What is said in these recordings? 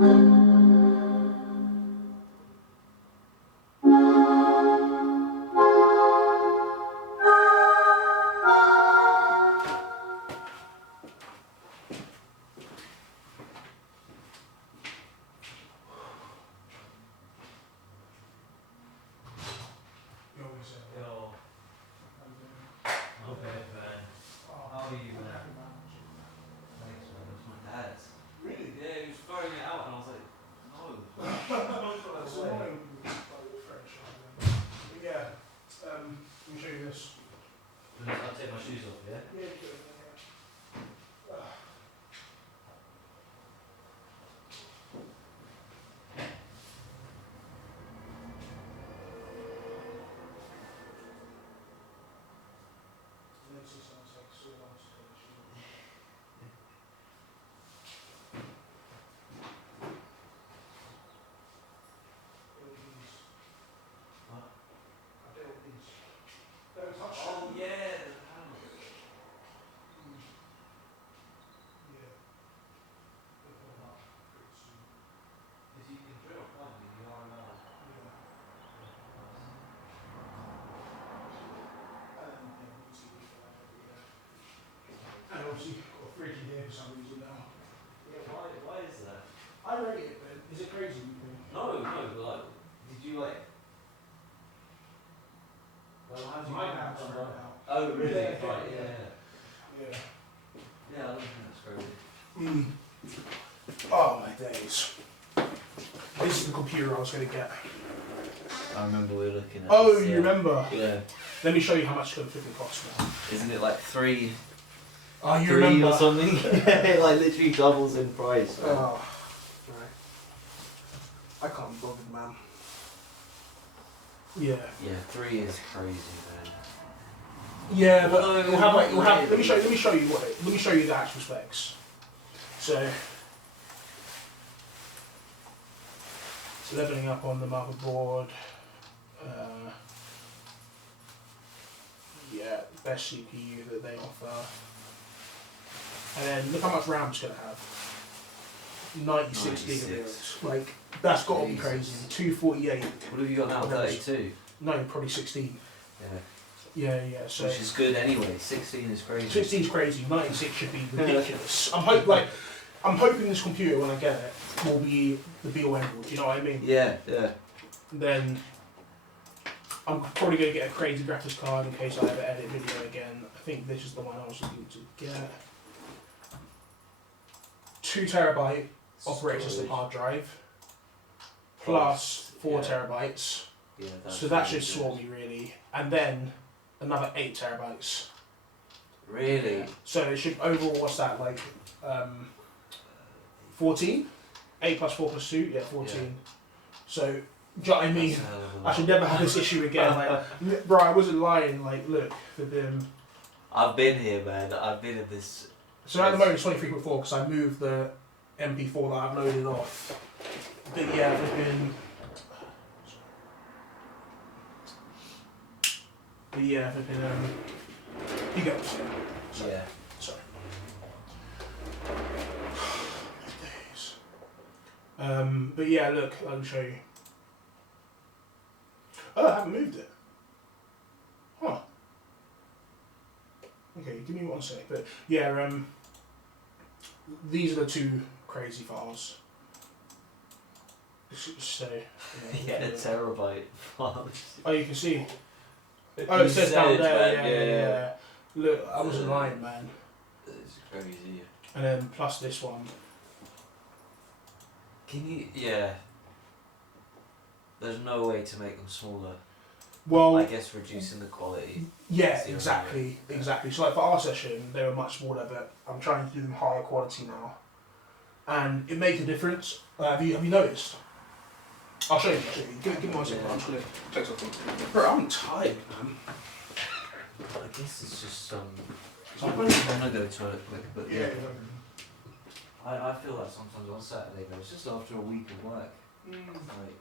Yo. Okay, man. How are you, man? Thanks, man. That's my dad's. Really? Yeah, he was throwing it out, and I was like, no. That's annoying. But yeah, let me show you this. I'll take my shoes off, yeah? Yeah, good. Sounds like so much What? I built these. Don't touch Oh, them. yeah, the panels. Yeah. They'll put them up pretty soon. Because you can drill, can't you? You are now. Yeah. And obviously got a fridge in here for some reason now. Yeah, why is that? I rate it, but is it crazy? You think? No, but like, did you like? Well, how do you My think dad's it's thrown done? it out. Oh, really? Yeah, Right, yeah. yeah. Yeah. Yeah, I don't think that's crazy. Oh my days. This is the computer I was going to get. I remember we were looking at Oh, this, you remember? Yeah. Let me show you how much it's going to freaking cost now. Isn't it like three Oh, you three remember? or something? It like literally doubles in price. Man. Oh, right. I can't be bothered, man. Yeah. Yeah, 3 is crazy, man. Yeah, but No, we'll have like not let me really. show you let me show you the actual specs. So leveling up on the motherboard. Yeah, best CPU that they offer. And then look how much RAM it's gonna have. 96 gigabytes. Like that's got to be crazy. 248. What have you got now? 32. No, probably 16. Yeah. Yeah. So Which is good anyway. 16 is crazy. 16 is crazy. 96 should be ridiculous. I'm hoping this computer when I get it will be the be all end all. Do you know what I mean? Yeah. Then I'm probably gonna get a crazy graphics card in case I ever edit video again. I think this is the one I was looking to get. 2 terabyte operating system hard drive plus 4 terabytes. Yeah. So that should sort me really, and then another 8 terabytes. Really? Yeah. So it should overall, what's that like? 14. 8 plus 4 plus 2, yeah, 14. Yeah. So do you know what I mean? I should never have this issue again. Like, bro, I wasn't lying. Like, look, for them. I've been here, man. I've been in this. So at the moment it's 23.4 because I moved the MP4 that I've loaded off. But yeah, they've been. But yeah, they've been. You go. Sorry. Yeah. Sorry. Days. But yeah, look, I'll show you. Oh, I haven't moved it. Huh. Okay, give me 1 sec. But yeah, these are the 2 crazy files. So, Yeah, a terabyte files. Oh, you can see. Oh, it says down there. Yeah. Look, I wasn't lying, man. It's crazy. And then plus this one. Can you? Yeah. There's no way to make them smaller. Well, I guess reducing the quality. yeah, Zero. exactly. So like for our session, they were much smaller, but I'm trying to do them higher quality now, and it makes a difference. Have you noticed? I'll show you. Give me 1 second. I'm just gonna take something. Bro, I'm tired, man. I guess it's just So I'm gonna go to the toilet quick, but yeah. yeah. I feel like sometimes on Saturday, but it's just after a week of work. Like,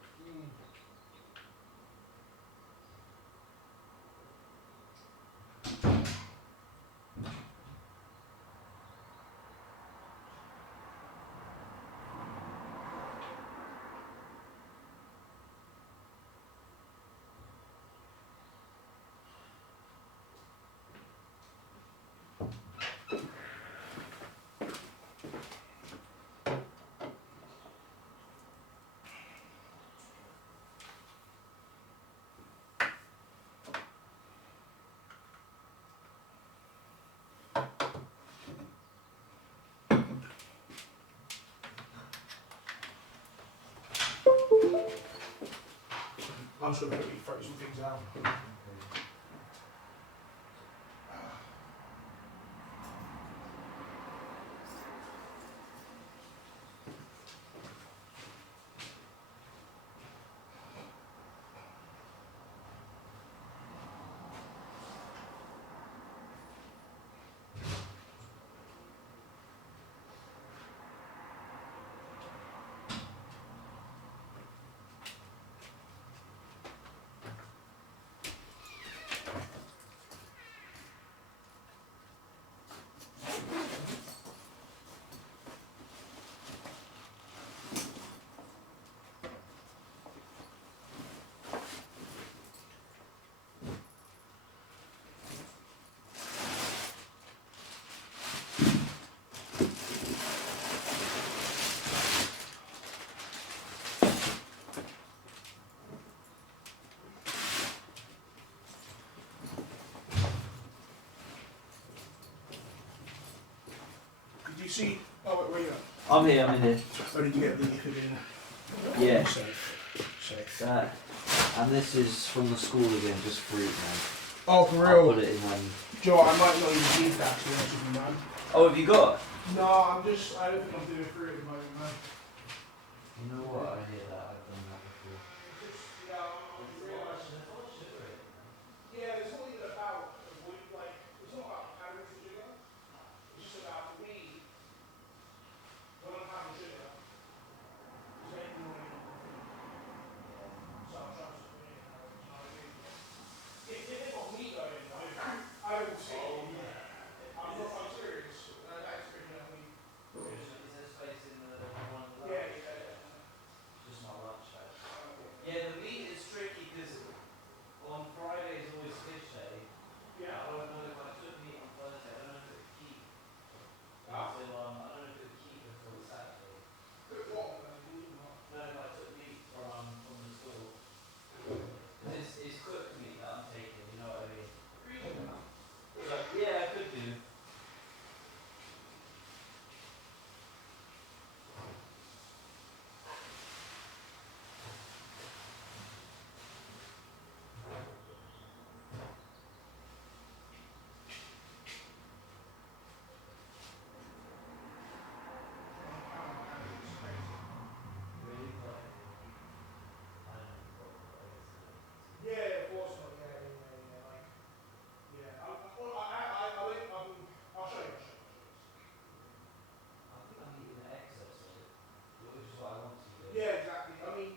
I'm just going to quickly throw some things out. Did you see? Oh, where are you at? I'm here, I'm in here. Oh, did you get the hood in? Yeah. Safe. That. And this is from the school again, just fruit, man. Oh, for I'll real? put it in Joe, I might not even need that, to be honest with you, man. Oh, have you got? No, I don't think I'm doing fruit at the moment, man. You know what? I hear that. I've done that before. Yeah, it's not even about it's not about calories and sugar. It's just about, for me, when I'm having sugar, it's making me want to eat food. So I'm trying to put in calories, you know what I mean? If they've got meat going, though, I would say, I'm serious. That is pretty enough meat. Is there space in the one? Yeah. Just my lunch, yeah, the meat is tricky because on Friday is always fish day. Yeah. I don't know if I took meat on Thursday. I don't know if it would keep. Ah. So I don't know if it would keep until Saturday. Good what? Meat or not? No, if I took meat from the store. Because it's cooked meat that I'm taking, you know what I mean? So, yeah, I could do. Really? I don't know. Yeah, of course not. I'll show you. I think I'm eating excess of it, which is what I want to do. Yeah, exactly. I mean,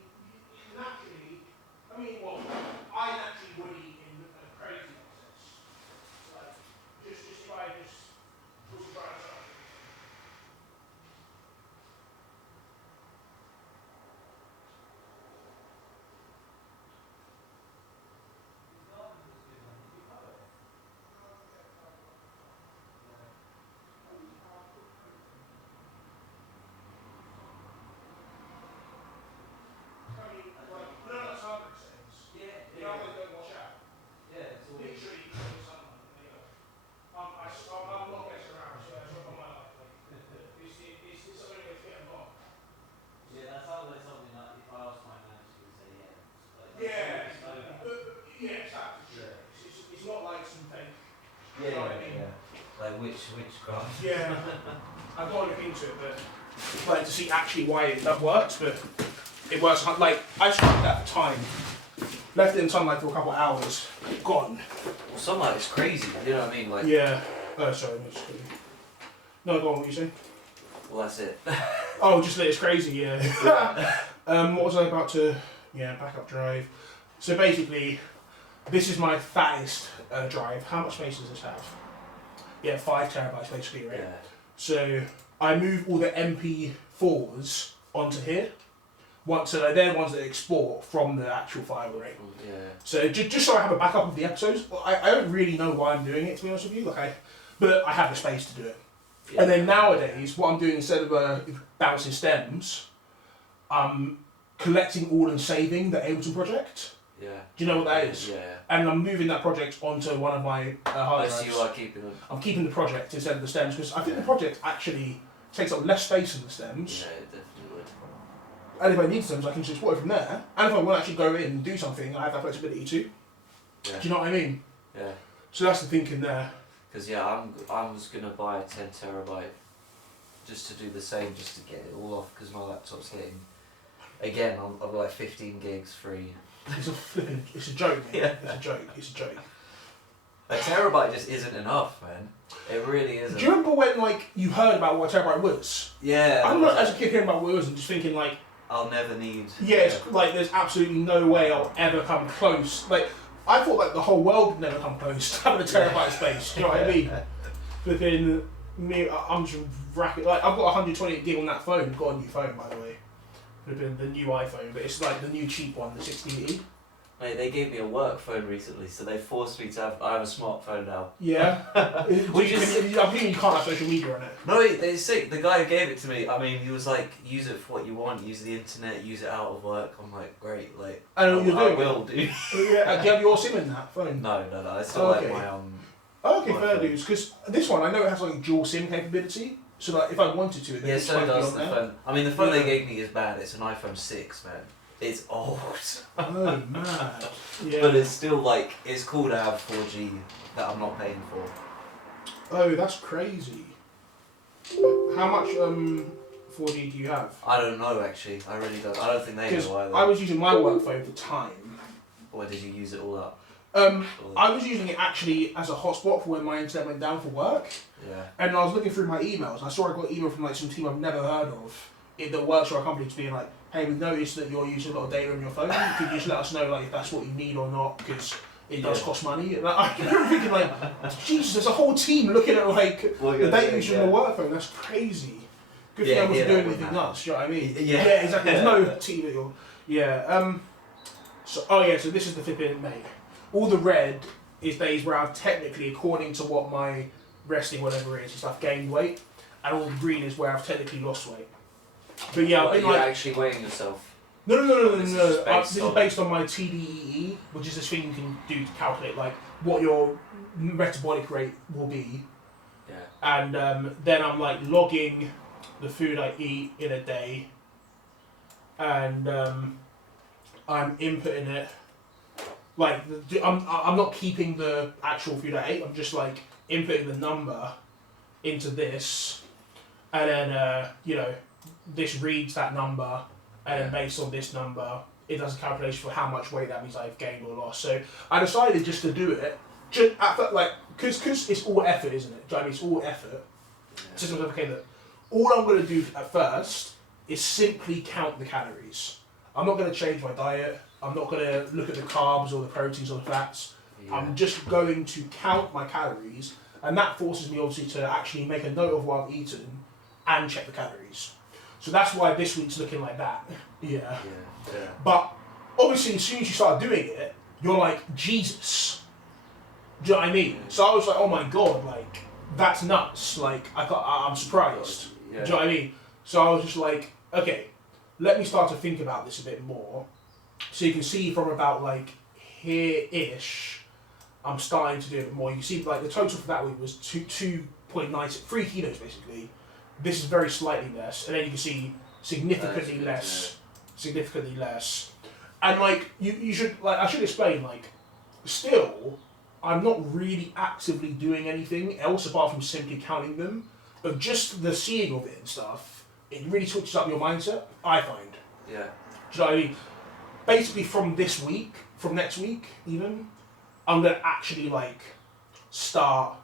naturally, I naturally would eat in a crazy excess. Like, just if I just was trying to start. These gardens was good, man. Did you cut it? I mean, like, sunburn stains. Yeah, You know, they don't wash out. yeah, it's all Literally, in the sunlight, and they go. I'm not messing around, so it's not on my life. Like, it's something that's getting long. yeah, that sounds like something that if I asked my nan, she would say yeah. Like, Yeah, it's over. yeah, exactly. Yeah. It's not like some fake. Yeah, You know what I mean? yeah. Like witchcraft. Yeah, I've got to look into it, but like to see actually why that works. But it works. Like I tried that at the time, left it in sunlight for a couple of hours, gone. Well, sunlight is crazy. You know what I mean? Like. Yeah. Oh, sorry. I'm just kidding. No, go on. What you saying? Well, that's it. Oh, just that it's crazy. Yeah. What was I about to? Yeah, backup drive. So basically, this is my fattest drive. How much space does this have? Yeah, 5 terabytes basically, right? Yeah. So I move all the MP4s onto here. So they're the ones that export from the actual file, right? Yeah. So just so I have a backup of the episodes. Well, I don't really know why I'm doing it, to be honest with you. Like but I have the space to do it. Yeah. And then nowadays, what I'm doing instead of bouncing stems, I'm collecting all and saving the Ableton project. Yeah. Do you know what that is? Yeah. And I'm moving that project onto one of my hard drives. So you are keeping them. I'm keeping the project instead of the stems because I think the project actually takes up less space than the stems. Yeah, it definitely would. And if I need stems, I can just export it from there. And if I want to actually go in and do something, I have that flexibility too. Yeah. Do you know what I mean? Yeah. So that's the thinking there. Because I was gonna buy a 10 terabyte just to do the same, just to get it all off. Because my laptop's hitting. Again, I've got like 15 gigs free. It's a joke, man. Yeah. It's a joke. A terabyte just isn't enough, man. It really isn't. Do you remember when like you heard about what a terabyte was? Yeah. I remember as a kid hearing about what it was and just thinking like, I'll never need. yeah, it's like there's absolutely no way I'll ever come close. Like I thought like the whole world would never come close to having a terabyte of space. Do you know what I mean? But then me, I'm just racking. Like I've got 128 gig on that phone. I've got a new phone by the way. Would have been the new iPhone, but it's like the new cheap one, the 16E. Mate, they gave me a work phone recently, so they forced me to have. I have a smartphone now. Yeah. Which is. I'm thinking you can't have social media on it. No, they're sick. The guy who gave it to me, I mean, he was like, use it for what you want, use the internet, use it out of work. I'm like, great, like, I know what you're doing. I will do. Yeah. Do you have your SIM in that phone? No, I still Okay. like my Okay, my fair phone. dues. Because this one, I know it has like dual SIM capability. So like, if I wanted to, then Yeah, it's so fine does on the there. phone. I mean, the phone Yeah. they gave me is bad. It's an iPhone 6, man. It's old. Oh man. Yeah. But it's still like, it's cool to have 4G that I'm not paying for. Oh, that's crazy. How much 4G do you have? I don't know, actually. I really don't. I don't think they Because know either. I was using my work phone for time. Or did you use it all up? I was using it actually as a hotspot for when my internet went down for work. Yeah. And I was looking through my emails. And I saw I got an email from like some team I've never heard of that works for our company to being like, hey, we've noticed that you're using a lot of data on your phone. Could you just let us know like if that's what you need or not? Because it does cost money. And I remember thinking like, Jesus, there's a whole team looking at like the data used on the work phone. That's crazy. Good for them to do anything else. Do you know what I mean? Yeah. Exactly. There's no team at all. Yeah. So so this is the flipping mate. All the red is days where I've technically, according to what my resting whatever is, I've gained weight, and all the green is where I've technically lost weight. But yeah, I've been you're like, actually weighing yourself. no. This is This is based based on my TDEE, which is this thing you can do to calculate like what your metabolic rate will be, Yeah. and then I'm like logging the food I eat in a day, and I'm inputting it. Like I'm not keeping the actual food I ate. I'm just like inputting the number into this, and then this reads that number, and then based on this number, it does a calculation for how much weight that means I've gained or lost. So I decided just to do it, just because it's all effort, isn't it? Do you know what I mean? It's all effort. Yeah. Just okay, look, all I'm going to do at first is simply count the calories. I'm not going to change my diet. I'm not going to look at the carbs or the proteins or the fats. Yeah. I'm just going to count my calories, and that forces me obviously to actually make a note of what I've eaten and check the calories. So that's why this week's looking like that. Yeah. Yeah. But obviously, as soon as you start doing it, you're like, Jesus. Do you know what I mean? So I was like, oh my God, like, that's nuts. Like, I'm surprised. Yeah. Do you know what I mean? So I was just like, okay, let me start to think about this a bit more. So you can see from about like here-ish, I'm starting to do a bit more. You can see like the total for that week was 2.9, 3 kilos basically. This is very slightly less, and then you can see significantly less, significantly less. And like you should like I should explain like still I'm not really actively doing anything else apart from simply counting them, but just the seeing of it and stuff, it really switches up your mindset. I find. Yeah. Do you know what I mean? Basically, from this week, from next week, even, I'm gonna actually like start.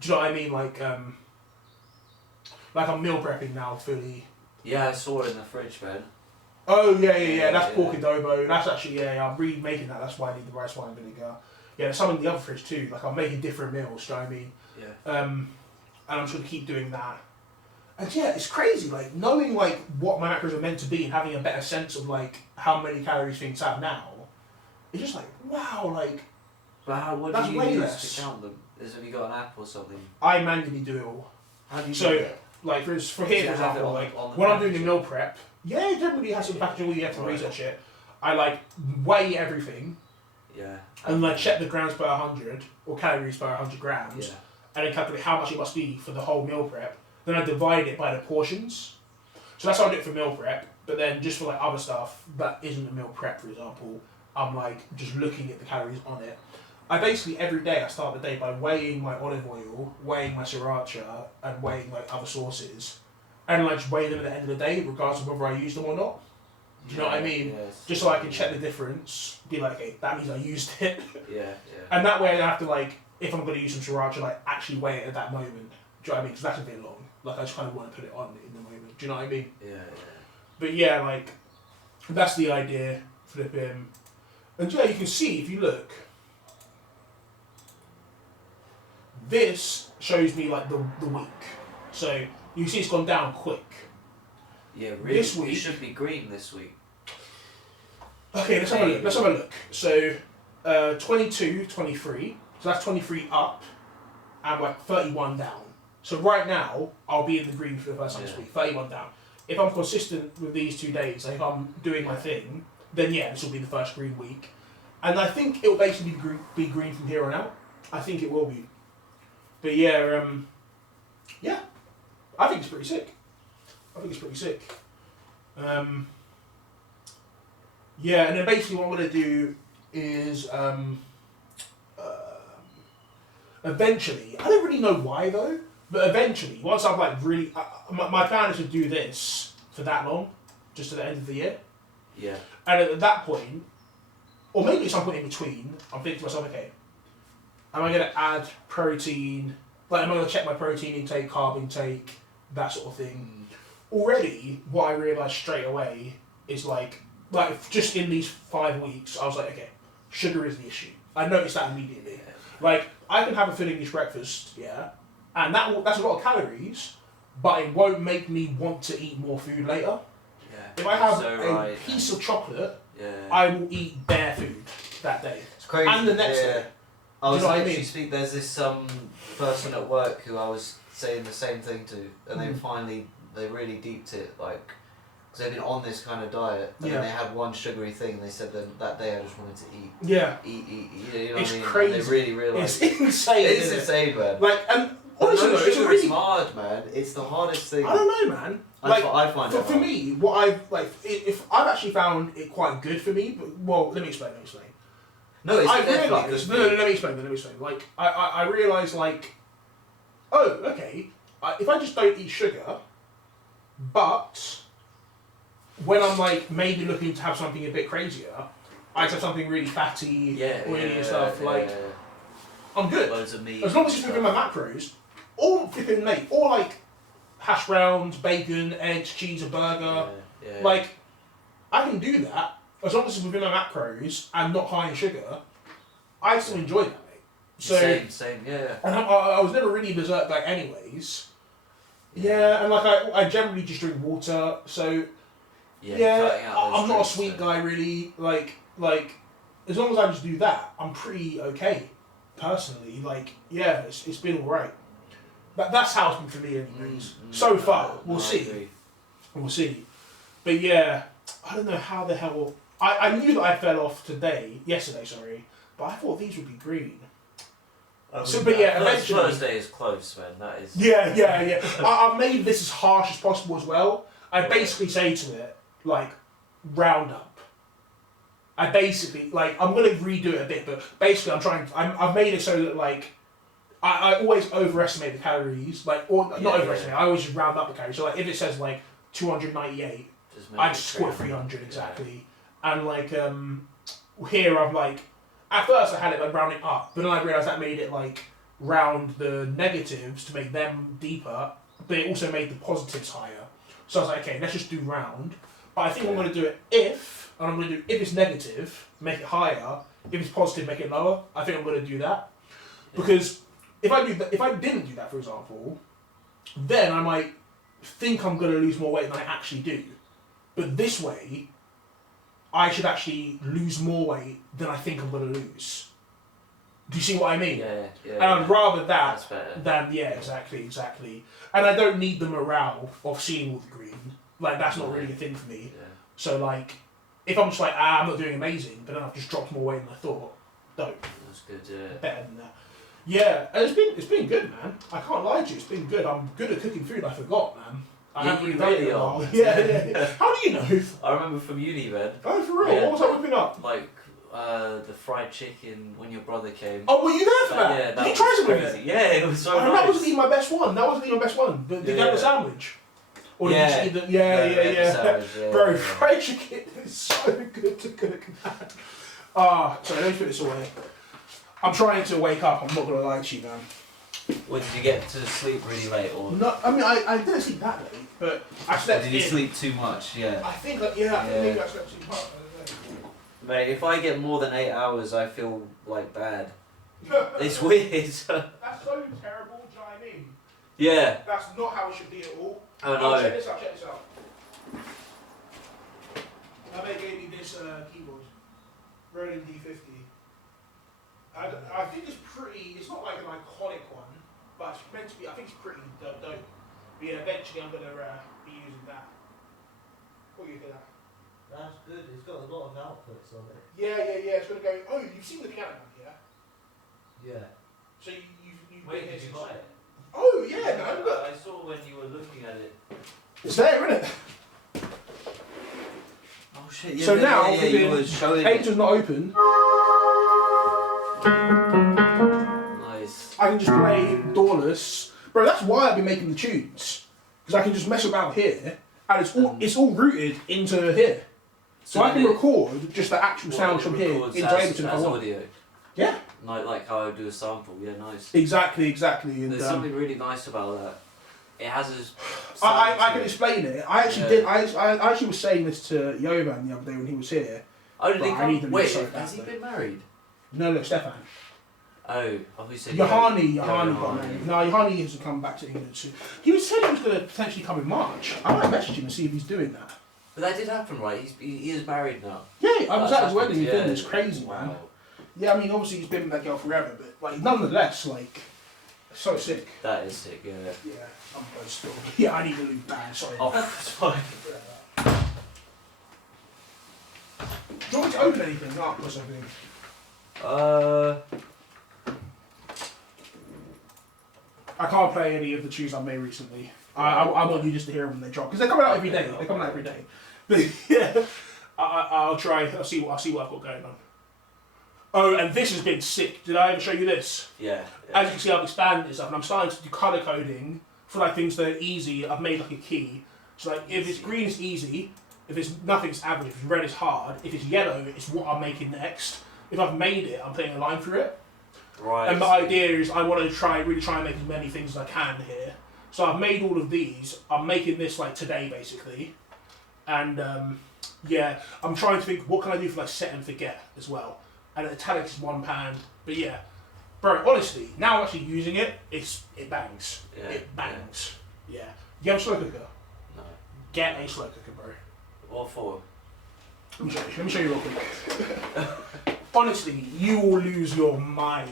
Do you know what I mean? Like I'm meal prepping now fully. Yeah, I saw it in the fridge, man. Oh yeah. That's Yeah. pork adobo. That's actually I'm remaking that. That's why I need the rice wine vinegar. Yeah, there's some in the other fridge too. Like I'm making different meals. Do you know what I mean? Yeah. And I'm just gonna keep doing that. And yeah, it's crazy. Like knowing like what my macros are meant to be and having a better sense of like how many calories things have now. It's just like wow, like But what That's do you way use less. to count them? Have you got an app or something? I manually do it all. How do you So, do that? like for here, Do for you have it example, on the- like on the when I'm doing the packaging? meal prep, yeah, it generally has some packaging where you have to Right. research it. I like weigh everything Yeah. and like check the grams per 100 or calories per 100 grams, Yeah. and then calculate how much it must be for the whole meal prep. Then I divide it by the portions. So that's how I do it for meal prep. But then just for like other stuff that isn't a meal prep, for example, I'm like just looking at the calories on it. I basically every day I start the day by weighing my olive oil, weighing my sriracha, and weighing like other sauces, and like just weigh them at the end of the day, regardless of whether I use them or not. Do you know what I mean? Yes. Just so I can check the difference, be like, okay, that means I used it, Yeah, yeah. and that way I don't have to like, if I'm going to use some sriracha, like actually weigh it at that moment. Do you know what I mean? Because that's a bit long. Like I just kind of want to put it on in the moment. Do you know what I mean? Yeah, yeah. But yeah, like that's the idea. Flipping, and yeah, you can see if you look. This shows me like the week, so you see it's gone down quick. Yeah, really. This It week- should be green this week. Okay, let's have a look. Let's have a look. So, 22, 23. So that's 23 up, and we're 31 down. So right now, I'll be in the green for the first time this Yeah. week. 31 down. If I'm consistent with these 2 days, like if I'm doing my thing, then yeah, this will be the first green week, and I think it will basically be green from here on out. I think it will be. But yeah, yeah, I think it's pretty sick. Yeah, and then basically what I'm going to do is eventually, I don't really know why though, but eventually, once I've like really, my plan is to do this for that long, just to the end of the year. Yeah. And at that point, or maybe at some point in between, I'm thinking to myself, okay, am I going to add protein? Like, am I going to check my protein intake, carb intake, that sort of thing? Already, what I realised straight away is like just in these 5 weeks, I was like, okay, sugar is the issue. I noticed that immediately. Like, I can have a full English breakfast, yeah, and that's a lot of calories, but it won't make me want to eat more food later. Yeah. If I have So a right, piece of chocolate, yeah. I will eat bare food that day. It's crazy. And the next yeah. day. I was Do you know what I literally mean? there's this person at work who I was saying the same thing to, and Mm. they really deeped it, like, because they've been on this kind of diet, and Yeah. then they had one sugary thing, and they said that day I just wanted to eat. Yeah. You know It's what I mean? crazy. They really realised. It's insane, It's isn't it? insane, man. Like, and But honestly, no though, it's a sugar really... is hard, man. It's the hardest thing. I don't know, man. Like, I find it for hard. me, what I've, like, if I've actually found it quite good for me, but, well, let me explain. No, it's I definitely realised, good. no, let me explain. Like, I realised, like, oh, okay, if I just don't eat sugar, but when I'm, like, maybe looking to have something a bit crazier, I just have something really fatty, oily and stuff, like, I'm good. Loads of meat. As long as it's and within my stuff. macros, all flipping mate, or like hash browns, bacon, eggs, cheese, a burger, Yeah. like I can do that as long as it's within my macros and not high in sugar. I still enjoy that, mate. So, Same, yeah. and I was never really berserk like anyways. Yeah, and like I generally just drink water, so yeah, cutting out those I'm not a drinks, sweet so- guy really. Like as long as I just do that, I'm pretty okay. Personally, like yeah, it's been alright. That's how it's been for me, anyways. So far, we'll I see. agree. We'll see. But yeah, I don't know how the hell. I knew that I fell off yesterday, sorry, but I thought these would be green. So, but yeah, eventually. Thursday is close, man. That is. Yeah. I've made this as harsh as possible as well. I basically say to it, like, round up. I basically, like, I'm going to redo it a bit, but basically I've made it so that, like, I always overestimate the calories, like, or not overestimate, I always just round up the calories. So, like, if it says, like, 298, I just score 300 exactly. And, like, here I'm, like, at first I had it, like, rounding up, but then I realised that made it, like, round the negatives to make them deeper, but it also made the positives higher. So I was like, okay, let's just do round. But I think I'm going to do it if it's negative, make it higher. If it's positive, make it lower. I think I'm going to do that. Because if I didn't do that, for example, then I might think I'm going to lose more weight than I actually do. But this way, I should actually lose more weight than I think I'm going to lose. Do you see what I mean? Yeah. And I'd rather that That's better. than exactly. And I don't need the morale of seeing all the green. Like that's not really a thing for me. Yeah. So like, if I'm just like I'm not doing amazing, but then I've just dropped more weight than I thought. Dope. That's good. Yeah. Better than that. Yeah, and it's been good, man. I can't lie to you, it's been good. I'm good at cooking food. I forgot, man. I Yeah, haven't you done it in really a are. while. Yeah. How do you know? I remember from uni, man. Oh, for real? Yeah. What was I whipping up? Like the fried chicken when your brother came. Oh, were you there for that? Yeah, that Did you was try some of crazy. it? Yeah, it was so Oh, nice. that wasn't even my best one. But did you have the sandwich? Or did you just eat the... Yeah. Sandwich, yeah. Bro, Yeah. fried chicken is so good to cook, man. Sorry, let me put this away. I'm trying to wake up, I'm not going to lie to you, man. Well, did you get to sleep really late, or No, I mean, I didn't sleep that late, but I or slept did you in. sleep too much? Yeah. I think that, I think maybe I slept too much. Mate, if I get more than 8 hours, I feel like bad. It's weird. That's so terrible, do you know what I mean? Yeah. That's not how it should be at all. I know. Check this out. They gave me this keyboard, Ronin D50. I think it's pretty, it's not like an iconic one, but it's meant to be, I think it's pretty dope. But yeah, eventually I'm going to be using that. What do you think of that? That's good. It's got a lot of outputs on it. Yeah, it's going to go, oh, you've seen the piano, yeah? Yeah. So you've Wait, been did here you since- buy it? Oh, yeah, man, look. I saw when you were looking at it. It's there, isn't it? Oh shit! Yeah, So yeah, now, yeah, you were showing. Page is not open. Nice. I can just play Doorless. Bro, that's why I've been making the tunes. Because I can just mess about here, and it's all rooted into here. So I can record just the actual sounds from here into Ableton if I want. Audio. Yeah. Like how I do a sample. Yeah, nice. Exactly. And There's something really nice about that. It has a. I can explain it. I actually did. I actually was saying this to Yovan the other day when he was here. Oh, did he But I need come? them Wait, so has bad, he though. been married? No, Stefan. Oh, obviously. Yohani got married. No, Yohani hasn't come back to England soon. He said he was going to potentially come in March. I might message him and see if he's doing that. But that did happen, right? He is married now. Yeah, I was That's at his wedding. happened, It's crazy, man. Wow. Yeah, I mean, obviously he's been with that girl forever, but like, nonetheless, like, so sick. That is sick. Yeah. Yeah, I'm both still. Yeah, I need to leave bad. Sorry. Oh, it's fine. Do you want me to open anything up or something? I can't play any of the tunes I've made recently. I want you just to hear them when they drop because they're coming out every day. They're coming out every day. But yeah, I'll try. I'll see what I've got going on. Oh, and this has been sick. Did I ever show you this? Yeah. As you can see, I've expanded this up, and I'm starting to do color coding for like things that are easy. I've made like a key. So like, if it's green, it's easy. If it's nothing, it's average. If it's red, it's hard. If it's yellow, it's what I'm making next. If I've made it, I'm putting a line through it. Right. And my idea is I want to really try and make as many things as I can here. So I've made all of these. I'm making this like today, basically. And yeah, I'm trying to think what can I do for like set and forget as well. And italics is £1. But yeah, bro, honestly, now I'm actually using it, it bangs. Yeah, It bangs. Yeah. You have a slow cooker? No. Get a slow cooker, bro. What for? Let me show you real quick. Honestly, you will lose your mind.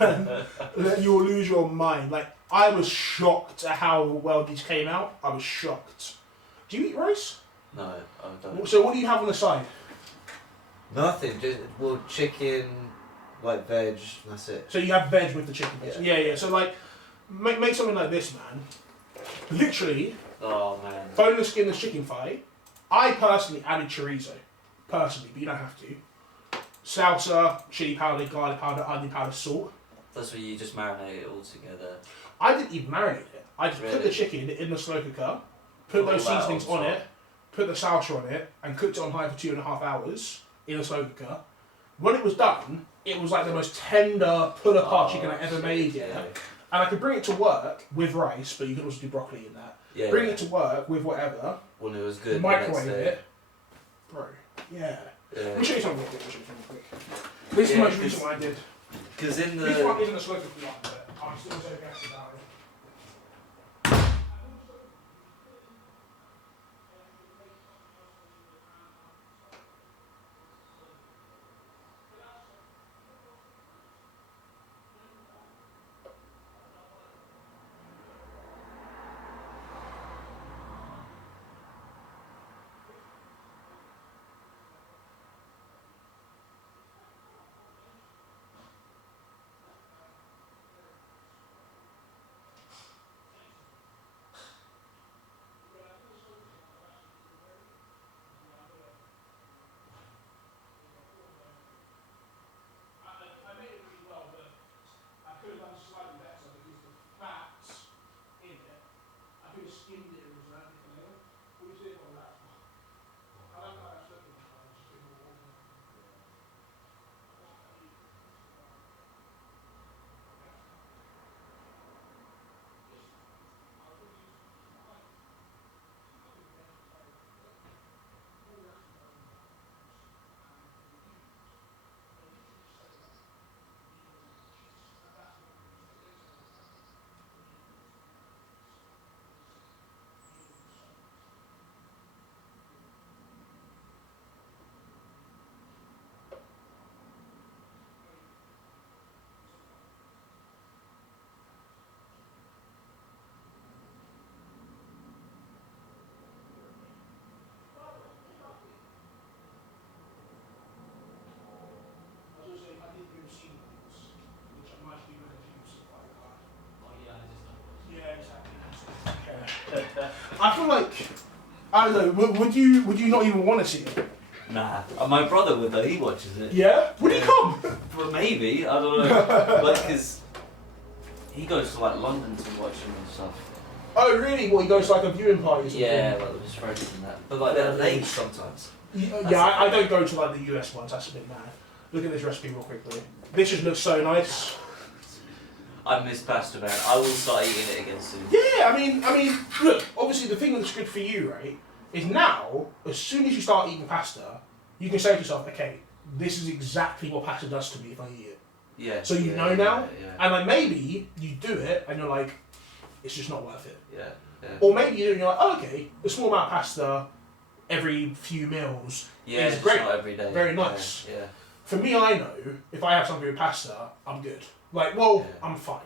You will lose your mind. Like, I was shocked at how well these came out. I was shocked. Do you eat rice? No, I don't. So what do you have on the side? Nothing. Just chicken, like veg. That's it. So you have veg with the chicken. Yeah. So like, make something like this, man. Literally, Oh man. boneless skinless chicken thigh. I personally added chorizo. Personally, but you don't have to. Salsa, chili powder, garlic powder, onion powder, salt. That's where you just marinate it all together. I didn't even marinate it. I just put the Really? chicken in the slow cooker, put those All that seasonings on on top. it, put the salsa on it, and cooked it on high for 2.5 hours in a slow cooker. When it was done, it was like the most tender, pull-apart chicken I ever shit, made. Yeah. And I could bring it to work with rice, but you could also do broccoli in that. Yeah. Bring it to work with whatever, When it was good. microwave the next day. it. Bro, yeah. Yeah. Let me show you something real quick. This is the Yeah, most recent one I did. Because in This one the isn't a slow cooker one, but I'm still so gassed about it. like, I don't know. Would you not even want to see it? Nah, my brother would though. He watches it. Yeah. Would he come? Well, maybe I don't know. Like, cause he goes to like London to watch them and stuff. Oh really? Well, he goes to like a viewing party or something? Yeah, like with his friends and that. But like they're late sometimes. Yeah, I don't go to like the US ones. That's a bit mad. Look at this recipe real quickly. This just looks so nice. I miss pasta, man. I will start eating it again soon. Yeah, I mean, look. Obviously, the thing that's good for you, right, is now as soon as you start eating pasta, you can say to yourself, okay, this is exactly what pasta does to me if I eat it. Yeah. So you yeah, know now, Yeah. and like maybe you do it and you're like, it's just not worth it. Yeah. Yeah. Or maybe you do and you're like, oh, okay, a small amount of pasta every few meals Yeah, is it's great. not every day. Very nice. Yeah. For me, I know if I have something with pasta, I'm good. Like, well, Yeah. I'm fine.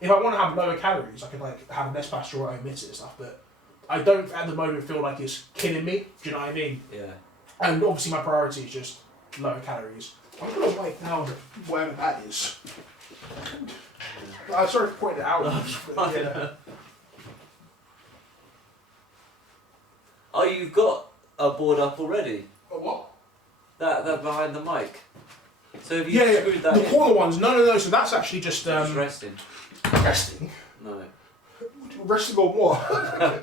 If I want to have lower calories, I can like have less pasta or omit it and stuff. But I don't at the moment feel like it's killing me. Do you know what I mean? Yeah. And obviously, my priority is just lower calories. I'm gonna write down whatever that is. I'm sorry for pointing it out. But, yeah. Oh, you've got a board up already. Oh, what? That behind the mic. So have you Yeah, screwed that the in? corner ones. No. So that's actually just Just resting. resting. No. Resting on what?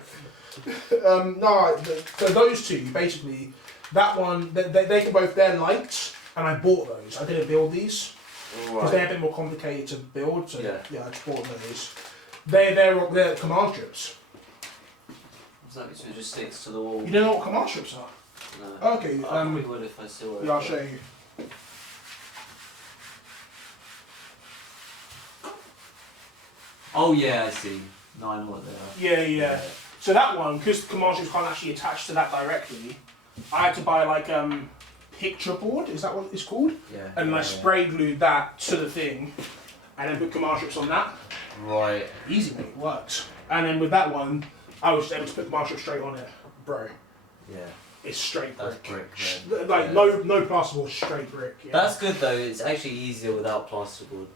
No, so those two, basically, that one, they can both, they're light, and I bought those. I didn't build these, because they're a bit more complicated to build, so Yeah. I just bought those. They're command strips. So it just sticks to the wall. You don't know what command strips are? No. Okay, I probably would if I saw it. yeah, I'll show you. Oh yeah, I see. No, I know what they are. Yeah. So that one, because the command strips can't actually attach to that directly, I had to buy like picture board, is that what it's called? Yeah. And I spray glued that to the thing, and then put command strips on that. Right. Easy, mate, it works. And then with that one, I was able to put the command strip straight on it. Bro, Yeah. it's straight That's brick. brick, then. Like, Yeah. no plasterboard, straight brick. Yeah. That's good though. It's actually easier without plasterboard.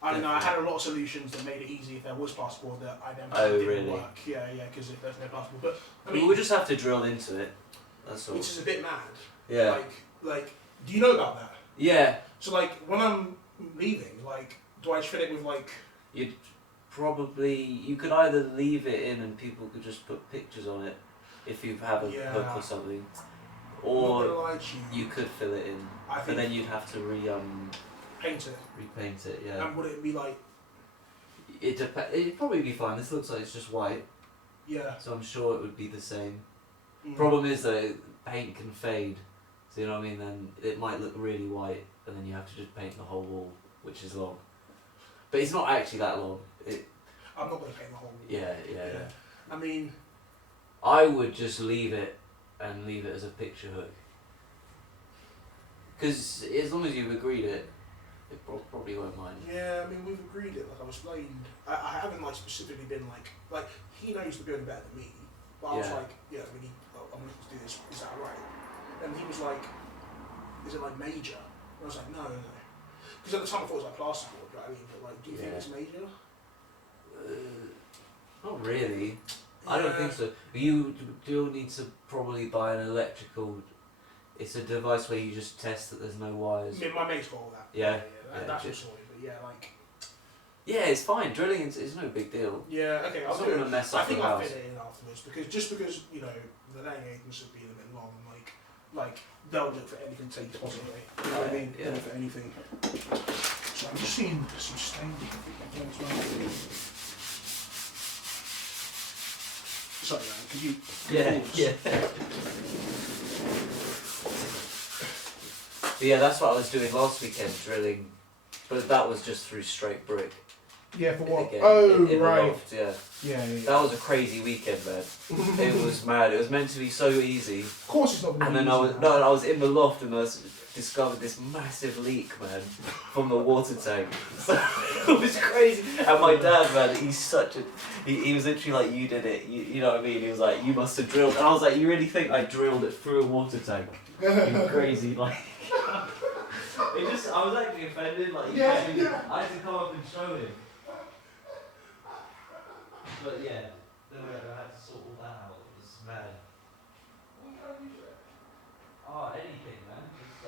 I don't know, I had a lot of solutions that made it easy if there was plasterboard that I then Oh, didn't really? work. Yeah, because if there's no plasterboard. But, I mean, We'll just have to drill into it. That's all. which is a bit mad. Yeah. Like, do you know about that? Yeah. So, like, when I'm leaving, like, do I just fill it with, like... You'd probably, you could either leave it in and people could just put pictures on it if you have a Yeah. hook or something, I'm not gonna or lie to you. you could fill it in, I but think then you'd have to paint it. repaint it. Yeah, And would it be like... it'd probably be fine. This looks like it's just white, Yeah. so I'm sure it would be the same. Mm. Problem is though, paint can fade, so you know what I mean. Then it might look really white, and then you have to just paint the whole wall, which is long. But it's not actually that long. I'm not going to paint the whole wall. Yeah. I mean... I would just leave it and leave it as a picture hook. Because as long as you've agreed it, it probably won't mind. Yeah, I mean, we've agreed it, like I was explained. I haven't, like, specifically been, like, he knows the building better than me. But I was Yeah. like, yeah, I'm looking to do this, is that right? And he was like, is it, like, major? And I was like, no. Because at the time I thought it was, like, plasterboard, right? I mean, but, like, do you think Yeah. it's major? Not really. I don't think so. You do need to probably buy an electrical. It's a device where you just test that there's no wires. I mean, my mate's got all that. Yeah. That's all just- sorted, but yeah, like... Yeah, it's fine. Drilling is no big deal. Yeah, okay, I'll It's not do going it. to mess I up think the I'll house. fit it in afterwards, because, you know, the laying agents have been a bit long, and, like, they'll look for anything to take deposit away. You know what I mean? Yeah. They'll look for anything. So I'm just seeing some stains as well. Sorry, man, could you... Yeah. But yeah, that's what I was doing last weekend, drilling, but that was just through straight brick. Yeah, for what? Again, Oh, in the right. loft, yeah. Yeah. That was a crazy weekend, man. It was mad. It was meant to be so easy. Of course it's not going And to be then I easy, man. was in the loft and I discovered this massive leak, man, from the water tank. So it was crazy. And my dad, man, he's such a... He was literally like, you did it. You know what I mean? He was like, you must have drilled. And I was like, you really think I drilled it through a water tank? You crazy, like... I was actually offended, like, Yeah. I had to come up and show him. But yeah, Then we had to sort all that out. It was mad. What can I use it? Oh, anything, man. Just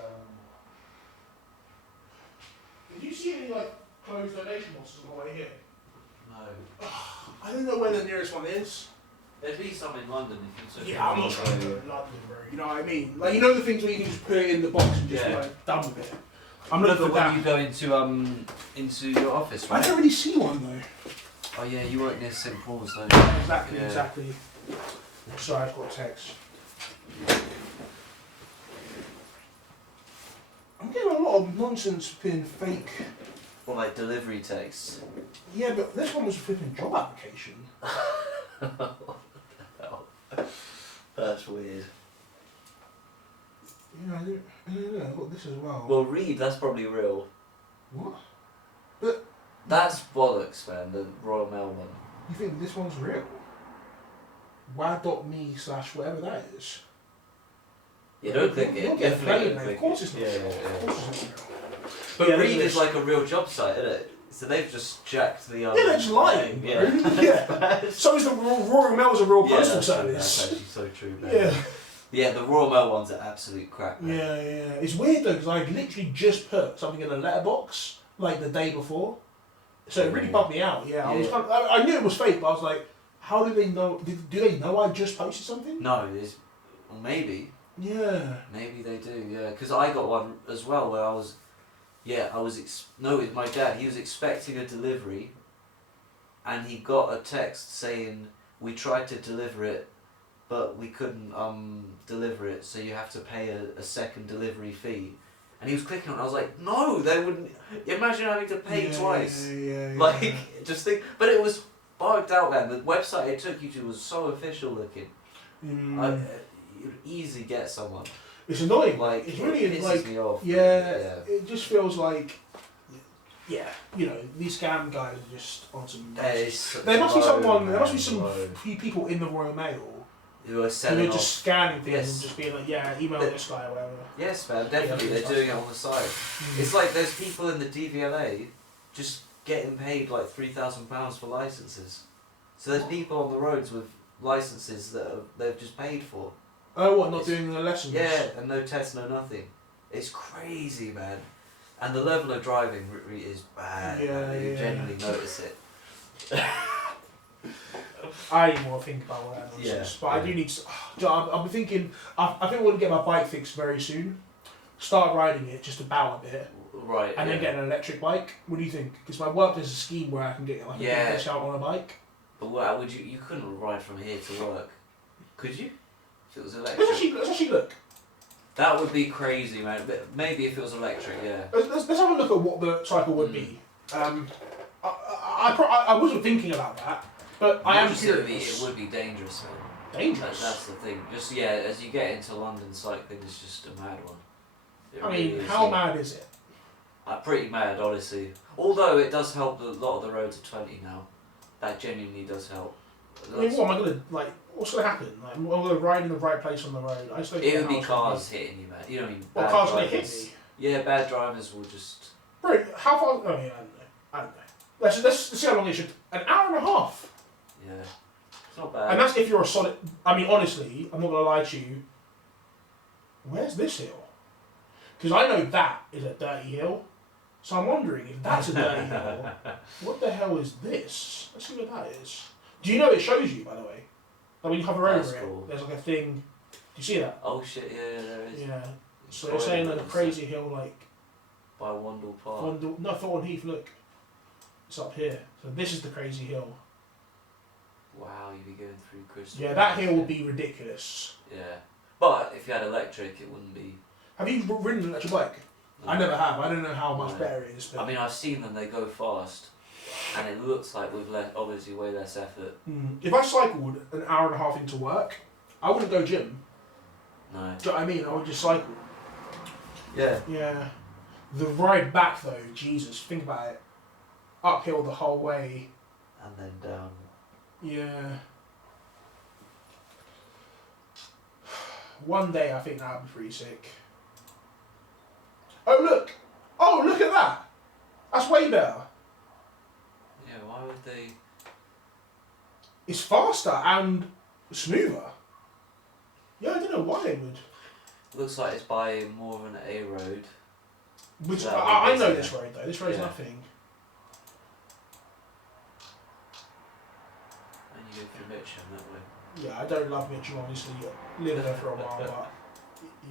Did you see any like closed donation boxes on the way here? no. I don't know where the nearest one is. There'd be some in London if you took it. Yeah, I'm not trying to go to London, bro. You know what I mean? Like, you know the things where you can just put it in the box and just be Yeah. like done with it. I'm looking for when that. you go into your office, I right? don't really see one though. Oh yeah, you work near St Paul's though. Exactly, Yeah. exactly. Sorry, I've got a text. I'm getting a lot of nonsense being fake. Or like delivery texts. Yeah, but this one was a flipping job application. That's weird. Yeah, I don't know. I've got this as well. Well, read. That's probably real. What? That's bollocks, man. The Royal Mail one. You think this one's real? Why.me / whatever that is. You don't think You'll it? get Definitely played, don't mate. think Of course it. it's not Yeah, real. yeah, yeah. Of course it's not real. But Yeah, Reed there's- is like a real job site, isn't it? So they've just jacked the. Yeah, they're just lying. Yeah. Yeah. So is the Royal Mail's a real Yeah, postal that's true. service. That's actually so true, man. Yeah. Yeah, the Royal Mail one's an absolute crack, man. Yeah, yeah. It's weird though, because I literally just put something in a letterbox like the day before, so it really bugged me out. Yeah, I was Yeah. kind of, I knew it was fake, but I was like, how do they know? Do they know I just posted something? No, it's well, maybe Yeah. they do. Yeah, because I got one as well where I was, no, with my dad. He was expecting a delivery, and he got a text saying we tried to deliver it, but we couldn't deliver it, so you have to pay a second delivery fee. And he was clicking on it. I was like, no, they wouldn't. Imagine having to pay Yeah, twice. Yeah. Like, just think. But it was bugged out, man. The website it took you to was so official looking. Mm. You'd easily get someone. It's annoying. Like, It's it really pisses like. me off. Yeah, it just feels like. Yeah, you know, these scam guys are just on some. There must be someone. There must be some people in the Royal Mail who are who selling are just scanning things Yes. and just being like, yeah, email But- this guy or whatever. Yes, man, definitely. Yeah, They're doing it on the side. Mm. It's like there's people in the DVLA just getting paid like £3,000 for licenses. So there's people on the roads with licenses that they've just paid for. Oh, what? Not It's- doing the lessons? Yeah, and no tests, no nothing. It's crazy, man. And the level of driving is bad. Yeah, man. You yeah. genuinely notice it. I need more to think about all that nonsense. Yeah, But I do need to. I've been thinking. I think I want to get my bike fixed very soon. Start riding it just about a bit, Right. and then get an electric bike. What do you think? Because my work there's a scheme where I can get like a Yeah. big discount on a bike. But what would you? You couldn't ride from here to work, could you? If it was Let's electric. actually look. That would be crazy, man. But maybe if it was electric, yeah. Let's have a look at what the cycle would be. I wasn't thinking about that, but I am Just it curious. would be dangerous, man. Dangerous. That's the thing. Just as you get into London, cycling is just a mad one. It I mean, really is, how yeah. mad is it? Pretty mad, honestly. Although it does help. A lot of the roads are 20 now. That genuinely does help. I mean, what am I gonna like? What's gonna happen? Like, I'm gonna ride in the right place on the road. I just don't It get would be how it's cars hitting you, man. You know what I mean? What Bad cars gonna hit drivers. me? Yeah, bad drivers will just. Bro, how far? Oh, yeah, I don't know. Let's see how long it should. An hour and a half. Yeah. It's not bad. And that's if you're a solid. I mean, honestly, I'm not gonna lie to you. Where's this hill? Because I know that is a dirty hill. So I'm wondering if that's a dirty hill. What the hell is this? Let's see what that is. Do you know it shows you, by the way? Like when you hover That's over it, cool. there's like a thing. Do you see that? Oh shit! Yeah, there is. Yeah. So they're saying like a crazy hill, like By Wandle Park. no, Thorn Heath. Look, it's up here. So this is the crazy hill. Wow, you'd be going through Crystal. Yeah, that Palace, hill would yeah. be ridiculous. Yeah, but if you had electric, it wouldn't be. Have you ridden an electric bike? I never have. I don't know how much No. better it is. But I mean, I've seen them. They go fast, and it looks like with obviously way less effort. If I cycled an hour and a half into work, I wouldn't go gym. No. Do you know what I mean? I would just cycle. Yeah. Yeah. The ride back though, Jesus, think about it. Uphill the whole way. And then down. Yeah. One day I think that would be pretty sick. Oh look! Oh look at that! That's way better. Yeah. Why would they? it's faster and smoother. Yeah, I don't know why they would. Looks like it's by more of an A road. Which That would I be know easier. this road though. This road's Yeah. nothing. And you go through Mitcham that way. Yeah, I don't love Mitcham obviously. Lived there for a while, but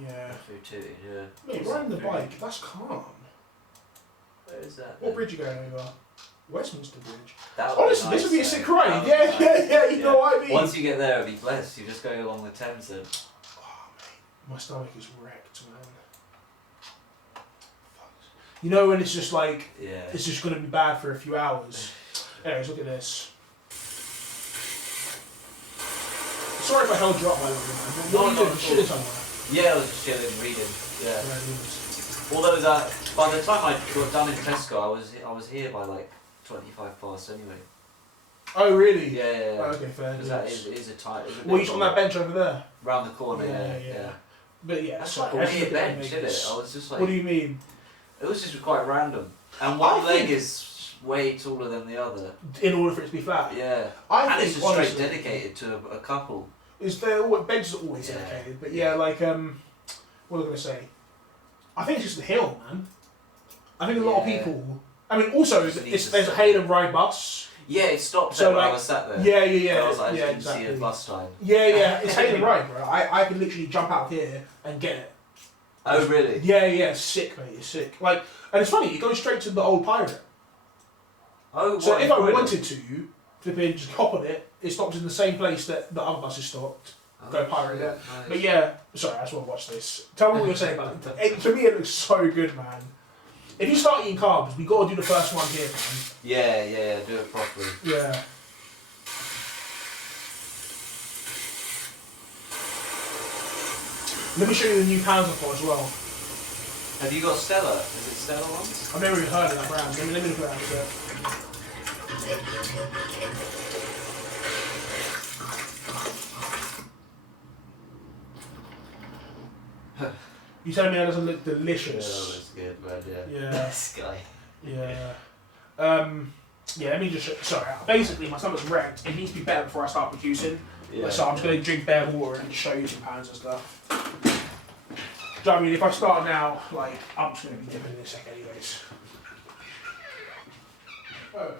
yeah. Go through Tooting, yeah. Mate, riding the bike, that's calm. Where is that? What then? bridge are you going over? Westminster Bridge. That would be Honestly, this would be a nice, sick though. ride. That would Yeah, be nice. yeah, you know what I mean? Once you get there, it'll be blessed. You just go along the Thames then. Oh, mate, my stomach is wrecked, man. Fuck. You know when it's just like, Yeah. it's just going to be bad for a few hours. Anyways, look at this. Sorry if I held you up by the way, man. But what are you No, doing? no, Shit is on there. Yeah, I was just chilling, reading. Yeah. Yeah, it is. Although that, by the time I got done in Tesco, I was here by like 25 past anyway. Oh, really? Yeah, yeah, yeah. Oh, okay, fair. Because that is a tight. Well, you on that bench over there? Round the corner, Yeah, yeah. yeah. But yeah, That's sorry, like a let's weird look at bench, the isn't it? makers. I was just like, What do you mean? it was just quite random. And one I leg think- is way taller than the other. In order for it to be flat? Yeah. I And think, it's just straight honestly, dedicated to a couple. Is there benches are always Yeah. dedicated, but yeah, like what was I gonna say? I think it's just the hill, man. I think a lot of Yeah. people. I mean, also Just need it's, to there's a stop. Hayden Ride bus. Yeah, it stopped So, there when I like, was sat there. Yeah, yeah, And I was like, I yeah, just didn't see a bus sign. Yeah, yeah, it's Hayden Ride, bro. I could literally jump out here and get it. Oh, really? Yeah, yeah, it's sick, mate. It's sick. Like, and it's funny. You go straight to the old pirate. Oh, So what, if I in Croydon? wanted to, flipping just hop on it, it stops in the same place that the other buses stopped. Go pirate, shit, yeah. nice. But yeah, sorry, I just want to watch this. Tell me what you're saying about it. To me, it looks so good, man. If you start eating carbs, we got to do the first one here, man. Yeah, yeah, do it properly. Yeah. Let me show you the new pans I've got as well. Have you got Stella? Is it Stella ones? I've never even heard of that brand. Let me look at that a bit. You telling me that doesn't look Yeah, delicious? that's good, man, yeah. Yeah. This guy. Yeah. Yeah, let me just sorry, basically my stomach's wrecked. It needs to be better before I start producing. Yeah. So I'm just going to drink bare water and just show you some pounds and stuff. Do you know what I mean? If I start now, like, I'm just going to be dipping in a sec anyways. Oh.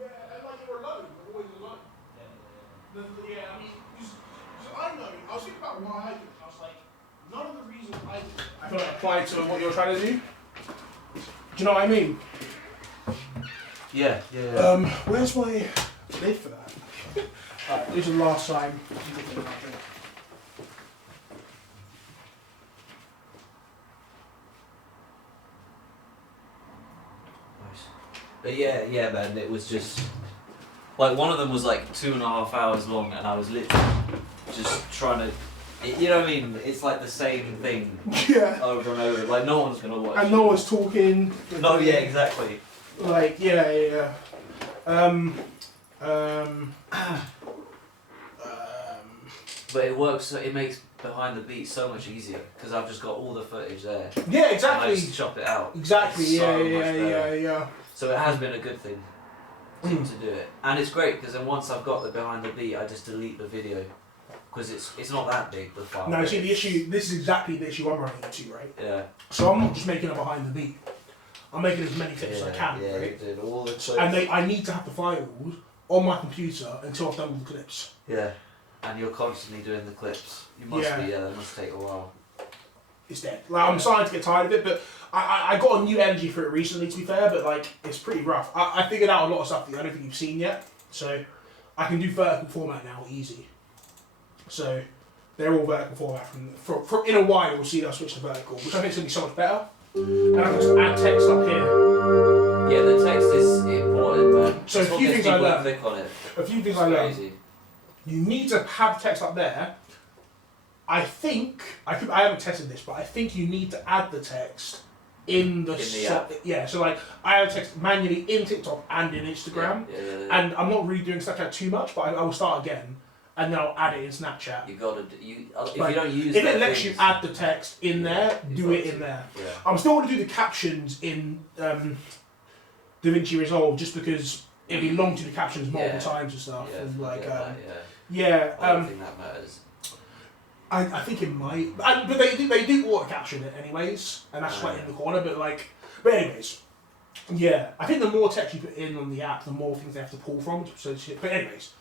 Yeah, and like you're alone, you're always alone. Yeah, I mean, because I know, I was thinking about why I do it. I was like, none of the reasons I do it, I feel like apply to what you're trying to do. Do you know what I mean? Yeah, yeah. Where's my lid for that? Alright, this is the last time. But yeah, man, it was just like one of them was like 2.5 hours long, and I was literally just trying to, you know what I mean? It's like the same thing Yeah. over and over. Like no one's gonna watch. And no one's talking. No, yeah, exactly. Like yeah. But it works. It makes behind the beat so much easier because I've just got all the footage there. Yeah, And exactly. I just chop it out. Exactly. It's Yeah, so yeah, much better. yeah. So it has been a good thing to do it, and it's great because then once I've got the behind the beat, I just delete the video because it's not that big the file. No, see the issue. This is exactly the issue I'm running into, right? Yeah. So I'm not just making a behind the beat. I'm making as many clips as I can, yeah, right? you did all the clips. And I need to have the files on my computer until I've done all the clips. Yeah, and you're constantly doing the clips. You must Yeah. be. Yeah, that must take a while. It's dead. Like I'm starting to get tired of it, but I got a new energy for it recently, to be fair. But like it's pretty rough. I figured out a lot of stuff that I don't think you've seen yet, so I can do vertical format now, easy. So they're all vertical format from in a while. We'll see. I'll switch to vertical, which I think is gonna be so much better. And I can just add text up here. Yeah, the text is important, man. So It's a what few gets things I people to learned. click on it. A few things It's I learned. crazy. You need to have text up there. I think I haven't tested this, but I think you need to add the text in the app. Yeah, so like I add text manually in TikTok and in Instagram, Yeah. and I'm not really doing Snapchat too much, but I will start again, and then I'll add it in Snapchat. You gotta do. If Like, you don't use. If that it lets you things- add the text in there, do it in there. Yeah. I'm still going to do the captions in DaVinci Resolve just because it'd be long to do the captions multiple times and stuff, Yeah, and like yeah. yeah. I don't think that matters. I think it might, but they do auto caption it anyways, and that's right in the corner. But anyways, yeah, I think the more text you put in on the app, the more things they have to pull from. But anyways,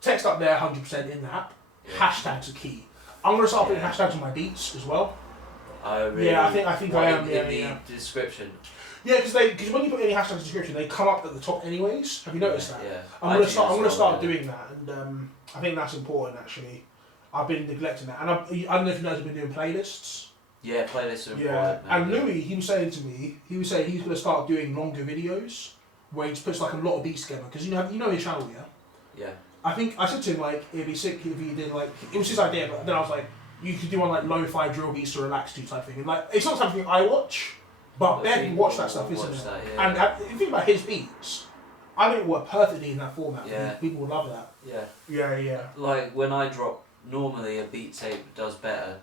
text up there 100% in the app. Yeah. Hashtags are key. I'm gonna start putting hashtags on my beats as well. Oh really? Yeah, I think I am. In Yeah. the description. Yeah, because when you put any hashtags in the description, they come up at the top anyways. Have you noticed that? Yeah. I'm gonna start doing that, and I think that's important actually. I've been neglecting that, and I don't know if you guys have been doing playlists. Yeah, playlists are Yeah, important. man. and Louis, he was saying to me, he's going to start doing longer videos where he just puts like a lot of beats together because you know his channel, yeah. Yeah. I think I said to him like it'd be sick if he did like it was his idea, but then I was like you could do one like lo-fi drill beats to relax to type thing, and like it's not something I watch, But Ben people watch that stuff, will isn't watch it? that, yeah. And if you think about his beats, I think it worked perfectly in that format. Yeah. People would love that. Yeah. Yeah, yeah. Like when I drop, normally a beat tape does better.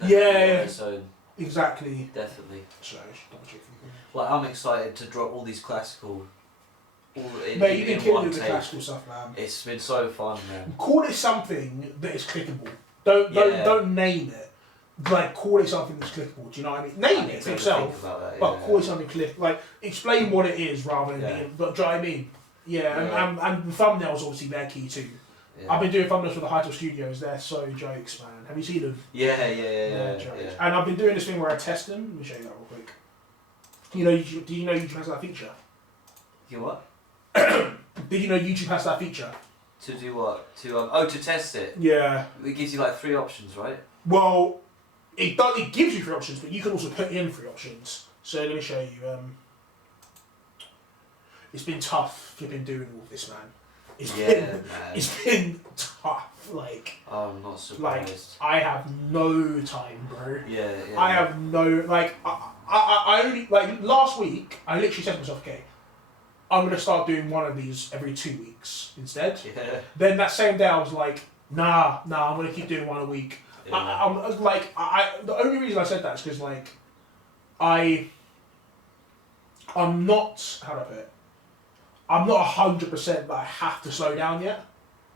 Than Yeah, the on yeah. its own, Exactly. definitely. Sorry, I should double check for you. Like I'm excited to drop all these classical. All in, Mate, you've been in killing one with the tape. classical stuff, man. It's been so fun, man. Call it something that is clickable. Yeah. Don't name it. Like call it something that's clickable. Do you know what I mean? Name I it need to yourself, think about that, but yeah. call it something click. Like explain what it is rather than Yeah. being. But do you know what I mean? Yeah, Yeah. And the thumbnails obviously they're key too. Yeah. I've been doing thumbnails for the Hightop Studios. They're so jokes, man. Have you seen them? Yeah. They're jokes. And I've been doing this thing where I test them. Let me show you that real quick. Do you know YouTube has that feature? You what? Did you know YouTube has that feature? To do what? To test it. Yeah. It gives you like 3 options, right? Well, it gives you 3 options, but you can also put in 3 options. So let me show you. It's been tough flipping doing all this, man. Man. It's been tough. Like I'm not surprised. I have no time, bro. Yeah. I have no I only like last week. I literally said to myself, okay, I'm gonna start doing one of these every 2 weeks instead. Yeah. Then that same day I was like, nah, I'm gonna keep doing one a week. Yeah. I'm like, the only reason I said that is because like, I'm not, how do I put it? I'm not 100% that I have to slow down yet.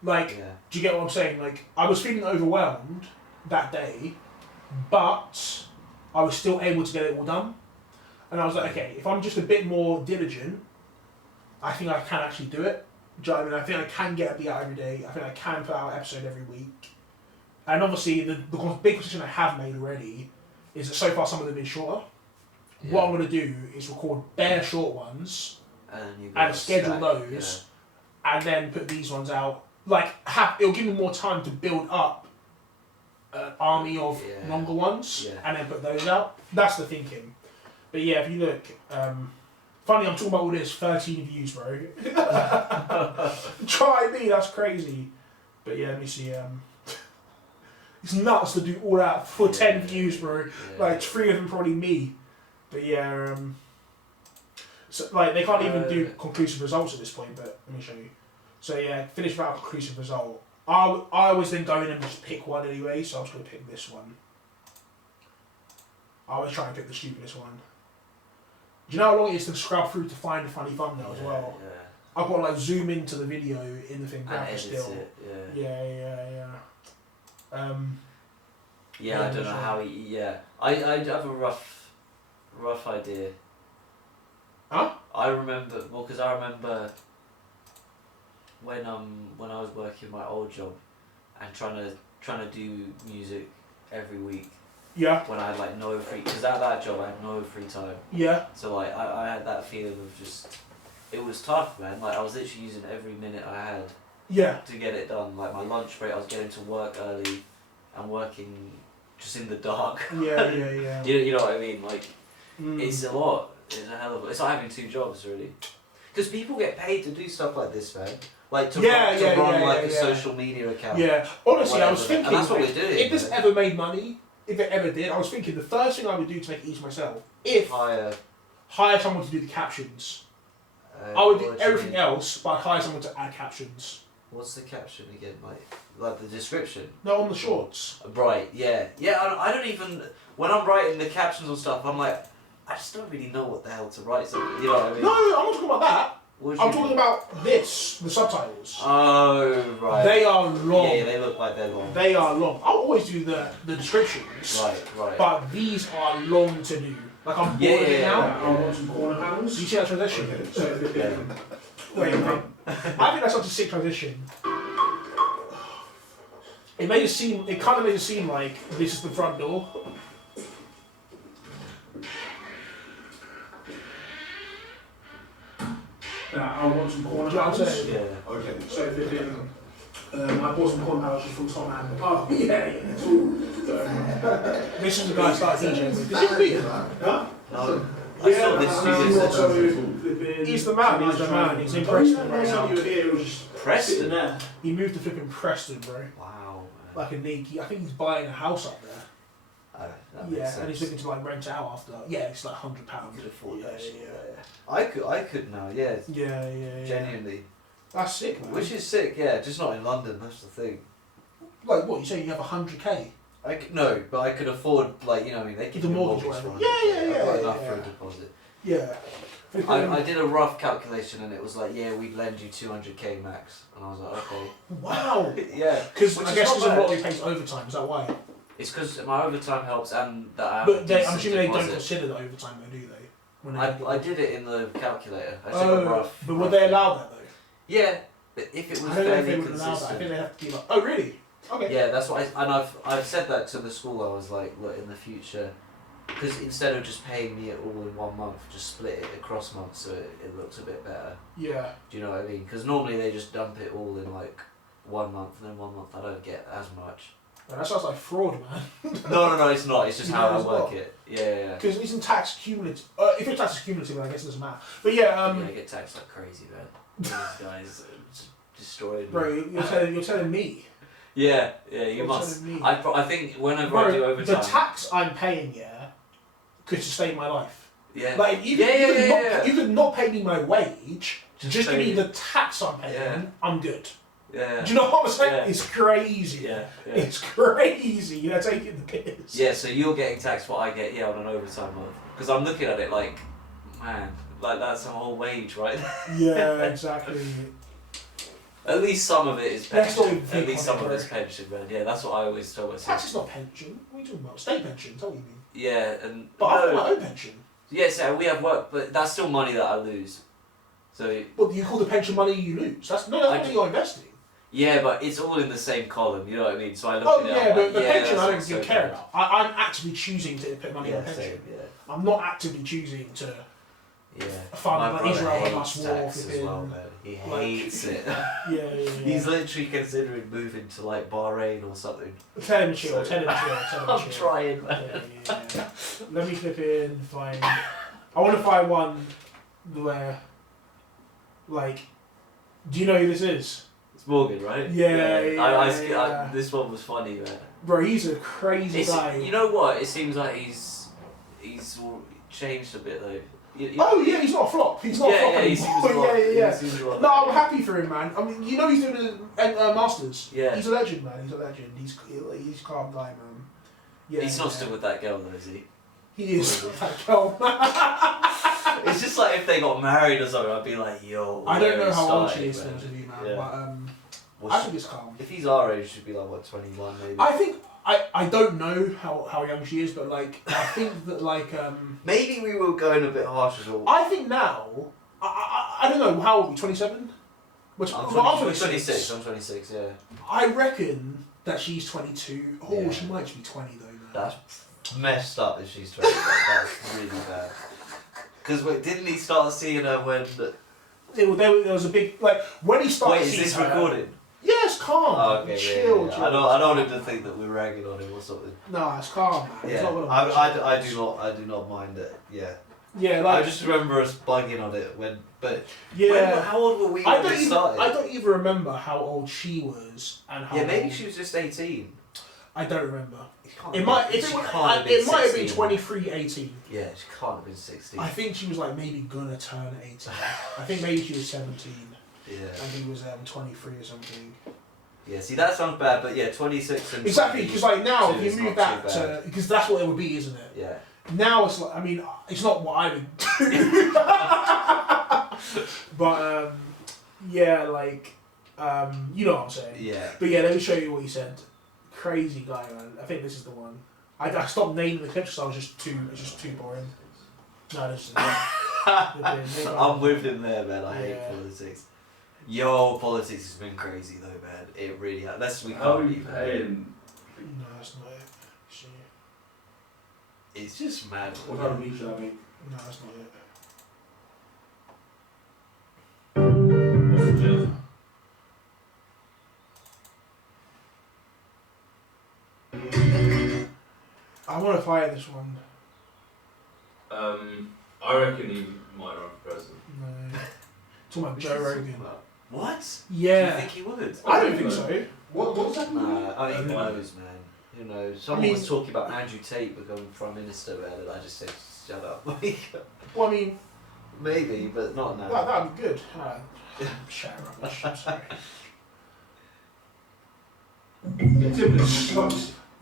Like, Yeah. do you get what I'm saying? Like, I was feeling overwhelmed that day, but I was still able to get it all done. And I was like, okay, if I'm just a bit more diligent, I think I can actually do it. Do you know what I mean? I think I can get a beat out every day. I think I can put out an episode every week. And obviously, the big decision I have made already is that so far some of them have been shorter. Yeah. What I'm going to do is record bare short ones And, and schedule those, and then put these ones out. Like, it'll give me more time to build up an army of longer ones, and then put those out. That's the thinking. But yeah, if you look, funny, I'm talking about all this 13 views, bro. Try me, that's crazy. But yeah, let me see. It's nuts to do all that for 10 views, bro. Yeah. Like 3 of them probably me. But yeah, so like they can't even do conclusive results at this point. But let me show you. So yeah, finish without a conclusive result. I always then go in and just pick one anyway. So I'm just gonna pick this one. I always try and pick the stupidest one. Do you know how long it is to scrub through to find a funny thumbnail as well? Yeah. I've got to like zoom into the video in the thing, And grab the edit still. it. Yeah. Yeah, I don't know how. I have a rough idea. Huh? I remember because I remember when I was working my old job and trying to do music every week Yeah. when I had like no free, because at that job I had no free time. Yeah. So like I had that feeling of just, it was tough, man. Like I was literally using every minute I had Yeah. to get it done. Like my lunch break, I was getting to work early and working just in the dark. Yeah. You know what I mean? Like Mm. it's a lot. It's a hell of a. It's like having 2 jobs really. Because people get paid to do stuff like this, man. Like to run like a social media account. Yeah. Honestly, I was Whatever. thinking, And that's what like, we're doing. if this man. ever made money, if it ever did, I was thinking the first thing I would do to make it easy myself, if hire someone to do the captions. I would do everything else, but I'd hire someone to add captions. What's the caption again? Like the description. No, on the shorts. Right. Yeah. I don't even, when I'm writing the captions or stuff, I'm like, I just don't really know what the hell to write. So you know what I mean? No, I'm not talking about that. What do I'm you talking mean? about this, the subtitles. Oh right. They are long. Yeah, they look like they're long. They are long. I'll always do the descriptions. Right. But these are long to do. Like I'm bored of it now. I want some corner panels. Do you see that transition? Yeah. Wait. I think that's such a sick transition. It made it seem. It kind of made it seem like this is the front door. I want some corner Do you know what I'm panels. saying? Yeah. Okay. So if it I bought some corn powder from Tom and oh yeah. This is the guy I started DJing with. Is he weird? Huh? No. I saw this studio. He's the man. He's the man. He's in Preston right now. You were here, it was just Preston? sitting there. He moved to flipping Preston, bro. Wow. Man. Like a league. I think he's buying a house up there. That makes Yeah, sense. and he's looking to like rent it out after. Yeah, it's like £100. You could afford yeah, that shit. yeah. I could now, yeah. Yeah. Genuinely. That's sick, man. Which is sick, yeah. Just not in London. That's the thing. Like what you say? You have 100k. No, but I could afford, like, you know what I mean. They give The you a mortgage mortgage or for whatever. 100K. Yeah, I've got yeah, enough yeah. for a deposit. Yeah. I did a rough calculation and it was like, yeah, we'd lend you 200k max, and I was like, okay. Wow. Yeah. Because Which I is guess not because a bad. lot of it pays overtime. Is that why? It's because my overtime helps and that I have But a they, I'm decent assuming they don't deposit. consider the overtime, though, do they? When they I did it in the calculator. I took a Oh, rough. but would they allow that though? Yeah, but if it was I don't know if they fairly would allow that. I consistent. think they have to keep up. Oh, really? Okay. Yeah, that's what I've said that to the school. I was like, look, in the future, because instead of just paying me it all in 1 month, just split it across months so it looks a bit better. Yeah. Do you know what I mean? Because normally they just dump it all in like 1 month, and then 1 month I don't get as much. Well, that sounds like fraud, man. No, it's not. It's just You how know I as work well. it. Yeah. Because isn't tax cumulative? If it's tax cumulative, then I guess it doesn't matter. But yeah, Yeah, I get taxed like crazy, man. These guys destroyed me. bro, you're telling me. Yeah, you You're must. telling me. I think whenever I do Bro, overtime. the tax I'm paying, yeah, could sustain my life. Yeah. Like, you could not pay me my wage, just give me the tax I'm paying, Yeah. I'm good. Yeah. Do you know what I'm saying? Yeah. It's crazy. Yeah. It's crazy. You're taking the piss. Yeah, so you're getting taxed what I get, on an overtime month. Because I'm looking at it like, man, like that's a whole wage, right? Yeah, exactly. At least some of it is Let's not pension. even At think least on some it, of it's bro. pension, man. Yeah, that's what I always tell Tax myself. is not pension. What are you talking about? State pension, is that what you mean? Yeah, and But I've got my own pension. yes, we have work, but that's still money that I lose. So What, you call the pension money you lose? That's money you're investing. yeah, but it's all in the same column. You know what I mean? So I look Oh at it. yeah, I'm but like, the yeah, pension that's I not don't so even care bad. about. I'm actively choosing to put money in Yeah, a pension. same. I'm not actively choosing to Yeah. fund My like brother Israel and hates us war tax as flipping. well, man. He like- hates it. Yeah. He's literally considering moving to like Bahrain or something. Tell him chill, So- tell him chill. I'm trying, man. Yeah. Let me flip in, find. I want to find one where, like, do you know who this is? It's Morgan, right? Yeah. This one was funny, man. Bro, he's a crazy guy. You know what? It seems like he's all changed a bit though. Oh yeah, he's not a flop. He's not a flop he anymore. seems a lot. Yeah. He seems a lot No, I'm better. happy for him, man. I mean, you know he's doing a masters. Yeah. He's a legend, man. He's a legend. He's a calm guy, man. Yeah. He's not still with that girl though, is he? He is that girl. It's just like if they got married or something, I'd be like, yo. I don't know where how it old she started, is, to be man. honest with you, man. Yeah. But Well, I think it's calm. if he's our age, should be like what, 21 maybe. I think I don't know how young she is, but like I think that like Maybe we were going a bit harsh as well. I think now I don't know how old are we, 27? Which I'm well, 26. I'm 26. Yeah. I reckon that she's 22. Oh, Yeah. she might just be 20 though, man. That's messed up if she's 20. That's really bad. Because didn't he start seeing her when? There was a big like when he started. Wait, is seeing this her- recorded? Yes, calm. Oh, okay, chill, yeah. chill. I don't want him to think that we're ragging on him or something. No, it's calm, man. It's Yeah, not gonna I do not mind it. Yeah, Yeah, I like just remember us bugging on it but yeah. how old were we I when it started? don't even remember how old she was and how. Yeah, maybe old, she was just 18. I don't remember. can't It have might. been- If she it, was, can't have been it might have been 16. 23, 18. Yeah, she can't have been 16. I think she was like maybe gonna turn 18. I think maybe she was 17 Yeah. and he was 23 or something. Yeah, see, that sounds bad, but yeah, 26 and Exactly, because like now if 22 you is move not that too to bad. because that's what it would be, isn't it? Yeah. Now it's like I mean it's not what I would do, but yeah, like you know what I'm saying. Yeah. But yeah, let me show you what he said. Crazy guy, man. I think this is the one. I stopped naming the clips because it's just too boring. No, this is I'm with him there, man. I hate Yeah. politics. Yo, politics has been crazy though, man. It really has. That's we How are can't you be paying? No, that's not it. See. It's just mad. What kind of meat should I make? No, that's not it. What's the deal? I want to fire this one. I reckon he might run for president. No. Talking about Joe Rogan. What? Do Yeah. you think he would? I don't think so. What's that? I mean, who knows, man? You know, someone was talking about Andrew Tate becoming Prime Minister, and I just said, shut up. Well, I mean, maybe, but not now. that'd be good. Shut rubbish. I'm sorry.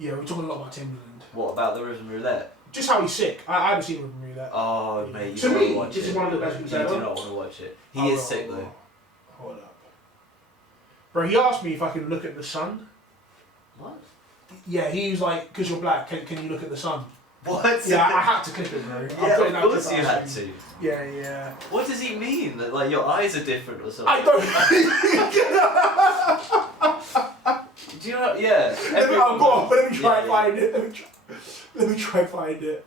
Yeah, we're talking a lot about Timberland. What about the Rhythm Roulette? Just how he's sick. I haven't seen Rhythm Roulette. Oh, mate, you To gotta me, watch this it. is one of the best things You ever. do not want to watch it. He is sick though. Hold up. Bro, he asked me if I can look at the sun. What? Yeah, he was like, because you're black, can you look at the sun? What? Yeah, I had to clip it, bro. Yeah, of course you had to. Yeah. What does he mean? That like your eyes are different or something? I don't. Do you know? Yeah. Let me try and find it. Let me try and find it.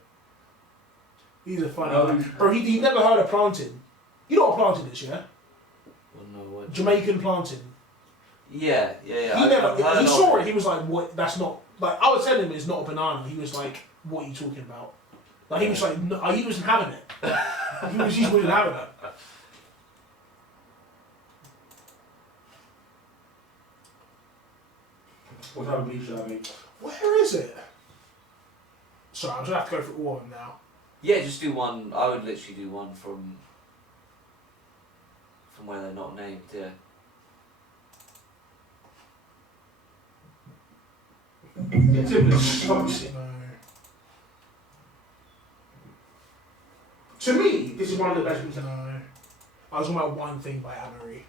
He's a funny man. Bro, he never heard of planting. You know what planting is, yeah? Well, no, what? Jamaican planting. Yeah. He saw it, he was like, what, that's not, like, I was telling him it's not a banana, he was like, what are you talking about? Like, he was like, no, he wasn't having it. He wasn't having it. What type of bleach should I make? Where is it? Sorry, I'm just gonna have to go through all of them now. Yeah, just do one. I would literally do one from where they're not named. Yeah. No. To me, this is one of the best things I know. I was talking about one thing by Amory.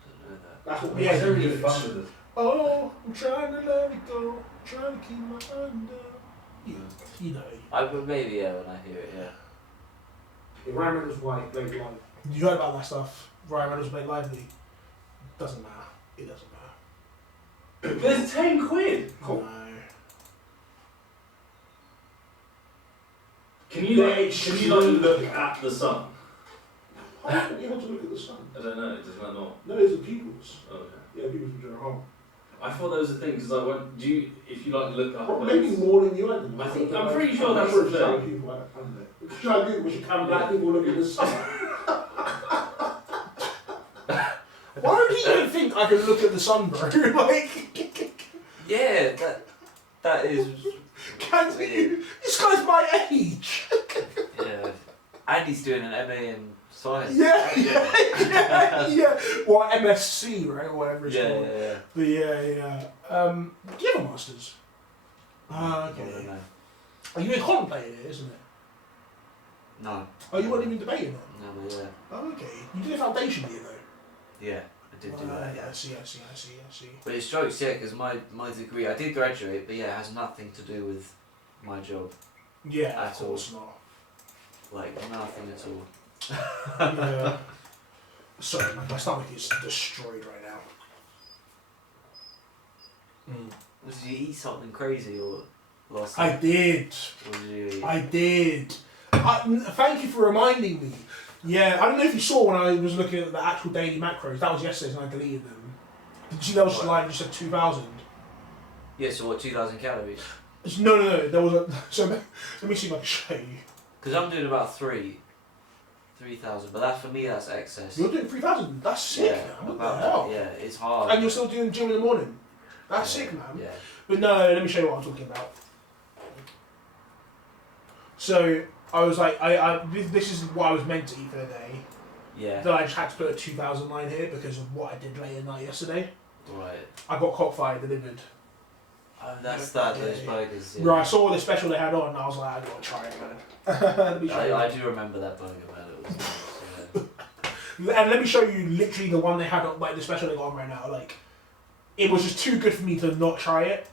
I don't know that. That's what Yeah, makes they're it really good. fun with it. Oh, I'm trying to let it go. Trying to keep my under. You know. But maybe yeah when I hear it, yeah. If Ryan Reynolds white, Blake Lively. You heard about that stuff? Ryan Reynolds, Blake Lively. Doesn't matter. It doesn't matter. There's 10 quid. No. Can you look at the sun? How do you want to look at the sun? I don't know. Does that not? No, it's the pupils. Oh, okay. Yeah, pupils from your home. I thought there was a thing because I went. Do you, if you like look up? Well, maybe more than you had. I think I'm pretty sure that's the thing. People, I don't know. Try to Google, we should come black people look at the sun. Why do you even think I can look at the sun, bro? Like, Yeah, that is. can you? This guy's my age. Yeah. Andy's doing an MA in science. Yeah. Well, MSc, right, or whatever it's called. Yeah. But yeah. Do you have a masters? Ah, I don't okay. know. Are you contemplating it, isn't it? No. Oh, you weren't even debating it? No, but yeah. Oh, okay. You did a foundation year though. Yeah, I did do that. Yeah. I see. But it's jokes, yeah, because my degree, I did graduate, but yeah, it has nothing to do with my job. Yeah, At of course not. Like, nothing at all. Yeah. Sorry, my stomach is destroyed right now. Did you eat something crazy or last I night? did. What did you eat? I did. Thank you for reminding me. Yeah, I don't know if you saw when I was looking at the actual daily macros. That was yesterday, and I deleted them. Did you see that was What? like you said 2,000? Yeah, so what, 2,000 calories? No. There was a. So let me see if I can show you. Because I'm doing about 3,000, but that for me that's excess. You're doing 3,000. That's sick, Yeah, man. What about the hell? that. Yeah, it's hard. And you're still doing gym in the morning. That's Yeah, sick, man. Yeah. But no, let me show you what I'm talking about. So I was like, this is what I was meant to eat for the day. Yeah. Then I just had to put a 2,000 line here because of what I did late at night yesterday. Right. I got cockfired delivered. Oh, that's that, those burgers. Yeah. Right, I saw the special they had on and I was like, I gotta try it, man. Let me show you. I do remember that burger, man. It was nice, yeah. And let me show you literally the one they had on, like the special they got on right now. Like, it was just too good for me to not try it.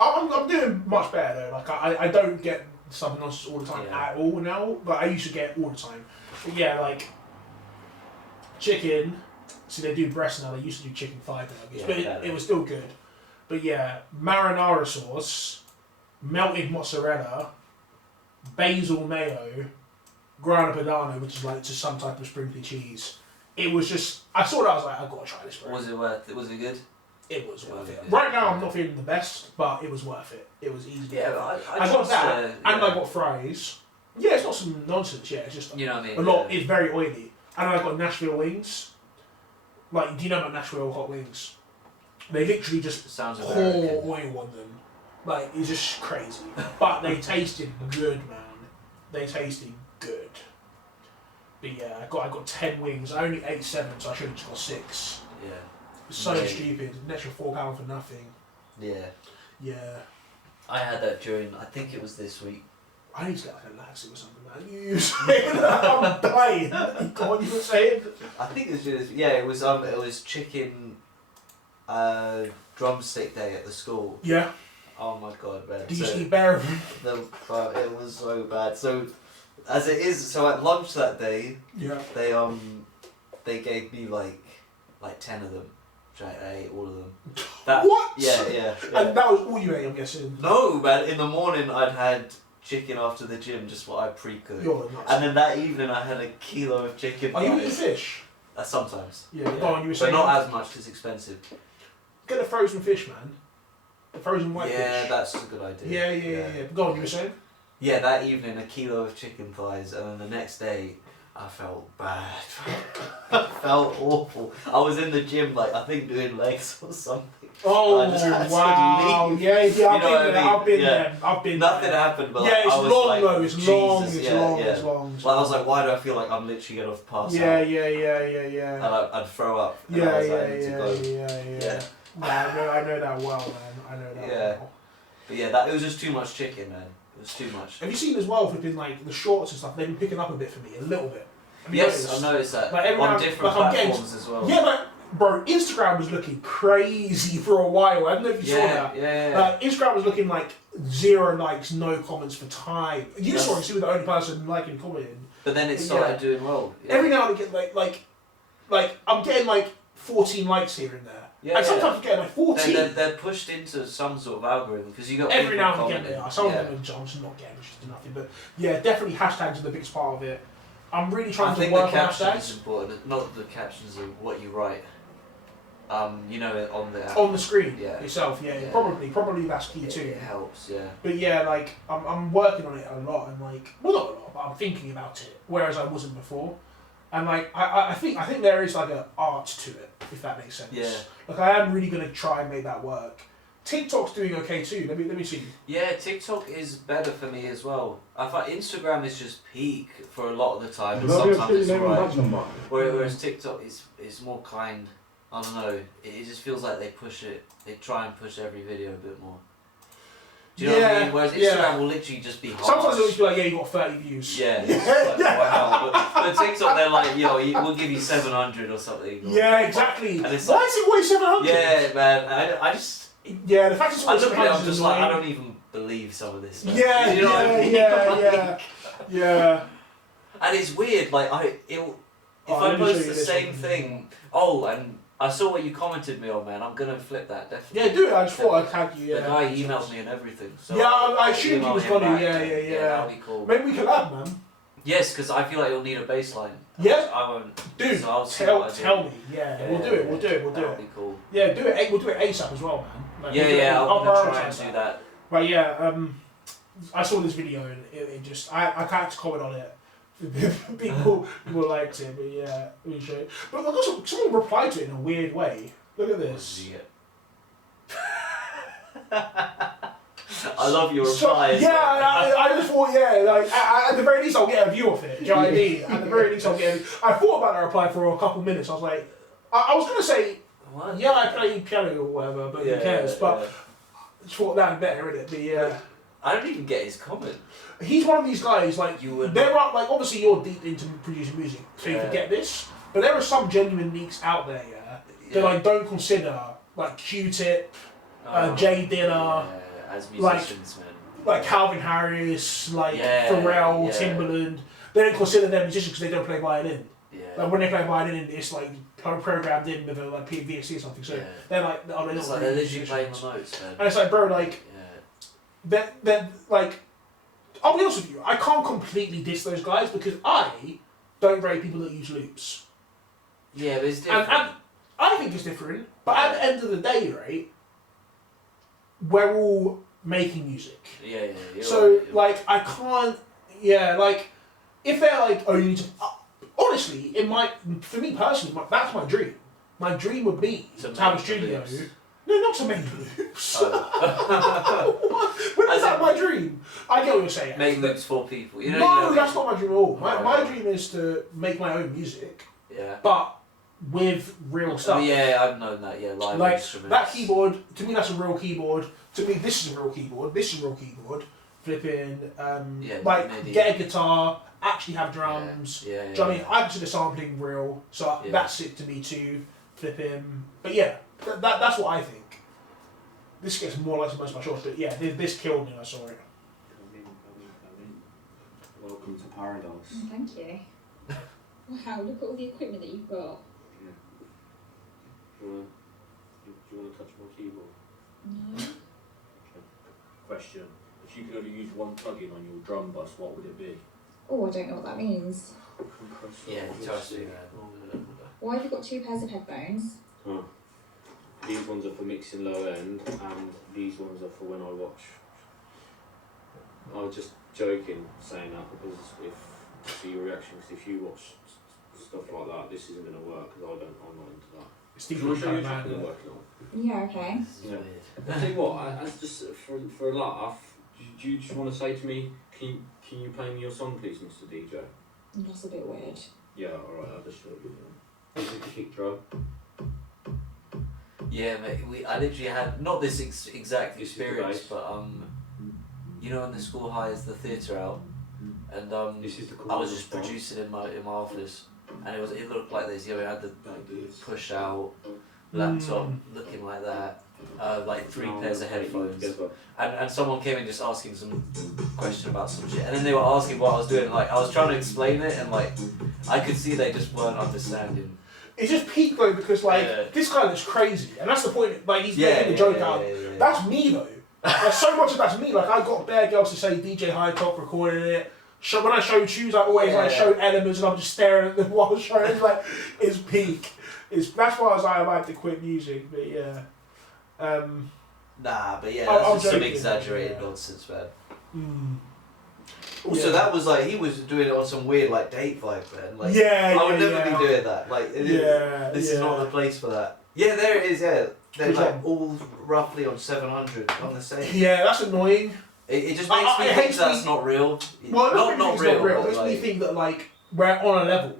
I'm doing much better though. Like I don't get something else all the time at all now. Like I used to get it all the time. But yeah, like chicken. See, they do breast now. They used to do chicken thigh burgers, but it was still good. But yeah, marinara sauce, melted mozzarella, basil mayo, grana padano, which is like just some type of sprinkly cheese. It was just, I saw that, I was like, I've got to try this, bro. Was it worth it? Was it good? It was worth it. Good. Right now, I'm not feeling the best, but it was worth it. It was easy. Yeah, I got that, and yeah. I got fries. Yeah, it's not some nonsense. Yeah, it's just You know what I mean? a lot. It's very oily, and I got Nashville wings. Like, do you know about Nashville hot wings? They literally just It sounds pour American. oil on them. Like, it's just crazy. But they tasted good, man. They tasted good. But yeah, I got 10 wings. I only ate 7, so I should have just got 6. Yeah. So Yeah. stupid. An extra £4 for nothing. Yeah. Yeah. I had that during, I think it was this week. I need to get like a lassie or something, man. You saying that? I'm dying. God, you were saying? I think it was just, yeah, it was chicken drumstick day at the school. Yeah. Oh my god, man. Do you So- see bear of them? it was so bad. So, as it is, so at lunch that day, Yeah. they gave me like 10 of them. Which I ate all of them. That, What? Yeah. And that was all you ate, I'm guessing. No, man. In the morning, I'd had chicken after the gym, just what I pre-cooked. You're nuts. And then that evening, I had a kilo of chicken. Are you eating thighs. fish? Sometimes. Yeah, go on, you were saying. But not as much. 'Cause it's expensive. Get the frozen fish, man. The frozen white Yeah, fish. that's a good idea. Yeah. Go on, you were saying? Yeah, that evening, a kilo of chicken thighs, and then the next day, I felt bad. I felt awful. I was in the gym, like, I think doing legs or something. Oh, I just had to wow. leave. Yeah, I've You know been what I there. mean? I've been Yeah. there. I've been Nothing there. happened, but Yeah, like, it's I was long like, though. It's long. Jesus, It's yeah, long. yeah. It's long. Like, I was like, why do I feel like I'm literally gonna pass Yeah. out? And I'd throw up. And I was like, I need to go. Yeah. Nah, I know that well, man. I know that Yeah. well. But yeah, it was just too much chicken, man. It was too much. Have you seen as well, flipping like the shorts and stuff? They've been picking up a bit for me, a little bit. Have you Yes, noticed? I noticed that. Like, every on now- different like, I'm getting- platforms as well. Yeah, but bro, Instagram was looking crazy for a while. I don't know if you saw that. Yeah. Instagram was looking like 0 likes, no comments for time. You Yes. saw it, you were the only person liking and commenting. But then it started doing well. Yeah. Every now and again, like I'm getting like 14 likes here and there. Yeah, And sometimes I'm getting like 14. They're pushed into some sort of algorithm because you got Every people now and commenting. again they are. Some of them I'm just not getting, which is nothing. But yeah, definitely hashtags are the biggest part of it. I'm really I trying to think the work on caption is hashtags. important. Not the captions of what you write. You know, on the app. On the screen Yeah. itself, yeah. Yeah. Probably that's key too. It helps, yeah. But yeah, like I'm working on it a lot, and like, well, not a lot, but I'm thinking about it, whereas I wasn't before. And like I think there is like an art to it, if that makes sense. Yeah. Like I am really gonna try and make that work. TikTok's doing okay too. Let me see. Yeah, TikTok is better for me as well. I find Instagram is just peak for a lot of the time, and sometimes it's alright. Whereas TikTok is more kind. I don't know. It just feels like they push it. They try and push every video a bit more. Do you know what I mean? Whereas Instagram will literally just be harsh. Sometimes it'll just be like, yeah, you got 30 views. Yeah. It's just like, wow. But TikTok, they're like, yo, we'll give you 700 or something. Or, Yeah, exactly. And it's Why like, is it always 700? yeah, man. I just, Yeah, the fact it's I always look at it, 700 I'm just is like, I annoying. don't even believe some of this. Man. Yeah, You know what I mean? yeah. And it's weird, like, if Oh, I let me show post you the this same one. thing, and I saw what you commented me on, man, I'm gonna flip that, definitely. Yeah, do it. I just thought I'd tag you. The Yeah. guy emailed me and everything. So Yeah, I I'll assumed he email was him gonna, back, yeah, and- yeah. that'll be cool. Maybe we collab, man. Yes, because I feel like you'll need a baseline. Yeah? I won't. Dude, So I'll see tell what I do. me. Yeah, we'll do it. We'll do it. That'll be cool. Yeah, do it. We'll do it ASAP as well, man. Like, we'll do it. Yeah, I'm I'll gonna try and prioritise do that. But yeah, I saw this video and it just I can't comment on it. people liked it, but yeah, we should. But look, also, someone replied to it in a weird way. Look at What this. did you get? I love your replies. Yeah, I just thought, like, at the very least I'll get a view of it, do you know what I mean? At the very least I'll get a view. I thought about that reply for a couple minutes, I was like, I was going to say, What? yeah, I play piano or whatever, but who cares, but I just thought that'd better, innit? But yeah. I don't even get his comment. He's one of these guys, like, You would there are, like, obviously you're deep into producing music, so you Yeah. can get this, but there are some genuine leaks out there, that I don't consider, like Q-Tip, Jay Dilla, as like- musicians, man. like Calvin Harris, like Yeah, Pharrell, yeah. Timbaland. They don't consider them musicians because they don't play violin. Yeah. Like when they play violin, it's like programmed in with a like VSC or something. So Yeah. they're like, oh, they're It's not like really they're literally playing musicians. the notes, man. And it's like, bro, like Yeah. they're like, I'll be honest with you, I can't completely diss those guys because I don't rate people that use loops. Yeah, but it's different. And I think it's different, but at the end of the day, right, we're all making music. yeah. You're So, right. like, I can't, like, if they're like, oh, you need to, honestly, for me personally, that's my dream. My dream would be To to have a make studio. loops. No, not to make loops. Oh. When is As that in- my dream? I get what you're saying. Make loops for people. You know, No, you know, that's not my dream at all. My Right. dream is to make my own music, Yeah. but with real stuff. Oh, yeah, I've known that. Yeah, live Like instruments. that keyboard, to me that's a real keyboard. To me this is a real keyboard. This is a real keyboard. Flipping, Yeah, like MIDI. get a guitar, actually have drums. Yeah, yeah. Do you know what I mean? I consider sampling real, so Yeah. that's it to me too. Flipping, but yeah, that's what I think. This gets more like most of my shorts, but yeah, this killed me when I saw it. Come in. Welcome to paradise. Oh, thank you. Wow, look at all the equipment that you've got. Yeah. Do you want to touch my keyboard? No. Question. If you could only use one plugin on your drum bus, what would it be? Oh, I don't know what that means. Compressor. Yeah, tell us to Why have you got 2 pairs of headphones? Huh. These ones are for mixing low end, and these ones are for when I watch. I was just joking saying that because if see your reaction, because if you watch stuff like that, this isn't going to work because I'm not into that. It's Do you different want to show you a kind track of I'm man. working on? Yeah, okay. Yeah. I tell you what, I just for a laugh, do you just want to say to me, can you play me your song, please, Mr. DJ? That's a bit weird. Yeah, alright, I'll just show you. This is the kick drum. Yeah, mate. I literally had not this exact This is the experience, bass. but you know, when the school hires the theatre out, and This is the I was chorus just part. producing in my office, and it looked like this. You know, it had the Like this. push out laptop looking like that, like 3 pairs of headphones, Together. and someone came in just asking some question about some shit, and then they were asking what I was doing. Like I was trying to explain it, and like I could see they just weren't understanding. It's just peak though because like Yeah. this guy looks crazy, and that's the point. Like he's Yeah, making the yeah, joke yeah, out. yeah. That's me though. Like so much of that's me. Like I got bare girls to say DJ Hightop recorded it. So when I show tunes, I always like Yeah. show elements, and I'm just staring at them while I'm showing. It's like it's peak. That's why I like to quit music. But yeah. Nah, but yeah, I'm that's just some joking, exaggerated yeah. nonsense, man. Mm. Also, Yeah. that was like he was doing it on some weird like date vibe, man. Like Yeah, I would yeah, never yeah. be doing that. Like this is not the place for that. Yeah, there it is. Yeah, they're Which like one? all roughly on 700 on the same. Yeah, that's annoying. It just I- makes me it think hates that's me- not real. Well, not real. It But makes me like, think that like we're on a level.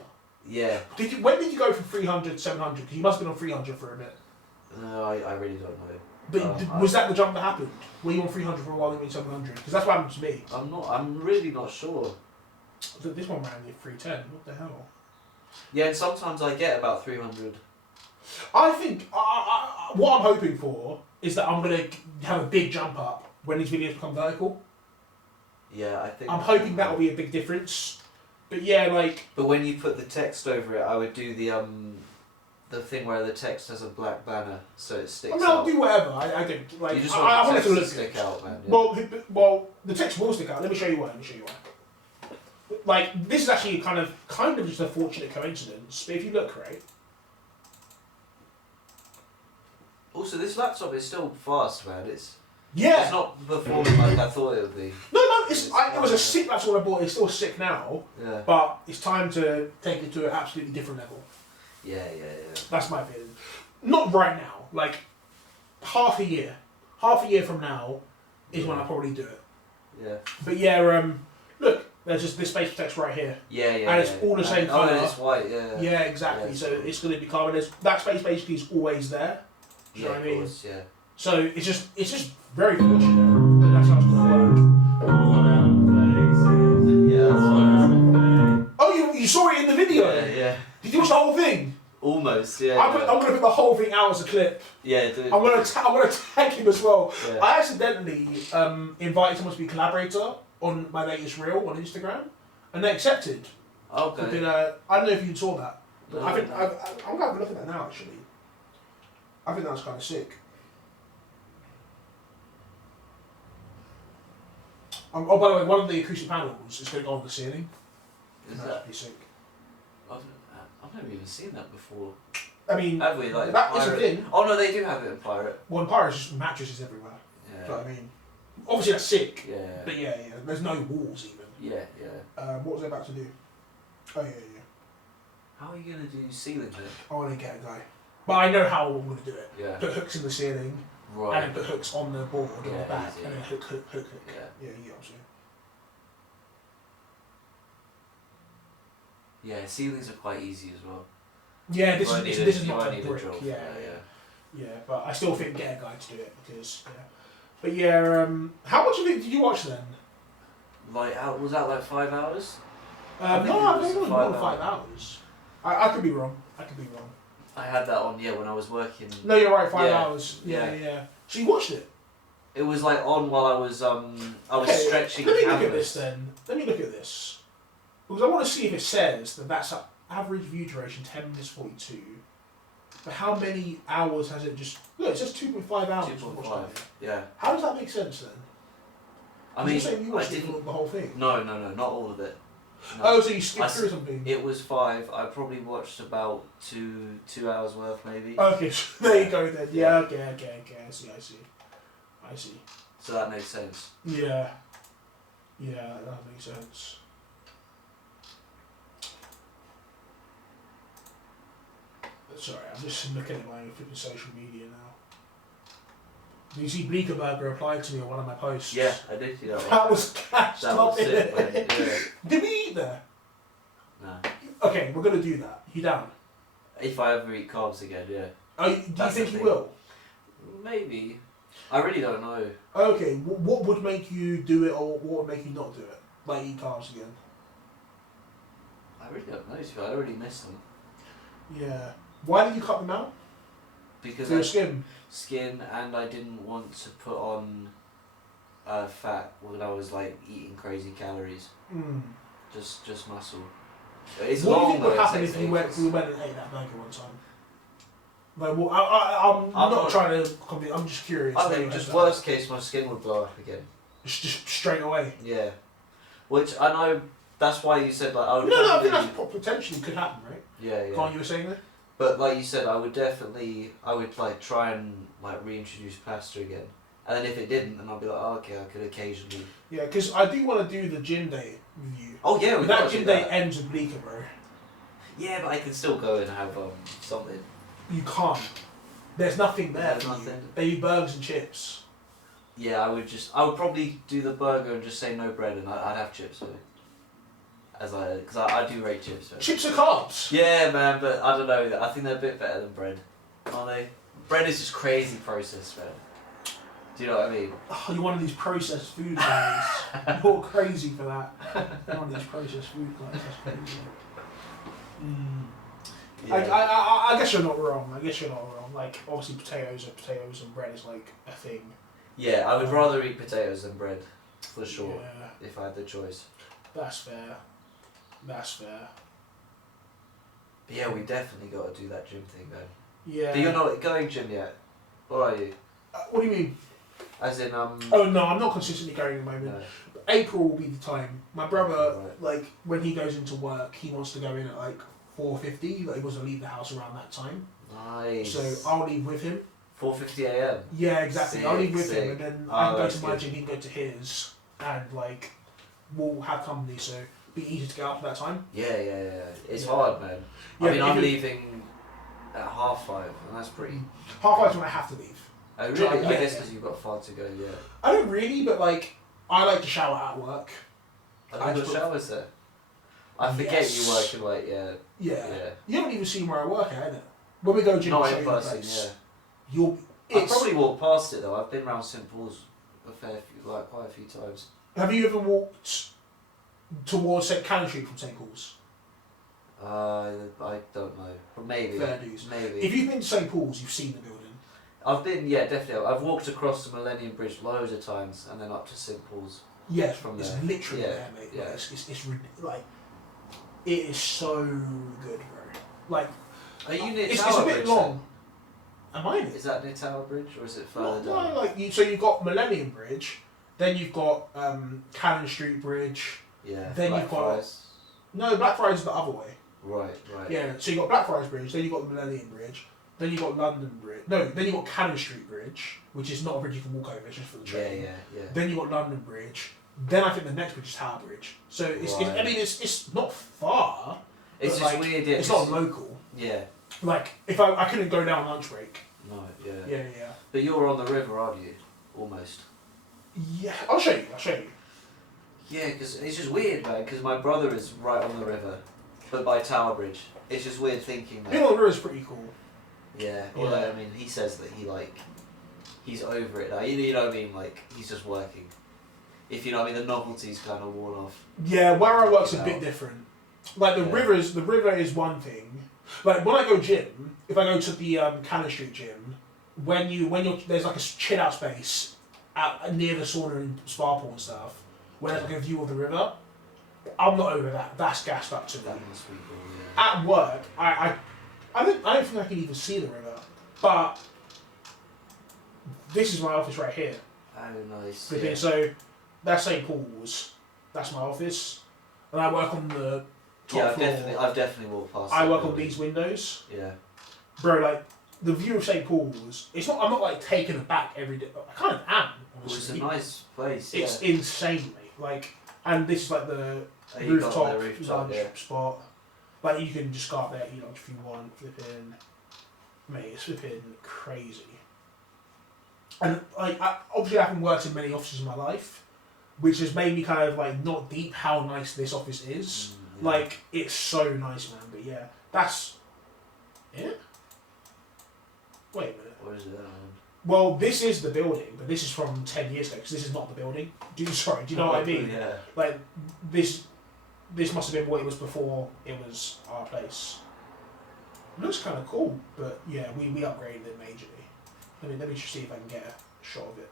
yeah. When did you go from 300 to 700? Because you must have been on 300 for a bit. No, I really don't know. But was that the jump that happened? Were you on 300 for a while, then went 700? Because that's what happened to me. I'm really not sure. This one ran me 310. What the hell? Yeah, and sometimes I get about 300. I think what I'm hoping for is that I'm gonna have a big jump up when these videos become vertical. Yeah, I think. I'm hoping that will be a big difference. But yeah, like But when you put the text over it, I would do the thing where the text has a black banner, so it sticks I mean, I'll out. do whatever. I don't like. You just I want want the it to text to look stick out, man. Yeah. Well, the text will stick out. Let me show you why. Like this is actually kind of just a fortunate coincidence. But if you look right, Also, this laptop is still fast, man. It's yeah. not performing like I thought it would be. No, it was a sick. That's what I bought. It's still sick now, Yeah. but it's time to take it to an absolutely different level. Yeah. That's my opinion. Not right now. Like half a year from now is when I probably do it. Yeah. But yeah, look, there's just this space text right here. Yeah. And it's all the same Oh, colour. and it's white. Yeah. Yeah, exactly. Yeah. So it's going to be carbon. That space basically is always there. Do you know Yeah, what I of mean? course. Yeah. So it's just very fortunate that that's how it's going to work. Yeah. That's fine. Oh, you saw it in the video. Yeah. Did you watch the whole thing? Almost. Yeah. I'm going to put the whole thing out as a clip. Yeah. Do it. I'm going to tag him as well. Yeah. I accidentally invited someone to be a collaborator on my latest reel on Instagram, and they accepted. Okay. I don't know if you saw that, but No, I think no. I'm going to have a look at that now. Actually, I think that's kind of sick. Oh, by the way, one of the acoustic panels is going to go on the ceiling. Is That's that? pretty sick. I've never even seen that before. I mean, Have we like that is a pirate? thing. Oh no, they do have it in pirate. One Pyre is just mattresses everywhere. Do you know Yeah. what I mean? Obviously that's sick, Yeah. but yeah, there's no walls even. Yeah. What was I about to do? Oh yeah. How are you gonna do ceiling then? I want to get a guy. But I know how I'm going to do it. Yeah. Put hooks in the ceiling, and Right. then put hooks on the board on Yeah, the back, easy. and then hook. Yeah. Yeah, you get what I'm saying. Yeah, ceilings are quite easy as well. Yeah, You won't need this is you not won't a need a brick. drill for Yeah, that, yeah. But I still think get a guy to do it because yeah. But yeah, how much of it did you watch then? Like, was that like 5 hours? I think No, it I was think it was 5 more than 5 hours. I could be wrong. I had that on, yeah, when I was working. No, you're right. 5 Yeah. hours. Yeah, Yeah. yeah. So you watched it. It was like on while I was Okay, stretching Let me look at canvas. this then. Let me look at this because I want to see if it says that that's a average view duration 10 minutes 42. But how many hours has it just? Look, it says 2.5 hours. 2.5. Yeah. How does that make sense then? I mean, you're saying you I watched didn't. the whole thing. No, not all of it. No. Oh, so you I skipped s- through something. It was 5. I probably watched about 2 hours worth, maybe. Okay, so there you go then. Yeah, okay. I see. So that makes sense. Yeah, that makes sense. Sorry, I'm just looking at my flipping social media now. Do you see Bleekerberger replied to me on one of my posts? Yeah, I did see that one. That was cash. That was sick, man. Yeah. Did we eat there? No. Okay, we're gonna do that. You down? If I ever eat carbs again, yeah. Do you That's think the you thing. will? Maybe. I really don't know. Okay, what would make you do it, or what would make you not do it? Like eat carbs again? I really don't know. To be fair. I don't really miss them. Yeah. Why did you cut them out? Because For your I skin. and I didn't want to put on fat when I was like eating crazy calories. Mm. Just muscle. It's What do you long think though. would it happen takes if we went ages. and ate that burger one time? Like, well, I'm I'm not not- trying to comment. I'm just curious. I think just worst case, my skin would blow up again. Just straight away. Yeah. Which I know. That's why you said like I would. No, I think probably- that's potentially could happen, right? Yeah, yeah. Can't you were saying that? But like you said, I would like try and like reintroduce pasta again. And then if it didn't, then I'd be like, oh, okay, I could occasionally. Yeah, because I do want to do the gym day review. Oh yeah, we But that gotta do gym day that. ends with Bleeker, bro. Yeah, but I can still go and have something. You can't. There's nothing there There's for nothing. you. They eat burgers and chips. Yeah, I would probably do the burger and just say no bread, and I'd have chips with it. Because I do rate chips. So. Chips are carbs. Yeah, man, but I don't know. I think they're a bit better than bread, aren't they? Bread is just crazy processed, man. Do you know what I mean? Oh, you're one of these processed food guys. You're crazy for that. You're one of these processed food guys. That's crazy. Yeah. I guess you're not wrong. Like, obviously potatoes are potatoes and bread is like a thing. Yeah, I would rather eat potatoes than bread, for sure, Yeah, if I had the choice. that's fair. That's fair. But yeah, we definitely got to do that gym thing, though. Yeah. But you're not going gym yet, or are you? What do you mean? As in, Oh no, I'm not consistently going at the moment. no. April will be the time. My brother, Right. like, when he goes into work, he wants to go in at like 4:50. Like, he wants to leave the house around that time. Nice. So I'll leave with him. 4:50 a.m. Yeah, exactly. I'll leave Sick, with him, sick. and then Oh, I can go that's to good. mine, he can go to his, and like we'll have company. So it'll be easy to get up at that time. Yeah. It's Yeah. hard, man. Yeah, I mean, but if I'm you- leaving at 5:30, and that's pretty. 5:30 when I have to leave. Oh, really? I Yeah. guess because you've got far to go, yeah. I don't really, but like I like to shower at work. Have I you got just- showers there? I forget Yes. you work in, like, yeah. Yeah. You haven't even seen where I work at, innit? When we go gym, I'll Not show in you the person, place. yeah. You'll. I've It's, probably walked past it, though. I've been around St. Paul's quite a few times. Have you ever walked towards St. Cannon Street from St. Paul's? I don't know. But maybe. Fair dues. Maybe. If you've been to St. Paul's, you've seen the building. I've been, yeah, definitely. I've walked across the Millennium Bridge loads of times and then up to St. Paul's. Yeah, From it's there. literally Yeah, there, mate. yeah. Like, it's like it is so good, bro. Like Are you near it's Tower a bit Bridge? long. Am I in Then? it? Is that near Tower Bridge or is it No, further down? like so you've got Millennium Bridge, then you've got Cannon Street Bridge. Yeah. Then you've got- Blackfriars. No, Blackfriars is the other way. Right. Yeah, so you've got Blackfriars Bridge, then you've got the Millennium Bridge, then you've got London Bridge. No, then you've got Cannon Street Bridge, which is not a bridge you can walk over, it's just for the train. Yeah. Then you've got London Bridge. Then I think the next bridge is Tower Bridge. So I Right. mean, it's not far. It's but, just like, weird, yeah. It's 'cause- not local. Yeah. Like, if I couldn't go down lunch break. No, yeah. Yeah. But you're on the river, aren't you? Almost. Yeah, I'll show you. Yeah, because it's just weird, man. Because my brother is right on the river, but by Tower Bridge. It's just weird thinking that. Being on the river is pretty cool. Yeah. Well, Yeah. I mean, he says that he's over it now. You know what I mean? Like, he's just working. If you know what I mean, the novelty's kind of worn off. Yeah, where I work's a bit different. Like the river is one thing. Like when I go gym, if I go to the Cannon Street gym, when you're there's like a chill out space out near the sauna and spa pool and stuff, where there's like a view of the river. I'm not over that. That's gassed up to me. That must be cool. Yeah. At work, I don't think I can even see the river, but this is my office right here. Oh, nice. Okay, Yeah. so that's St Paul's. That's my office, and I work on the top Yeah, floor. I've definitely walked past. I that work on building. these windows, Yeah. bro. Like the view of St Paul's. It's not. I'm not like taken aback every day. I kind of am. Well, it's a Honestly. nice place. It's Yeah. insane, mate. Like, and this is like the Oh, you got rooftop the rooftop, lunch yeah. spot. Like you can just go up there, eat lunch if you want. Flipping, mate, it's flipping crazy. And like, obviously, I haven't worked in many offices in my life, which has made me kind of like not deep how nice this office is. Yeah. Like, it's so nice, man. But yeah, that's it. Wait a minute. What is it? Well, this is the building, but this is from 10 years ago because this is not the building. Do you know what I mean? Yeah. Like this must have been what it was before it was our place. It looks kind of cool, but yeah, we upgraded it majorly. Let me just see if I can get a shot of it.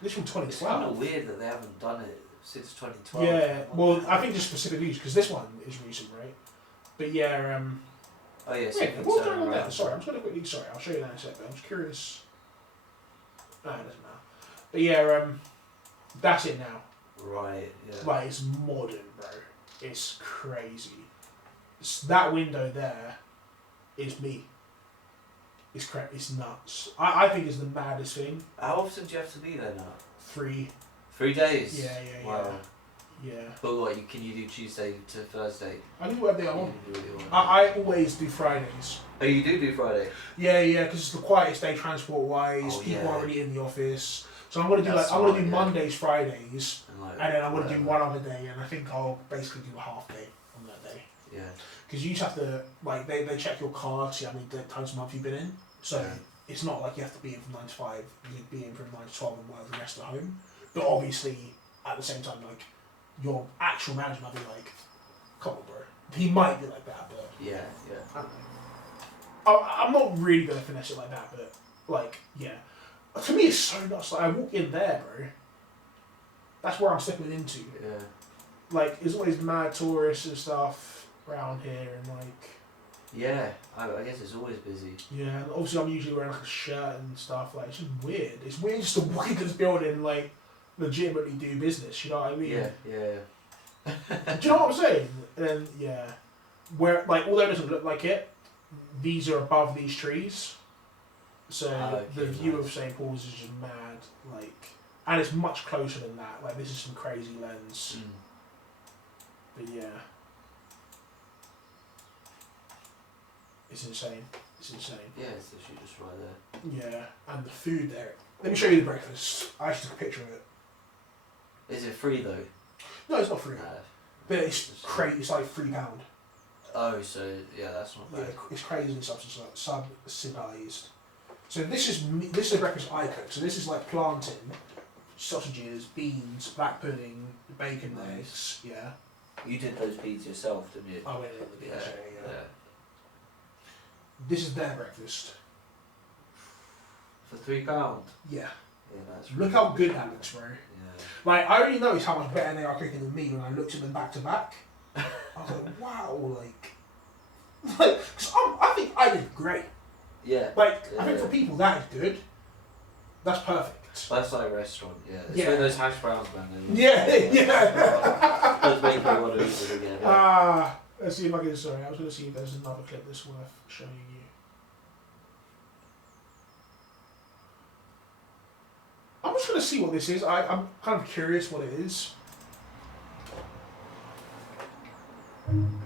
This from It's kind 2012. of weird that they haven't done it since 2012. Yeah, well, I think just specific use because this one is recent, right? But yeah, Oh yeah. wait, what was going on there? Sorry, I'm just gonna quickly. Sorry, I'll show you that in a second. I'm just curious. No, it doesn't matter. But yeah, that's it now. Right. Yeah. Like it's modern, bro. It's crazy. That window there is me. It's nuts. I think it's the maddest thing. How often do you have to be there now? 3. 3 days. Yeah. Wow. Yeah. But what? Can you do Tuesday to Thursday? I do whatever day I You want. can do what you want. I always do Fridays. Oh, you do Friday. Yeah, because it's the quietest day transport wise. Oh, People yeah. are already in the office. So I'm gonna do That's I'm gonna do smart, yeah. Mondays, Fridays, And and then I'm gonna do whatever. one other day, and I think I'll basically do a half day on that day. Yeah. Because you just have to, like, they check your card, see how many times a month you've been in. So Yeah. it's not like you have to be in from 9 to 5, you can be in from 9 to 12 and work the rest at home. But obviously, at the same time, like, your actual manager might be like, come on, bro. He might be like that, but Yeah. I don't know. I'm not really going to finesse it like that, but, like, yeah. To me, it's so nuts. Like, I walk in there, bro. That's where I'm stepping into. Yeah. Like, there's always mad tourists and stuff around here, and, like, Yeah. I guess it's always busy. yeah, and obviously I'm usually wearing like a shirt and stuff. Like, it's just weird. It's weird just to walk into this building and like legitimately do business. You know what I mean? Yeah. Do you know what I'm saying? And then yeah, where like although it doesn't look like it, these are above these trees, so Okay, the view nice. of St Paul's is just mad. Like, and it's much closer than that. Like, this is some crazy lens. But yeah, it's insane. It's insane. Yeah, it's literally just right there. Yeah, and the food there. Let me show you the breakfast. I actually took a picture of it. Is it free though? No, it's not free, Nah. but it's crazy. It's like £3. Oh, so yeah, that's not Yeah, bad. it's crazy and subsidised. So this is a breakfast I cook. So this is like plantain, sausages, beans, black pudding, bacon, Nice. eggs. Yeah, You did those beans yourself, didn't you? I went in with the beans. Yeah. Yeah. This is their breakfast. For £3. Yeah, Yeah, that's look really how good good. that looks, bro. Yeah. Like, I already noticed how much better they are cooking than me when I looked at them back to back. I was like, wow, cause I think I did great. Yeah. Like, I think Yeah. for people that is good. That's perfect. That's like a restaurant, yeah. It's Yeah. like those hash browns, man. Yeah, yeah. Those make me want to eat them again. Let's see if I can. Sorry, I was going to see if there's another clip that's worth showing you. I'm just going to see what this is. I'm kind of curious what it is.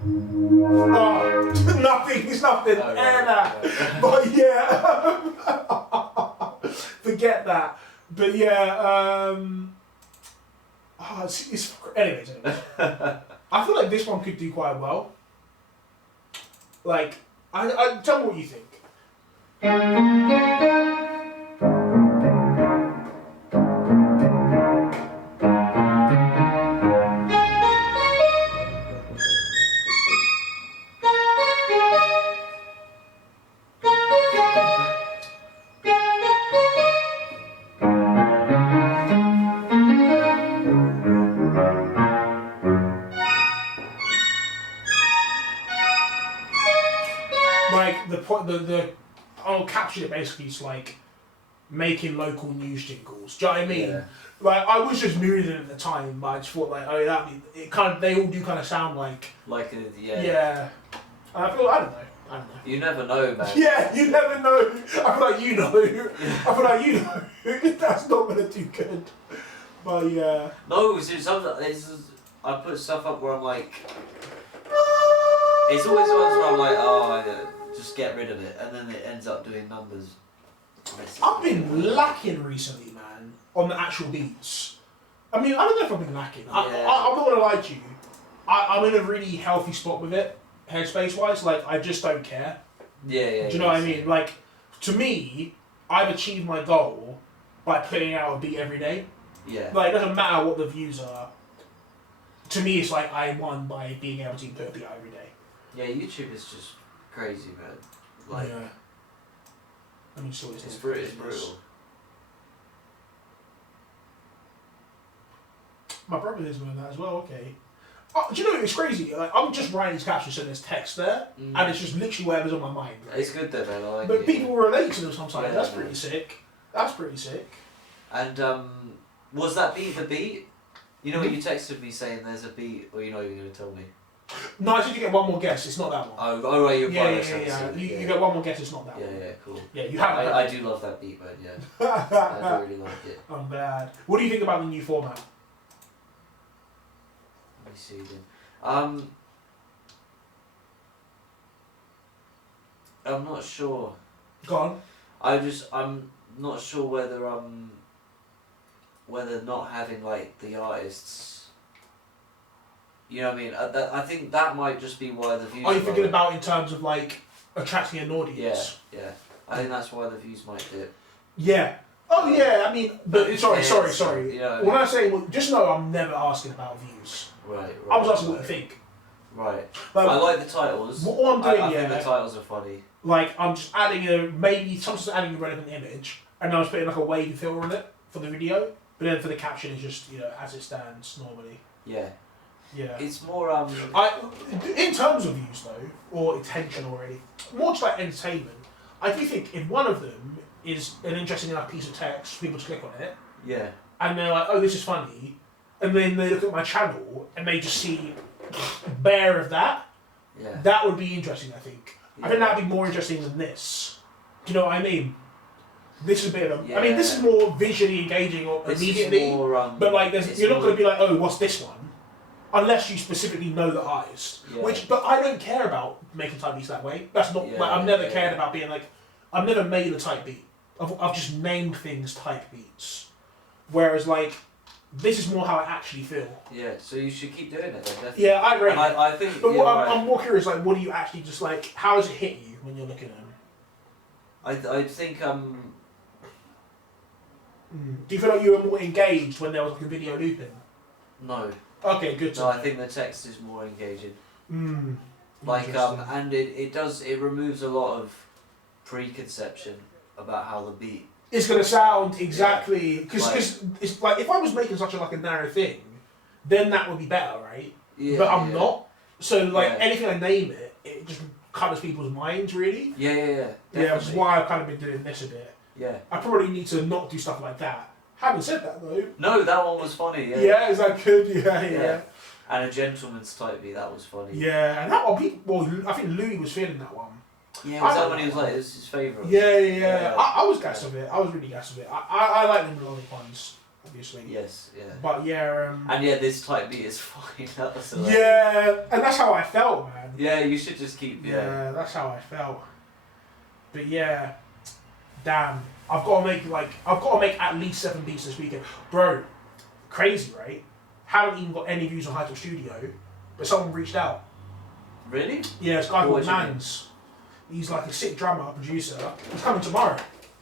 Oh, nothing. It's nothing. Oh, Air right, that. right. But yeah, forget that. But yeah, anyways. I feel like this one could do quite well. Like, I tell me what you think. Like the I'll capture it basically. It's like making local news jingles. Do you know what I mean? Yeah. Like I was just new to it at the time, but I just thought like, oh, it kind of they all do kind of sound like Like yeah. yeah. And I don't know. You never know, man. Yeah, you never know. I feel like you know. I feel like you know. That's not gonna do good. But yeah. No, I put stuff up where I'm like, it's always the ones where I'm like, oh, yeah, just get rid of it, and then it ends up doing numbers. I've been lacking recently, man, on the actual beats. I mean, I don't know if I've been lacking. Yeah. I'm not gonna lie to you. I'm in a really healthy spot with it, headspace wise. Like, I just don't care. Yeah. Do you know what I mean? Like, to me, I've achieved my goal by putting out a beat every day. Yeah. Like, it doesn't matter what the views are. To me, it's like I won by being able to put a beat out every day. Yeah, YouTube is just crazy, man. Like, yeah. Let me just always it's brutal. My brother is doing that as well. Okay. Oh, do you know it's crazy? Like I'm just writing these captions and there's text there, and it's just literally whatever's on my mind. It's good though, man. I like But it. people relate to them sometimes. Yeah, That's man. pretty sick. That's pretty sick. And was that beat the beat? You know when you texted me saying there's a beat, or you're not even gonna tell me? No, I said you get one more guess. It's not that one. Oh right, you're Yeah. right. You get one more guess. It's not that Yeah, one. yeah, cool. Yeah, you have. I do love that beat, man. Yeah, I do really like it. I'm bad. What do you think about the new format? Let me see then. I'm not sure. Go on. I'm not sure whether not having like the artists. You know what I mean? I think that might just be why the views. Are you thinking about in terms of like attracting an audience? Yeah. I think that's why the views might dip. Yeah. Oh yeah. I mean, but sorry. Yeah. When I say, just know I'm never asking about views. Right. I was asking what you think. Right. Like, I like the titles. What I'm doing, I think the titles are funny. Like I'm just adding sometimes adding a relevant image, and I was putting like a wavy filter on it for the video, but then for the caption it's just as it stands normally. Yeah. Yeah. It's more in terms of views though, or attention already, more just like entertainment. I do think if one of them is an interesting enough piece of text for people to click on it, yeah, and they're like, oh, this is funny, and then they look at my channel and they just see bare of that, yeah. that would be interesting. I think. Yeah. I think that'd be more interesting than this. Do you know what I mean? This is a bit of. Yeah. I mean, this is more visually engaging or This immediately, is more, but like, it's you're not more- going to be like, oh, what's this one? Unless you specifically know the artist, Yeah. but I don't care about making type beats that way. That's not Yeah, like I've never yeah, cared yeah. about being like I've never made a type beat. I've just named things type beats. Whereas like this is more how I actually feel. Yeah, so you should keep doing it then, definitely. Yeah, I agree. And I think. But yeah, I'm more curious. Like, what do you actually just like? How does it hit you when you're looking at them? I think Do you feel like you were more engaged when there was like a video looping? no. Okay, good. No, I think the text is more engaging. Like Interesting. and it removes a lot of preconception about how the beat. It's gonna sound exactly because Like- it's like if I was making such a narrow thing, then that would be better, right? Yeah, But I'm yeah. not. So like Yeah. anything I name it, it just covers people's minds really. Yeah. Yeah, which is Definitely. why I've kind of been doing this a bit. Yeah. I probably need to not do stuff like that. Having said that though, No, that one was funny. Yeah. yeah, is that good? Yeah. Yeah. And a gentleman's type beat, that was funny. Yeah, and that one, well, I think Louis was feeling that one. Yeah, was I that like when he was that like, it was his favourite? Yeah. Yeah. I was gassed of it. I was really gassed of it. I like them melodic ones. obviously. Yes, yeah. But yeah. And yeah, this type beat is fine. That was hilarious. Yeah, and that's how I felt, man. Yeah, you should just keep. Yeah, that's how I felt. But yeah, damn, I've got to make at least 7 beats this weekend, bro. Crazy, right? Haven't even got any views on Hightop Studio, but someone reached out. Really? Yeah, this guy What called do you mean? Mans. He's like a sick drummer, producer. He's coming tomorrow.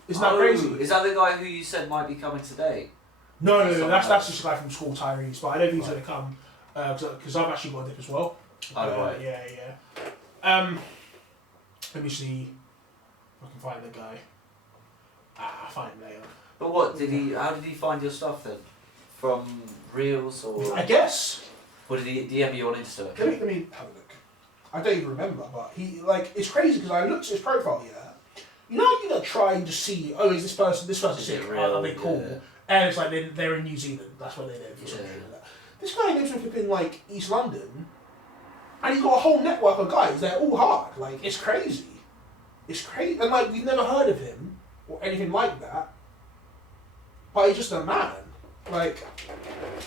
Isn't that crazy? Is that the guy who you said might be coming today? No, that's else. just a guy from school, Tyrese. But I don't think he's gonna come because I've actually got a dip as well. Oh, right. Yeah. Let me see if I can find the guy. I'll find him later. But what did he? How did he find your stuff then? From Reels or? I guess. Or did he DM you on Insta? Let me have a look. I don't even remember, but he it's crazy because I looked at his profile. Yeah. You know, you gotta try and just see. Oh, is this person Is sick? it Are they real? cool? Yeah. And it's like they're in New Zealand. That's where they live. Or something like that. This guy lives in flipping like East London, and he's got a whole network of guys. They're all hard. Like it's crazy. It's crazy, and like we've never heard of him or anything like that. But he's just a man. Like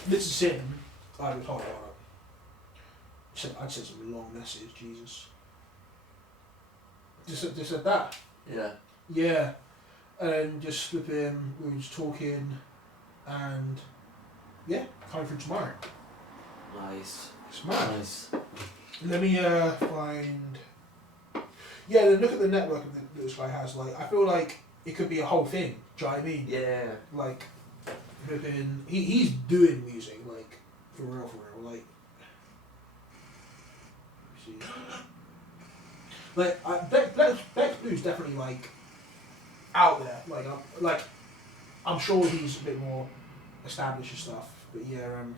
this is him. I was hold on. I'd sent some long message. Jesus. Just said that. Yeah. Yeah, and just flipping, we were just talking, and yeah, coming through tomorrow. Nice. It's mad. Nice. Let me find. Yeah, then look at the network that this guy has. Like, I feel like it could be a whole thing. Do you know what I mean? Yeah. Like, flipping, he's doing music, like for real, like. Let me see. Like, Bex Blue's definitely like out there. Like, I'm sure he's a bit more established and stuff. But yeah, I don't know.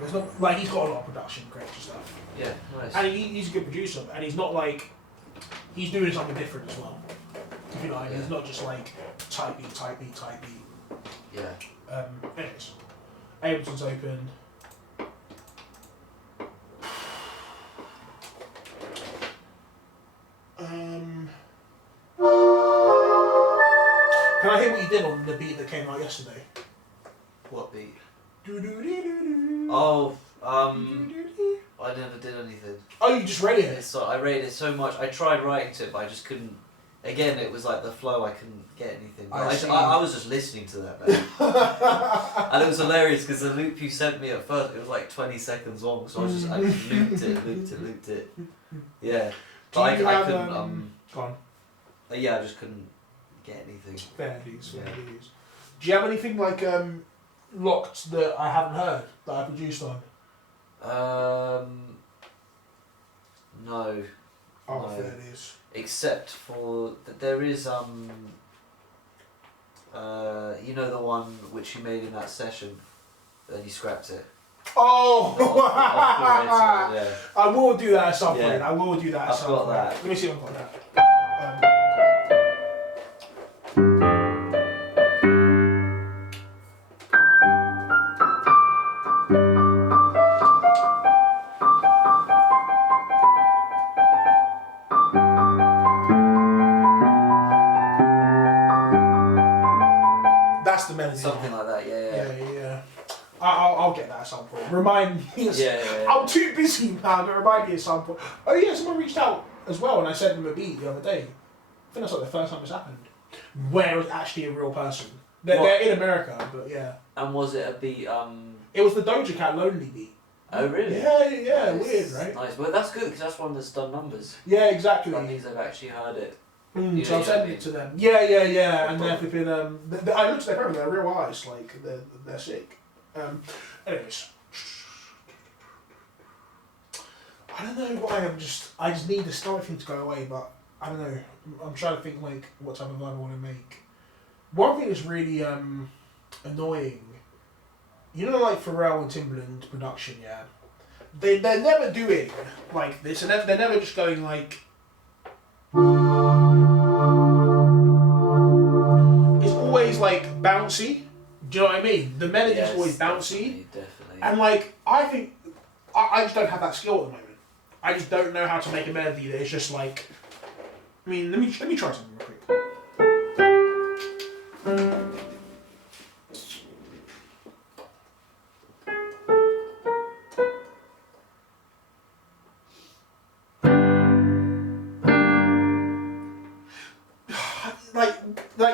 There's not like he's got a lot of production, great stuff, Yeah. Nice. and he's a good producer. And he's not like he's doing something different as well. If you know what I mean, Yeah. he's not just like type beat. Yeah. Anyways, Ableton's open. Can I hear what you did on the beat that came out yesterday? What beat? Do-do-dee-doo-doo. Oh, Do-do-dee-doo. I never did anything. Oh, you just read it? So I rated it so much. I tried writing to it, but I just couldn't. Again, it was like the flow. I couldn't get anything. I see. I was just listening to that, man. And it was hilarious because the loop you sent me at first, it was like 20 seconds long. So I just looped it. Yeah. But I couldn't. Go on. Yeah, I just couldn't get anything. Fair dues. Yeah. Do you have anything like locked that I haven't heard that I produced on? No. Oh, No. fair dues. Except for that there is you know the one which you made in that session, and you scrapped it. Oh! Off the red side, I will do that at some Yeah. point. I will do that at I've some got point. that. Let me see if I've got that. That's the melody. Something like that, yeah. I'll get that at some point. Remind me. Yeah. I'm too busy now, but remind me at some point. Oh yeah, someone reached out as well, and I sent them a beat the other day. I think that's like the first time this happened, where it was actually a real person. They're in America, but yeah. And was it a beat? It was the Doja Cat Lonely beat. Oh really? Yeah, Nice. weird, right? Nice, well that's good because that's one that's done numbers. Yeah, exactly. That means they've actually heard it. So You know I'm what I sending mean? it to them. Yeah, and they're flipping. I looked at their program, they're real eyes, like they're sick. Anyways, I don't know why I just need the stomach thing to go away, but I don't know. I'm trying to think like what type of vibe I want to make. One thing that's really annoying, you know, like Pharrell and Timbaland production, yeah. They're never doing like this, and they're never just going like. It's always like bouncy. Do you know what I mean? The melody's Yes, always bouncy. Definitely. And like, I think, I just don't have that skill at the moment. I just don't know how to make a melody that is just like, I mean, let me try something real quick.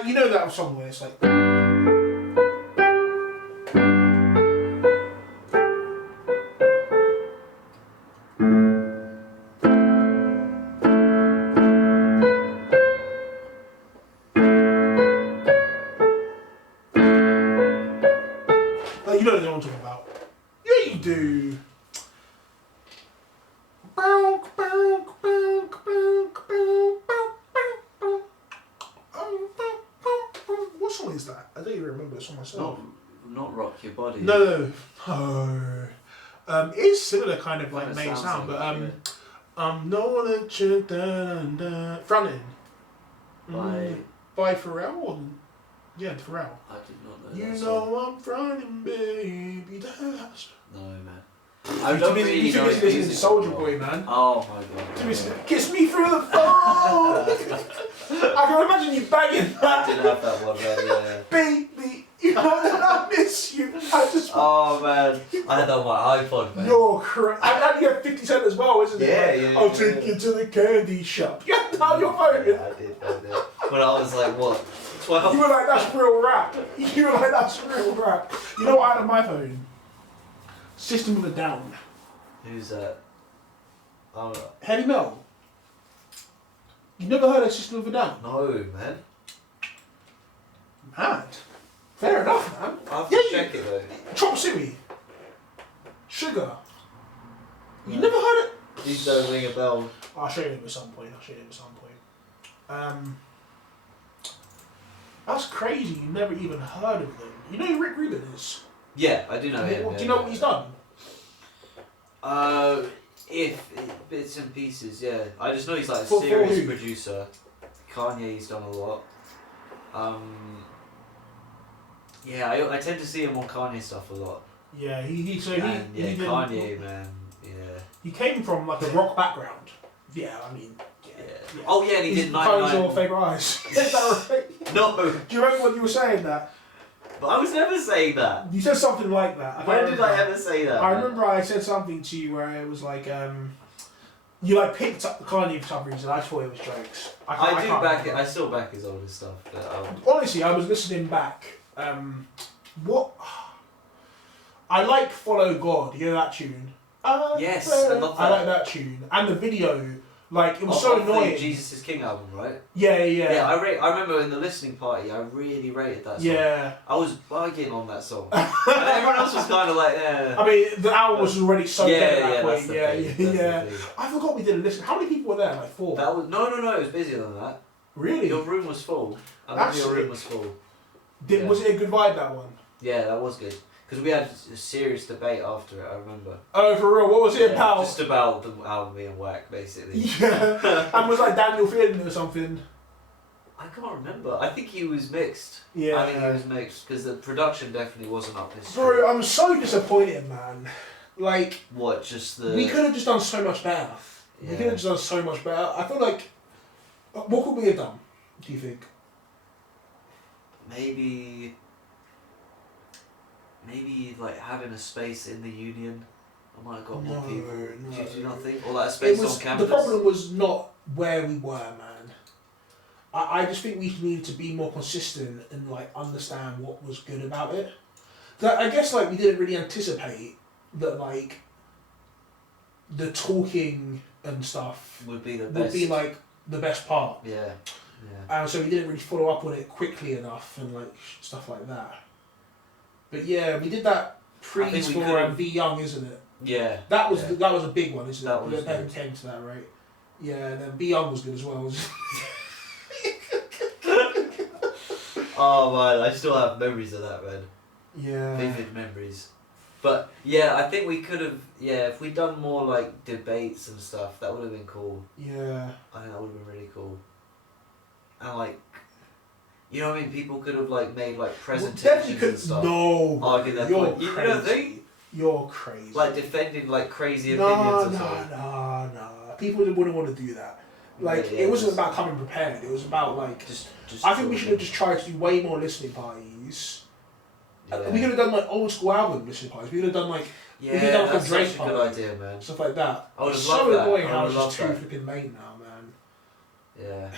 you know that song where it's like. Like, you know what I'm talking about. Yeah, you do. What song is that? I don't even remember the song myself. Not Rock Your Body. No. It's similar kind of like Kinda main sounds sound, like but it, no that you Frontin. By Pharrell or yeah, Pharrell. I did not know You that know song. I'm frontin', baby. That's No, man. I don't really know his this is music Soldier well. Boy, man. Oh my god. Kiss me through the phone. I can imagine you banging I that. did have that one, man, yeah. Baby, you know that I miss you. I just. Oh man, I had that on my iPod, man. You're correct. And you have 50 Cent as well, isn't it? Yeah, Like, yeah, I'll yeah, take yeah. you to the candy shop. Yeah, now you're phone. Yeah, I did. When I was like, what, 12? You were like, that's real rap. You were like, that's real rap. You know what I had on my phone? System of a Down. Who's that? Oh, Heavy Metal. You never heard of System of a Down? no, man. Mad. Fair enough, man. I'll have to Yeah, check it though. Chop Suey. Sugar. You No. never heard it? These don't ring a bell. I'll show you them at some point. That's crazy. You never even heard of them. You know who Rick Rubin is? Yeah, I do know him. Do you know what he's done? If bits and pieces, yeah. I just know he's like a For serious who? producer. Kanye, he's done a lot. Yeah, I tend to see him on Kanye stuff a lot. Yeah, And yeah, Kanye, man. Yeah. He came from like a rock background. Yeah, I mean. Yeah. Oh yeah, and he did Kanye's your 99. favourite eyes. Is that right? No, Do you remember when you were saying that? but I was never saying that. You said something like that. When did I ever say that? I man? remember I said something to you where it was like, you like picked up Kanye for some reason. I thought it was jokes. I can't back it. remember. I still back his older stuff, but Honestly, I was listening back. What? I like Follow God. You know that tune? Yes, I love I that. like that tune. And the video, like, it was Of- so of the annoying. Jesus is King album, right? Yeah. Yeah, I remember in the listening party, I really rated that song. Yeah. I was bugging on that song. And everyone else was kind of like, yeah. I mean, the album was already so yeah, dead at that yeah, point. that's the Yeah, thing, yeah. that's the thing. I forgot we didn't listen. How many people were there? Like 4? That was no, it was busier than that. Really? Your room was full. I remember That's your room sick. was full. Was it a good vibe, that one? Yeah, that was good. Because we had a serious debate after it, I remember. Oh, for real? What was it Yeah, about? just about the album being whack, basically. Yeah. And was like Daniel feeling it or something? I can't remember. I think he was mixed. Yeah. I think he was mixed because the production definitely wasn't up his street. Bro, I'm so disappointed, man. Like, What, just the... we could have just done so much better. We could have just done so much better. I feel like, what could we have done, do you think? Maybe like having a space in the union. I might have got more No, people. no. Do you not think? Or like a space on campus? The problem was not where we were, man. I just think we needed to be more consistent and like understand what was good about it. I guess like we didn't really anticipate that like the talking and stuff would be the would best. be like the best part. Yeah. So we didn't really follow up on it quickly enough and like stuff like that. But yeah, we did that I think Freeze we for could've- Be Young, isn't it? Yeah. That was yeah. that was a big one, isn't That it? was Then good. came to that, right? Yeah, and then Be Young was good as well. Oh man, I still have memories of that, man. Yeah. Vivid memories. But yeah, I think we could have. Yeah, if we'd done more like debates and stuff, that would have been cool. Yeah. I think that would have been really cool. And like, you know what I mean? People could have like made like presentations and stuff. No. Arguing their You're point. You crazy. don't think? You're crazy. Like defending like crazy no, opinions or no, something. no. People wouldn't want to do that. Like Yeah, it wasn't just- about coming prepared. It was about like. Just I think we talking. should have just tried to do way more listening parties. Yeah. We could have done like old school album listening parties. We could have done like Yeah, we could have done like a that's Drake such a good party. idea, man. stuff like that. I would have It's loved so that. annoying I how would it's have just too loved flipping late now, man. Yeah.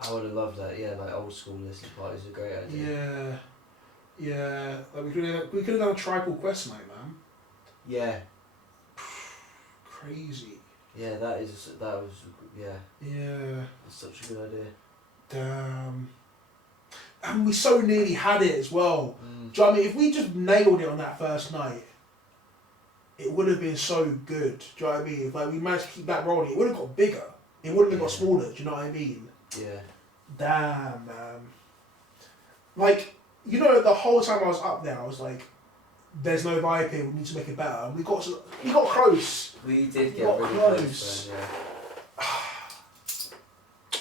I would have loved that. Yeah, like old school listening parties are a great idea. Yeah. Like we could have done a tripod quest night, man. Yeah. Crazy. Yeah, that was yeah. Yeah. That's such a good idea. Damn. And we so nearly had it as well. Mm. Do you know what I mean? If we just nailed it on that first night, it would have been so good. Do you know what I mean? If like we managed to keep that rolling, it would have got bigger. It wouldn't have got smaller. Do you know what I mean? Yeah. Damn, man. Like, you know, the whole time I was up there, I was like, "There's no vibe here. We need to make it better." And we got close. We did get Got really close. close, man, yeah.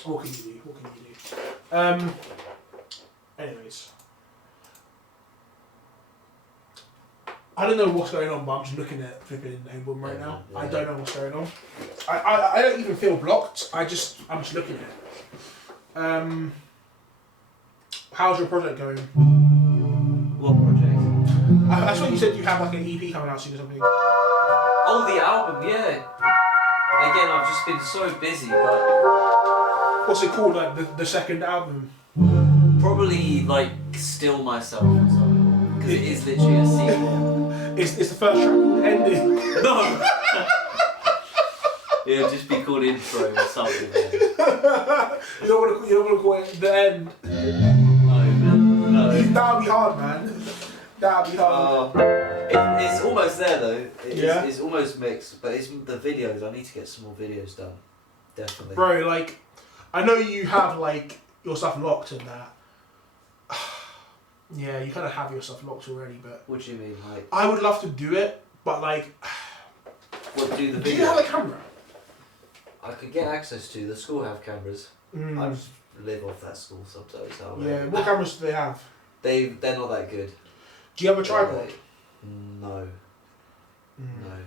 What can you do? What can you do? Anyways. I don't know what's going on, but I'm just looking at flipping England right now. Yeah. I don't know what's going on. I don't even feel blocked. I'm just looking at it. How's your project going? What project? I saw you said you have like an EP coming out soon or something. Oh, the album, yeah. Again, I've just been so busy, but What's it called? Like the second album? probably like Still Myself or something. Because it is literally a sequel. It's the first track called Ending. No! It'll just be called Intro or something. You don't want to call it the end. No. That'll be hard, man. That'll be hard. It's almost there though. Yeah. It's almost mixed, but it's the videos. I need to get some more videos done. Definitely. Bro, like, I know you have like your stuff locked and that. Yeah, you kind of have your stuff locked already, but What do you mean, like? I would love to do it, but like, What do the do you video? have a camera? I could get access to. The school have cameras. I Mm. just live off that school sometimes. So Yeah, what cameras do they have? they're not that good. Do you have a They're tripod? like- no. Mm. No.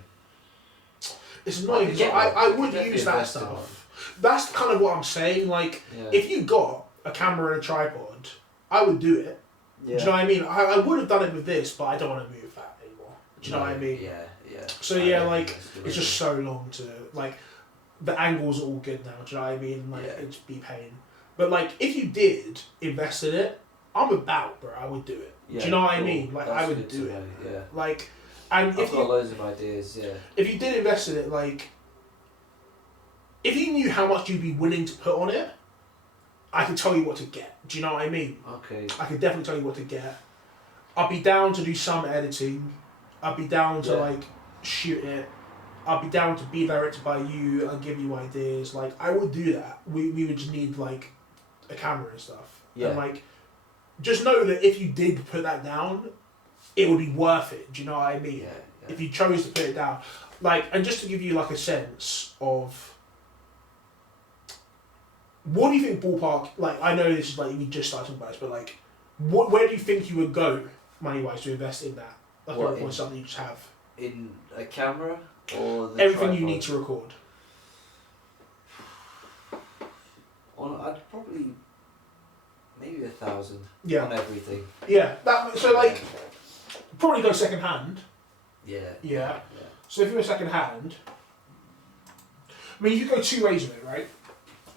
It's annoying could 'cause get I one. would Definitely use that invest in stuff. That's kind of what I'm saying. Like, Yeah. if you got a camera and a tripod, I would do it. Yeah. Do you know what I mean? I would have done it with this, but I don't want to move that anymore. Do you know what I mean? Yeah, yeah. So I yeah, don't like, think that's a good it's just so long to, like, the angles are all good now, do you know what I mean? Like, Yeah. it'd be pain. But like, if you did invest in it, I'm about, bro, I would do it. Yeah, do you know what I cool. mean? Like, That's I would good do to it. know, yeah. Like, and I've if got you, loads of ideas, yeah. if you did invest in it, like, if you knew how much you'd be willing to put on it, I could tell you what to get. Do you know what I mean? Okay. I could definitely tell you what to get. I'd be down to do some editing. I'd be down to Yeah. like shoot it. I'd be down to be directed by you and give you ideas. Like, I would do that. We would just need like a camera and stuff. Yeah. And like, just know that if you did put that down, it would be worth it. Do you know what I mean? Yeah, yeah. If you chose to put it down, like, and just to give you like a sense of. What do you think ballpark, like, I know this is like, we just started talking about this, but like, where do you think you would go money-wise to invest in that? Like, What, or something you just have? In a camera or the Everything you tripod? need to record. I'd probably maybe 1,000 Yeah. on everything. Yeah, so like, probably go second hand. Yeah. Yeah. So if you go second hand, I mean, you could go two ways with it, right?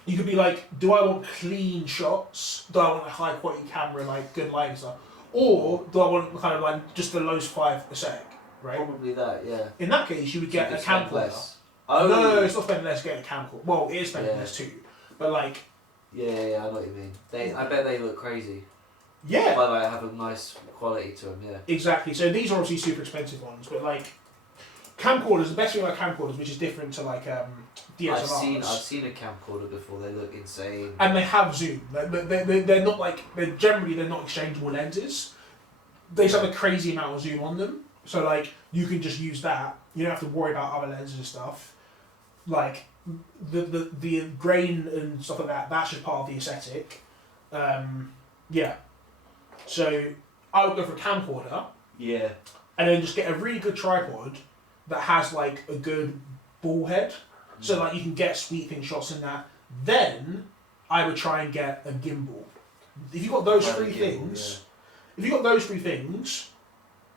You could be like, do I want clean shots? Do I want a high quality camera, like good lighting stuff? Or do I want kind of like just the lowest 5 aesthetic, right? Probably that, yeah. In that case, you would get You a could spend camcorder. less. Oh. No, it's not spending less, getting a camcorder. Well, it is spending Yeah. less too. But like, Yeah, I know what you mean. I bet they look crazy. yeah, But they have a nice quality to them, yeah. exactly. So these are obviously super expensive ones, but like, camcorders, the best thing about camcorders, which is different to like DSLRs. I've seen a camcorder before. They look insane. And they have zoom. They're not like, they're not exchangeable lenses. They just have a crazy amount of zoom on them. So like, you can just use that. You don't have to worry about other lenses and stuff. Like, the grain and stuff like that, that's just part of the aesthetic. Yeah. So I would go for a camcorder Yeah. and then just get a really good tripod that has like a good ball head. So like you can get sweeping shots in that. Then I would try and get a gimbal. If you got those Like a three gimbal, things, if you got those three things,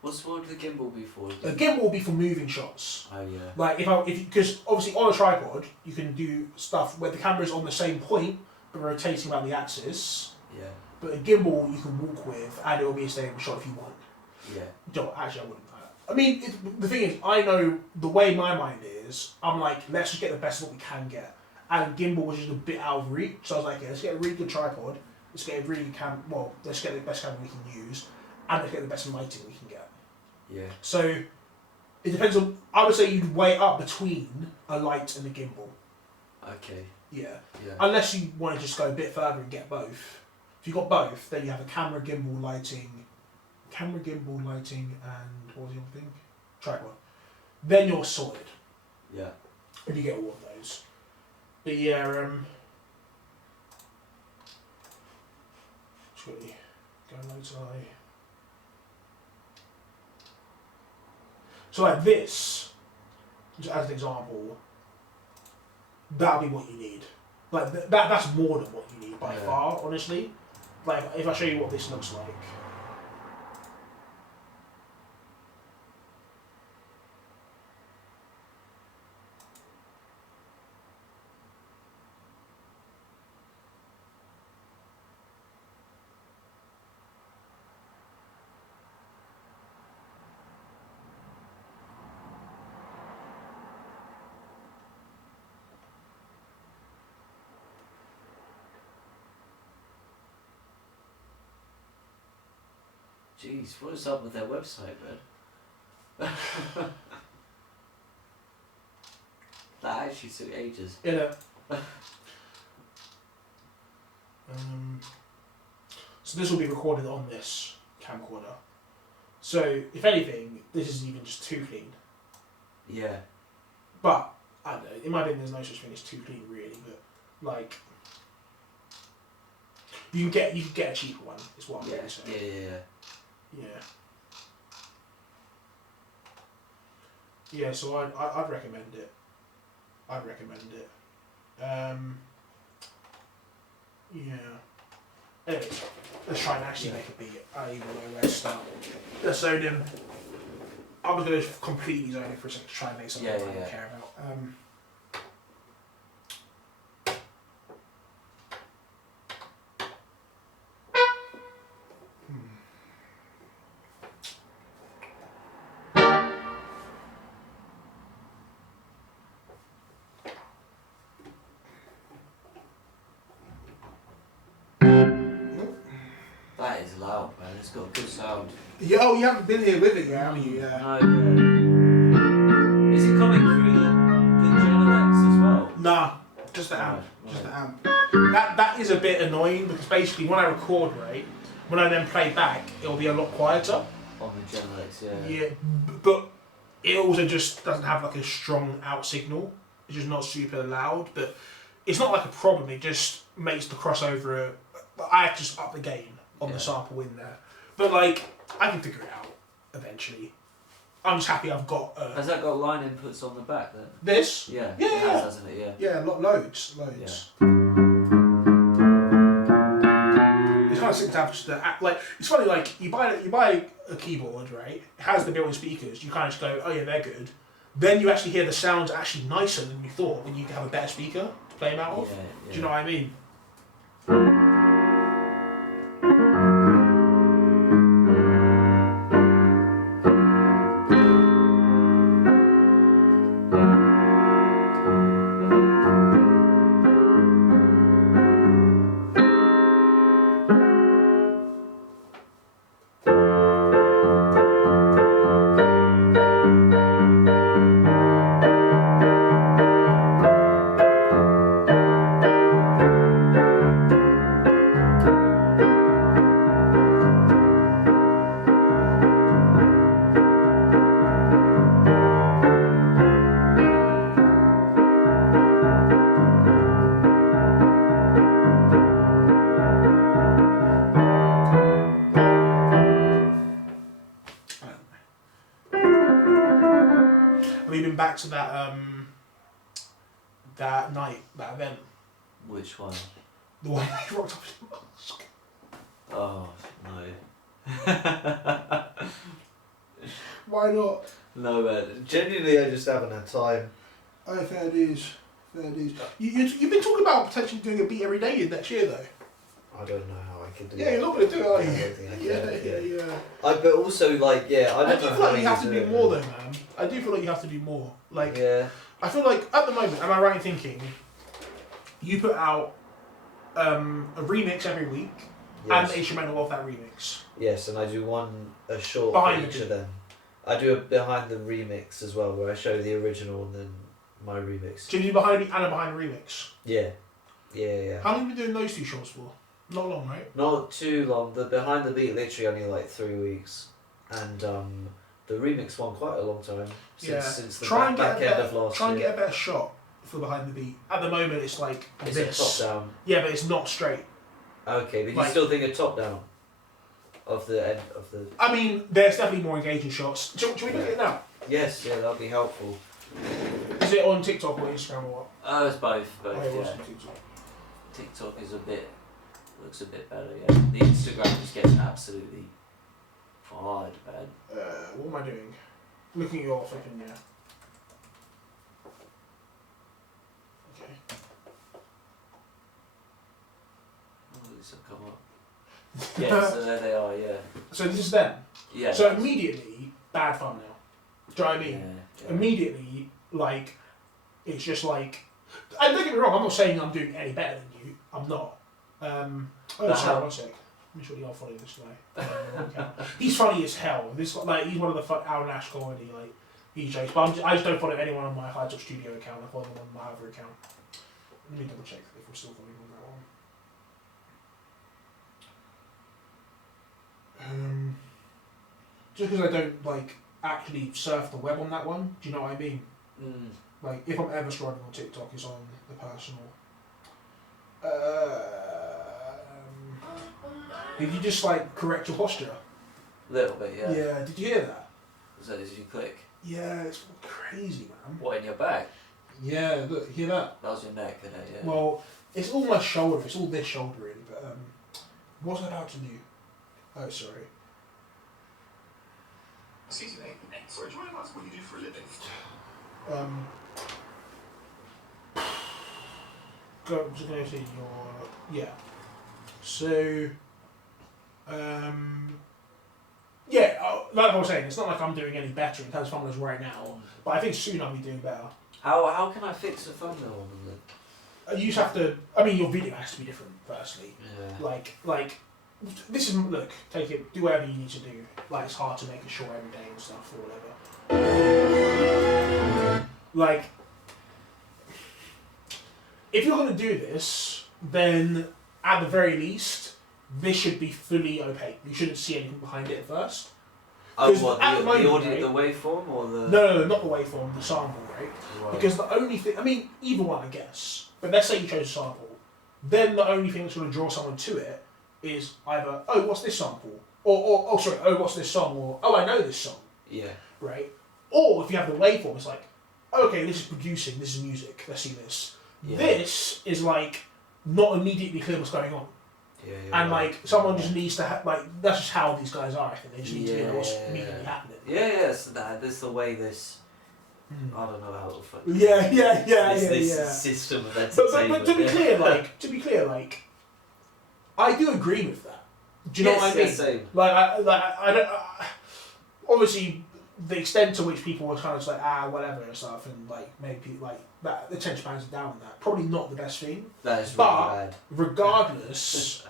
What would the gimbal be for? a gimbal will be for moving shots. Oh yeah. Like because obviously on a tripod you can do stuff where the camera is on the same point, rotating around the axis, Yeah. but a gimbal you can walk with, and it will be a stable shot if you want. Yeah. No, actually, I wouldn't. I mean, the thing is, I know the way my mind is. I'm like, let's just get the best of what we can get. And gimbal was just a bit out of reach, so I was like, yeah, let's get a really good tripod. Let's get a really good let's get the best camera we can use, and let's get the best lighting we can get. Yeah. So it depends on. I would say you'd weigh up between a light and a gimbal. Okay. Yeah. Yeah. Unless you want to just go a bit further and get both. If you got both, then you have a camera, gimbal, lighting, and what was the other thing? Tripod. Then you're sorted. Yeah. If you get all of those. But yeah, just quickly go low to high. So like this, just as an example, that'll be what you need. Like that's more than what you need by Yeah. far, honestly. Like if I show you what this looks like. Jeez, what is up with their website, man? That actually took ages. Yeah. So this will be recorded on this camcorder. So if anything, this isn't even just too clean. Yeah. But I don't know. In my opinion, there's no such thing as too clean, really. But like, you can get a cheaper one. Is what I'm Yeah. going to say. Yeah. Yeah. Yeah. So I'd recommend it. Yeah. Anyway, let's try and actually make a beat. I don't even know where to start. Let's zone in. I was going to completely zone in for a second to try and make something I don't care about. That is loud, man. It's got a good sound. Yeah, oh, you haven't been here with it yet, have you? Yeah. No, yeah. Is it coming through the Channel X as well? Nah, just the amp. Right, Just the right. amp. That is a bit annoying because basically when I record, right, when I then play back, it'll be a lot quieter. On the Channel X, yeah. Yeah, but it also just doesn't have like a strong out signal. It's just not super loud, but it's not like a problem. It just makes the crossover. I have to just up the gain on the sample in there, but like I can figure it out eventually. I'm just happy I've got Has that got line inputs on the back then? this. Yeah. Yeah, It yeah. has, hasn't it? Yeah. Yeah, loads. Yeah. It's kind of sick to have just like. It's funny, like you buy a keyboard, right? It has the built-in speakers. You kind of just go, oh yeah, they're good. Then you actually hear the sounds actually nicer than you thought when you have a better speaker to play them out of. Yeah, Do you know what I mean? Have you been back to that night, that event, Which one? the one where you rocked up in the mosque? Oh, no. Why not? No, man. Genuinely, I just haven't had time. Oh, fair dues. Fair dues. You've been talking about potentially doing a beat every day next year, though. I don't know how I can do Yeah, that. you're not going to do it, are you? I don't think I can. Yeah. But also, like, yeah, I I don't do know feel how like you have to do it. more, though, man. I do feel like you have to do more. Like, Yeah. I feel like at the moment, am I right in thinking you put out a remix every week and Yes. the instrumental of that remix? Yes, and I do a short Behind for the each of beat. them. I do a behind the remix as well, where I show the original and then my remix. So you do behind the beat and a behind the remix. Yeah. Yeah. How long have you been doing those two shorts for? Not long, right? Not too long. The behind the beat literally only like 3 weeks, and the remix one quite a long time since the Try and back get end a of last try and year. get a better shot for behind the beat. At the moment, it's like It's this. a top down. Yeah, but it's not straight. Okay, but Like- you still think a top down of the end of the. I mean, there's definitely more engaging shots. Should we look at it now? Yes, yeah, that'll be helpful. Is it on TikTok or Instagram or what? Oh, it's both. Oh, it was Yeah. on TikTok. TikTok is looks a bit better. Yeah, the Instagram just gets absolutely fired, man. What am I doing? Looking at your flipping, yeah. Okay. Oh, these have come up. Yeah, so there they are. Yeah. So this is them. Yeah. So immediately, bad thumbnail. Do you know what I mean? Yeah. Immediately, like, it's just like, and don't get me wrong, I'm not saying I'm doing any better than you. I'm not. But Sorry, how- one sec. Let me show you how funny this guy. He's funny as hell. This like he's one of the Al Nash comedy like DJs. But I just don't follow anyone on my Hightop Studio account. I follow them on my other account. Let me double check if we're still following on that one. Just because I don't like actually surf the web on that one. Do you know what I mean? Mm. Like, if I'm ever scrolling on TikTok, it's on the personal. Did you just, like, correct your posture? Little bit, yeah. Yeah, did you hear that? So as you click, Yeah, it's crazy, man. what in your back? Yeah, look, hear that? That was your neck, isn't it? Yeah. Well, it's all my shoulder, it's all this shoulder, really, but, what was I about to do? Oh, sorry. Excuse me. Sorry, do you mind if I ask what you do for a living? Just going to see your, yeah. So, like I was saying, it's not like I'm doing any better in terms of thumbnails right now, but I think soon I'll be doing better. How can I fix a thumbnail on them? You just have to, I mean, your video has to be different, firstly. Yeah. Like, this is, look, take it, do whatever you need to do. Like, it's hard to make a short every day and stuff or whatever. Like, if you're going to do this, then at the very least, this should be fully opaque. You shouldn't see anything behind it at first. Oh, 'Cause what, at the the moment, audio, right? the waveform or the... No, not the waveform, the sample, right? Right. Because the only thing, I mean, either one, I guess. But let's say you chose a sample. Then the only thing that's going to draw someone to it is either, oh, what's this sample? Or oh, sorry, oh, what's this song? Or, oh, I know this song, Yeah. right? Or if you have the waveform, it's like, okay, this is producing, this is music, let's see this. Yeah. This is like, not immediately clear what's going on. Yeah, And right. like, someone just needs to have, like, that's just how these guys are, I think. They just need to know what's Yeah. immediately happening. Yeah, so that's the way this... Mm. I don't know how to fuck Yeah, this system of entertainment. But to be clear, like, I do agree with that. Do you know what I mean? Yeah, same. Like, I don't. Obviously, the extent to which people were kind of just like whatever and stuff, and like maybe like that, the attention spans are down on that. Probably not the best thing. That is really But bad. regardless,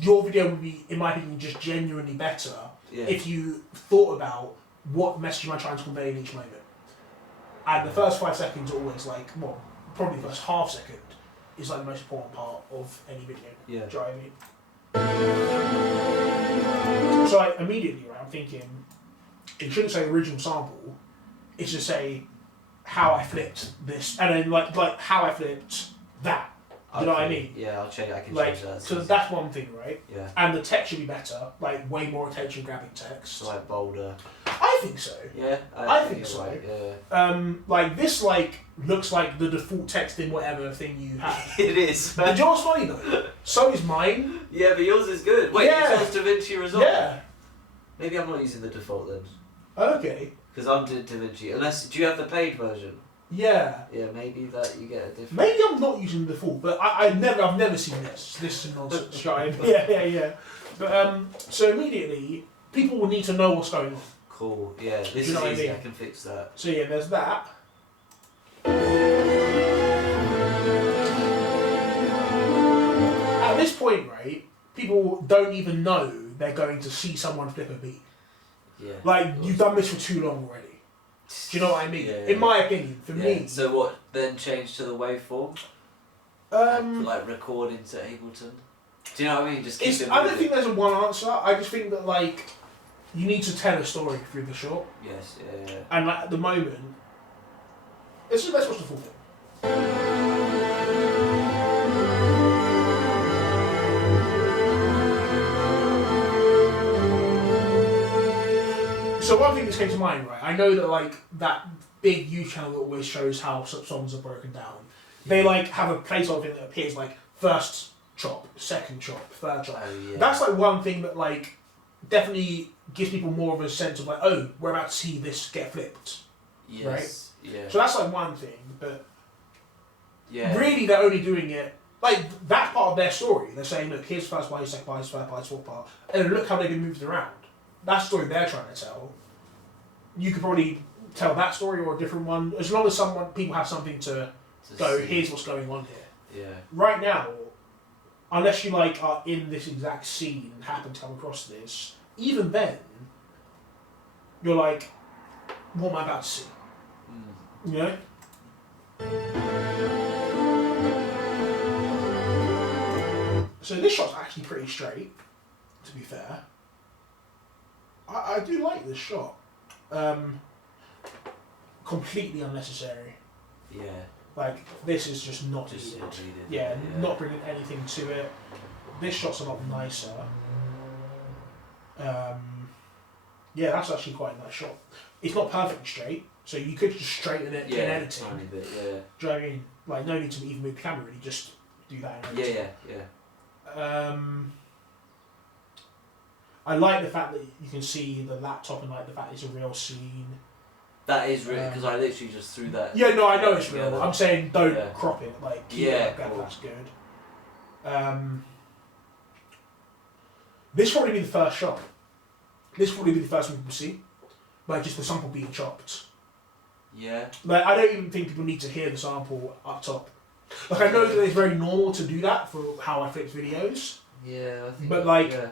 your video would be, in my opinion, just genuinely better Yeah. if you thought about what message am I trying to convey in each moment. And the first 5 seconds are always like, well, probably the first half second is like the most important part of any video. Yeah. Do you know what I mean? So like, immediately, right, I'm thinking, it shouldn't say original sample, it should say how I flipped this, and then like how I flipped that. Do you know what I mean? Yeah, I'll change. I can Like, change that. so that's one thing, right? Yeah. And the text should be better, like way more attention grabbing text. So like bolder. I think so. Yeah. I think you're so. Right. Yeah. Like this, like looks like the default text in whatever thing you have. It is. But yours funny though. So is mine. Yeah, but yours is good. Wait, Yeah. yours DaVinci Resolve? Yeah. Maybe I'm not using the default then. Okay. Because I'm DaVinci. Unless, do you have the paid version? Yeah. Yeah, maybe that you get a different. Maybe I'm not using the default, but I've never seen this. This is nonsense, right? Yeah. But so immediately people will need to know what's going on. Cool. Yeah, this Do you is know what I easy. mean? I can fix that. So yeah, there's that. At this point, right, people don't even know they're going to see someone flip a beat. Yeah. Like, you've done this for too long already. Do you know what I mean? Yeah. In my opinion, for Yeah. me. So what? Then change to the waveform. Like recording to Ableton. Do you know what I mean? Just keep it I don't moving. think there's a one answer. I just think that like you need to tell a story through the short. Yes. Yeah. And like, at the moment, let's watch the full thing. So one thing that came to mind, right? I know that like that big YouTube channel that always shows how songs are broken down. They like have a placeholder thing that appears like first chop, second chop, third chop. Oh, yeah. That's like one thing that like definitely gives people more of a sense of like, oh, we're about to see this get flipped. Yes. Yeah. So that's like one thing, but Yeah. really they're only doing it like that part of their story. They're saying, look, here's first part, here's second part, here's third part, here's fourth part, and look how they've been moved around. That story they're trying to tell. You could probably tell that story or a different one, as long as people have something to go, see. here's what's going on here. Yeah. Right now, unless you like are in this exact scene and happen to come across this, even then, you're like, what am I about to see? Mm. You know? So this shot's actually pretty straight, to be fair. I do like this shot. Completely unnecessary. Yeah. Like, this is just not Just needed. not needed. Yeah, not bringing anything to it. This shot's a lot nicer. Yeah, that's actually quite a nice shot. It's not perfectly straight, so you could just straighten it in editing. Tiny bit. Yeah. Do you know what I mean? Like, no need to even move the camera, really, just do that in editing. Yeah. I like the fact that you can see the laptop and like the fact it's a real scene. That is really because I literally just threw that. Yeah, no, I know it's real. Yeah. I'm saying don't Yeah. crop it. Like, keep Yeah, it like that. cool. That's good. This will probably be the first shot. This will probably be the first one people see. Like, just the sample being chopped. Yeah. Like, I don't even think people need to hear the sample up top. Like, I know that it's very normal to do that for how I fix videos. Yeah. I think. But, like, Yeah.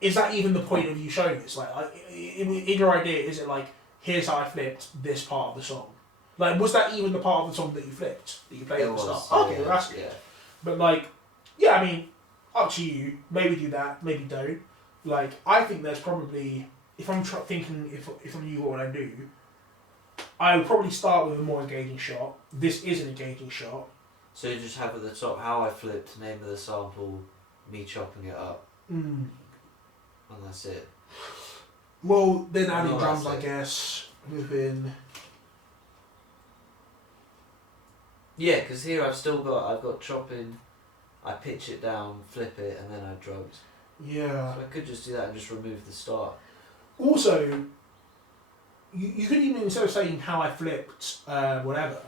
is that even the point of you showing this? Like, in your idea, is it like, here's how I flipped this part of the song? Like, was that even the part of the song that you flipped? That you played It at the was, start? Okay, yeah, well, that's good. yeah. But, like, yeah, I mean, up to you. Maybe do that, maybe don't. Like, I think there's probably, if I'm thinking, if I'm you, what would I do? I would probably start with a more engaging shot. This is an engaging shot. So you just have at the top how I flipped, name of the sample, me chopping it up, and that's it. Well, then adding No, drums, that's I it. guess, within. Yeah, because here I've got chopping, I pitch it down, flip it, and then I drugged. Yeah. So I could just do that and just remove the start. Also, you could even, instead of saying how I flipped whatever,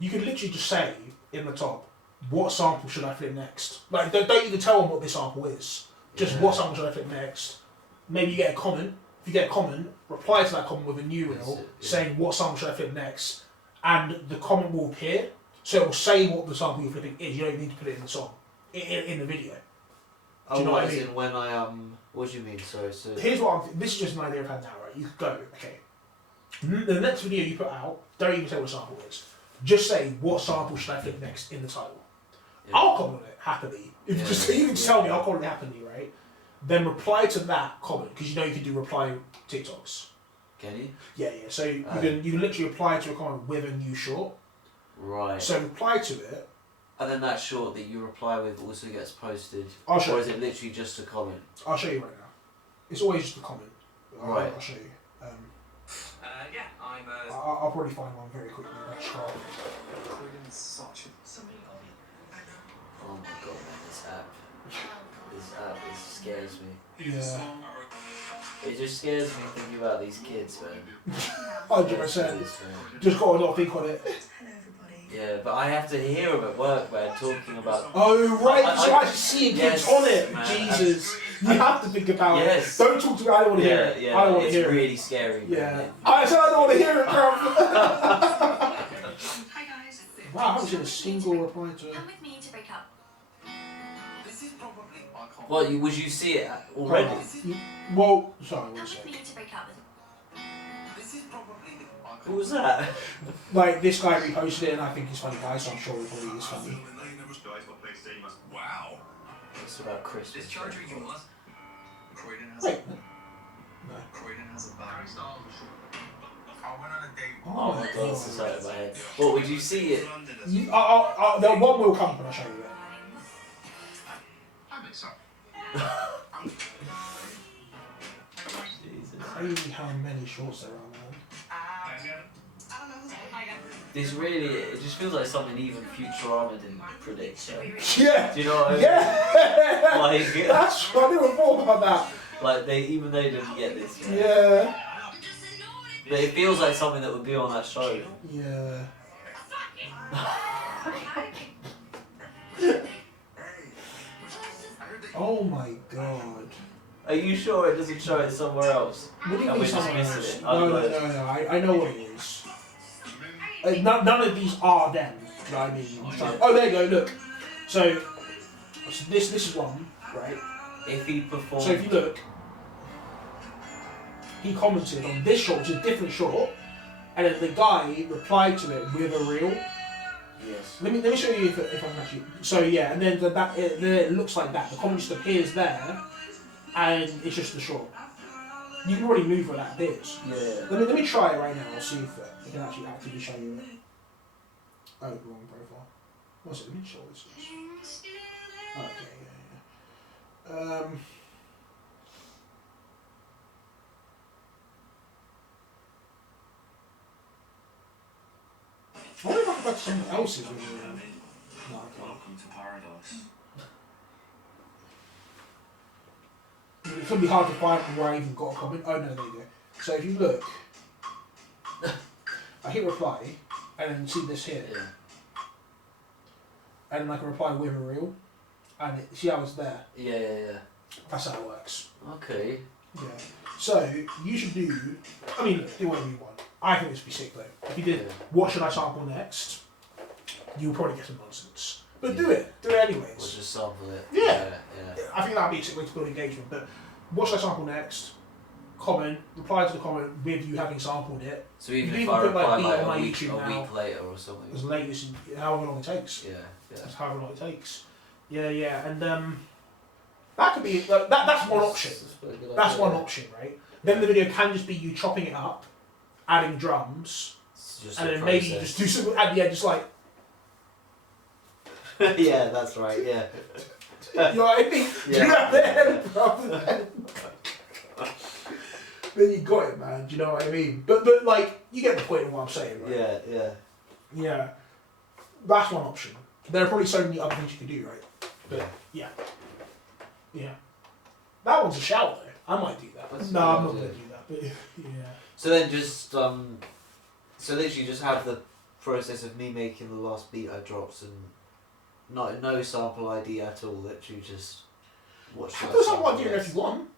you could literally just say in the top, what sample should I flip next? Like, don't even tell them what this sample is. Just what sample should I flip next? Maybe you get a comment. If you get a comment, reply to that comment with a new reel saying what sample should I flip next, and the comment will appear. So it will say what the sample you're flipping is. You don't need to put it in the song, in the video. Oh, you know what I as mean? in when I what do you mean? Sorry, so Here's what this is just an idea I've had now, right? You could go, okay. The next video you put out, don't even say what sample it is. Just say what sample should I flip next in the title. yeah. I'll comment on it happily. If Yeah, just yeah, you can just tell me, I'll comment it happily, right? Then reply to that comment because you know you can do reply TikToks. Can you? Yeah. So you can literally reply to a comment with a new short. Right. So reply to it. And then that short that you reply with also gets posted, I'll show or you. is it literally just a comment? I'll show you right now. It's always just a comment. Right. I'll show you. Yeah, I'm I'll probably find one very quickly. Let's try. such somebody of it. Oh my god, man, this app scares me. Yeah. It just scares me thinking about these kids, man. 100%. Just got to not think on it. Yeah, but I have to hear them at work, man, talking about. Oh, right. I- So I actually see kids yes, on it. man. Jesus. You have to think about Yes. it. Don't talk to me. I don't want to hear it. Yeah, I don't want to it's hear really it. scary. Yeah. Man. I said I don't want to hear it, bro. Hi guys. Wow, I haven't seen a single reply to it. Come with me to break up. This is probably my call. What, would you see it already? Well, sorry, Come one with sec. me to break up. This is probably my call. Who was that? Like, this guy reposted it and I think he's funny guy, so I'm sure he probably is funny. Wow. It's about Christmas. This charger yours. Croydon has Wait. a Croydon has a battery. I went on a date. Oh my god, it's inside of my head. What, would you see it? The one will come when I show you it. I think so. Jesus. Crazy how many shorts there are, man. This really, it just feels like something even Futurama didn't predict. So. Yeah! Do you know what I mean? Yeah! Like, That's I never thought about that. like even they didn't get this. Man. Yeah. But it feels like something that would be on that show. Yeah. Oh my god. Are you sure it doesn't show it somewhere else? What do you And mean we're just somewhere missing else? it. No. I know what it is. None of these are them. You know what I mean? Oh, there you go. Look. So this is one, right? If he performed. So if you look, he commented on this short, which is a different short, and then the guy replied to it with a reel. Yes. Let me show you if I can actually. So yeah, and then it looks like that. The comment just appears there, and it's just the short. You can already move where that appears. Yeah. Let me try it right now. I'll see if I can actually actively show you it. Oh, wrong profile. What's it? Let me show this. Okay, yeah. I wonder if I could put someone else's with me. No, I can't. Welcome to paradise. It's going to be hard to find where I even got a comment. Oh no, there you go. So if you look, I hit reply, and then see this here, Yeah. and then I can reply with a reel, and see how it's there. Yeah. That's how it works. Okay. Yeah. So you should do. I mean, look, do whatever you want. I think this would be sick though. If you did, Yeah. what should I sample next? You'll probably get some nonsense, but do it. Do it anyways. We'll just sample it. Yeah. Yeah. I think that'd be a sick way to build engagement. But what should I sample next? Comment. Reply to the comment with you having sampled it. So even You if even I put, like, reply beat like on my a week YouTube now. later or something. As late as however long it takes. Yeah. That's however long it takes. Yeah, and that could be that's one option. That's one option, right? Then the video can just be you chopping it up, adding drums, It's just and a then maybe you process. just do some at the end, just like Yeah, that's right. Yeah. you know what I mean? Yeah. Do that then, rather than then you got it, man. Do you know what I mean? But like you get the point of what I'm saying, right? Yeah. Yeah. That's one option. There are probably so many other things you could do, right? But yeah. That one's a shout though. I might do that. That's No, a I'm good not gonna idea. do that. But yeah. So then just so literally just have the process of me making the last beat I dropped and no sample ID at all. Literally just watch. Have that the sample sample idea if next. you want.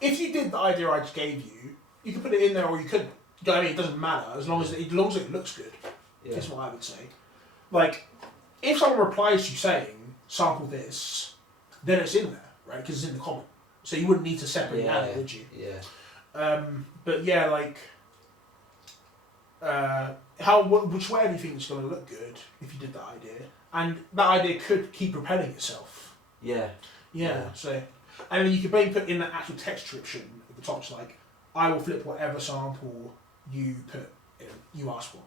If you did the idea I just gave you, you can put it in there or you couldn't. You know what I mean? It doesn't matter as long as it looks good. Yeah. That's what I would say. Like, if someone replies to you saying sample this, then it's in there, right? Because it's in the comment. So you wouldn't need to separate Yeah. it, would you? Yeah. But yeah, like, which way do you think it's going to look good if you did that idea? And that idea could keep propelling itself. Yeah. Yeah. So, and then you could maybe put in that actual text description at the top, it's like, I will flip whatever sample you put in, you ask for.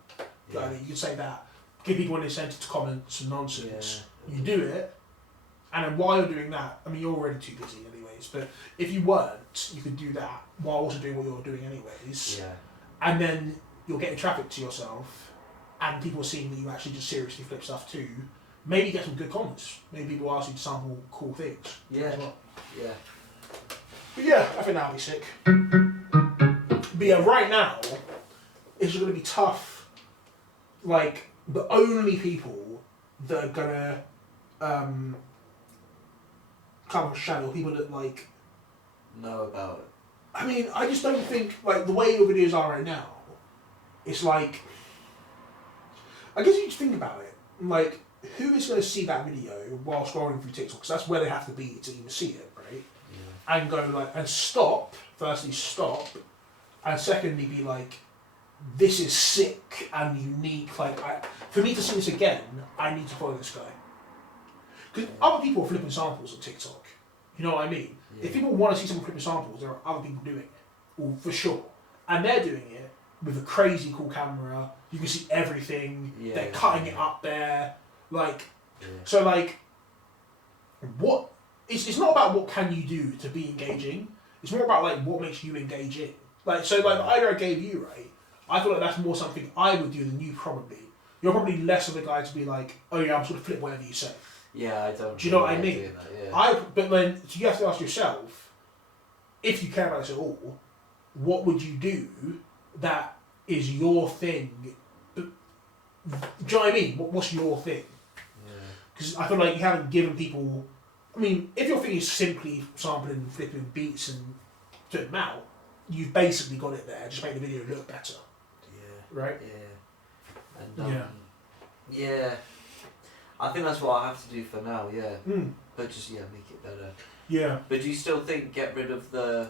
You know what I mean? You could say that, give people an incentive to comment some nonsense. Yeah. You do it, and then while you're doing that, I mean, you're already too busy anyways, but if you weren't, you could do that while also doing what you're doing anyways. Yeah. And then you're getting traffic to yourself, and people are seeing that you actually just seriously flip stuff too. Maybe get some good comments. Maybe people ask you to sample cool things. Yeah. As well. Yeah. But yeah, I think that'll be sick. But yeah, right now, it's going to be tough. Like, the only people that are going to come on channel, people that like... Know about it. I mean, I just don't think, like, the way your videos are right now, it's like... I guess you just think about it. Like, who is going to see that video while scrolling through TikTok? Because that's where they have to be to even see it, right? Yeah. And go, like, and stop. Firstly, stop. And secondly, be like, this is sick and unique. Like, for me to see this again, I need to follow this guy. Because other people are flipping samples on TikTok. You know what I mean? Yeah. If people want to see someone flipping samples, there are other people doing it. Well, for sure. And they're doing it with a crazy cool camera. You can see everything. Yeah, They're cutting it up there. Like, Yeah. so like, what? It's not about what can you do to be engaging. It's more about like what makes you engaging. Like, so like the idea I gave you, right? I feel like that's more something I would do than you probably. You're probably less of the guy to be like, oh yeah, I'm just gonna flip whatever you say. Yeah, I don't. Do you know what I really mean? like doing that, yeah. But then so you have to ask yourself, if you care about this at all, what would you do that is your thing? Do you know what I mean? What's your thing? Because I feel like you haven't given people. I mean, if your thing is simply sampling and flipping beats and putting them out, you've basically got it there. Just make the video look better, Yeah. right? Yeah. And yeah. I think that's what I have to do for now. Yeah. Mm. But just make it better. Yeah. But do you still think get rid of the?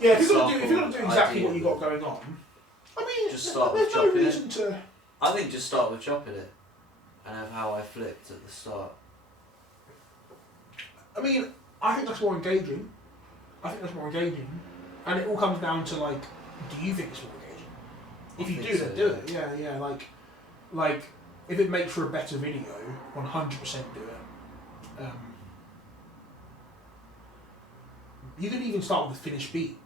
Yeah. If you're gonna do exactly idea what you got going on, I mean, Just start there's with no chopping reason to. I think just start with chopping it, and have how I flipped at the start. I mean, I think that's more engaging. And it all comes down to like, do you think it's more engaging? If you do, then do it. Yeah. Like, if it makes for a better video, 100% do it. You can even start with a finished beat.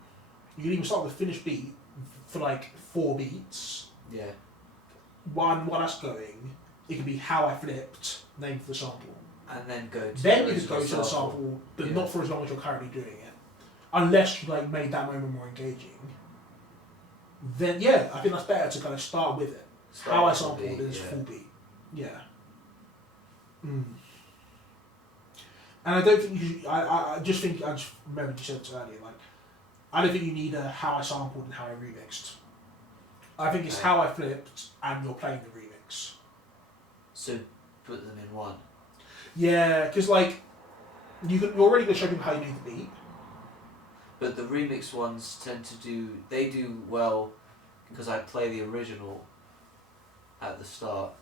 You can even start with a finished beat for like 4 beats. Yeah. While that's going, it could be how I flipped, name for the sample. And then go to Then the you could go to the original sample, but Yeah. not for as long as you're currently doing it. Unless you like made that moment more engaging. Then yeah, I think that's better to kind of start with it. Start How I with the sampled beat, is yeah. full beat. Yeah. Mm. And I don't think you should, I just remembered you said this earlier, like, I don't think you need a how I sampled and how I remixed. I think it's Okay. how I flipped and you're playing the remix. So put them in one. Yeah, because like, you're already going to show people how you do the beat. But the remix ones they do well because I play the original at the start.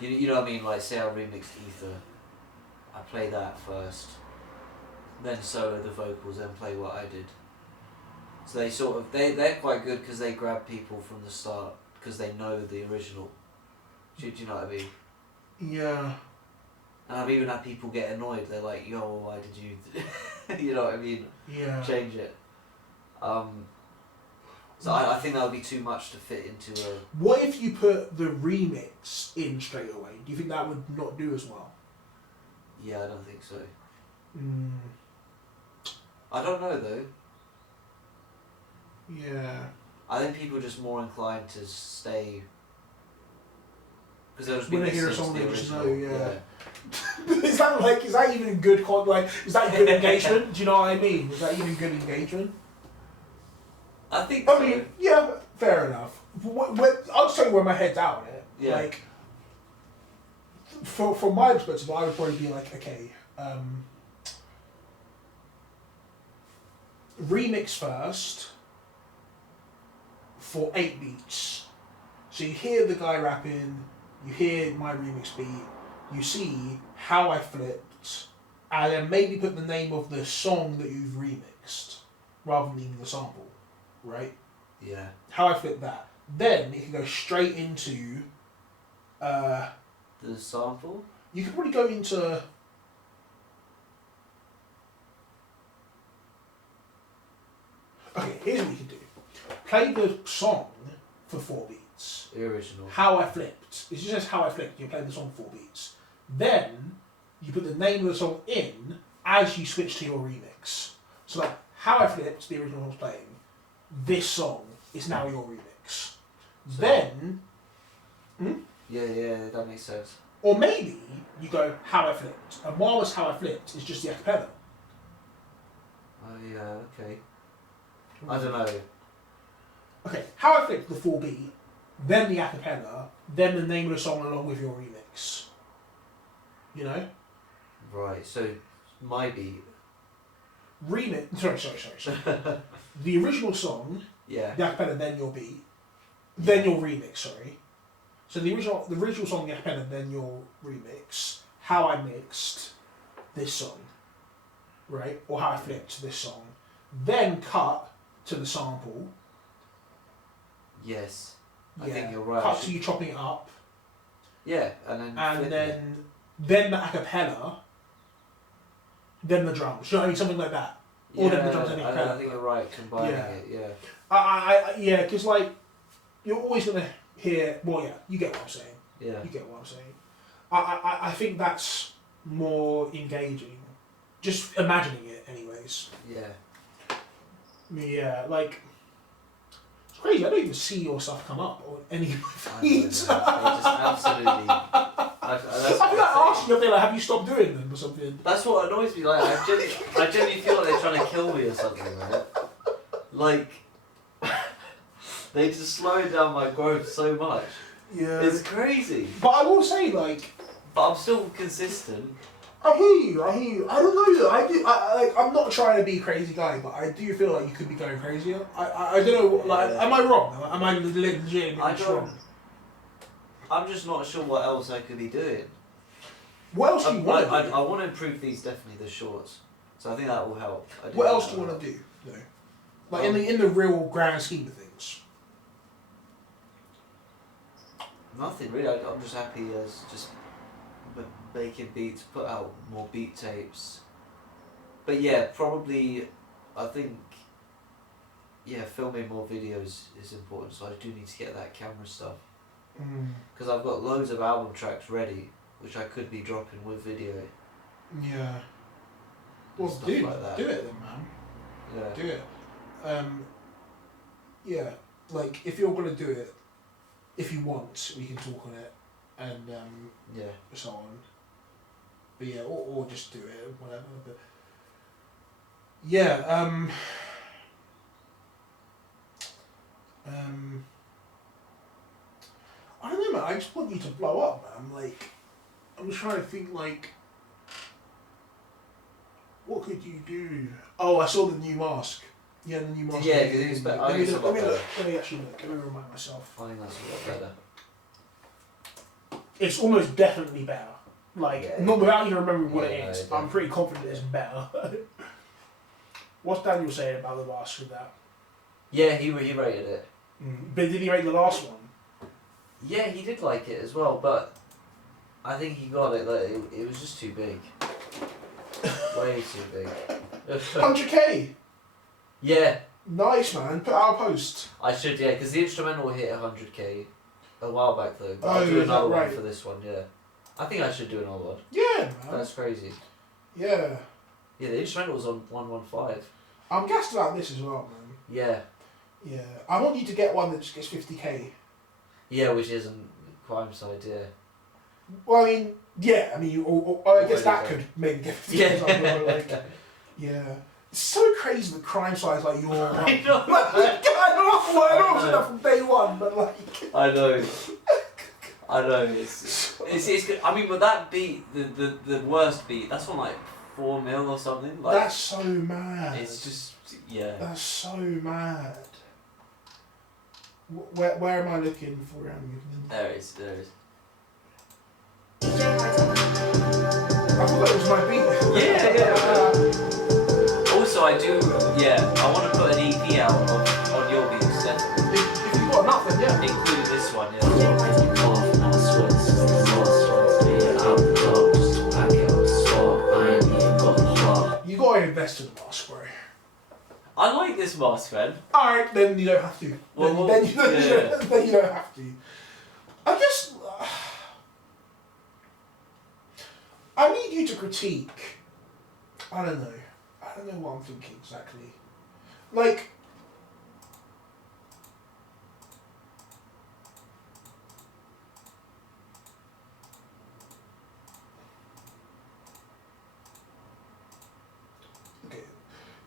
You know what I mean? Like, say I remixed Ether, I play that first, then solo the vocals, then play what I did. So they sort of, they're quite good because they grab people from the start because they know the original. Do you know what I mean? Yeah. And I've even had people get annoyed. They're like, yo, why did you, you know what I mean? Yeah. Change it. So I think that would be too much to fit into a... What if you put the remix in straight away? Do you think that would not do as well? Yeah, I don't think so. Mm. I don't know though. Yeah. I think people are just more inclined to stay... Because they'll just be When they hear a listening song, to the they just original. know, yeah. is that even good is that good engagement? Do you know what I mean? Is that even good engagement? I think I so. mean, yeah, fair enough. I'll just tell you where my head's at on it. Yeah. Like, from my perspective, I would probably be like, okay, remix first for 8 beats. So you hear the guy rapping, you hear my remix beat, you see how I flipped, and then maybe put the name of the song that you've remixed rather than even the sample, right? Yeah. How I flipped that. Then it can go straight into. The sample? You could probably go into. Okay, here's what you can do. Play the song for 4 beats. The original. How I flipped. It just says how I flipped. You play the song 4 beats. Then you put the name of the song in as you switch to your remix. So like, How I Flipped, the original was playing, this song is now your remix. So- Then, Yeah, that makes sense. or maybe you go How I Flipped, and whilst How I Flipped is just the acapella. Oh yeah, okay. I don't know. Okay, How I Flipped, the full beat, then the acapella, then the name of the song along with your remix. You know? Right, so my beat. Remix. Sorry. The original song, Yeah. the acapella, then your beat, then your remix. Sorry. So the original song, the acapella, then your remix. How I mixed this song, right? Or how I flipped this song, then cut to the sample. Yes. I Yeah. think you're right. Cut to you chopping it up, Yeah, and then. and flip it. then the acapella, then the drums. You know what I mean? Something like that. Or then the drums and the I acapella. think you're right. Combining Yeah. it. Yeah. Yeah, because like you're always gonna hear. Well, yeah, you get what I'm saying. Yeah. You get what I'm saying. I think that's more engaging. Just imagining it, anyways. Yeah. Yeah, like it's crazy. I don't even see your stuff come up on any of my I feeds. know, man. They just absolutely. I think I asked you, like, have you stopped doing them or something? That's what annoys me. Like, I genuinely feel like they're trying to kill me or something, man. Like, they just slow down my growth so much. Yeah. It's crazy. But I will say, like, But I'm still consistent. I hear you. I don't know though. I'm not trying to be a crazy guy, but I do feel like you could be going crazier. I don't know. Like, Yeah. am I wrong? Am I legitimately I don't. wrong? I'm just not sure what else I could be doing. What else do you want to do? I want to improve these, definitely, the shorts. So I think that will help. What else do you want to do? Though? Like in the real grand scheme of things. Nothing really. I'm just happy as just making beats, put out more beat tapes. But yeah, probably, I think, yeah, filming more videos is important. So I do need to get that camera stuff. Because I've got loads of album tracks ready, which I could be dropping with video. Yeah. and Well, stuff do like that. do it then, man. Yeah. Do it. Yeah. Like if you're gonna do it, if you want, we can talk on it, and Yeah. so on. But yeah, or just do it, whatever. But yeah. I don't know, man. I just want you to blow up, man. Like, I'm just trying to think, like, what could you do? Oh, I saw the new mask. Yeah, the new mask. Yeah, 'cause it's better. I Let me think it's look. a lot Let me actually look. Let me remind myself. I think that's a lot better. It's almost definitely better. Like, Yeah. not without even remembering what Yeah, it is. no, I'm pretty confident it's better. What's Daniel saying about the mask with that? Yeah, he rated it. But did he rate the last one? Yeah, he did like it as well, but I think he got it. Like it was just too big. Way too big. 100k. Yeah, Nice, man. Put out a post. I should. Yeah, because the instrumental hit 100k a while back though. But Oh, I'll do is that another right? one for this one. Yeah, I think I should do another one. Yeah, man. That's crazy. Yeah. Yeah, the instrumental was on 115. I'm gassed about this as well, man. Yeah, Yeah. I want you to get one that just gets 50k. yeah, which isn't crime side. Yeah. Well, I mean, yeah. I mean, or I guess What that is it? could maybe get 50k. Yeah. Something like, yeah. It's so crazy that crime size like your one. I know. I know it's enough from day one, but like. I know. I know. It's good. I mean, but that beat, the worst beat, that's on like 4 mil or something. Like That's so mad. it's just yeah. That's so mad. Where am I looking for? There it is. There it is. I thought it was my beat. Yeah. Also, I do. Yeah, I want to put an EP out on your beats. Definitely. If you've got enough, then yeah. Include this one. Yeah. You gotta invest in the mask, bro. I like this mask, man. Alright, then you don't have to. Well, then you don't have to. I guess. I need you to critique. I don't know. I don't know what I'm thinking exactly. Like, okay,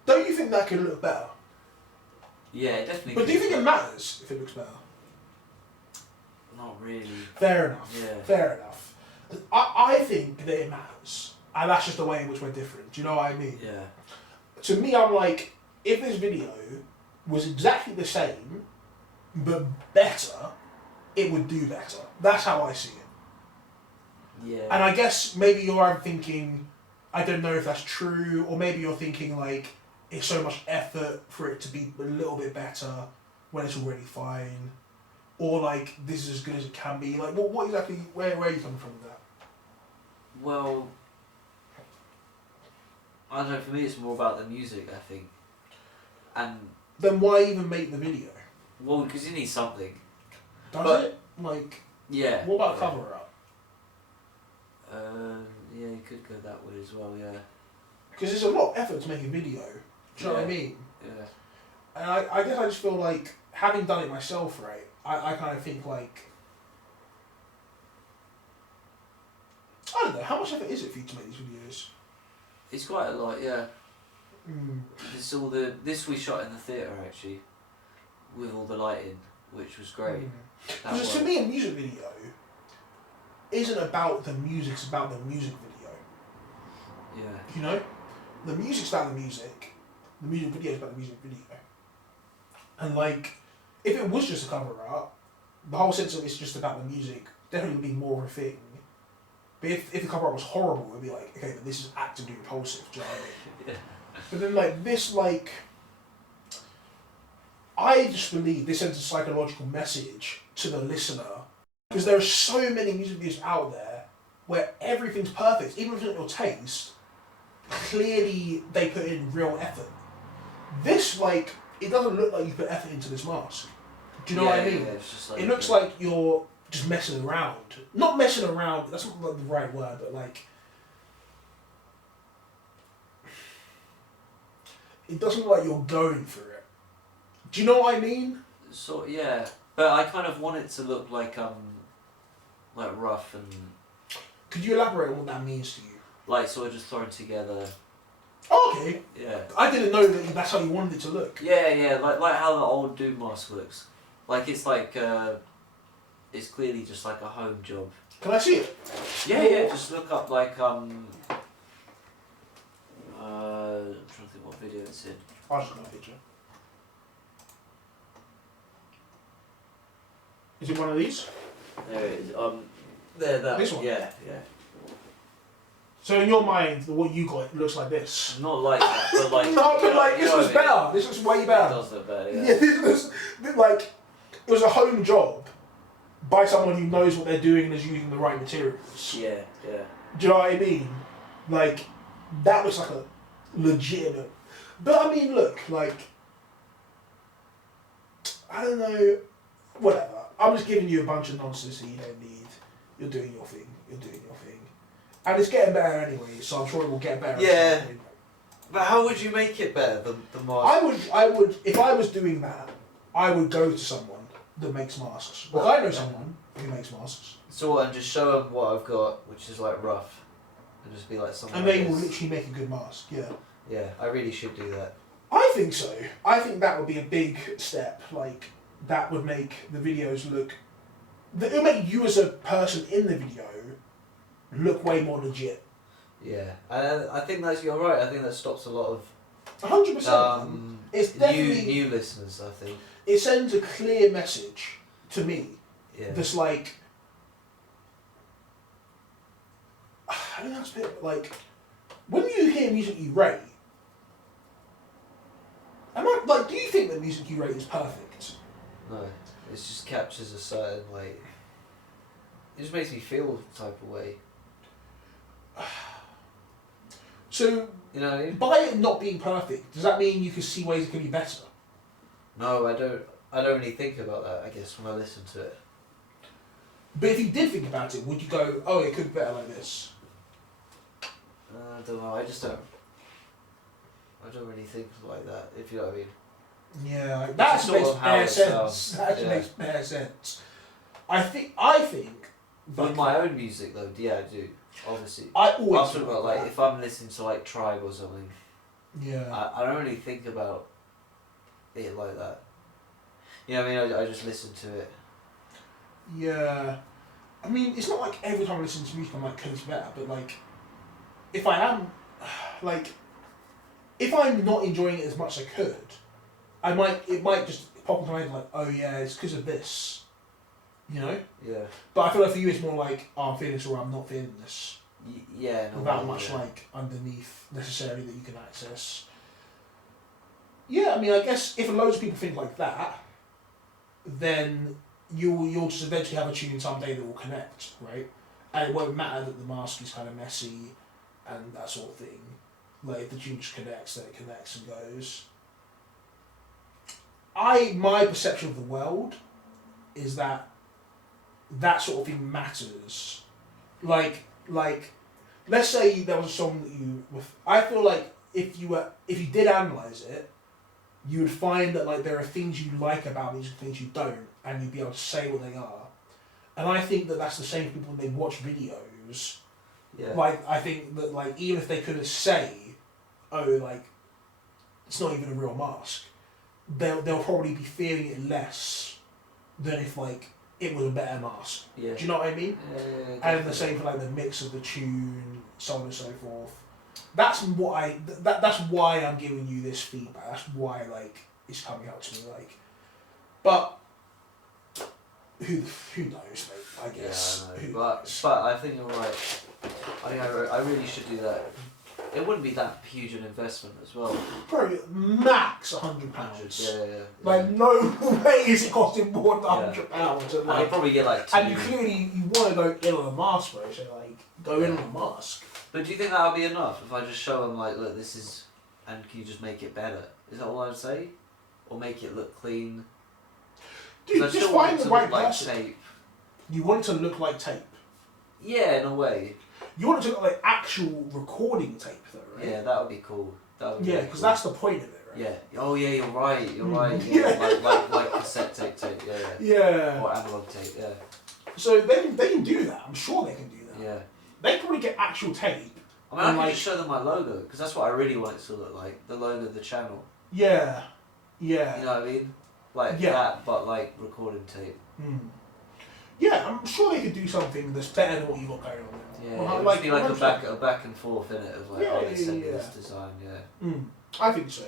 don't you think that could look better? Yeah, it definitely. But do you think it matters if it looks better? Not really. Fair enough. Yeah. Fair enough. I think that it matters, and that's just the way in which we're different. Do you know what I mean? Yeah. To me, I'm like, if this video was exactly the same, but better, it would do better. That's how I see it. Yeah. And I guess maybe you're thinking, I don't know if that's true, or maybe you're thinking like, it's so much effort for it to be a little bit better when it's already fine, or like, this is as good as it can be. Like, what exactly, where are you coming from with that? Well, I don't know, for me it's more about the music, I think. And, Then why even make the video? well, because you need something. Does But- it? Like, Yeah. what about yeah. cover up? Yeah, you could go that way as well, yeah. Because it's a lot of effort to make a video. Do you know what I Yeah. mean? Yeah. And I guess I just feel like, having done it myself, right, I kind of think like, I don't know, how much effort is it for you to make these videos? It's quite a lot, yeah. Mm. It's all this we shot in the theatre actually, with all the lighting, which was great. That Because to worked. me, a music video isn't about the music, it's about the music video. Yeah. You know? The music's about the music video is about the music video. And like, if it was just a cover art, the whole sense of it's just about the music definitely would be more of a thing. But if the cover art was horrible, it would be like, okay, but this is actively repulsive, do you know what I mean? Yeah. But then like this, like, I just believe this sends a psychological message to the listener, because there are so many music videos out there where everything's perfect, even if it's not your taste. Clearly, they put in real effort. This, like, it doesn't look like you put effort into this mask. Do you know what I mean? Yeah, it's just like, It looks like you're just messing around. Not messing around. That's not like the right word, but like, it doesn't look like you're going for it. Do you know what I mean? So yeah, but I kind of want it to look like rough and Could you elaborate on what that means to you? like sort of just thrown together. Oh, okay. Yeah. I didn't know that that's how you wanted it to look. Yeah, like how the old Doom mask looks. Like it's like it's clearly just like a home job. Can I see it? Yeah. Just look up like I'm trying to think what video it's in. I'll just get a picture. Is it one of these? There it is. There that. This one? Yeah. So in your mind, what you got it looks like this. Not like that, but like. No, but like you this know was what I mean? better. This was way It better. does look better. Yeah, Yeah. this was like, it was a home job by someone who knows what they're doing and is using the right materials. Yeah. Do you know what I mean? Like, that looks like a legitimate. But I mean, look, like, I don't know, whatever. I'm just giving you a bunch of nonsense that you don't need. You're doing your thing. And it's getting better anyway, so I'm sure it will get better. Yeah. at some point. But how would you make it better? The mask. I would, if I was doing that, I would go to someone that makes masks. Well, I know someone who makes masks. So and just show them what I've got, which is like rough, and just be like something. And like they will this. literally make a good mask, yeah. Yeah, I really should do that. I think so. I think that would be a big step. Like, that would make the videos look... It would make you as a person in the video look way more legit. Yeah, I think you're right. I think that stops a lot of 100%. It's definitely... new listeners. I think. It sends a clear message to me. Yeah. That's like... I don't know how to put it, but like... When you hear music you rate... do you think that music you rate is perfect? No, it just captures a certain like. It just makes me feel a type of way. So, You know what I mean? by it not being perfect, does that mean you can see ways it can be better? No, I don't. I don't really think about that. I guess when I listen to it. But if you did think about it, would you go, oh, it could be better like this? I don't know. I just don't. I don't really think like that. If you know what I mean. Yeah, like, It's that just sort makes of how bare it sense. sounds. That actually Yeah. makes bare sense. I think. With my own music though, yeah, I do. Obviously. I I'm always talking do about like that. if I'm listening to like Tribe or something. Yeah. I don't really think about it like that. You know what I mean? I just listen to it. Yeah. I mean, it's not like every time I listen to music I'm like, it's better, but like, if I am, like, if I'm not enjoying it as much as I could, it might just pop into my head like, oh yeah, it's because of this, you know? Yeah. But I feel like for you it's more like, oh, I'm feeling this or I'm not feeling this, Yeah. No, without way, much yeah. like underneath necessarily that you can access. Yeah, I mean, I guess if loads of people think like that, then you'll just eventually have a tune someday that will connect, right? And it won't matter that the mask is kind of messy and that sort of thing. Like if the tune just connects, then it connects and goes. My perception of the world is that sort of thing matters. Like let's say there was a song that you I feel like if you did analyze it, you would find that like there are things you like about music, things you don't, and you'd be able to say what they are. And I think that that's the same for people when they watch videos. Yeah. Like I think that like even if they couldn't say, oh like, it's not even a real mask, they'll probably be feeling it less than if like it was a better mask. Yeah. Do you know what I mean? Yeah, And the same for like the mix of the tune, so on and so forth. That's what that's why I'm giving you this feedback. That's why like it's coming out to me like, but who knows, mate? I guess. Yeah, I know. But I think you're right. I think I really should do that. It wouldn't be that huge an investment as well. Bro, max £100. Yeah. Like no way is it costing more than £100. And I'll probably get like 2. And you clearly you want to go in on a mask, bro. So like go in on a mask. But do you think that'll be enough if I just show them like, look, this is, and can you just make it better? Is that all I'd say, or make it look clean? Dude, I just still want find it the to right look like person. tape. You want it to look like tape. Yeah, in a way. You want it to look like actual recording tape, though, right? Yeah, that would be cool. That would be Yeah, really because cool. that's the point of it, right? Yeah. Oh yeah, you're right. You're right. Yeah. Yeah. like cassette tape. Yeah. Yeah. Or analog tape. Yeah. So they can do that. I'm sure they can do that. Yeah. They can probably get actual tape. I mean, I and, can like, just show them my logo because that's what I really want it to look like. The logo of the channel. Yeah. Yeah. You know what I mean? Like Yeah. that, but like recording tape. Yeah, I'm sure they could do something that's better than what you got going on now. Yeah. Well, It would like, be like 100%. a back and forth in it of like, Yeah, oh, yeah, they sent me yeah. this design. Yeah. I think so.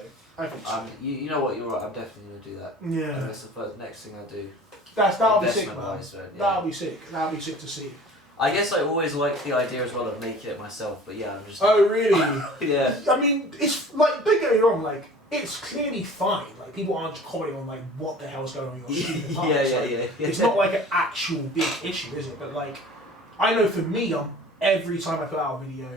You know what? You're right. I'm definitely gonna do that. Yeah. And that's the first next thing I do. That'll be sick, man. Investment-wise, yeah. That'll be sick. That'll be sick to see. I guess I always liked the idea as well of making it myself, but yeah, I'm just. Oh really? Yeah. I mean, it's like, don't get me wrong, like it's clearly fine. Like people aren't commenting on like what the hell's going on in your student Yeah, lives. yeah, Like, yeah. It's not like an actual big issue, is it? But like, I know for me, every time I put out a video,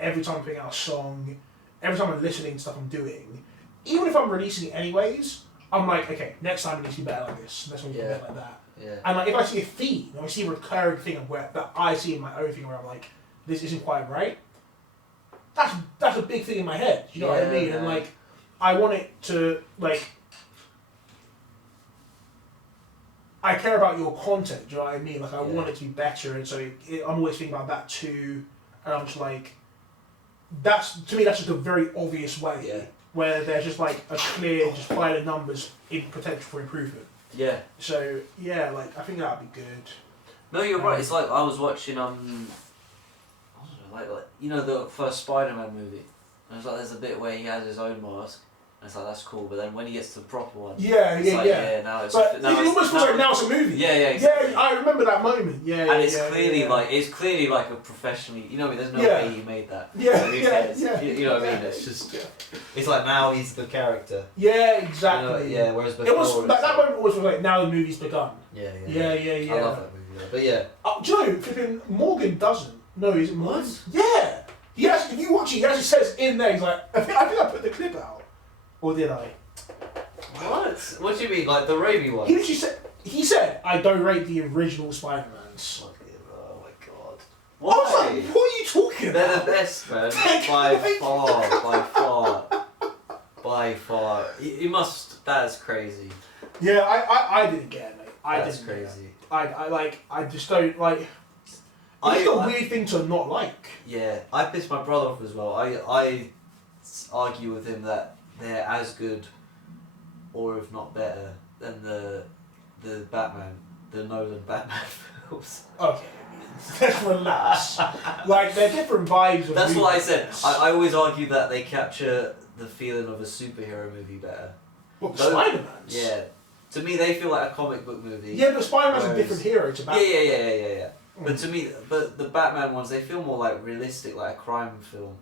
every time I'm putting out a song, every time I'm listening to stuff I'm doing, even if I'm releasing it anyways, I'm like, okay, next time it needs to be better like this. Next one needs to be better like that. Yeah. And like if I see a theme, if I see a recurring thing of where that I see in my own thing where I'm like, this isn't quite right. That's a big thing in my head. You know what I mean? And like, I want it to like. I care about your content. Do you know what I mean? Like I want it to be better, and so I'm always thinking about that too. And I'm just like, to me that's just a very obvious way where there's just like a clear just pile of numbers in potential for improvement. Yeah. So yeah, like I think that'd be good. No, you're right. It's like I was watching I don't know, like you know the first Spider-Man movie. And it's like there's a bit where he has his own mask. And it's like that's cool, but then when he gets to the proper one, now it's But it almost feels like now it's a movie. Yeah, exactly. Yeah, I remember that moment. Yeah, and it's clearly like a professionally, you know, there's no way he made that. Yeah, so who cares? You know what I mean? It's just, it's like now he's the character. Yeah, exactly. You know, whereas before it was that moment was like now the movie's begun. Yeah. I love that movie, though. But yeah. Do you know, flipping Morgan doesn't. No, is it Morgan? What? Yeah. He actually, if you watch it, he actually says in there, he's like, I think I put the clip out. Or did I? What? What do you mean, like the Raimi one? He literally said, I don't rate the original Spider-Mans. Oh my god. Why? I was like, what are you talking about? They're the best, man. By far. by far. You must. That's crazy. Yeah, I didn't get it, mate. That's didn't get it. crazy. I just don't like. It's a weird thing to not like. Yeah, I pissed my brother off as well. I argue with him that they're as good, or if not better, than the Batman, the Nolan Batman films. Okay, let's relax. Like they're different vibes. Of That's what I said. movies. I always argue that they capture the feeling of a superhero movie better. What, Those- Spider-Man's? Yeah. To me, they feel like a comic book movie. Yeah, but Spider-Man's a Whereas- different hero to Batman. Yeah. But to me, but the Batman ones, they feel more like realistic, like a crime film,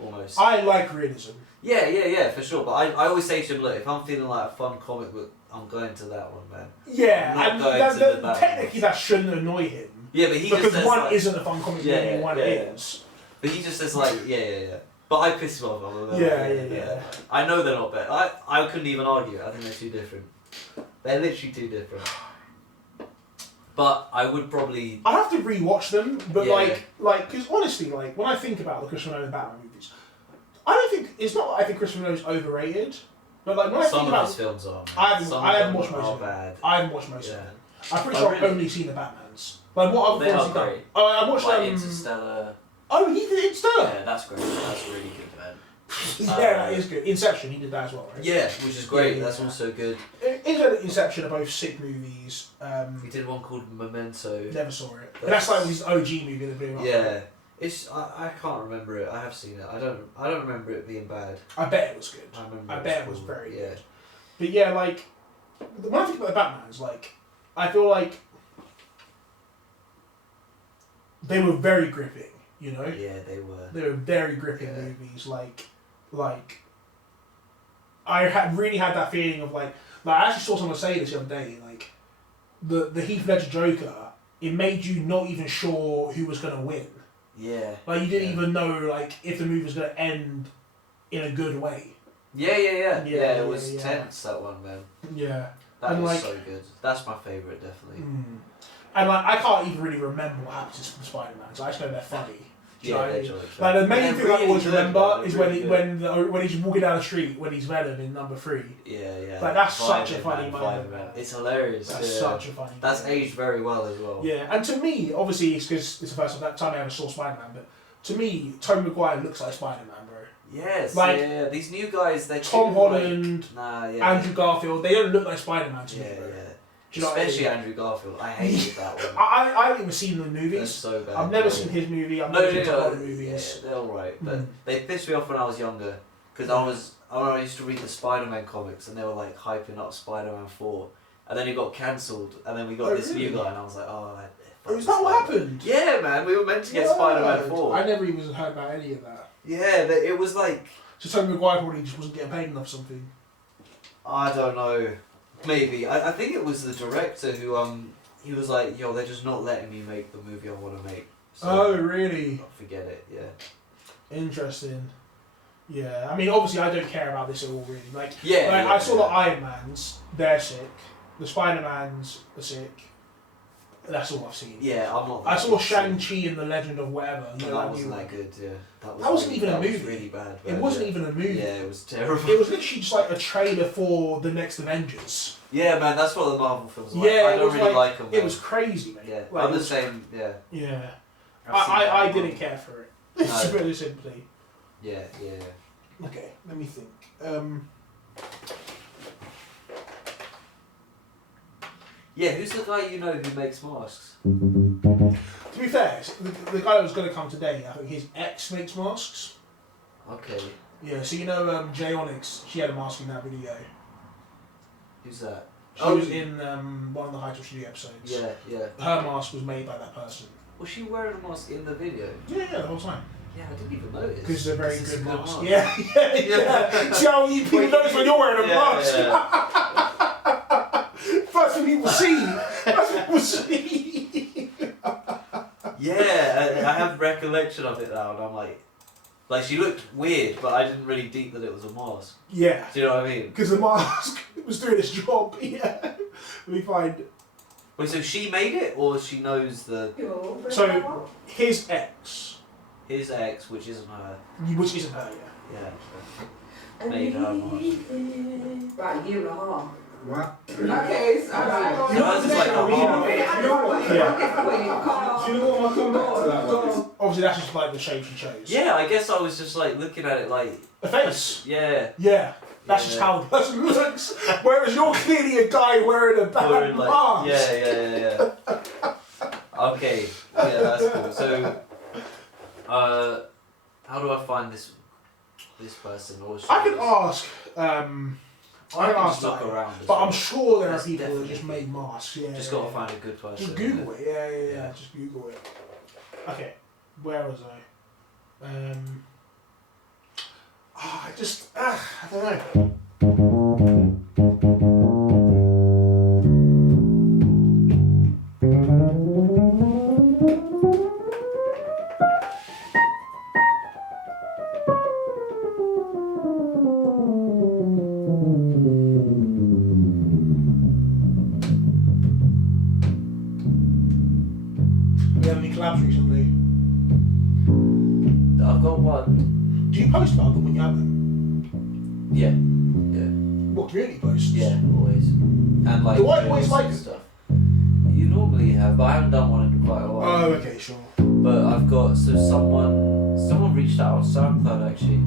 almost. I like realism. Yeah, for sure. But I always say to him, look, if I'm feeling like a fun comic book, I'm going to that one, man. Yeah, I'm not and going to the Batman technically that shouldn't annoy him. Yeah, but he just Because says one like, isn't a fun comic movie and one is. But he just says like, yeah. But I piss him off. Yeah. I know they're not better. I couldn't even argue. I think they're too different. They're literally too different. But I would probably. I'd have to rewatch them, but Yeah. because honestly, like when I think about the Christopher Nolan Batman movies, I don't think it's not. That I think Christopher Nolan's overrated, but like when I Some think of about, his films are. Man. I haven't watched most are of them. bad. I haven't watched most Yeah. of them. I'm pretty Oh, sure really? I've only seen the Batmans. Like what other They films? are have you done? great. Oh, I watched Like Interstellar. Oh, he did Interstellar. Yeah, that's great. That's really good, man. Yeah, that is good. Inception, he did that as well, right? Yeah, which is great. Yeah. That's also good. Inception are both sick movies. He did one called Memento. Never saw it. But that's like his OG movie that blew him up. Yeah, it's I can't remember it. I have seen it. I don't remember it being bad. I bet it was good. I remember. I bet it was cool. very Yeah. good. But yeah, like when I think about the Batmans, like I feel like they were very gripping. You know, Yeah, they were. they were very gripping Yeah. movies. Like I really had that feeling of like I actually saw someone say this the other day. Like the Heath Ledger Joker, it made you not even sure who was gonna win. Yeah. Like you didn't Yeah. even know like if the movie was gonna end in a good way. Yeah. Yeah, It was yeah. tense, that one, man. Yeah. That And was like- so good. That's my favourite, definitely. And like I can't even really remember what happens to Spider-Man, so I just know they're funny. Do you know Yeah, what I they're mean? jolly. Like the main They're thing I really always good, remember man. is They're really good. when he's walking down the street when he's Venom in number 3. Yeah. Like, that's Vibing, such a funny man, moment. vibing, man. It's hilarious. That's yeah. such a funny. That's moment. aged very well as well. Yeah, and to me, obviously, it's because it's the first time I ever saw Spider-Man, but to me, Tobey Maguire looks like Spider-Man, bro. Yes. Like, yeah. These new guys, they're Tom too, like- Holland, Nah. Yeah. Andrew Garfield, they don't look like Spider-Man to me, Yeah. bro. Yeah. Do you know what I Especially mean? Andrew Garfield. I hated that one. I haven't even seen the They're movies. so bad. I've never bro. seen his movie. I've No, never seen Tom Holland yeah, movies. they're alright, but Mm. they pissed me off when I was younger because I used to read the Spider-Man comics and they were like hyping up Spider-Man 4, and then it got cancelled, and then we got Oh, this really? new guy, and I was like, oh, Oh, is that what happened? Yeah, man, we were meant to get Word. Spider-Man 4. I never even heard about any of that. Yeah, it was like, So Tobey Maguire probably just wasn't getting paid enough or something. I don't know, maybe. I think it was the director who he was like, yo, they're just not letting me make the movie I want to make. So Oh, really? forget it. Yeah. Interesting. Yeah, I mean, obviously, I don't care about this at all, really. Like, Yeah. I saw the Iron Mans, they're sick. The Spider-Mans are sick. That's all I've seen. Yeah, I'm not. I that saw big, Shang-Chi and the Legend of whatever. You know, that that wasn't new that one. good. Yeah. That wasn't even a that was movie. really bad. It man, wasn't yeah. even a movie. Yeah, it was terrible. It was literally just like a trailer for the next Avengers. Yeah, man, that's what the Marvel films are like. Yeah, I it don't was really like them. It was crazy, man. Yeah, Like, I'm it the was- same. Yeah. Yeah. I've seen I that didn't one. care for it. No. It's really simply. Yeah. Okay, let me think. Yeah, who's the guy you know who makes masks? To be fair, the guy that was going to come today, I think his ex makes masks. Okay, Yeah, so you know Jay Onyx, she had a mask in that video. who's that? She Oh, was in one of the Hightop Studio episodes. Yeah. Her mask was made by that person. Was she wearing a mask in the video? Yeah, the whole time. Yeah, I didn't even notice. Because it's a very This is good a mask. mask. Yeah. See how people notice when you're wearing a mask? Yeah. First thing people see. First thing people see. Yeah, I have recollection of it now, and I'm like she looked weird, but I didn't really deep that it was a mask. Yeah. Do you know what I mean? Because the mask was doing its job. Yeah. We find. Wait, so she made it, or she knows the? So his ex his ex, which isn't her. Which isn't her, yeah. Yeah. Made her March. About a year and a half. What? Okay, so So that's just like a half. Do you know what? I'll come back to that one. Obviously, that's just like the shape she chose. Yeah, I guess I was just like looking at it like. The face. Yeah. Yeah. That's just how the person looks. Whereas you're clearly a guy wearing a bad mask. Yeah. Okay. Yeah, that's cool. So, how do I find this person? Or I can ask. I can ask just look that, around. but I'm sure there are There's people that definitely just made masks. Yeah. Just gotta find a good person. Just Google it. Yeah. Just Google it. Okay. Where was I? I don't know. Have you had any collabs recently? I've got one. Do you post about them when you have them? Yeah. What, community posts? Yeah, always. And like. Do I always videos like and it? stuff. You normally have, but I haven't done one in quite a while. Oh, okay, sure. But I've got someone reached out on SoundCloud actually.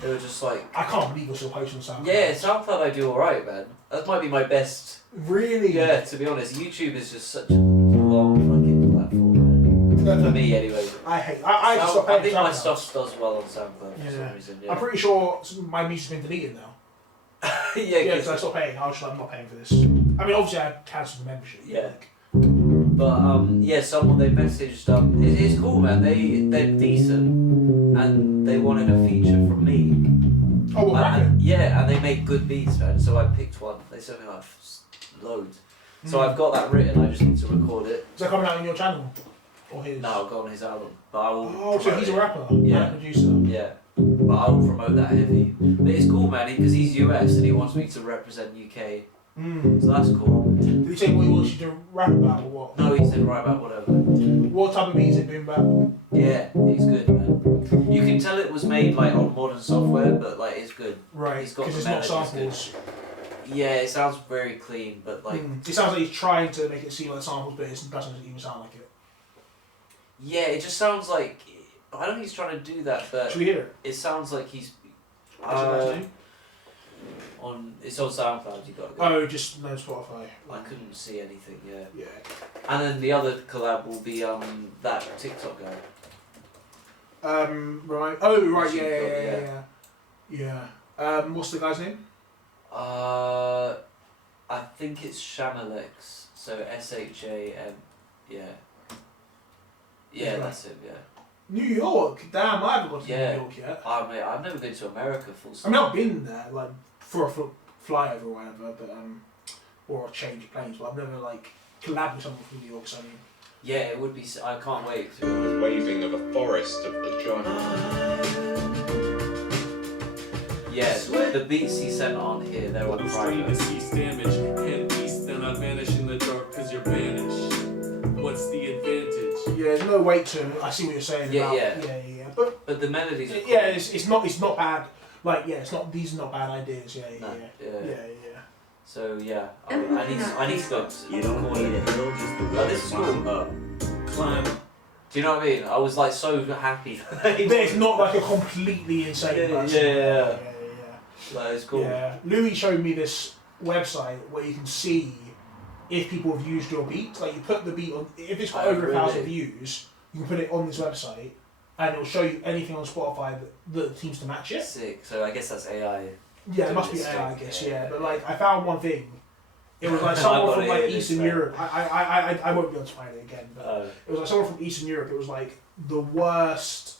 They were just like, I can't believe you're still posting something. yeah, SoundCloud I do alright, man. That might be my best. Really? Yeah, to be honest, YouTube is just such a long fucking platform, man. For me, anyway. I hate. I just stopped I paying think for my SoundCloud. stuff does well on SoundCloud for Yeah. some reason. Yeah. I'm pretty sure my music's been deleted now. yeah, Yeah, 'cause- because I stopped paying. I was just like, I'm not paying for this. I mean, obviously I cancelled the membership. Yeah. Like, But yeah, someone they messaged. It's cool, man. They're decent, and they wanted a feature from me. oh, well, And, yeah, and they make good beats, man. So I picked one. They sent me like loads. So I've got that written. I just need to record it. Is that coming out on your channel? Or his? No, I'll go on his album, but I will. Oh, so promote he's a it. rapper? Yeah. And a producer? Yeah, but I'll promote that heavy. But it's cool, man, because he's US and he wants me to represent UK. So that's cool. Did he say what he wants you to rap about or what? No, he said right about whatever. What type of beat is it being about? Yeah, he's good, man. You can tell it was made like on modern software, but like it's good. Right, He's got because the it's not melodies samples. Yeah, it sounds very clean, but like It sounds like he's trying to make it seem like samples, but it doesn't even sound like it. yeah, it just sounds like I don't think he's trying to do that, but Should we hear it? it sounds like he's What's the guy's name? it's on SoundCloud. You got to go. Oh, just no Spotify. I couldn't see anything. Yeah. Yeah. And then the other collab will be that TikTok guy. Right. Oh, right. Which Yeah. you've Yeah. What's the guy's name? I think it's Shamalex. So SHAM. Yeah. Yeah, Right. that's it. Yeah. New York. Damn, I haven't got to Yeah. New York yet. Mate, I've never been to America full I stop. mean, I've been there, like, for a flyover or whatever, but, or a change of planes, but I've never, like, collabed with someone from New York, so I mean. Yeah, it would be. I can't wait. To be honest. Waving of a forest of vagina. Yeah, the beats he sent on here, they're on I'm straight private. to cease damage. Head beast, then I vanish in the dark because you're banished. What's the advantage? Yeah, there's no weight to it. I see what you're saying Yeah, about yeah. But But the melodies are cool. yeah, it's not bad. Like, yeah, it's not, these are not bad ideas. Yeah. No, Yeah. So yeah, I need to go You don't record need a it. hill, just the Oh, road this to is climb cool. up. Climb. Do you know what I mean? I was like so happy. But it's not like a completely insane Yeah, person. yeah. Like, it's cool. Yeah. Louis showed me this website where you can see if people have used your beat. Like, you put the beat on, if it's got Oh, over 1,000 really? views, you can put it on this website and it'll show you anything on Spotify that seems to match it. Sick. So I guess that's AI. Yeah, it must be Doing this AI, I thing. guess, Yeah, yeah. yeah, But yeah. like, I found one thing. It was like I someone got from it like here, this Eastern thing. Europe. I won't be able to find it again, but it was like someone from Eastern Europe. It was like the worst.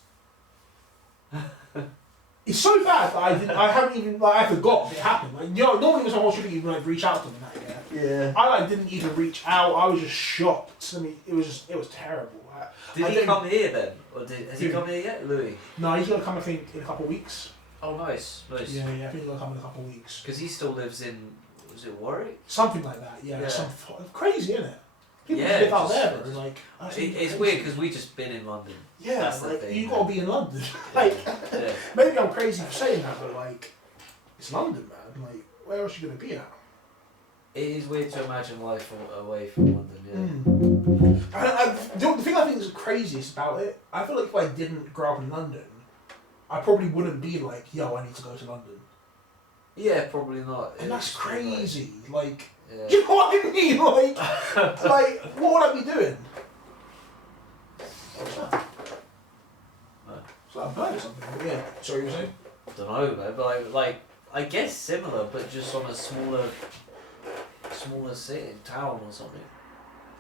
It's so bad that I haven't even like I forgot it happened. Like, you know, normally when someone should even like reach out to them and that, Yeah. I like didn't even reach out. I was just shocked. I mean, it was terrible. Did I he didn't- come here then, or has he Who? come here yet, Louis? No, he's gonna come. I think in a couple of weeks. Oh, nice. Yeah, I think he's gonna come in a couple of weeks. Because he still lives in, was it Warwick? Something like that. Yeah. Yeah. Crazy, isn't it? People Yeah, just live out just- there, bro. Like, that's It's crazy. weird because we just been in London. Yeah, That's the like thing, you man. gotta be in London. like, Yeah. maybe I'm crazy for saying that, but like, it's London, man. Like, where else are you gonna be at? It is weird to imagine life away from London. Yeah. The thing I think is craziest about it, I feel like if I didn't grow up in London, I probably wouldn't be like, yo, I need to go to London. Yeah, probably not. And that's It's crazy. Like, Yeah. you know what I mean? Like, what would I be doing? What's that? No. It's like a bird or something. Yeah. Sorry, you were saying? Don't know, man, but like I guess similar, but just on a smaller city, town or something.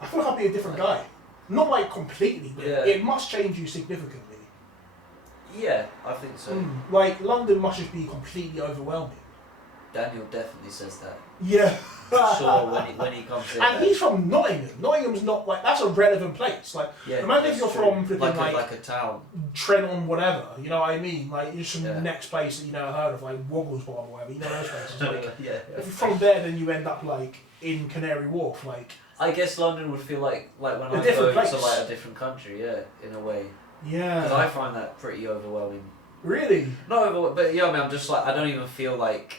I feel like I'd be a different guy. Not like completely, but Yeah. it must change you significantly. Yeah, I think so. Like, London must just be completely overwhelming. Daniel definitely says that. Yeah. For sure, when he comes in. And he's from Nottingham. Nottingham's not like, that's a relevant place. Like, yeah, imagine if that's you're true. from flipping like a town. Trent on whatever, you know what I mean? Like, you're some Yeah. next place that you never heard of, like Wogglesbottom or whatever, you know those places. Like, yeah. if you're from there, then you end up like in Canary Wharf, like. I guess London would feel like when A I different go place. to like a different country, yeah, in a way. Yeah. Because I find that pretty overwhelming. Really? Not overwhelming, but yeah, I mean, I'm just like, I don't even feel like,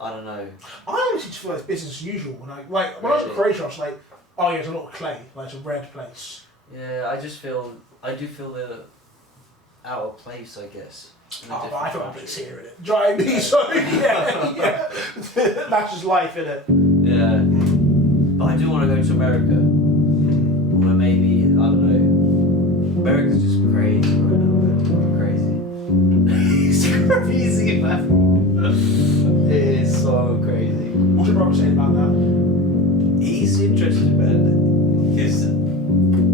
I don't know. I honestly just feel like it's business as usual. When I was in Croatia, I was like, oh yeah, there's a lot of clay, like it's a red place. Yeah, I do feel the out of place, I guess. in a Oh, but different I feel like country. it's here in it. Do you know what I mean? So yeah. That's just life, innit? Yeah. But I do want to go to America. Or maybe, I don't know. America's just crazy right now, man. Crazy. It's crazy, man. It is so crazy. What's your brother saying about that? He's interested, man. Because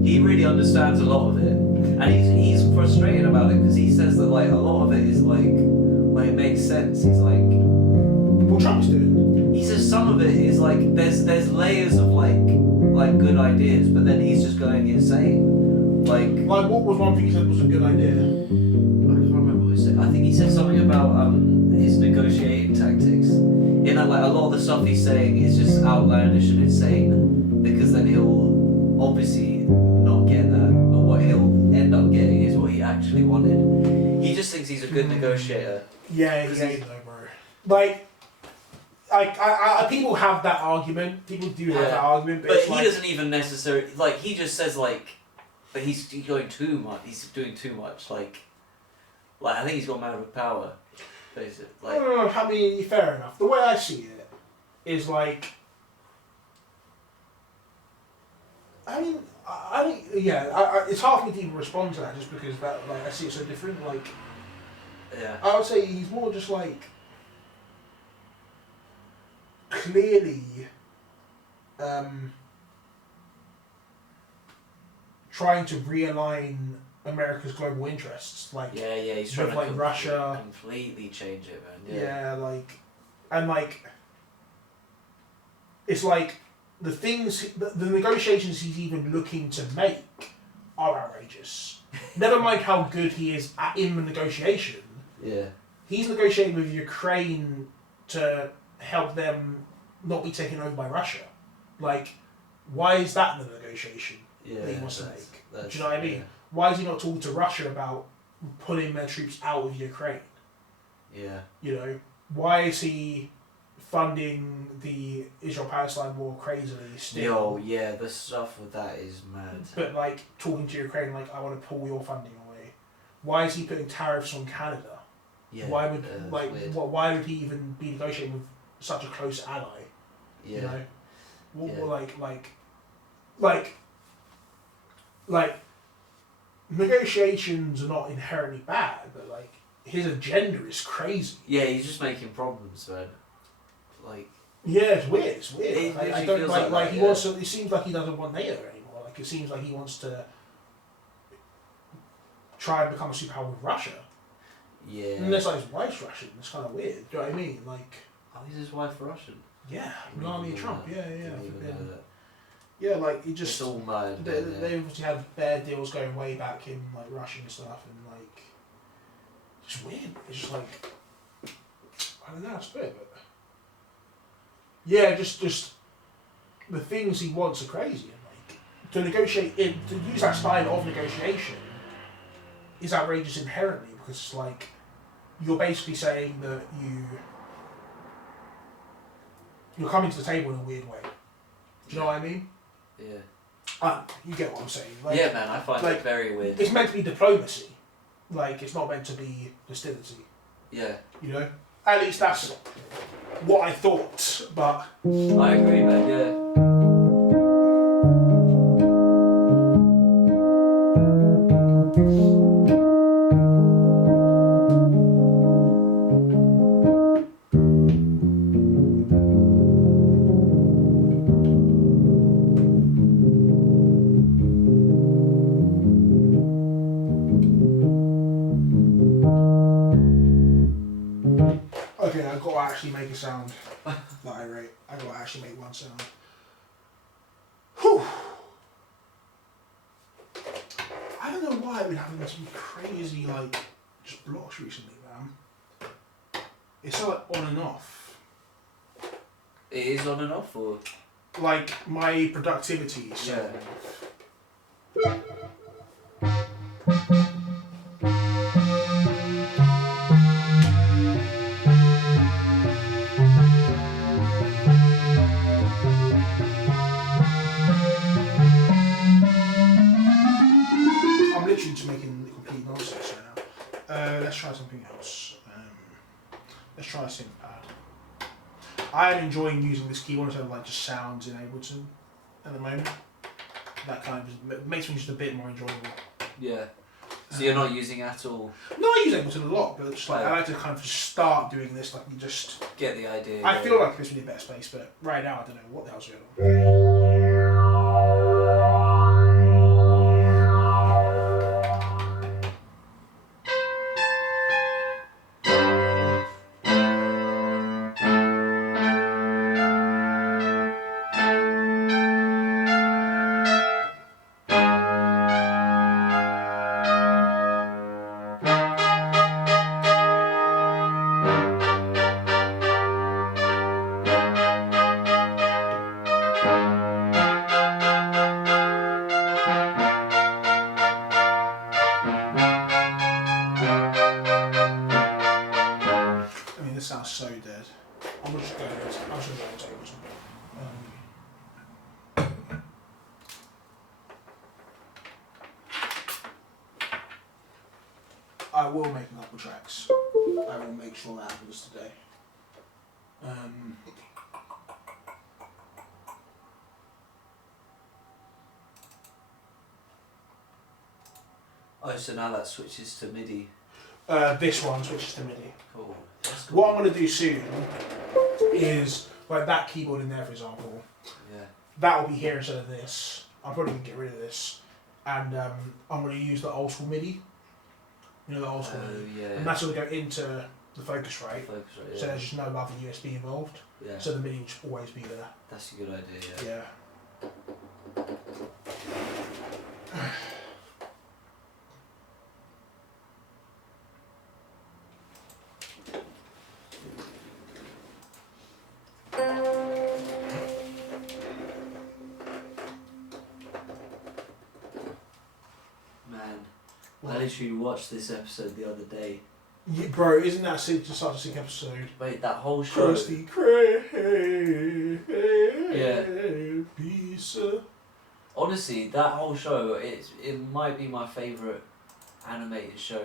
he really understands a lot of it. And he's frustrated about it because he says that like a lot of it is like it makes sense. He's like, What Trump's doing? he says some of it is like there's layers of like good ideas, but then he's just going insane. Like what was one thing he said was a good idea? I can't remember what he said. I think he said something about his negotiating tactics. You know, like a lot of the stuff he's saying is just outlandish and insane because then he'll obviously not get that, but what he'll end up getting is what he actually wanted. He just thinks he's a good negotiator. Yeah, he ain't though, bro. Like, I people have that argument. People do have that argument, but, But it's he like, doesn't even necessarily like. He just says like, but he's going too much. He's doing too much. Like I think he's got man with power. Basically, like I mean, fair enough. The way I see it is like, I mean, I think yeah. It's hard for me to even respond to that just because that like I see it so different. Like, yeah, I would say he's more just like clearly trying to realign America's global interests, like yeah. He's with, trying to like, Russia. completely change it, man. yeah, like, and like, it's like the things, the negotiations he's even looking to make are outrageous. Never mind how good he is in the negotiation. Yeah. He's negotiating with Ukraine to help them not be taken over by Russia. Like, why is that the negotiation that he wants to make? Do you know what I mean? Yeah. Why is he not talking to Russia about pulling their troops out of Ukraine? Yeah. You know, why is he funding the Israel-Palestine war crazily still? Yo, yeah, the stuff with that is mad. But like talking to Ukraine, like I want to pull your funding away. Why is he putting tariffs on Canada? Yeah. Why would that's like weird. why would he even be negotiating with such a close ally? Yeah. You know, Yeah. like negotiations are not inherently bad, but like his agenda is crazy. Yeah, he's just making problems, man. Like. Yeah, it's weird. It's weird. It I literally don't feels like like that, he yeah. wants to. It seems like he doesn't want NATO anymore. Like it seems like he wants to try and become a superpower with Russia. Yeah. And that's like his wife's Russian. It's kind of weird. Do you know what I mean? Like, Oh, is his wife Russian? yeah, Didn't Melania even Trump. know Yeah, that. yeah. Didn't even know that. Yeah, like he It's just. all mad. They obviously had bad deals going way back in like Russia and stuff, and like it's weird. It's just like I don't know. It's weird, but yeah, just the things he wants are crazy. And to use that style of negotiation is outrageous inherently because it's like you're basically saying that you're coming to the table in a weird way. Do you know what I mean? Yeah. You get what I'm saying? Like, Yeah, man, I find it very weird. It's meant to be diplomacy. Like, it's not meant to be hostility. Yeah. You know? At least that's what I thought, but... I agree, man, yeah. Okay, I've got to actually make a sound that I rate. I've got to actually make one sound. Whew. I don't know why I've been having some crazy, like, just blocks recently, man. It's so, like, on and off. It is on and off, or? Like, my productivity is so on and off. I'm literally just making complete nonsense right now. Let's try something else. Let's try SynthPad. I am enjoying using this keyboard instead of like just sounds in Ableton at the moment. That kind of makes me just a bit more enjoyable. Yeah. So you're not using at all? No, I use Ableton a lot, but just like I like to kind of just start doing this, like and just get the idea. I feel like this would be a better space, but right now I don't know what the hell's going on. Sounds so dead. I'm just going to Ableton. I will make a couple tracks. I will make sure that happens today. Oh, so now that switches to MIDI. This one switches to MIDI. Cool. What I'm going to do soon is, like that keyboard in there for example, that will be here instead of this. I'm probably going to get rid of this. And I'm going to use the old school MIDI. You know, the old school MIDI. Yeah. And that's going to go into the Focusrite. Focusrite, So there's just no other USB involved. Yeah. So the MIDI will just always be there. That's a good idea, yeah. Man, I literally watched this episode the other day. Yeah, bro, isn't that just such a sick episode? Wait, that whole show. Krusty Krab. Yeah. Pizza. Honestly, that whole show, it might be my favourite animated show.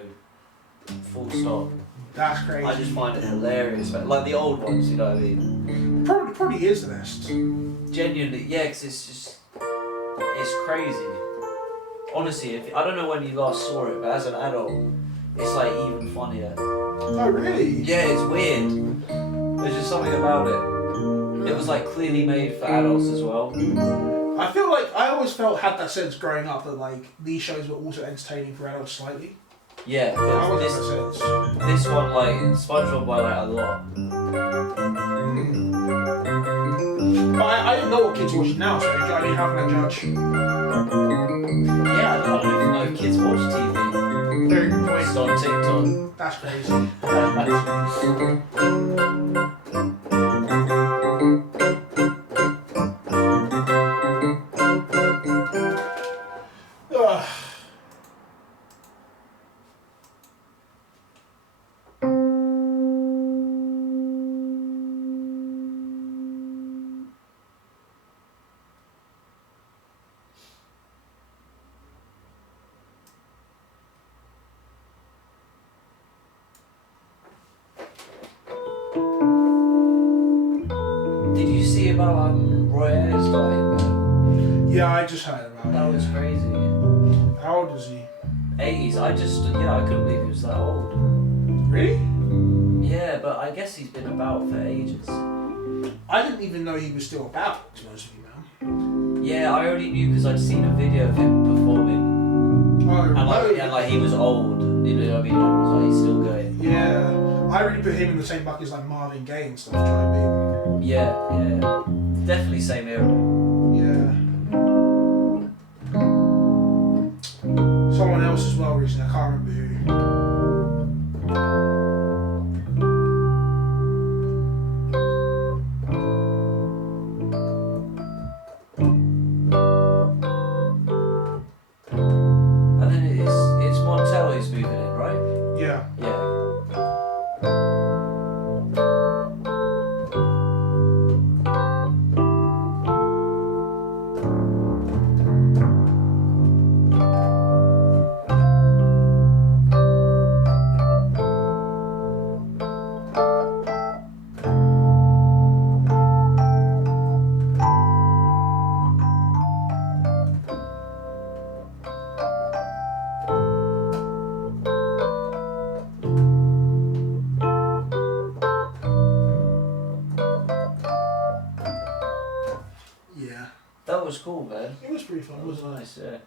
Full stop. That's crazy. I just find it hilarious. Like the old ones, you know what I mean? Probably is the best. Genuinely, yeah, because it's crazy. Honestly, I don't know when you last saw it, but as an adult, it's like even funnier. Oh really? Yeah, it's weird. There's just something about it. It was like clearly made for adults as well. I feel like I always had that sense growing up that like these shows were also entertaining for adults slightly. Yeah, but this one, like, SpongeBob by like a lot. But I don't know what kids watch now, so I mean, how can I judge? Yeah, I don't even know if kids watch TV. Very good point. It's on TikTok. That's crazy. Did you see about Roy Ayers dying, man? Yeah, I just heard about it. That was crazy. How old is he? 80s. I couldn't believe he was that old. Really? Yeah, but I guess he's been about for ages. I didn't even know he was still about, to be honest with you, man. Yeah, I already knew because I'd seen a video of him performing. And like he was old, you know what I mean? I was like, he's still going. Yeah. I really put him in the same bucket as like Marvin Gaye and stuff, do you know what I mean? Yeah. Definitely same era. Yeah. Someone else as well recently, I can't remember who. And then it's Montel who's moving in, right? Yeah. Yeah. Yeah. That was cool, man. It was pretty fun, That was wasn't it? nice, yeah.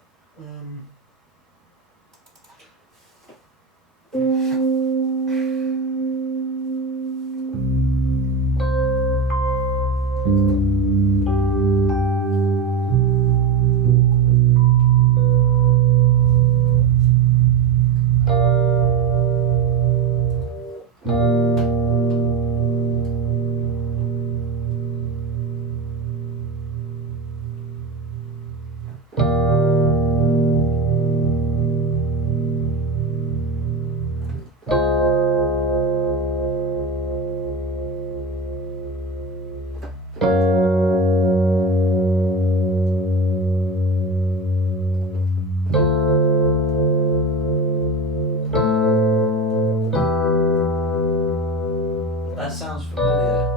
That sounds familiar.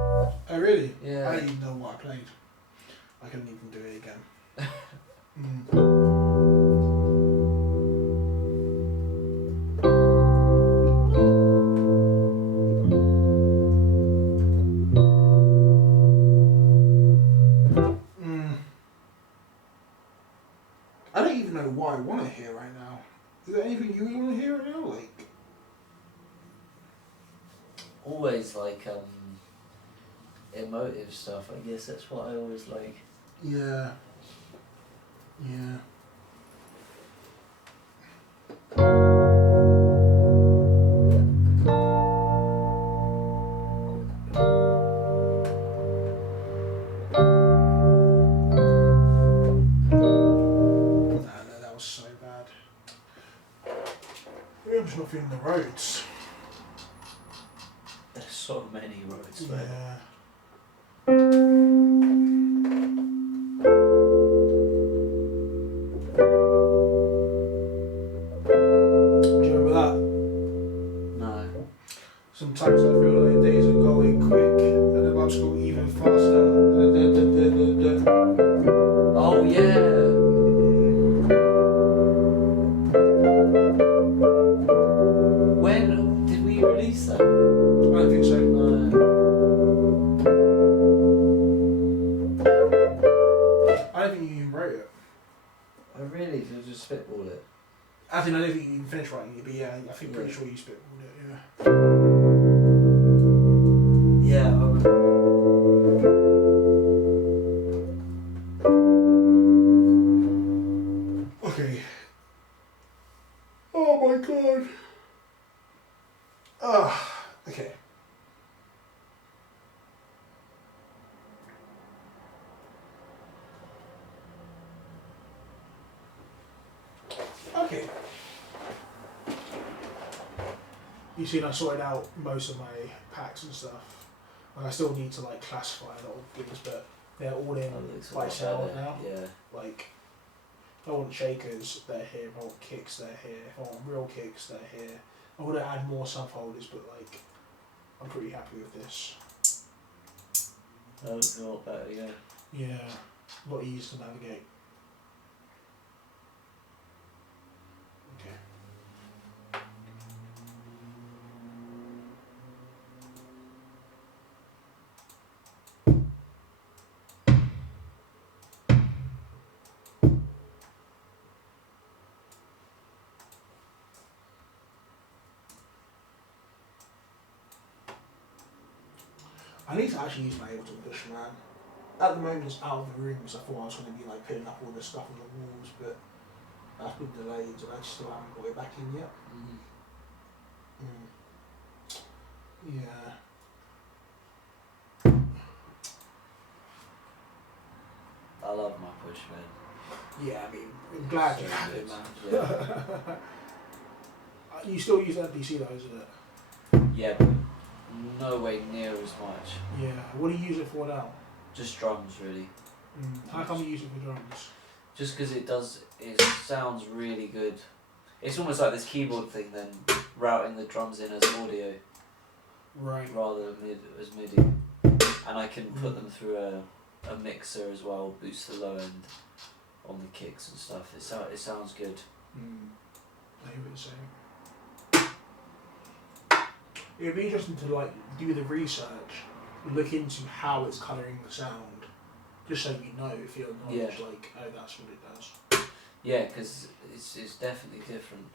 Oh really? Yeah. I don't even know what I played. I couldn't even do it again. I don't even know what I want to hear right now. Is there anything you want to hear right now? Like, Always like emotive stuff, I guess that's what I always like. yeah. Yeah. No, that was so bad. Maybe I'm just not feeling the roads. There's so many roads, man. Yeah. Do you remember that? No. Sometimes I feel like days are going quick and I'm about to go even faster. Oh yeah. When did we release that? I don't think so. No. I don't think you even wrote it. I really did just spitball it. I don't think you even finished writing it, but yeah, I think pretty Yeah. sure you spitballed it, yeah. Yeah. Okay. Oh my god. Ah, okay. Okay. You see, I sorted out most of my packs and stuff. Like I still need to like classify a lot of things, but they're all in That looks a by lot sale better. now. Yeah. Like, if I want shakers, they're here. If I want kicks, they're here. If I want real kicks, they're here. I want to add more subfolders, but like, I'm pretty happy with this. That looks a lot better, yeah. Yeah, a lot easier to navigate. Okay. I need to actually use my Ableton Push, man. At the moment, it's out of the room, so I thought I was going to be like putting up all this stuff on the walls, but that's been delayed, and I still haven't got it back in yet. Yeah. I love my push, man. Yeah, I mean, I'm glad So you have good, it, man. Yeah. You still use MPC though, isn't it? Yeah, but no way near as much. Yeah. What do you use it for now? Just drums, really. How come you use it for drums? Just because it sounds really good. It's almost like this keyboard thing then, routing the drums in as audio Right. rather than as MIDI. And I can put them through a mixer as well, boost the low end on the kicks and stuff. It sounds good. I hear what you're saying. It'd be interesting to like do the research, look into how it's colouring the sound, just so you know, feel knowledge, like, oh, that's what it does. Yeah, because it's definitely different.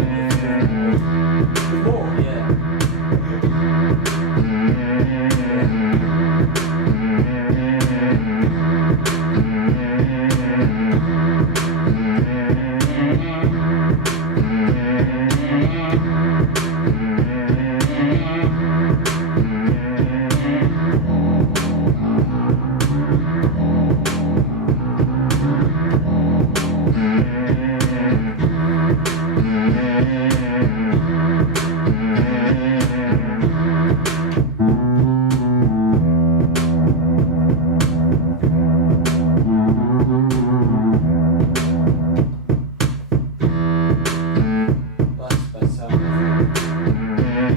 With more. Yeah. That's the best sound, I think.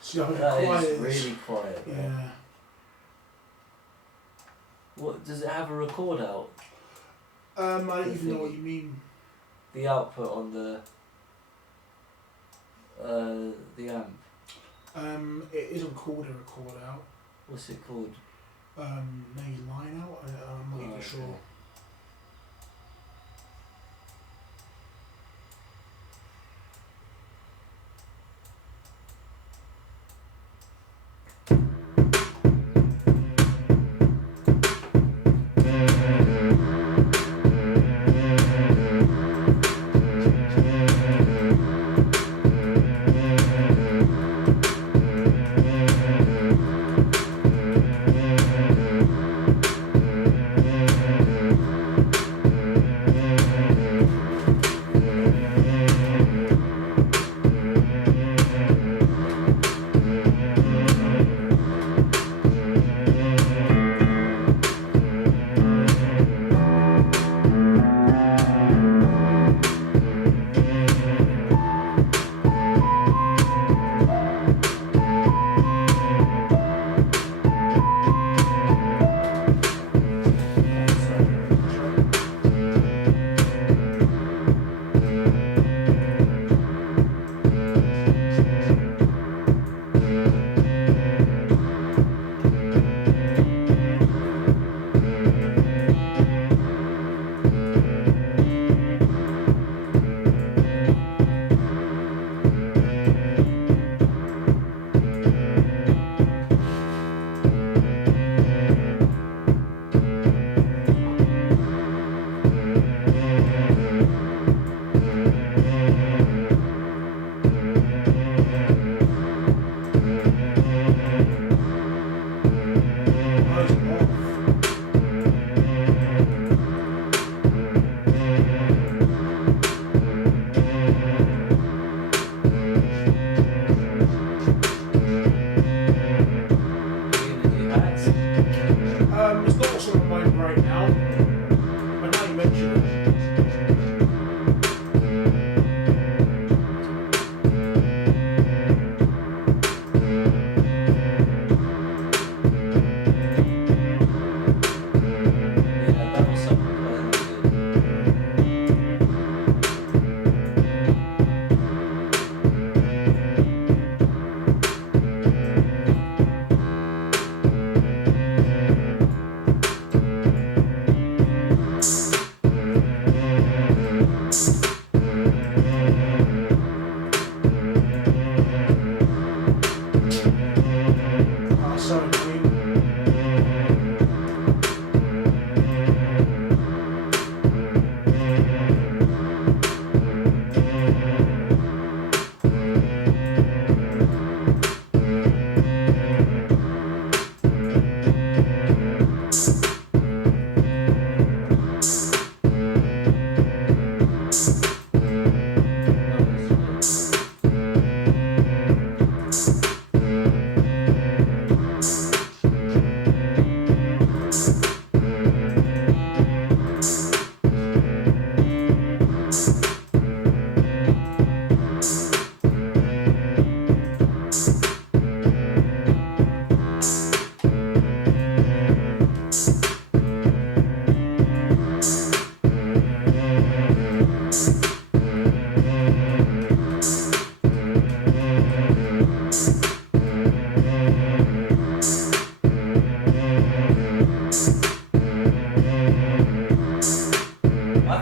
See how That quiet is it is. really quiet. man. Yeah. What does it have a record out? I don't even know what you mean. The output on the amp. It isn't called a record out. What's it called? Maybe line out. I'm not even okay. sure. I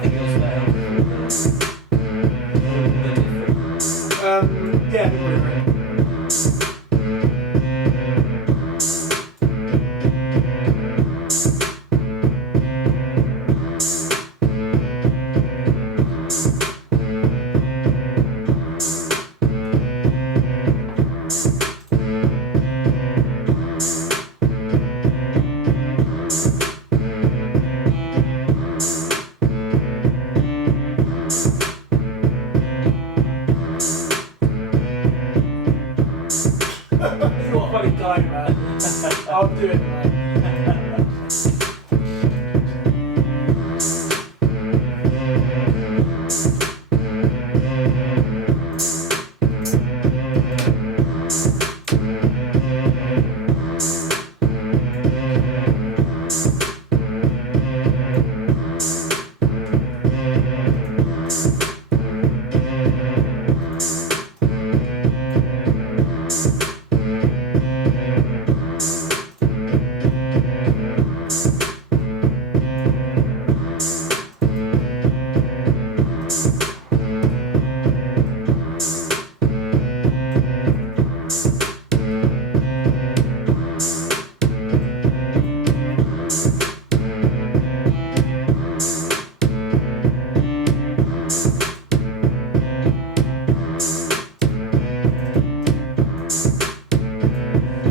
think it was better with the different. Yeah, I think we're right. You're a funny guy, man. I'll do it, man.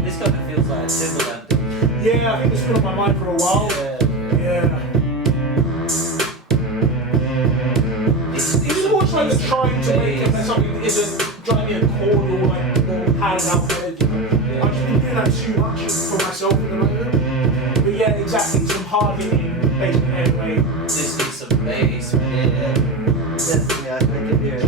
This kind of feels like a Timberland. Yeah, I think it's been on my mind for a while. Yeah. It's more like trying to make it something that isn't driving a chord or like more padded out there. I've just been doing that too much for myself at the moment. But yeah, exactly. Some hard hitting bass anyway. This needs some bass, man. Yeah. Definitely, I can hear it.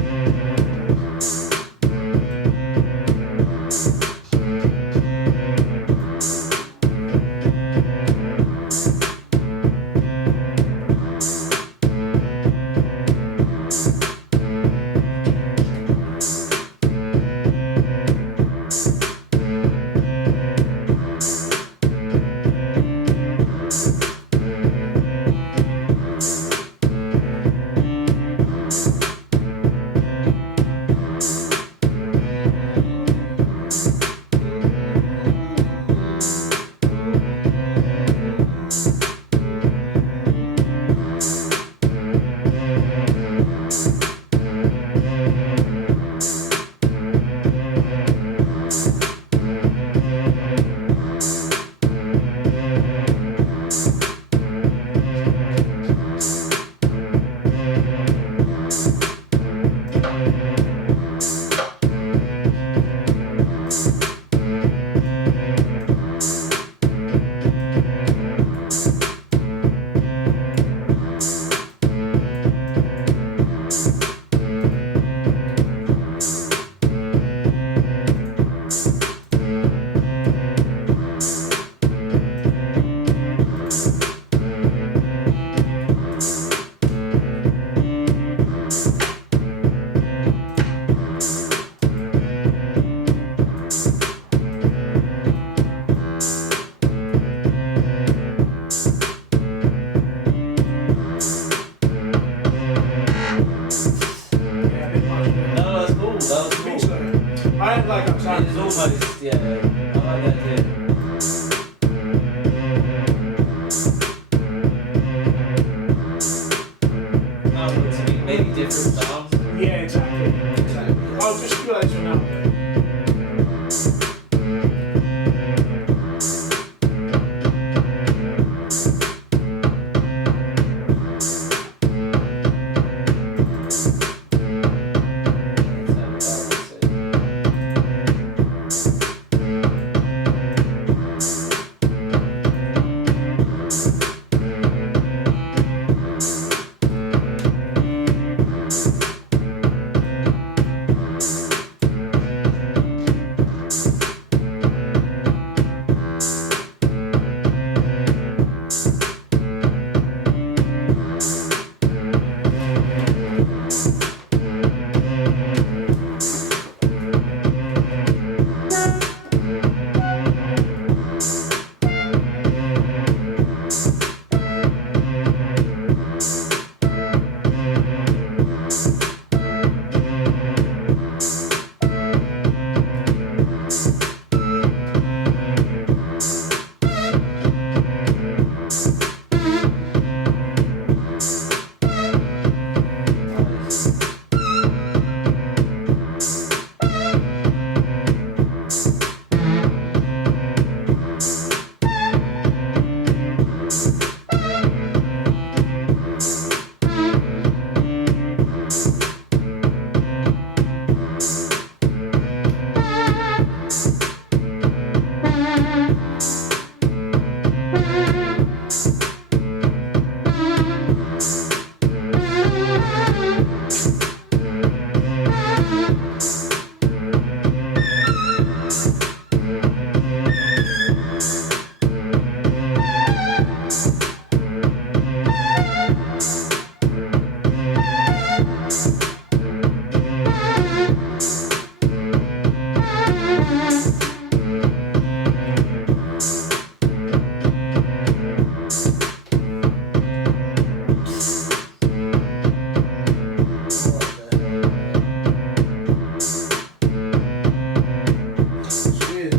I like that sound. It's almost, yeah, I like that too. I want it to be maybe different sounds. Yeah, exactly. I'll just do that for now. It's weird.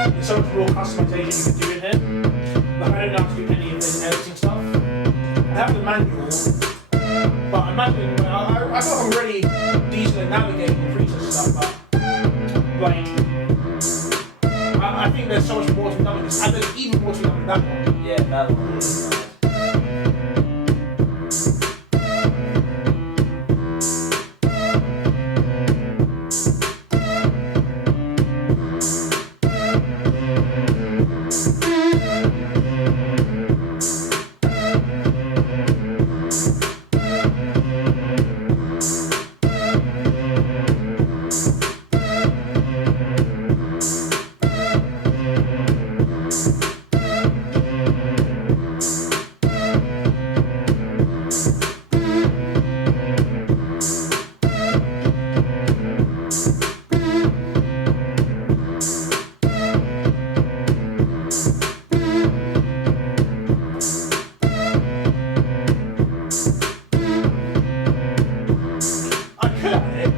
There's so much more customization you can do in here. Like I don't know how to do any of the editing stuff. I have the manual, but I imagine I thought I'm really decent at navigating the preset stuff, but like I think there's so much more to be done with this, and there's even more to be done with that one. Yeah, that one was nice.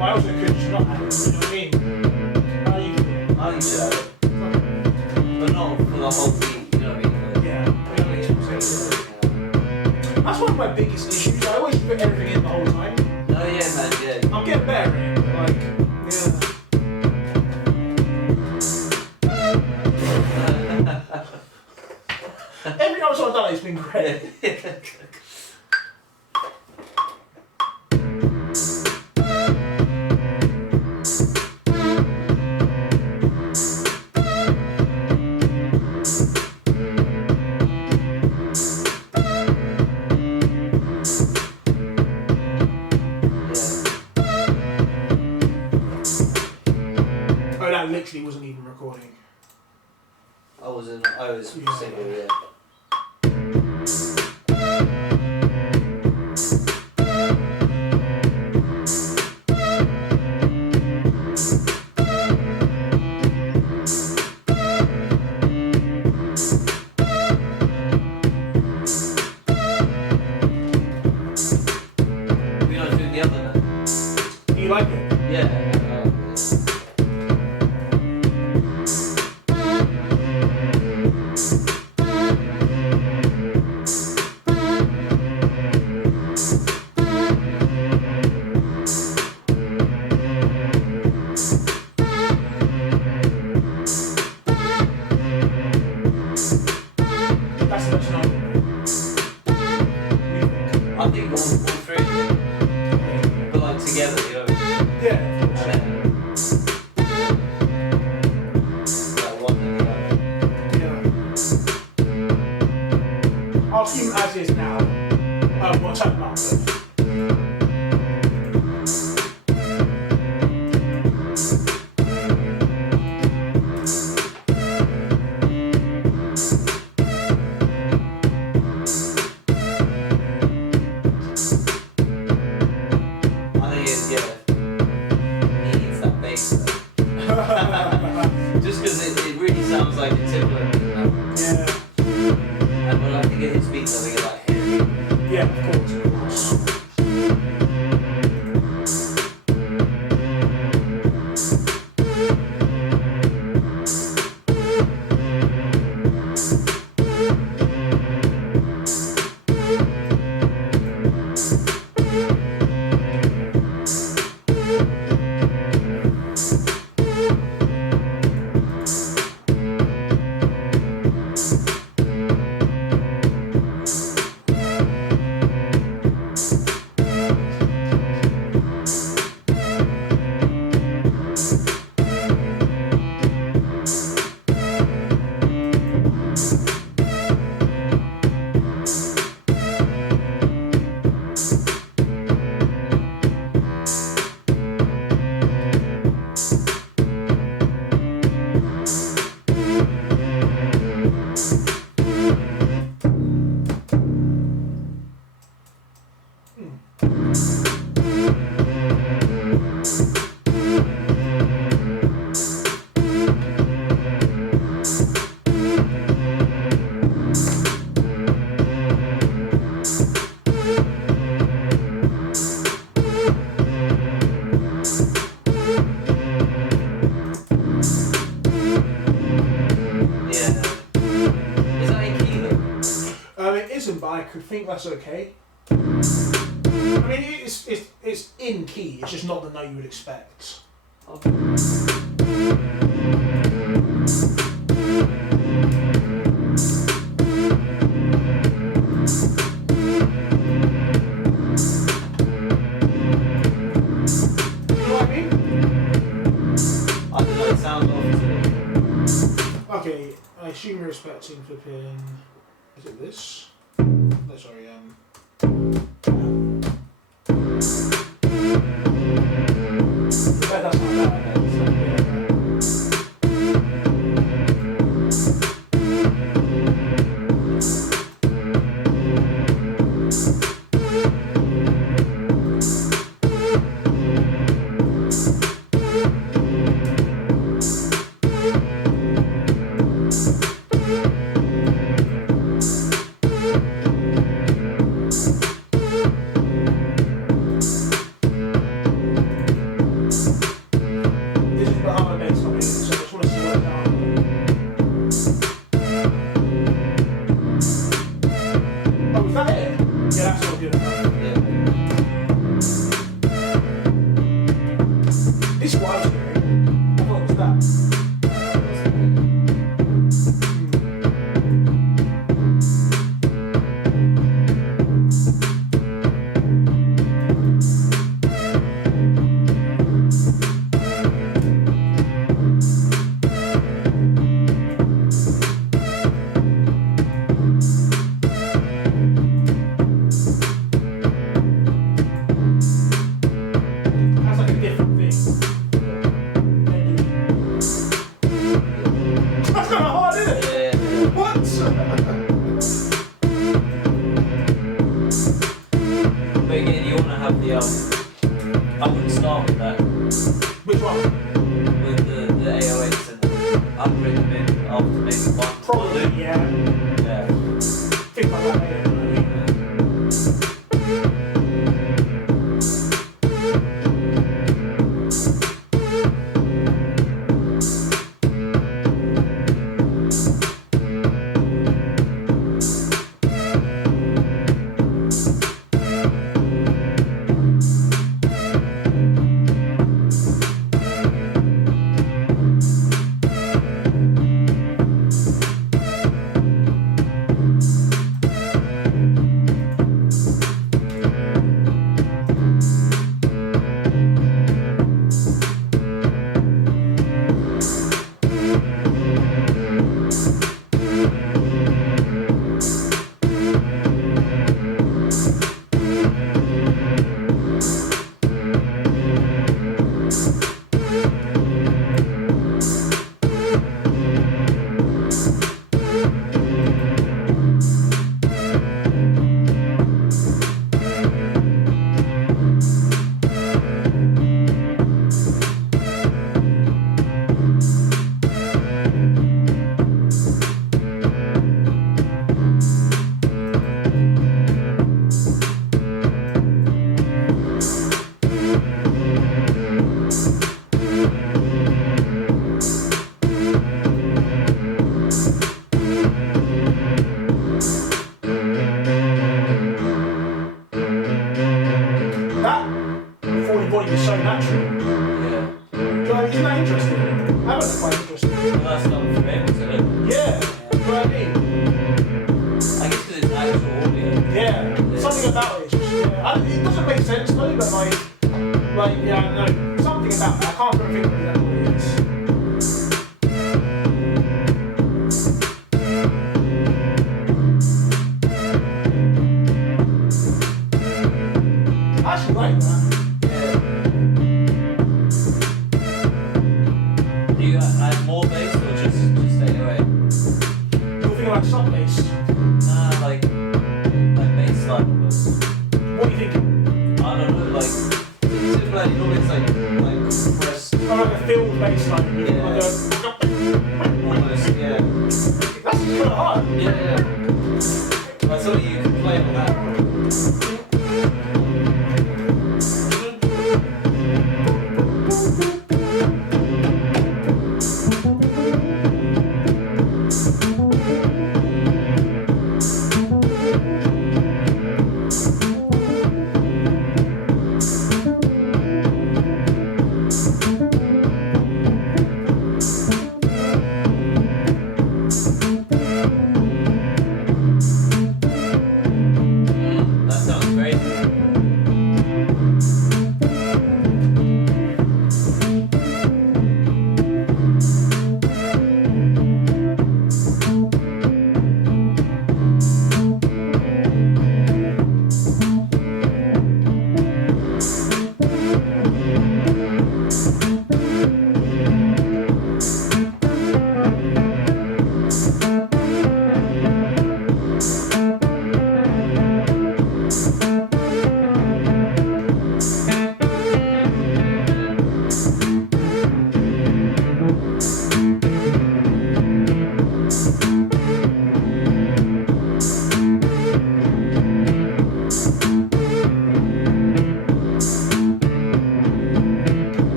I also could just not have it, you know what I mean? How you feel? I used to have it. But not for the whole week, you know what I mean? Yeah, that makes more sense. That's one of my biggest issues. I always put everything in the whole time. Oh yeah, man, yeah. I'm getting better at it, but like, yeah. Every time I've done it, it's been great. That literally wasn't even recording. I was Yeah. single, yeah. We're not doing the other now. Do you like it? Yeah. That's the best one. I think all three of them, but like together, you know. Yeah. Like one and the other. I'll keep them as is now. Well, turn them up. I think it's, yeah, he needs that bass though. Just because it really sounds like a Timberland, you know? Yeah. And when I think it hits beats, I think it like heavy. Yeah, of course. think that's okay. I mean, it's in key. It's just not the note you would expect. Okay. I don't know, it sounds off to me. Okay, I assume you're expecting flipping. Is it this? No, sorry. That's not bad. I wouldn't start with that. Which one? With the AOX and I'd bring them in after maybe one. Probably, yeah. Yeah. Think about that later.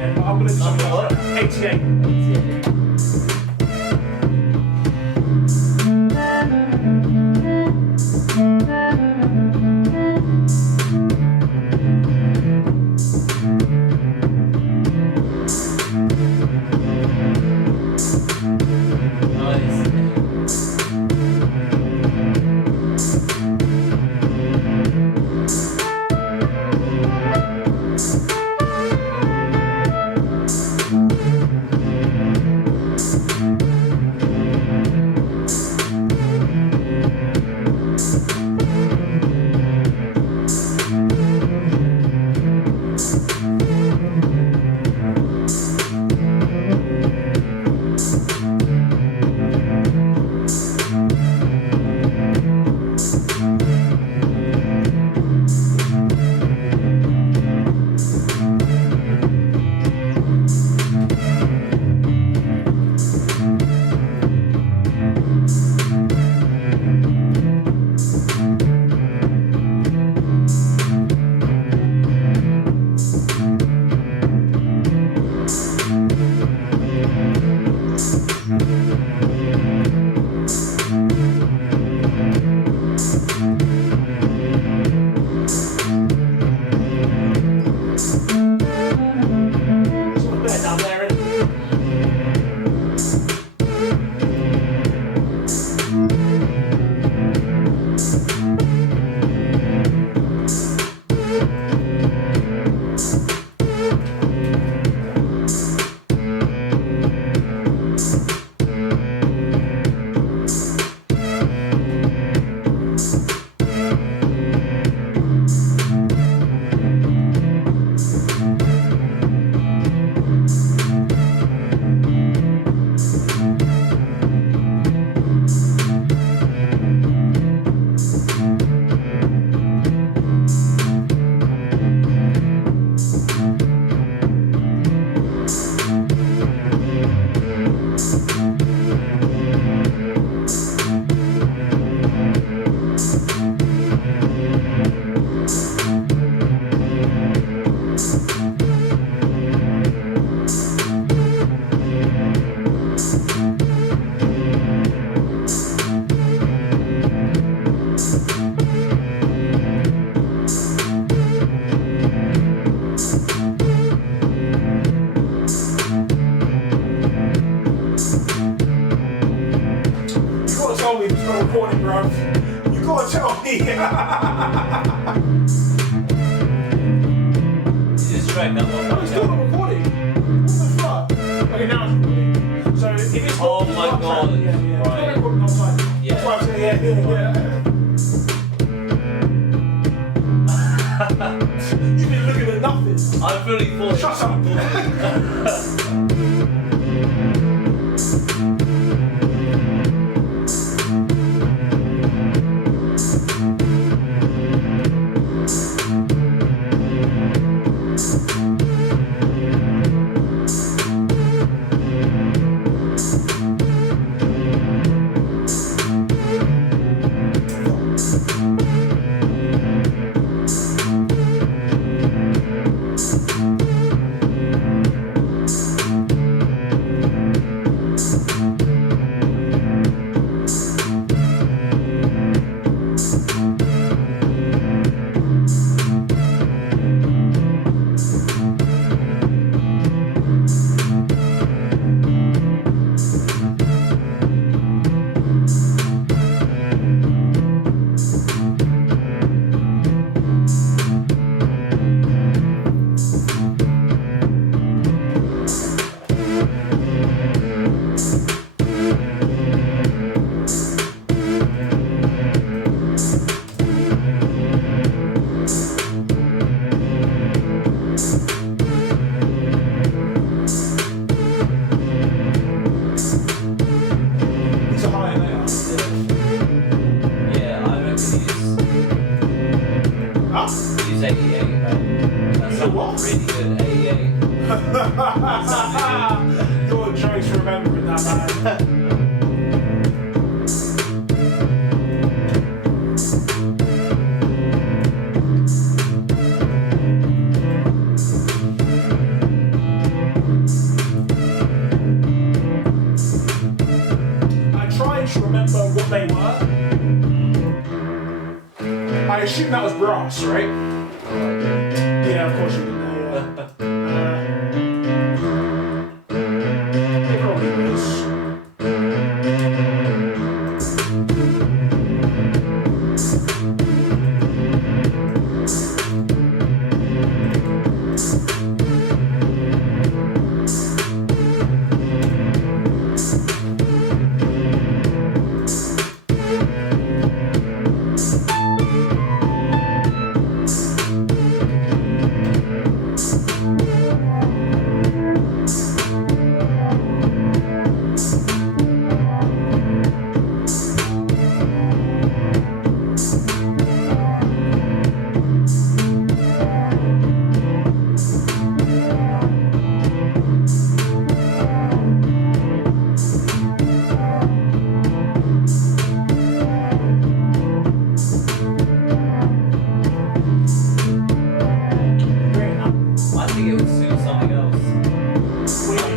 And I'm gonna do something What? else. 88. 88. It's not better down there, isn't it? You gotta tell me if it's not recording, bro. You gotta tell me. Just track that one. No, it's still not recording. What the fuck? Okay, now it's recording. So if it's not, Oh it's my not God. tracked. Yeah, yeah. Right. It's not recording outside. Yeah. That's why I'm saying yeah. You've been looking at nothing. I fully thought. Shut up. Your jokes remembering that, man. assume that was brass, right? Alright. Yeah, of course you did. It probably was. I think it would suit something else.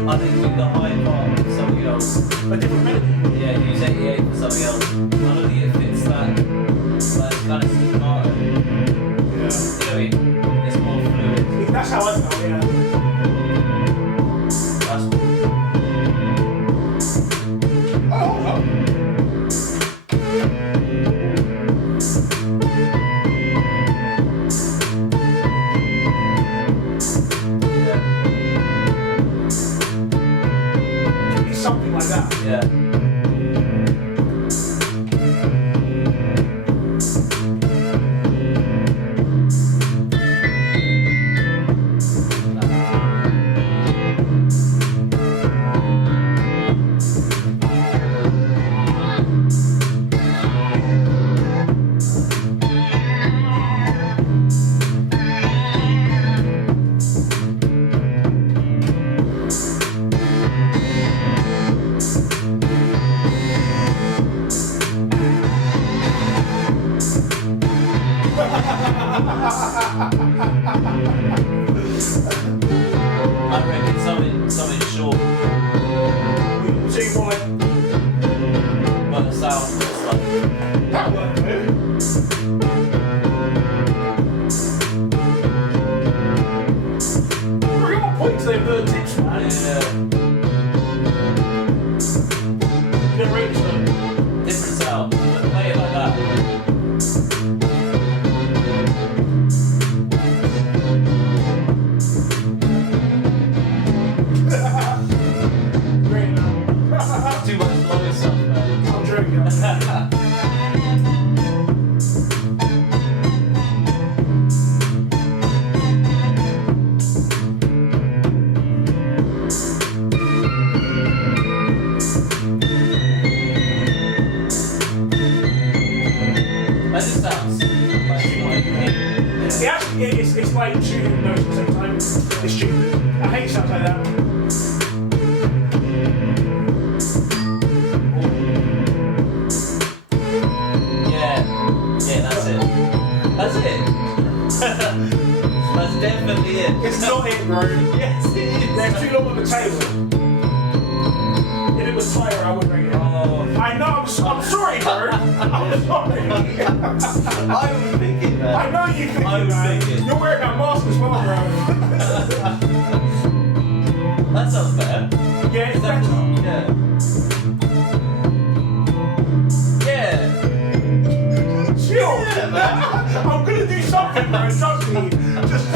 I think with the high part of something else. A different melody. Yeah, use 88 for something else. I don't think it fits that. Like, it's kind of staccato. You know what I mean? It's more fluid. That's how I felt, yeah. That's cool. Oh, hold up. It's something like that. Yeah. I reckon something short, So you want like, but the sound is like. that worked, dude. Bro, you're on points there for the tips, man. Yeah. You don't rate yourself. Different sound. Play it like that. Great, man. Too much low stuff, man. I'm joking. That just sounds like It actually, it's like shooting notes at the same time. It's stupid. I hate sounds like that. yeah, that's it. That's it. That's definitely it. It's not it, bro. Yes, it is. They're too long on the table. If it was higher, I would rate it. Oh, I know, I'm sorry, bro. I'm sorry. I would pick it, man. I know you think I it, would man. think it. You're wearing that mask as well, bro. That sounds better. Yeah, it's better. Yeah. Yeah. Chill. I'm gonna do something, bro. Trust me. Just.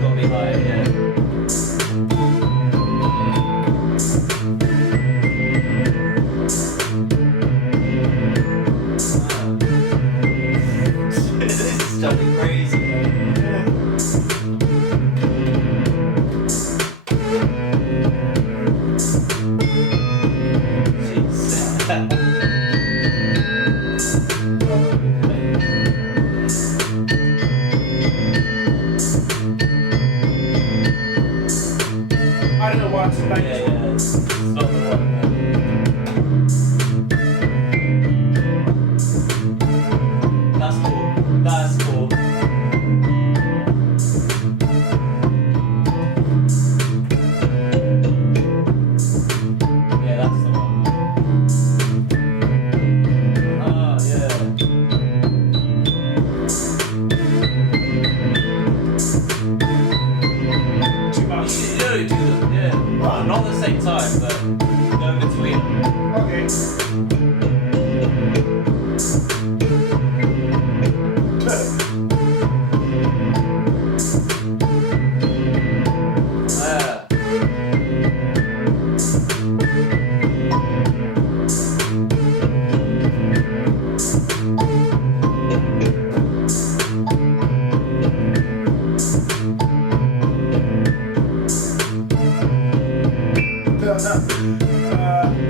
Gotta be higher, yeah. This is jumping crazy, man. I don't know why it's like. Yeah, yeah. It's not the one, man. That's cool. That's cool. Yeah, that's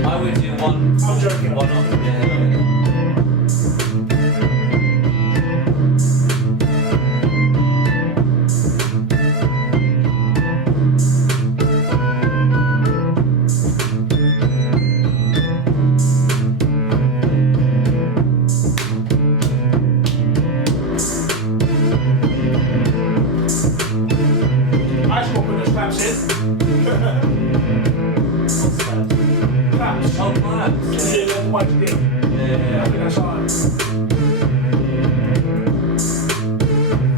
I would do one. I'm joking. One off. Yeah. I just got to put those clamps in. What's that? Clamps. Oh, claps. Yeah, that's what you did. Yeah. I think that's hard.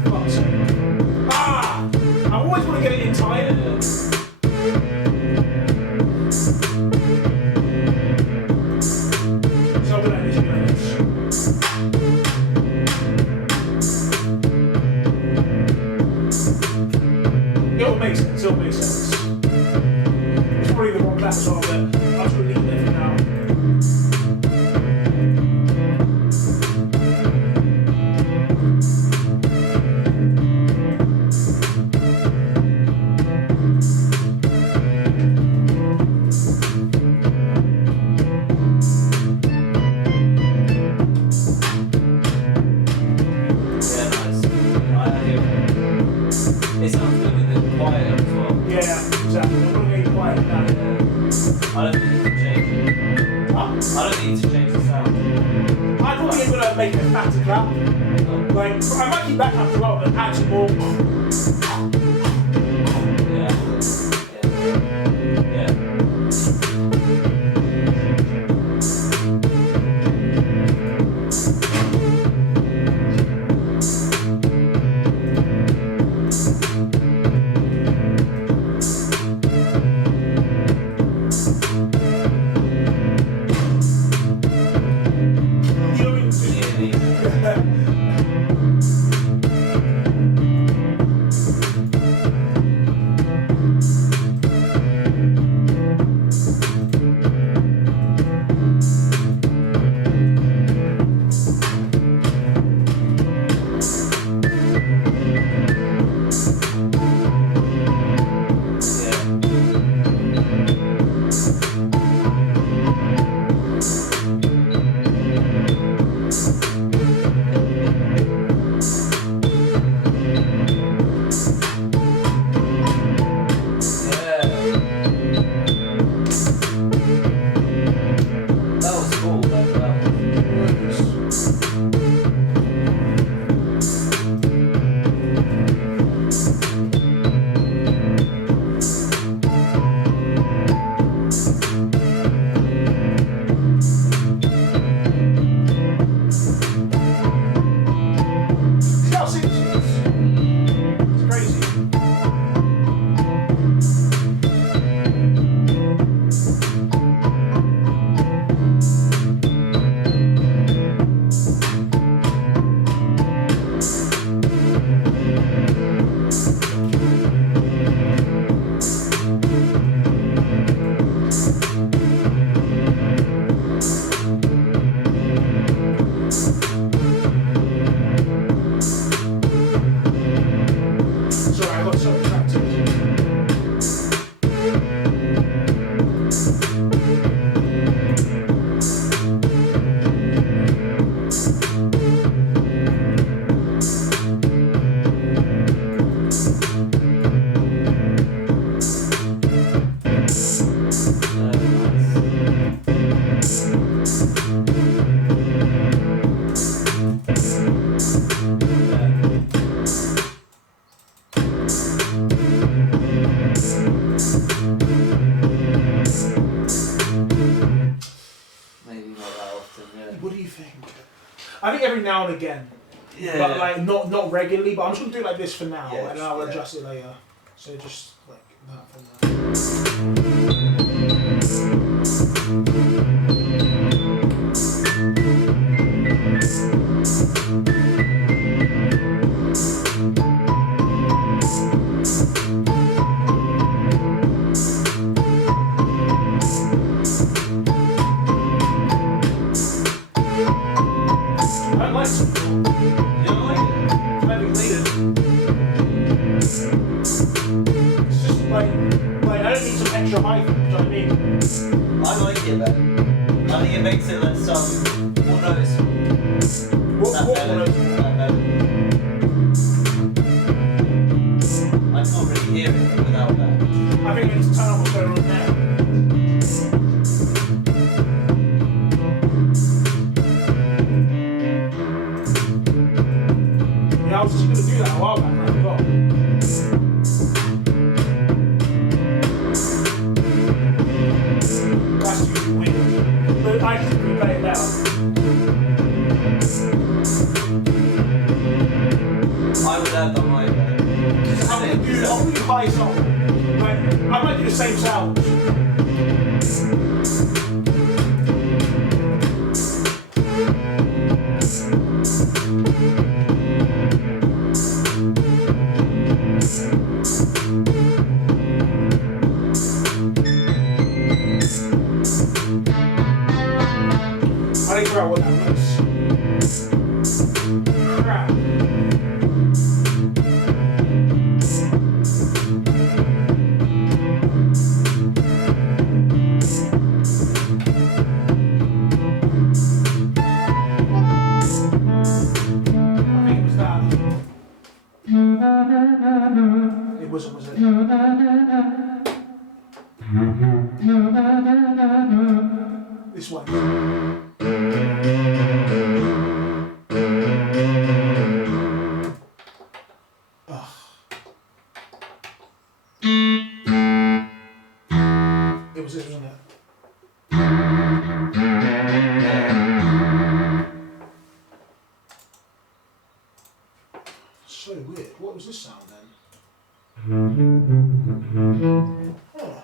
Fuck's sake. Ah! I always want to get it in time. So I'm gonna let this go. It'll make sense, it'll make sense. It's probably the wrong clap as well, but I'm just gonna leave it there for now. Yeah, nice. I hear it. It sounds good with it quiet as well. Yeah, exactly. I'm gonna get quiet now. I don't think you can change it. Huh? I don't need to change the sound. I probably ain't gonna make it a fatter clap. Like, I might keep that clap as well, but add some more. Yeah. Yeah. You know what I mean? That was cool. That See how simple it is? It's crazy. Sorry, I got so distracted. maybe not that often. Yeah. What do you think? I think every now and again, Yeah. but like not regularly. But I'm just gonna do it like this for now, Yeah, and then I'll yeah. adjust it later. So just like that for now. I don't don't like it. You don't like it? I don't think it's just like I don't need some extra height. Do you know what I mean? I like it, man. I think it makes it like some more noticeable. What That melody? melody. I can't really hear it without that. I think it's turn on what's going on now. Yeah, I was just gonna do that a while back, I forgot. That's really weird. But I should replay it now. I would add the high band. I'll do high song. Like, I might do the same sounds. I didn't figure out what that was. Crap. It wasn't, was it? This one. Ugh. It was it, wasn't it? So weird. What was this sound then? Huh.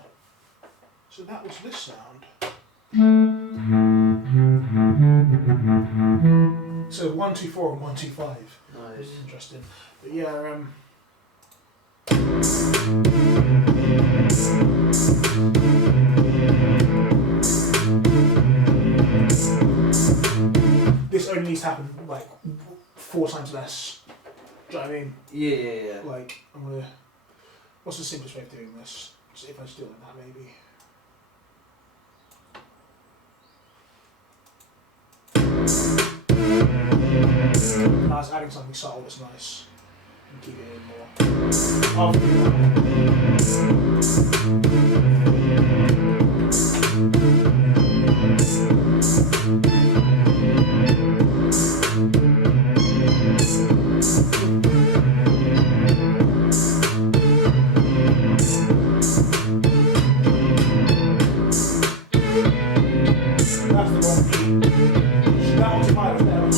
So that was this sound. So 1, 2, 4 and 1, 2, 5. Nice. Interesting. But yeah, this only needs to happen like 4 times less. Do you know what I mean? Yeah. Like, I'm gonna. What's the simplest way of doing this? See if I still in that maybe. I was adding something subtle that's nice. And keep it in more. I'll do That's the wrong key. That one's higher than that one.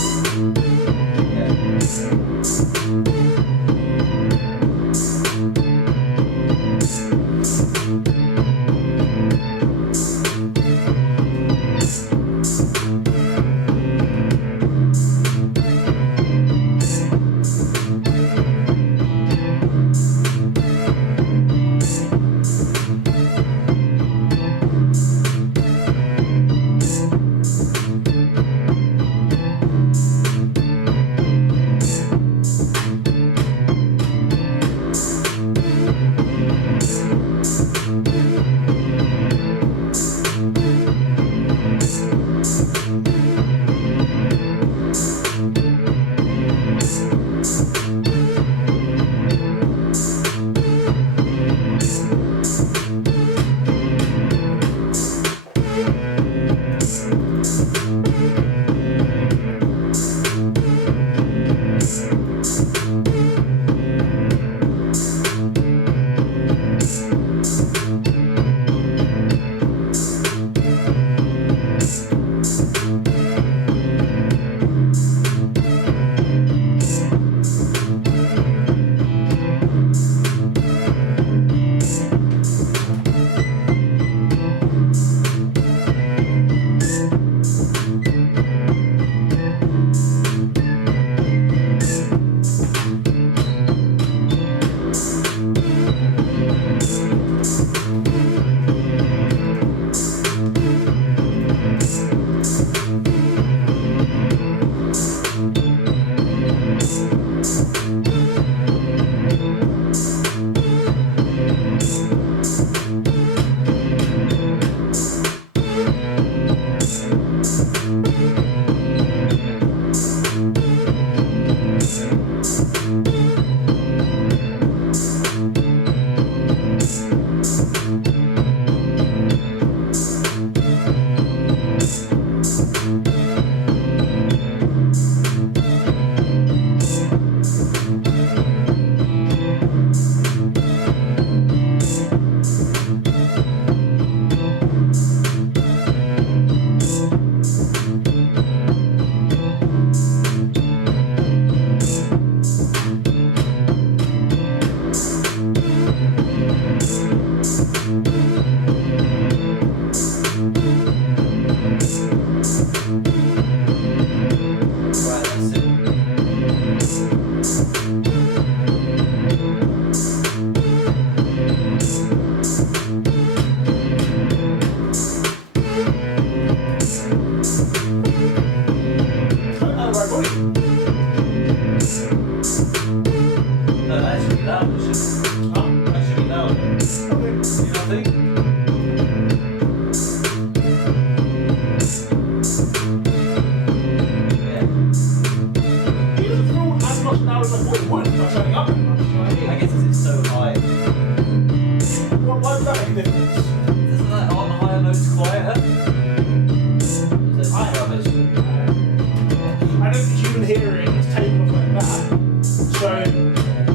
can hear it, it's taken off like that. So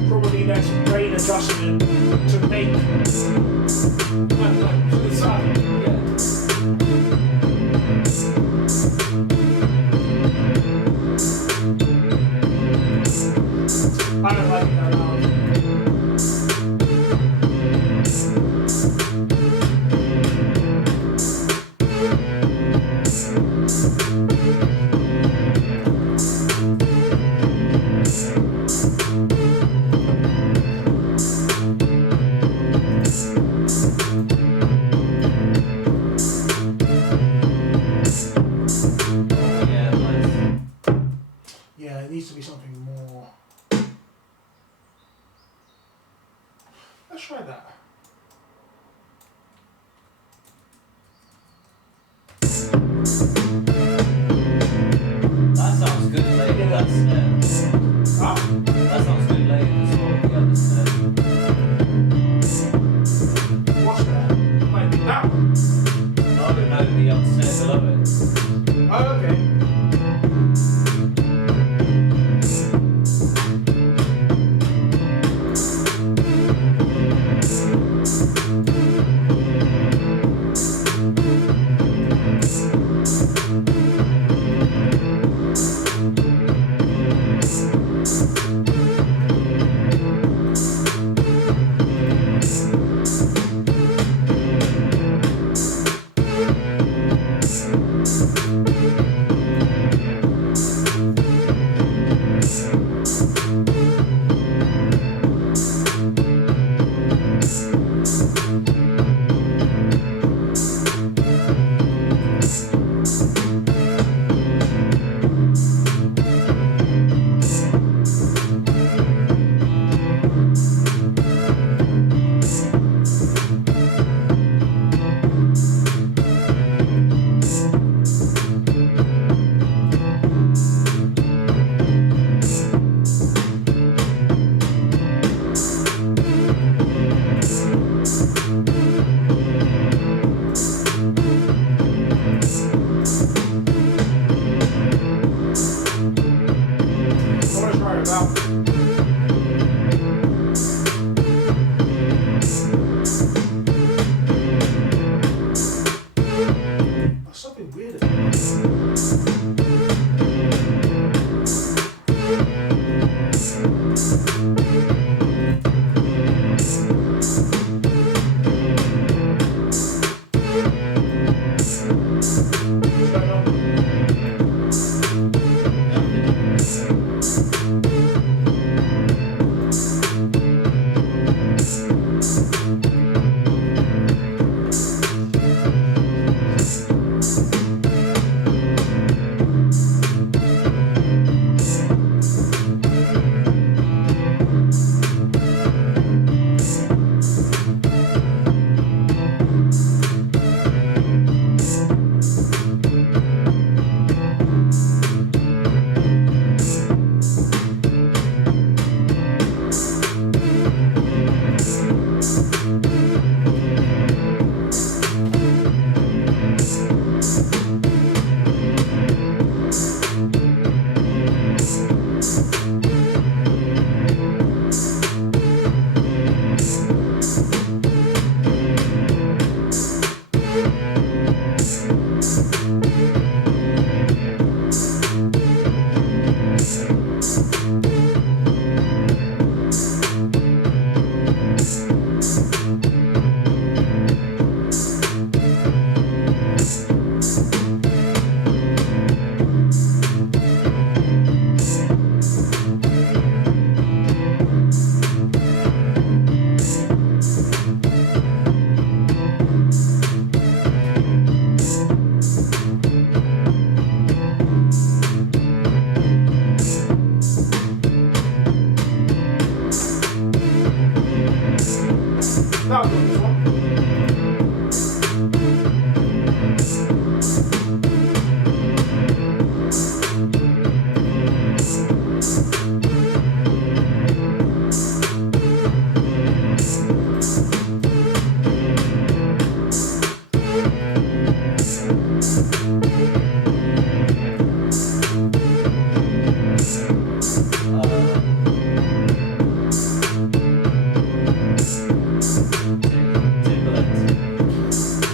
probably there's a brain adjustment to make like to the sound. Yeah. I don't like it that loud. Yeah, nice. Yeah, it needs to be something more. Let's try that. That sounds good later, that snare. Ah, That sounds good later as well, the other snare. what's that? Like that one? No, the other snare below it. Oh, okay.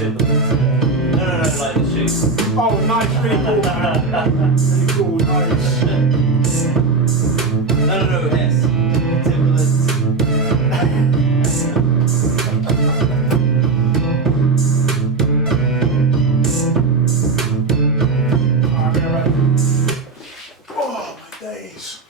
Timberlands, like the shoes. Oh, nice, really cool, man. Really cool, nice. No, S. Timberlands. Oh, my days.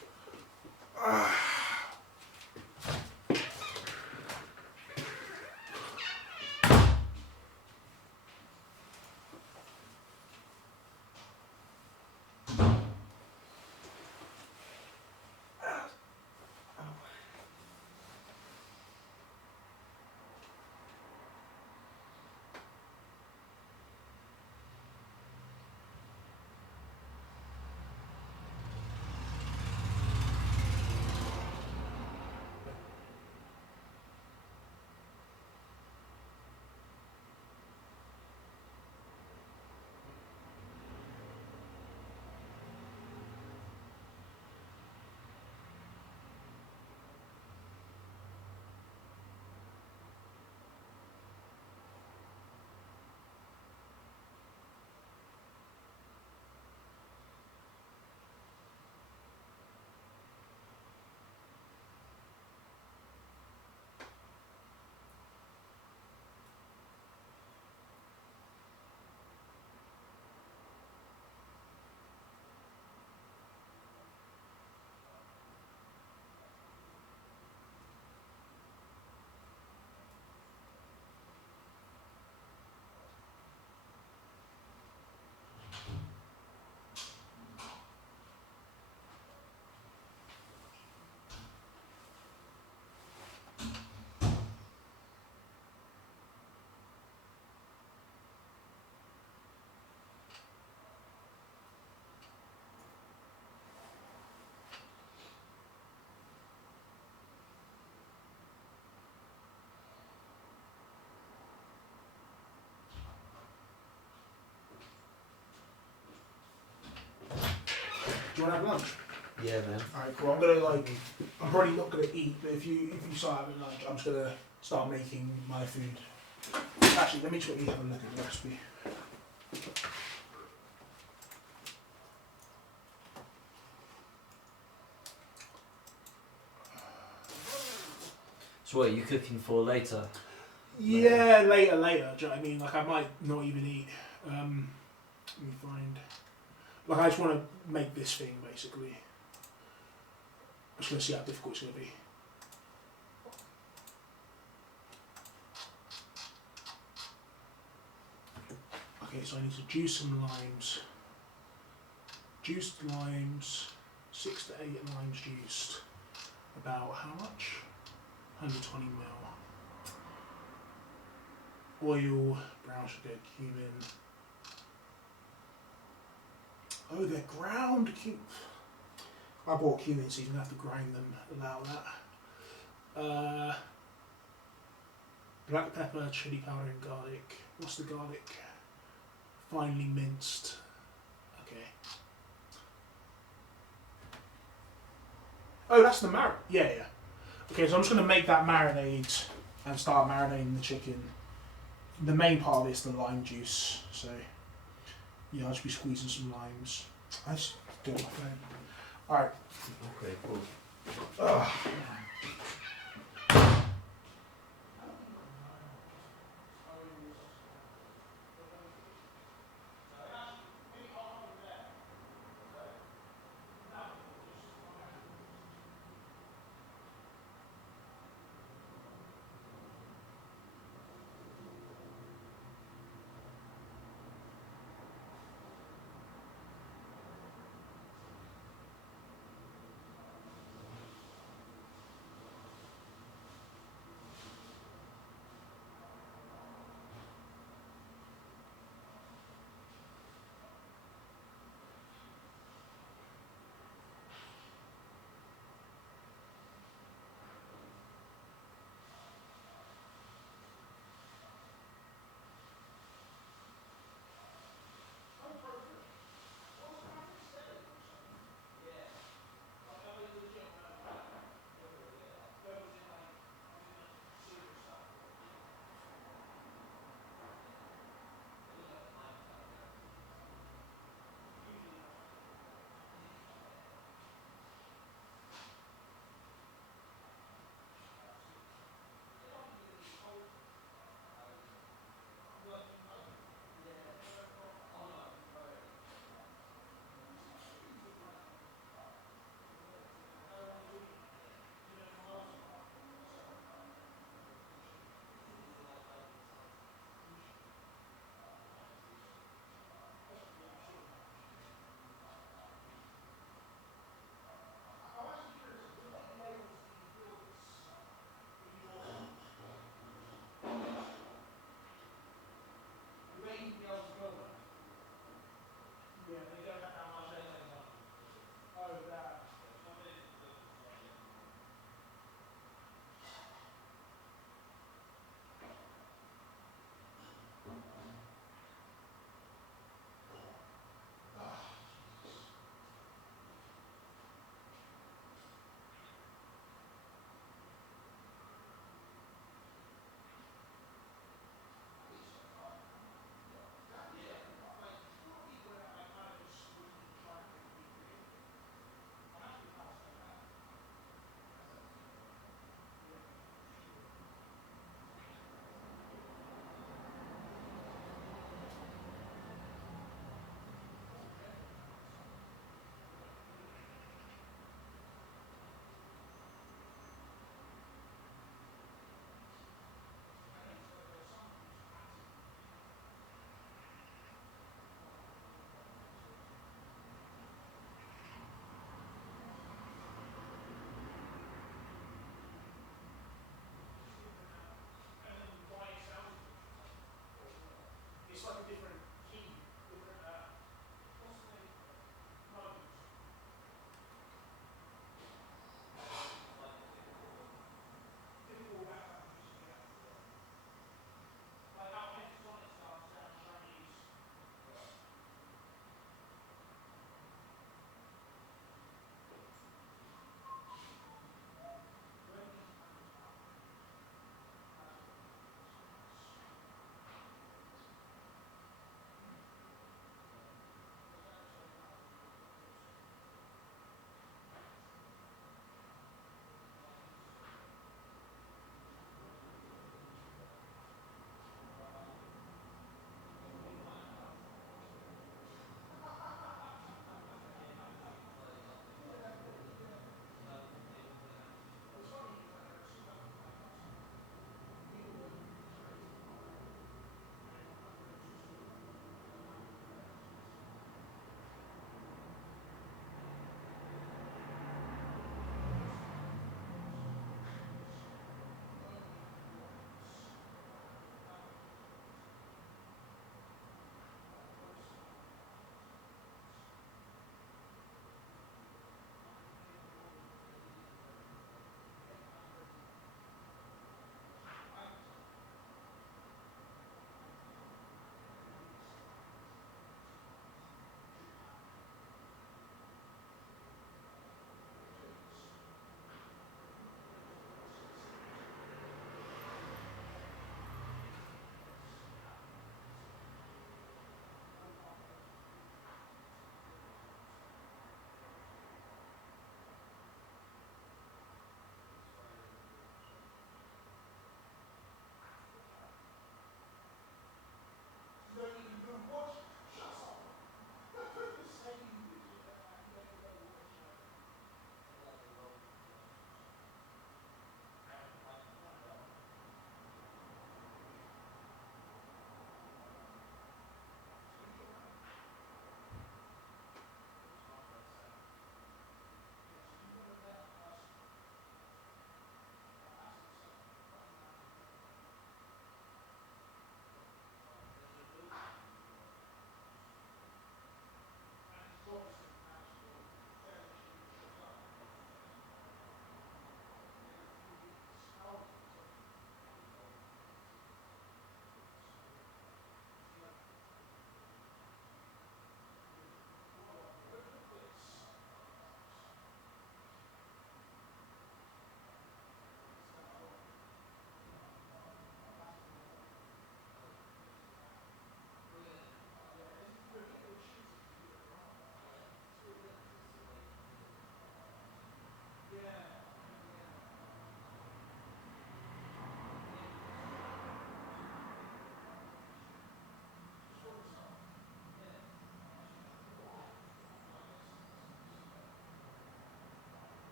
Do you want to have lunch? Yeah, man. Alright, cool. I'm gonna I'm probably not gonna eat, but if you start having lunch, I'm just gonna start making my food. Actually, let me just quickly have a look at the recipe. So what are you cooking for later? Yeah, later. Do you know what I mean? Like, I might not even eat. Let me find. Like, I just want to make this thing, basically. I'm just going to see how difficult it's going to be. Okay, so I need to juice some limes. Juiced limes, 6 to 8 limes juiced. About how much? 120 ml. Oil, brown sugar, cumin. Oh, they're ground cumin. I bought cumin seeds, I'm going to have to grind them without that. Black pepper, chili powder and garlic. What's the garlic? Finely minced. Okay. Oh, that's the marinade. Yeah. Okay, so I'm just going to make that marinade and start marinating the chicken. The main part of it is the lime juice, so yeah, I'll just be squeezing some limes. I just do it on my phone. Alright. Okay, cool.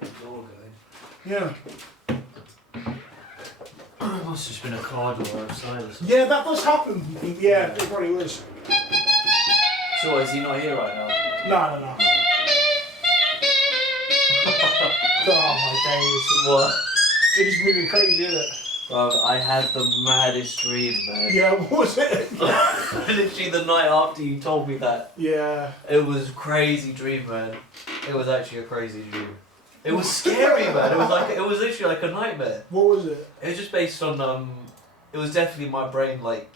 like a door going. Yeah. Must have just been a car door outside or something. Yeah, that does happen. Yeah, it probably was. So is he not here right now? No. Oh my days. What? Dude, he's moving crazy, isn't it? Bro, I had the maddest dream, man. Yeah, what was it? Literally the night after you told me that. Yeah. It was a crazy dream, man. It was actually a crazy dream. It was scary, man. It was literally like a nightmare. What was it? It was just based on it was definitely my brain like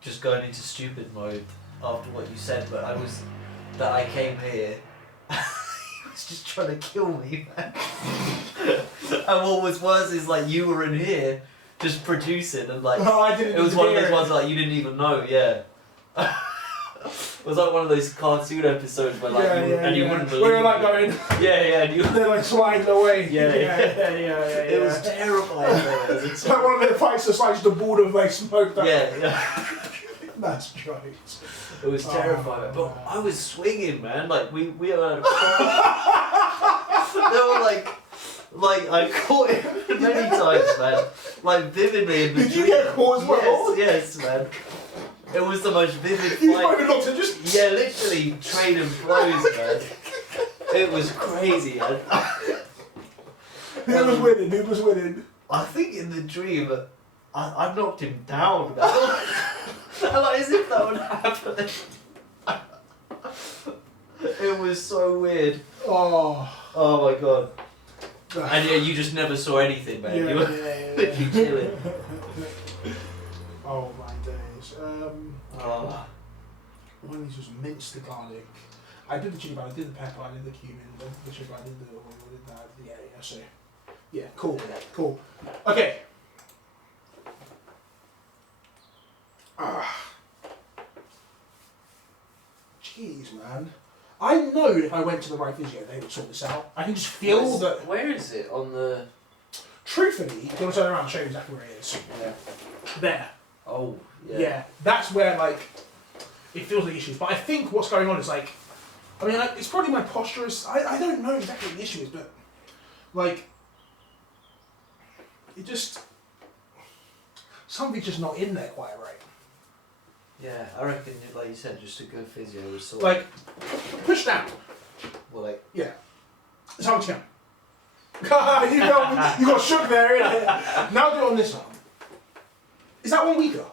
just going into stupid mode after what you said, but I came here. He was just trying to kill me, man. And what was worse is like you were in here just producing and like Oh, I didn't it was even one of hear those it. ones like you didn't even know, yeah. It was like one of those cartoon episodes where like you wouldn't believe where you're like it. going, Yeah, and you they're like sliding away. Yeah. It was yeah. terrifying, man. It's like one of their fights that's like the board of like smoke. That. Yeah. That's jokes. It was terrifying, but I was swinging, man. Like we were. They were like I caught it many times, man. Like vividly in the Did you dream. get caught as well? Yes, man. It was the most vivid You fight. might have looked at just. Yeah, literally train and blows, man. It was crazy, man. Who was winning? Who was winning? I think in the dream, I knocked him down, man. Like as if that would happen. It was so weird. Oh. Oh my god. And yeah, you just never saw anything, man. You were literally chilling. Oh my days. Oh. One of these was minced the garlic. I did the chili powder, I did the pepper, I did the cumin, the sugar, I did the oil, I did that. Yeah, so. Yeah, cool. Okay. Jeez, man. I know if I went to the right physio, they would sort this out. I can just feel that. Where is it on the? Truthfully, you want to turn around and show you exactly where it is. Yeah. There. Oh. Yeah. That's where like it feels like issues. But I think what's going on is like, I mean, it's probably my posture. I don't know exactly what the issue is, but like, it just something's just not in there quite right. Yeah, I reckon, like you said, just a good physio would sort. Like, push down. Well, like. Yeah. That's how it's going. you got shook there, innit? Now do it on this arm. Is that one weaker?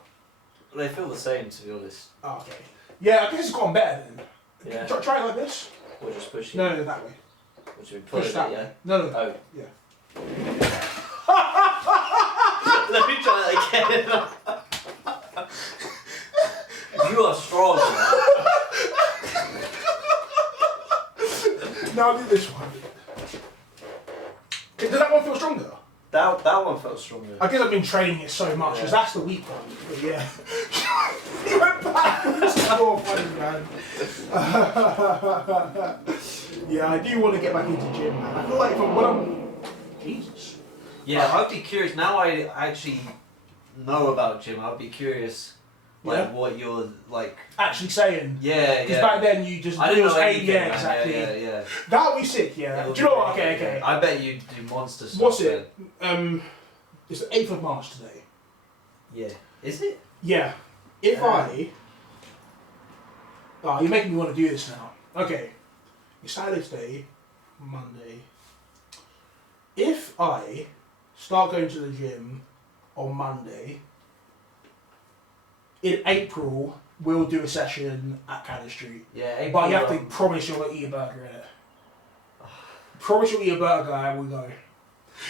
They feel the same, to be honest. Oh, okay. Yeah, I guess it's gotten better then. Yeah. Try it like this. Or just push it. No, that way. What do you mean, Push push that it, way. yeah? No. Oh. Yeah. Let me try that again. You are strong, man. Now do this one. Does that one feel stronger? That one felt stronger. I guess I've been training it so much, because that's the weak one. But yeah. You went backwards. It's more funny, man. Yeah, I do want to get back into gym, man. I feel like when I'm... Jesus. Yeah, I'd be curious. Now I actually know about gym. I'd be curious, like what you're like. Actually saying. Yeah. Because back then you just. I didn't know anything. Yeah, Man. exactly. Yeah. That would be sick. Yeah. Do you know what? Okay. I bet you do monster stuff. What's it? It's the 8th of March today. Yeah. Is it? Yeah. If I. Oh, you're making me want to do this now. Okay. It's Saturday today, Monday. If I start going to the gym on Monday, in April we'll do a session at Cannon Street. Yeah, April. But you have to promise you'll eat a burger in it. Promise you'll eat a burger and we'll go.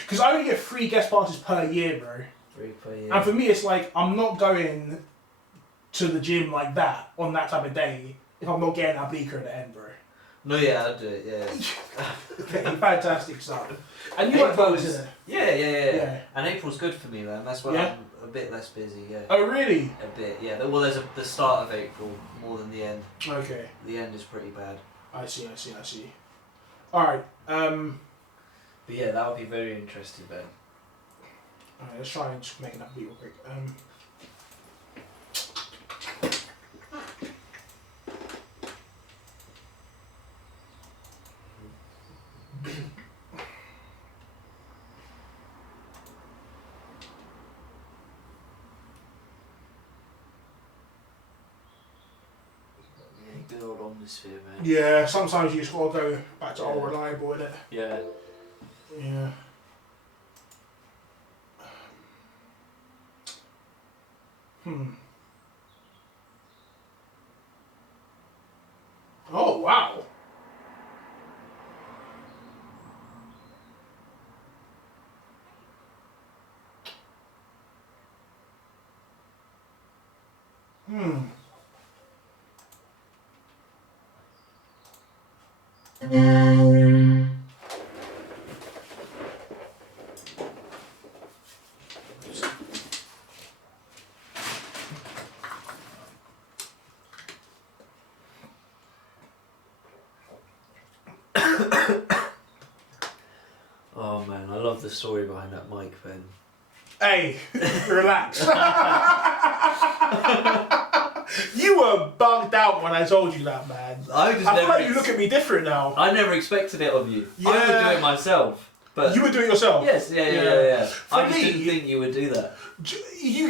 Because I only get 3 guest passes per year, bro. 3 per year. And for me, it's like I'm not going to the gym like that on that type of day if I'm not getting that beaker at the end, bro. No, yeah, I'll do it. Yeah. Okay, fantastic stuff. And you like burgers, isn't it? Yeah. And April's good for me, man. That's when I'm a bit less busy. Yeah. Oh, really? A bit, yeah. Well, there's the start of April more than the end. Okay. The end is pretty bad. I see. All right. But yeah, that would be very interesting, man. All right. Let's try and just make enough beat real quick. old Omnisphere, man. Yeah, sometimes you just gotta go back to old reliable, innit? Yeah. Yeah. Oh, wow. Oh man, I love the story behind that mic, Ben. Hey, relax. You were bugged out when I told you that, man. I just I feel never like you look at me different now. I never expected it of you. I would Yeah. do it myself. But You would do it yourself? yes, yeah. For I just me- didn't think you would do that. You're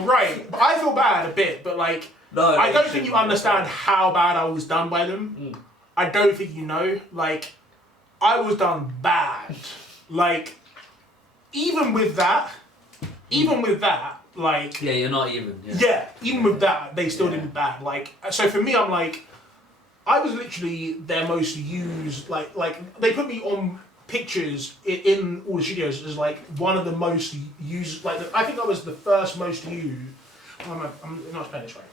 right. But I feel bad a bit, but like, No, I don't think shouldn't. you understand how bad I was done by them. Mm. I don't think you know. Like, I was done bad. Like, even with that, like, Yeah, you're not even. Yeah. yeah, even with that, they still Yeah. did me bad. Like, so for me, I'm like, I was literally their most used. Like they put me on pictures in all the studios as like one of the most used. Like, I think I was the first most used. I'm not Spanish, right?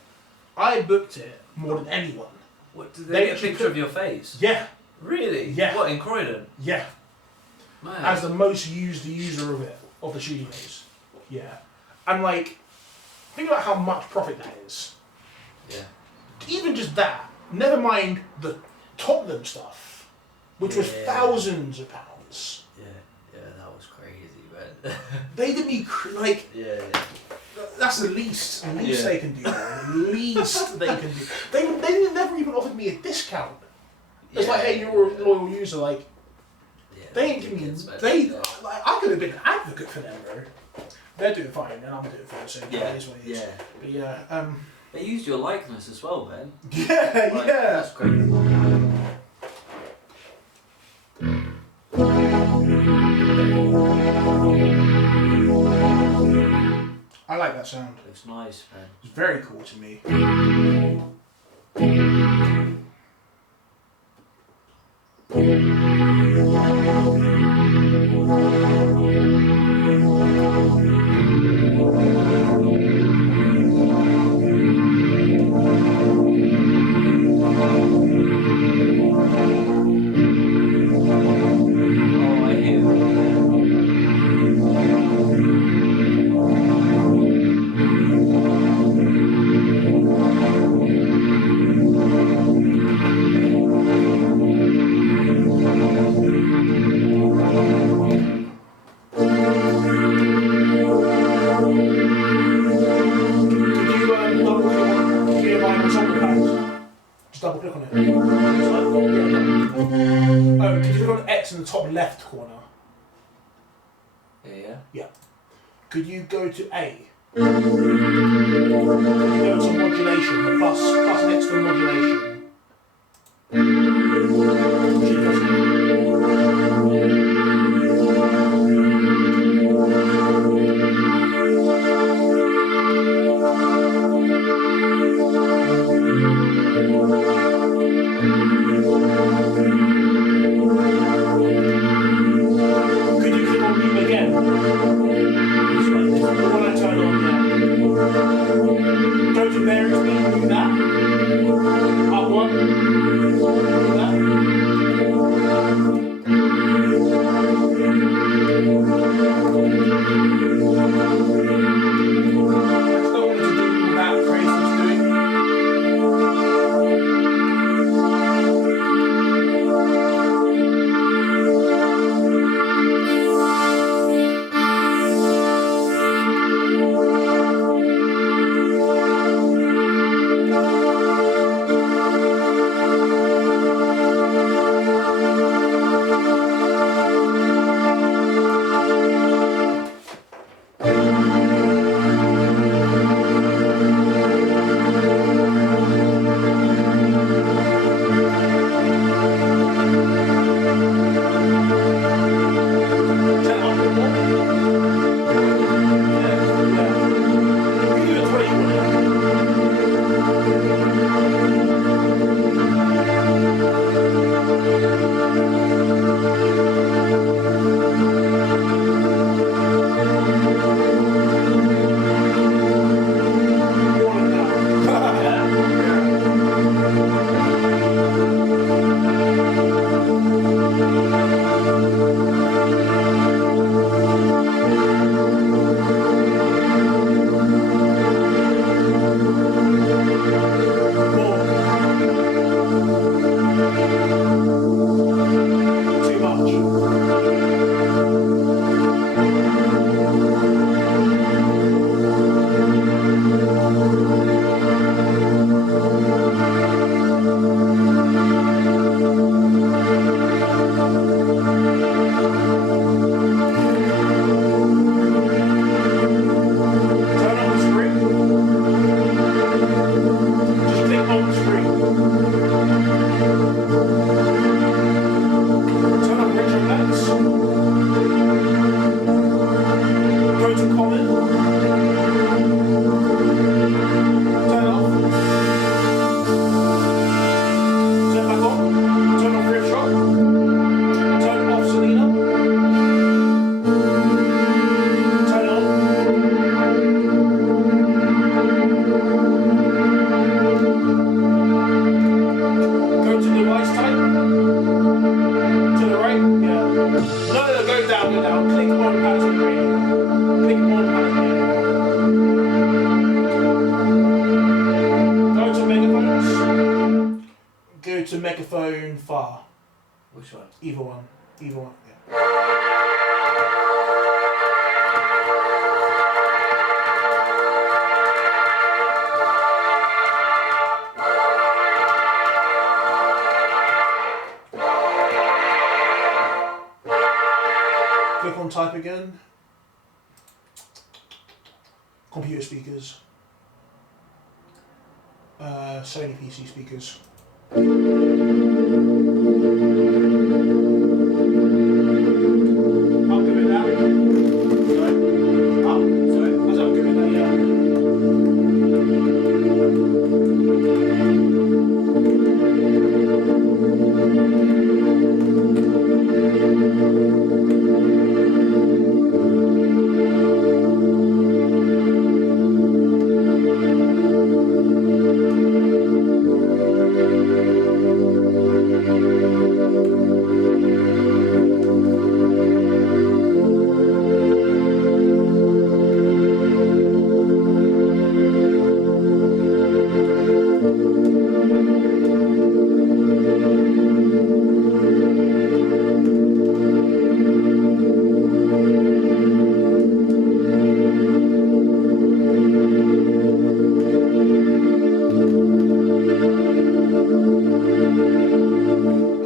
I booked it more than anyone. What, did They they get a actually picture put- of your face? Yeah, Really? Yeah. What, in Croydon? yeah. Man. As the most used user of it, of the studios. Yeah. And like, think about how much profit that is. Yeah. Even just that, never mind the Tottenham stuff, which was Yeah. thousands of pounds. Yeah, that was crazy, man. They did me, like, yeah. that's the least Yeah. they can do. The least they can do. They never even offered me a discount. It's like, hey, you're a loyal user, like, Yeah, they ain't giving me, like, I could have been an advocate for them, bro. They're doing fine, and I'm doing fine, so Yeah, it is what it is. yeah. But yeah, They used your likeness as well, Ben. yeah, Like, yeah. That's crazy. I like that sound. Looks nice, man. It's very cool to me. Oh, I hear. Could you double click on BMI ensemble packs? Just double click on it. Oh, could you click on X in the top left corner? Yeah. Could you go to A? Could you go to modulation, the plus next to modulation? Could you press it? Could you click on mute again? The one I turned on, yeah. Go to various menu, do that. Go to megaphone far. Which one? Either one. Either one. Yeah. Click on type again. Computer speakers. Sony PC speakers. I'm good with that. Sorry. Sorry. I said I'm good with that, yeah.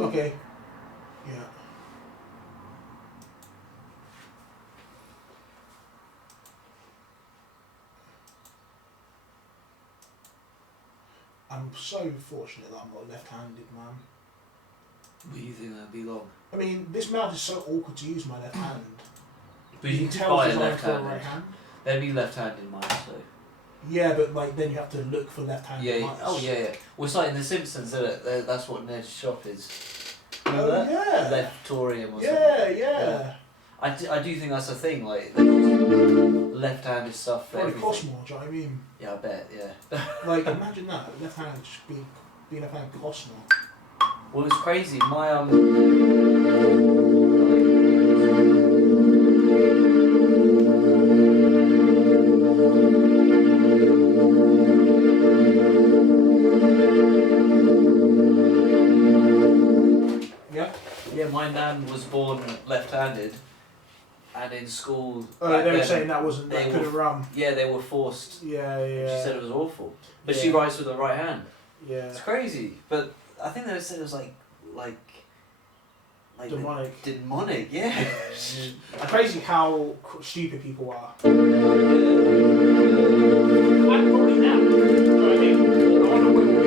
Okay. Yeah. I'm so fortunate that I'm not left-handed, man. What do you think that'd be long? I mean, this mouse is so awkward to use my left hand. But you can could tell buy it's a designed for a left-handed. right hand. There'd be left-handed mice, so. Yeah, but like then you have to look for left-handed Yeah. mice. Oh yeah. Well, it's like in The Simpsons, isn't it? That's what Ned's shop is. Remember Oh that? yeah. Leftorium or Yeah, something. yeah. I do think that's a thing. Like left-handed stuff for Probably everything. cost more. Do you know what I mean? Yeah, I bet. Yeah. Like imagine that left-handed just being left-handed cost more. Well, it's crazy. My Yeah. yeah, my nan was born left-handed, and in school. Oh, back they were then, saying that wasn't that they couldn't were- run. Yeah, they were forced. Yeah, yeah. She said it was awful, but Yeah. she writes with the right hand. Yeah. It's crazy, but I think they said it was like Demonic. demonic. Yeah. It's crazy how stupid people are. Yeah. And probably now. You know what I mean? I wonder what it will be.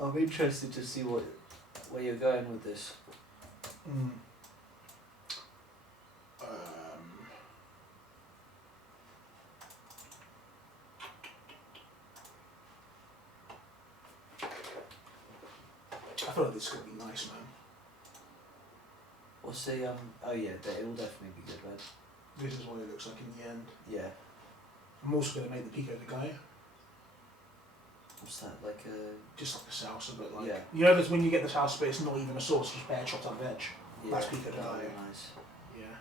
I'm interested to see where you're going with this. Mm. I feel like this is gonna be nice, man. What's the Oh yeah, it will definitely be good, man. This is what it looks like in the end. Yeah. I'm also gonna make the pico de gallo, What's that like a? just like a salsa, but like Yeah. you know, that's when you get the salsa, but it's not even a sauce, just bare chopped up veg. Yeah. That's pico de that'll gallo. be nice. Yeah.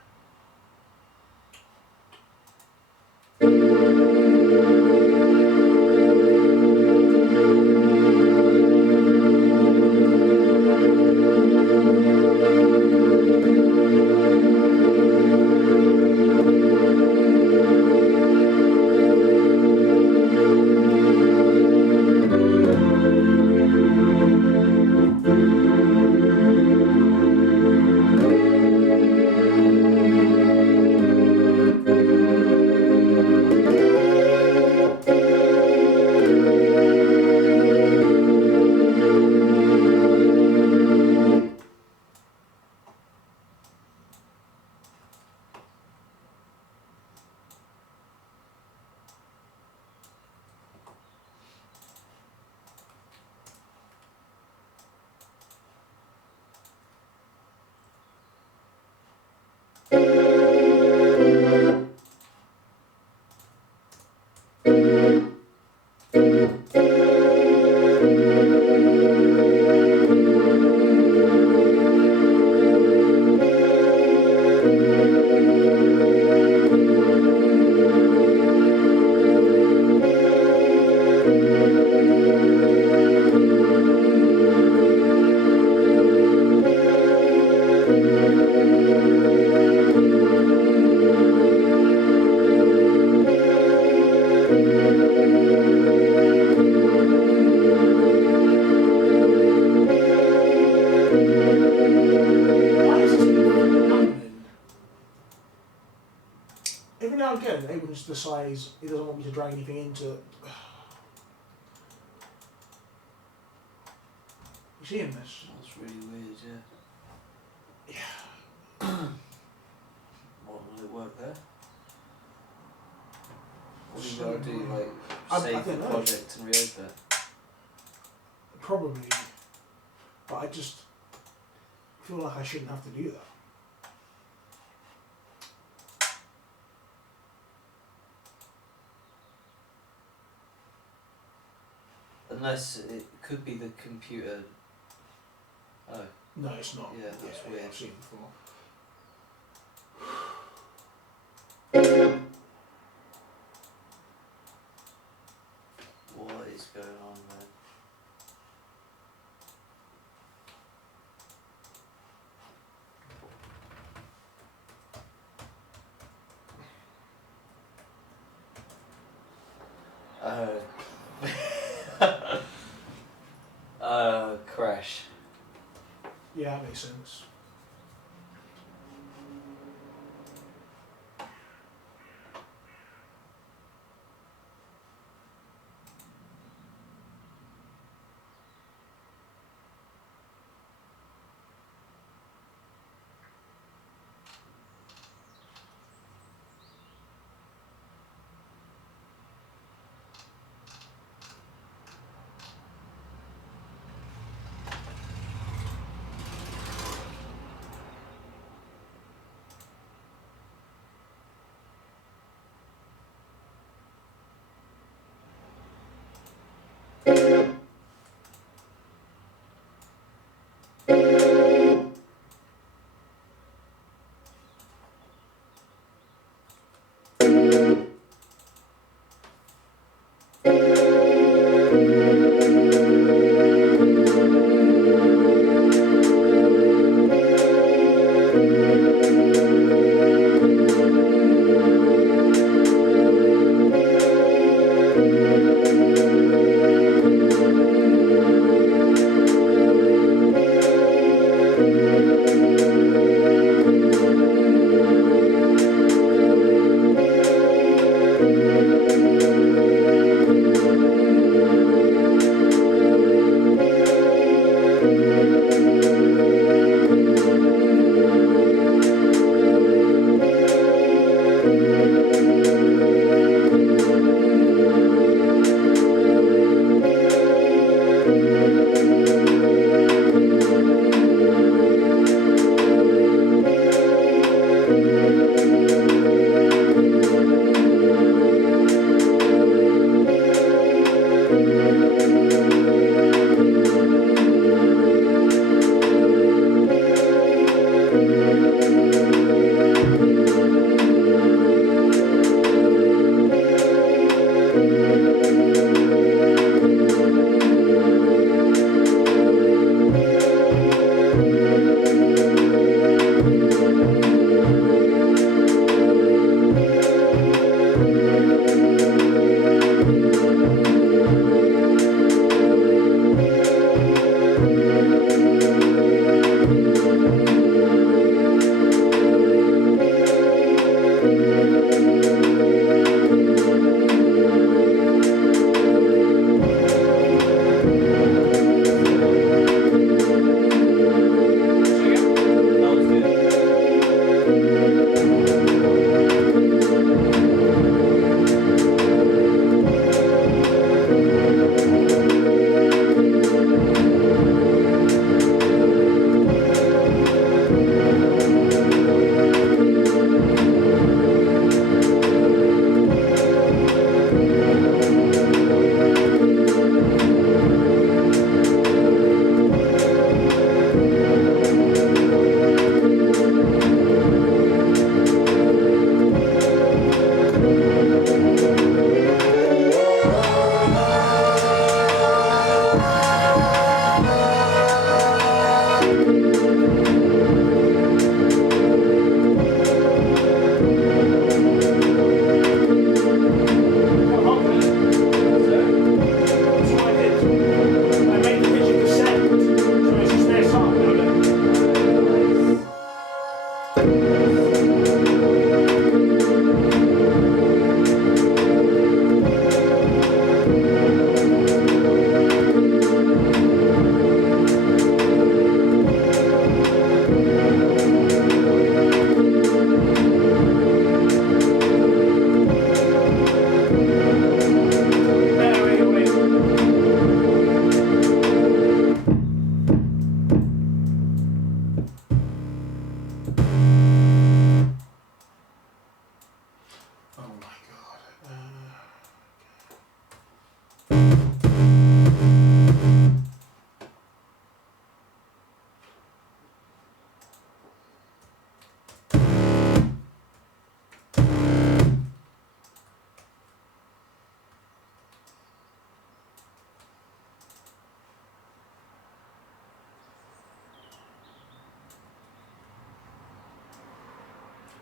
every now and again, Abram just decides he doesn't want me to drag anything into. You seeing this? That's really weird, yeah. What, will it work there? What do you gotta do, like, I save the don't know. project and reopen it? Probably, but I just feel like I shouldn't have to do that. Unless it could be the computer. Oh, No, it's not. yeah, that's weird. I've seen it before. What is going on there? Crash. Yeah, that makes sense.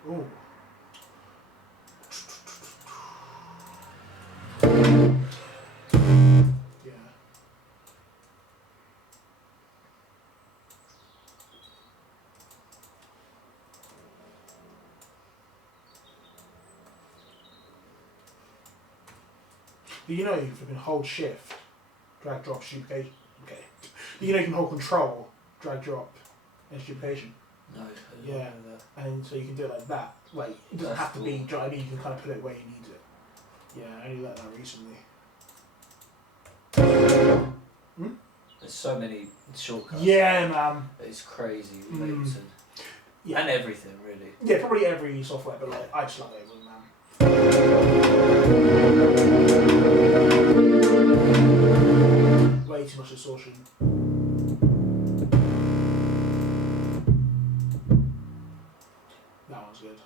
Ooh. Yeah. You know you can hold shift, drag drop, duplication. Okay. You know you can hold control, drag drop, and duplication. No, I didn't Yeah. know that. And so you can do it like that. Like it doesn't That's have to be. cool. Do you know what I mean? You can kind of put it where you need it. Yeah, I only learned that recently. There's so many shortcuts. Yeah, man. It's crazy with Mm. Ableton. Yeah. And everything, really. Yeah, probably every software, but like I just love Ableton, man. Way too much distortion. That one's good.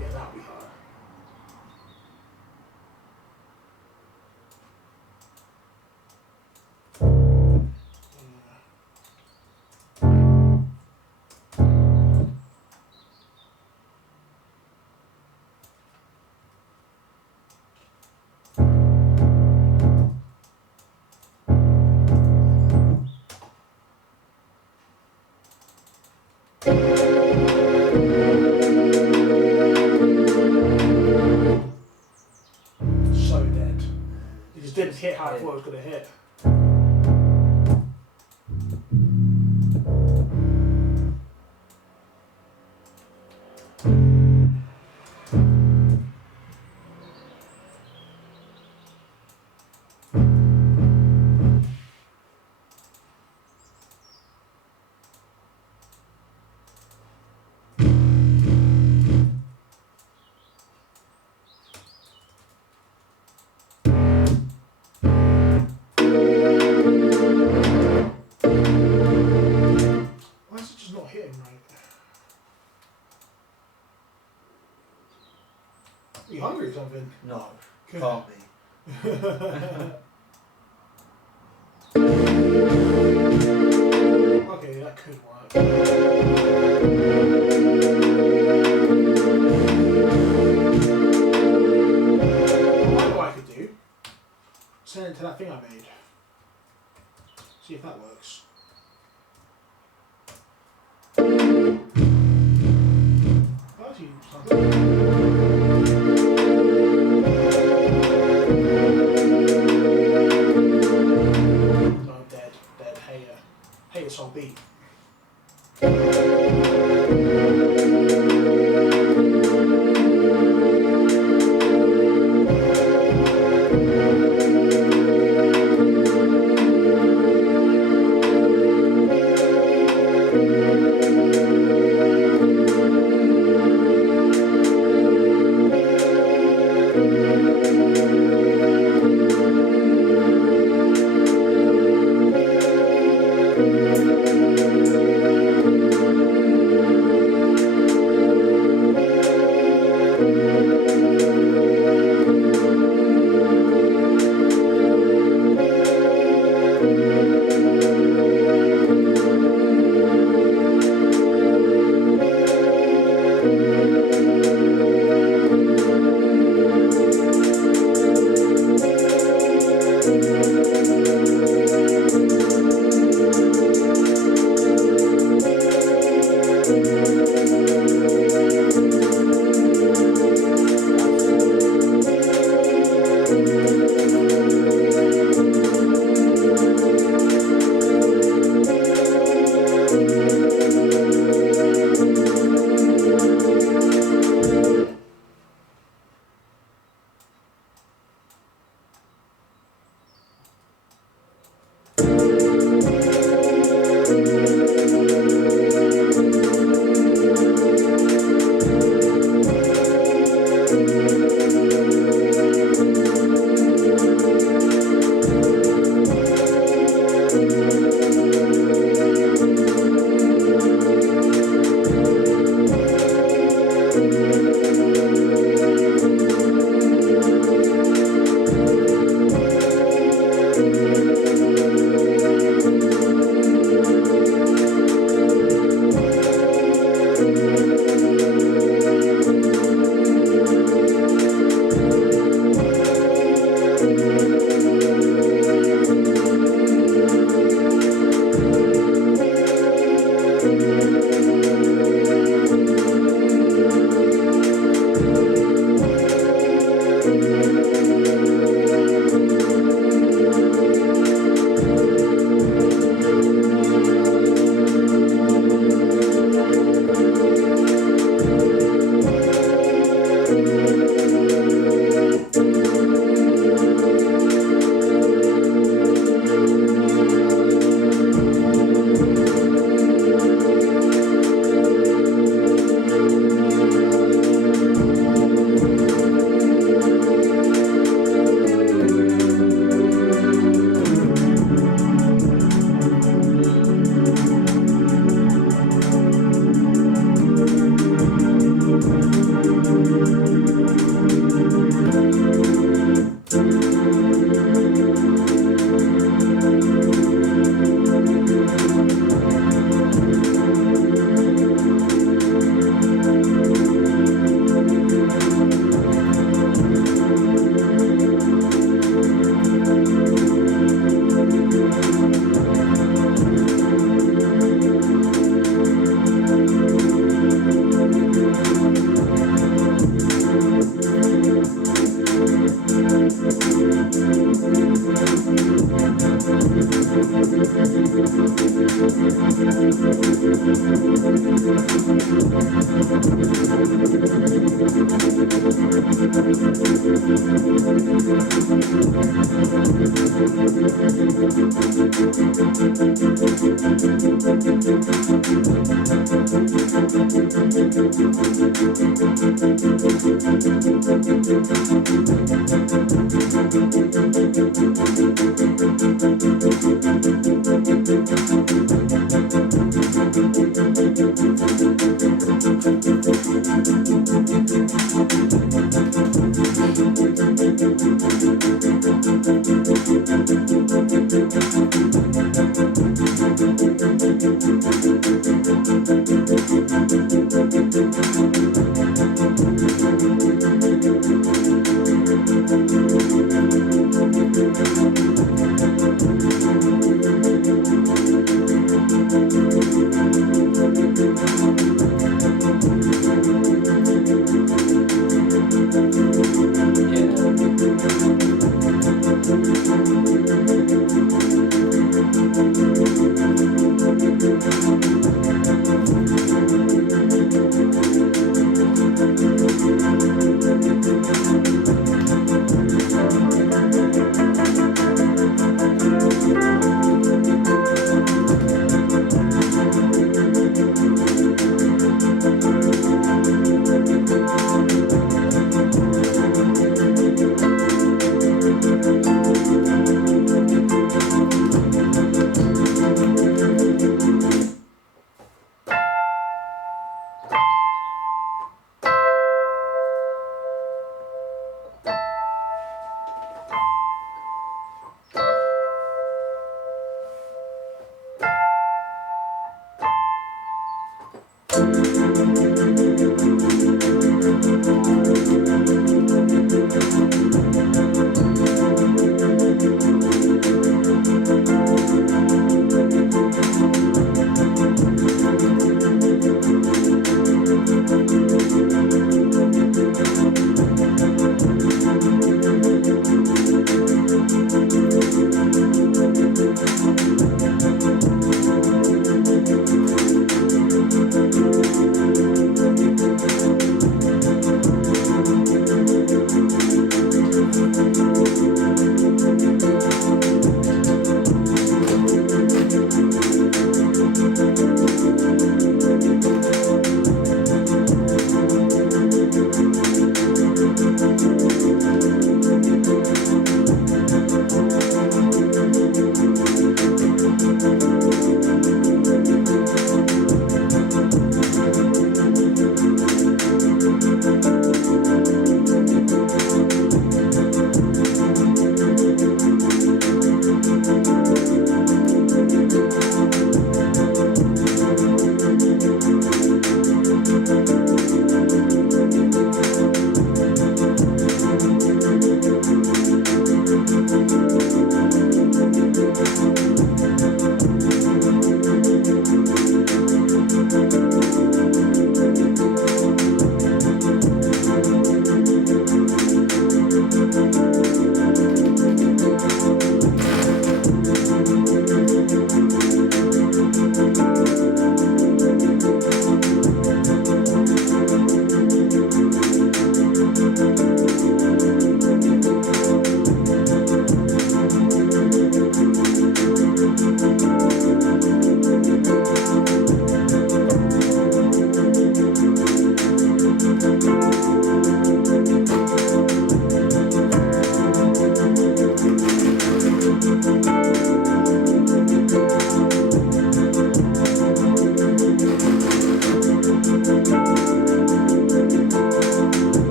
Yeah, that'll be hard. So dead. It just didn't hit how I thought it was gonna hit. Why is it just not hitting right? Are you hungry or something? No, Good. can't be. Okay, that could work. What I know I could do? Send it to that thing I made. See if that works. Actually, no, dead. Hater. Hater song beat.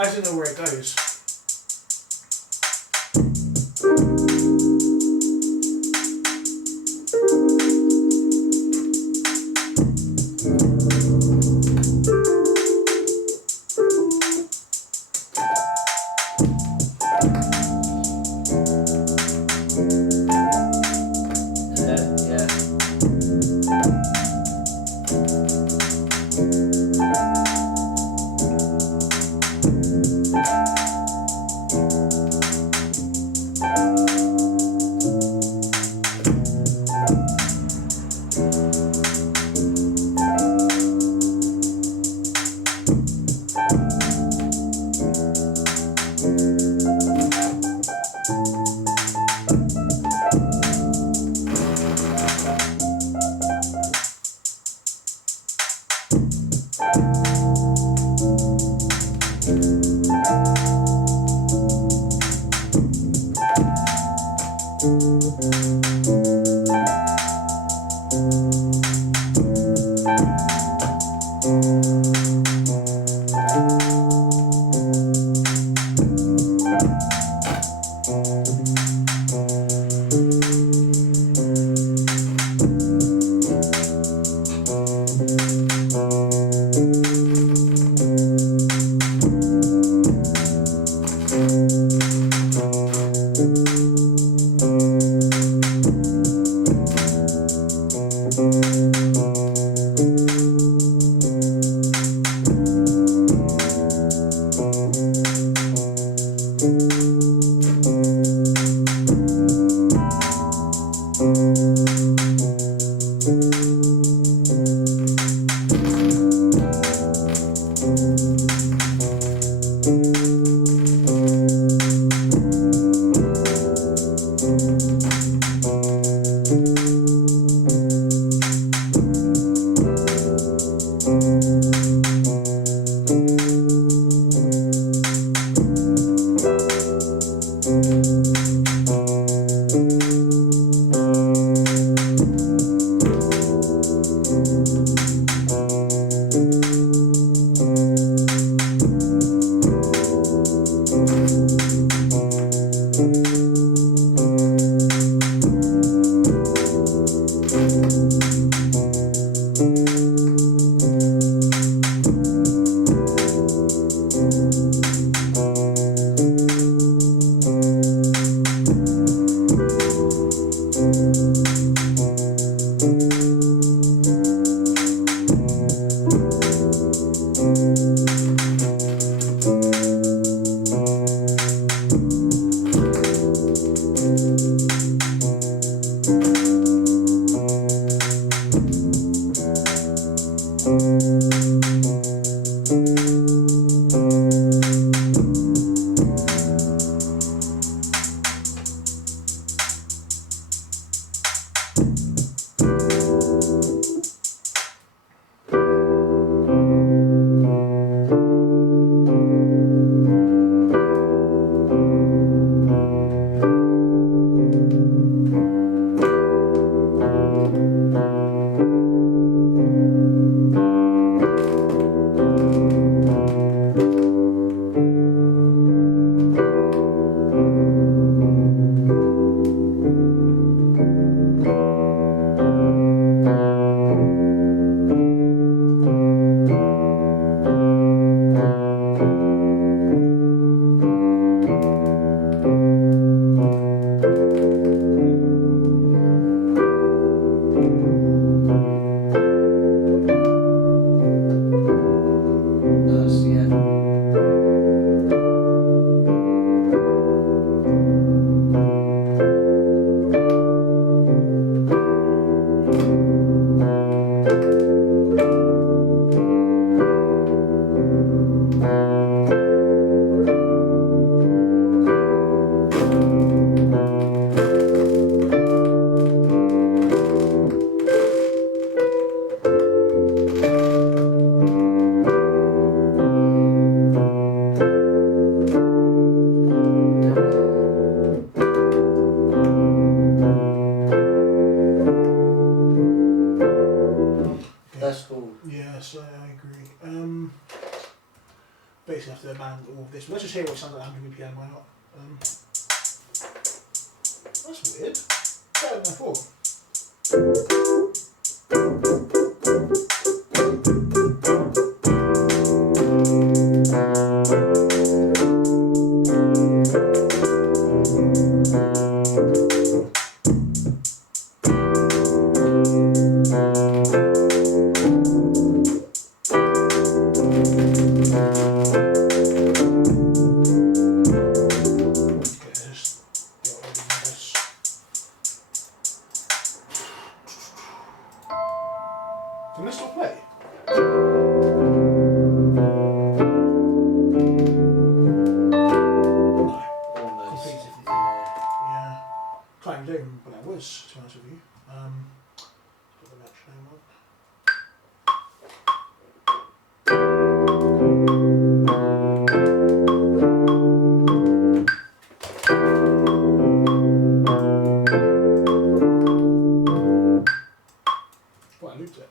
I don't know where it goes. basically have to man all of this. Let's just hear what it sounds like 100 BPM. Why not? That's weird. Better than I thought. Can this still play? No. Almost. Completed. Yeah. Can't even remember what that was, to be honest with you. Put the match name on. Well, I looped it.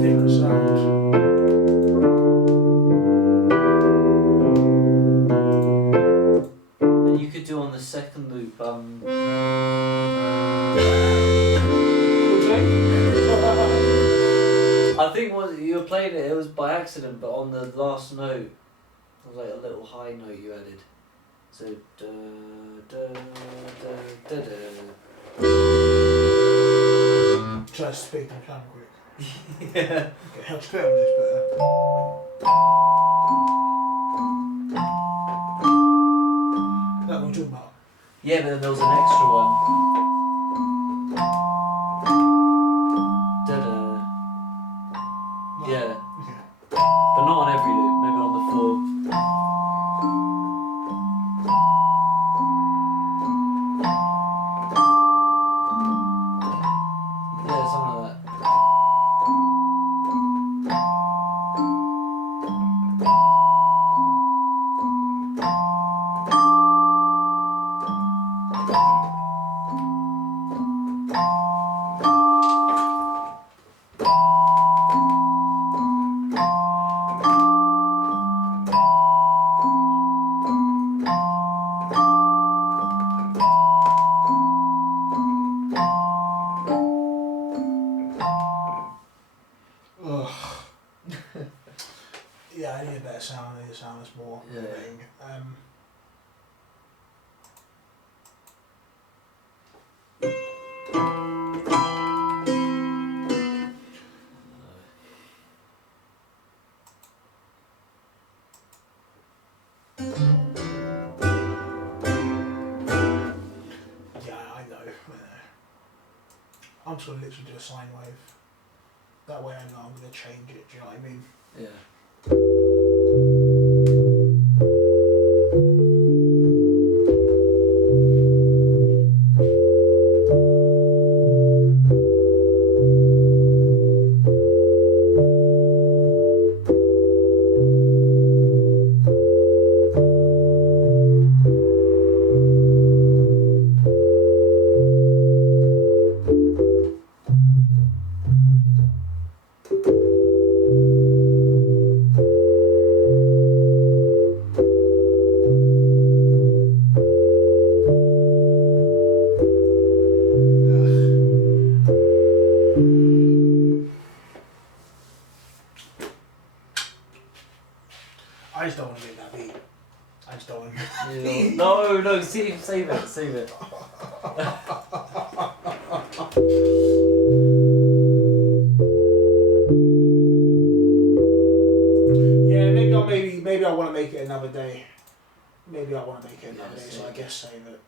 Different sound. And you could do on the second loop. I think when you were playing it, it was by accident, but on the last note, it was like a little high note you added. So da da da da da. Try to speak and come quick. Yeah. Okay, helps clear on this better. That what I'm talking about. Yeah, but then there was an extra one. Da da. No. Yeah, Okay. but not on every loop. Maybe on the 4. Yeah, something like that. Ugh. Yeah, I need a better sound. I need a sound that's more Yeah. moving. Yeah, I know. I'm just gonna literally do a sine wave. That way I know I'm gonna change it. Do you know what I mean? Yeah. I just don't want to make that beat. I just don't want to. Yeah. No, no, save it, save it. Yeah, maybe I want to make it another day. Maybe I want to make it another day, so I guess save it.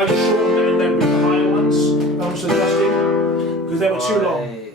I just shortened them and then bring the higher ones. I was adjusting because they were too long. Right.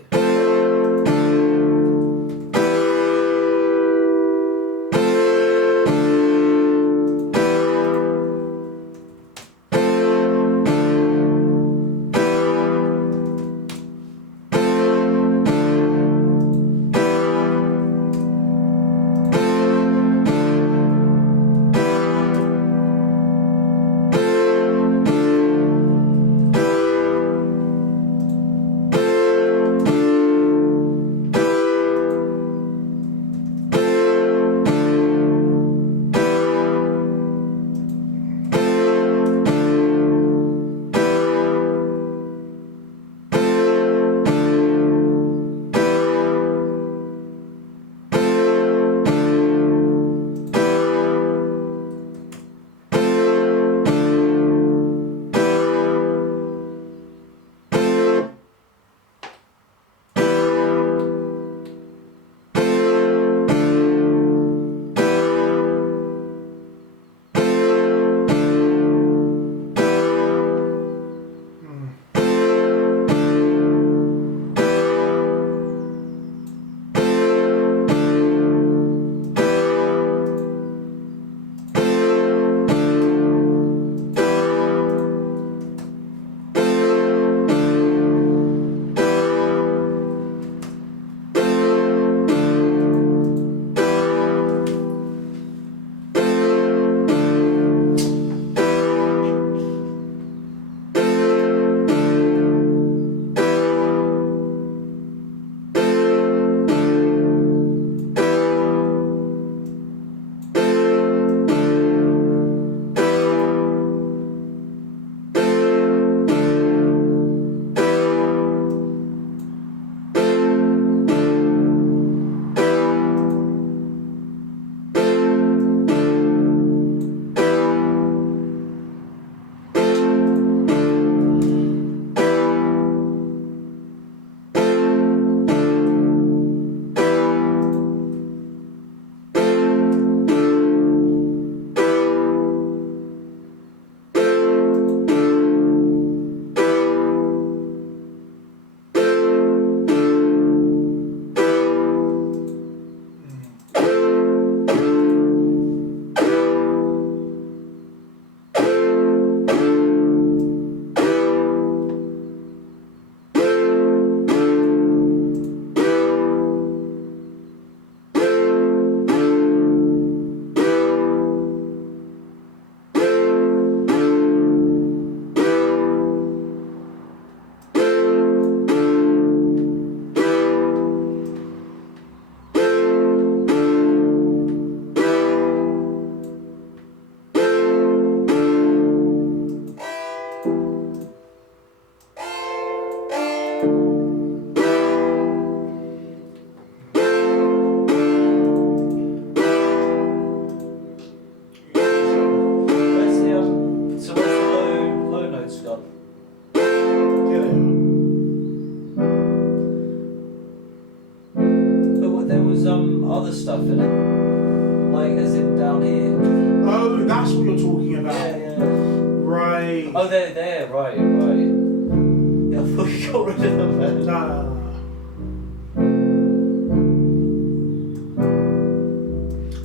other stuff in it. Like, as in down here. Oh, that's what you're talking about. Yeah. Right. Oh, they're there, right. Yeah, I thought you got rid of them, man. No.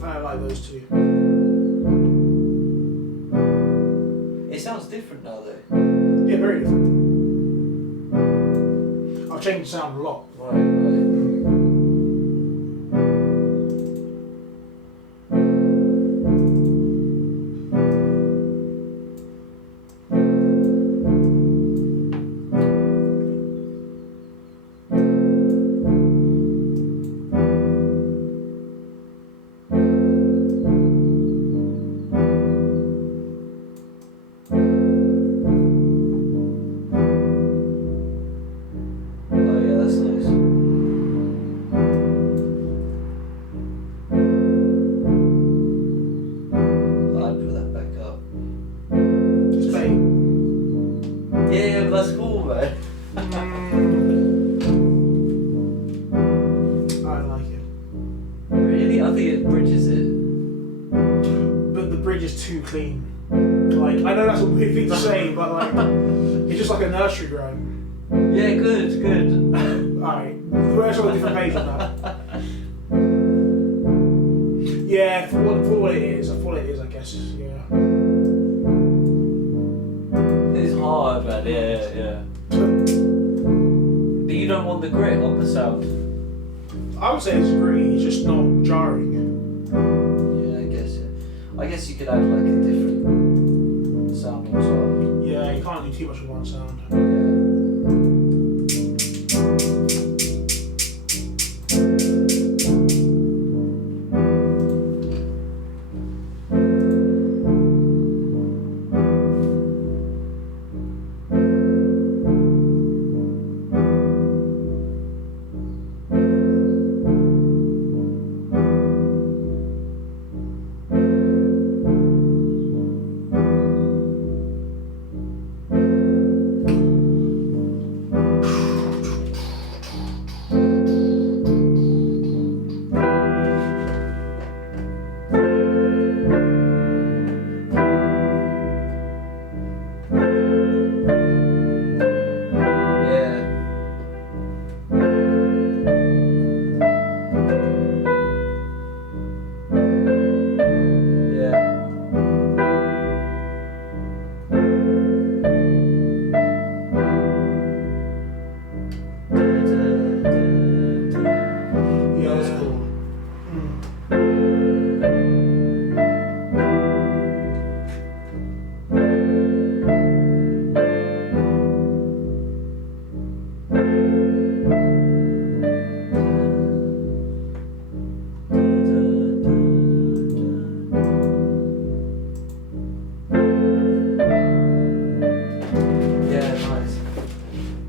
I don't like those two. It sounds different now, though. Yeah, very different. I've changed the sound a lot. Right. Too clean. Like, I know that's a weird thing to say, but like, it's just like a nursery groan. Yeah, good, good. Alright, we're on a different page on that. Yeah, for what it is, I guess. Yeah. It's hard, man. Yeah. But you don't want the grit on the sound. I would say it's gritty, it's just not jarring. Yeah, I guess. Yeah. I guess you could add like a different sound on top. Yeah, you can't do too much of one sound.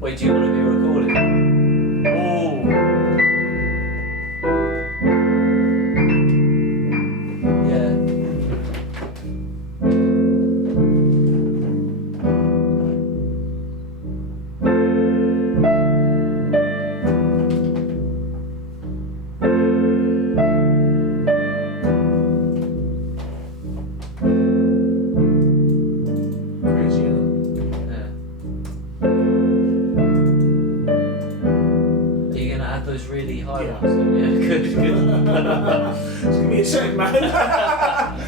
Wait, do you want to be recording? Oh. Yeah. Crazy, isn't Are you gonna add those really high Yeah. ones? Then? Yeah, good, good. it? It's gonna be a sec, man.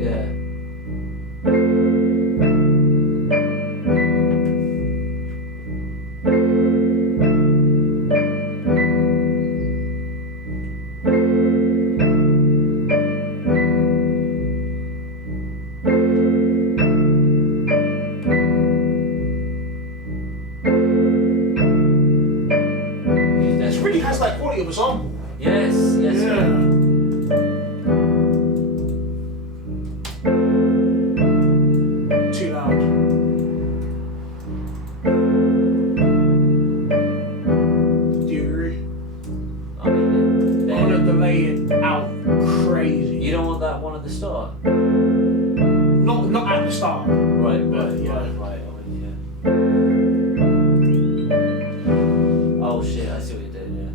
Yeah. It really has that quality of a sample. Yes, yes. Yeah. Too loud. Do you agree? I mean, I want to delay it out crazy. you don't want that one at the start? Not at the start. Right, Yeah. right. I mean, yeah. Oh shit, I see what you're doing, yeah.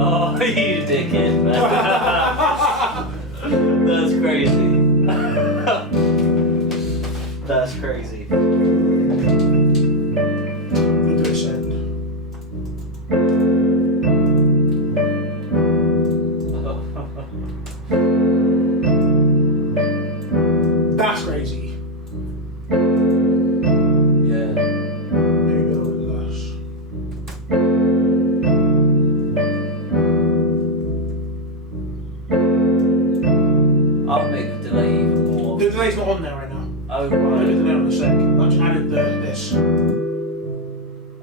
Oh, you dickhead, man. That's crazy. That's crazy. We'll do a send. That's crazy. Yeah. Maybe a little bit less. I'll make the delay even more. The delay's not on there right now. Oh, I'll do the right. delay on a sec. I just added this.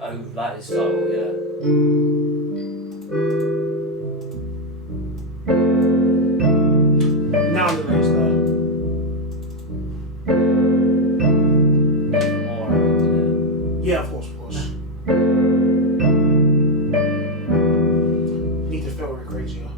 Oh, that is subtle, yeah. Now the delay's there. Even more, I reckon, Yeah, of course, of course. Need to filter it crazier.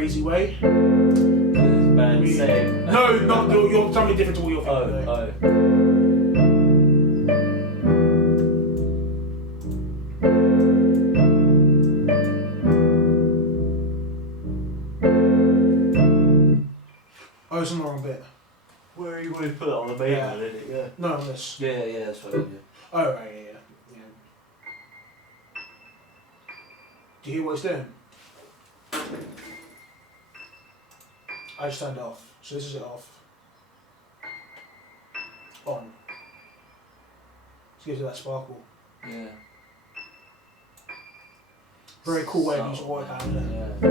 crazy way. Man, same. No, not you're something different to what you're thinking. Oh, though. Oh, it's on the wrong bit. Where are you going to put it on the main Yeah. one, isn't it? Yeah. No, on this. Yeah, that's what I mean. Oh, right, yeah. Do you hear what it's doing? I just turned it off. So this is it off. On. Just gives it that sparkle. Yeah. Very cool way to use Subtle, oil man. pan, isn't it? Yeah.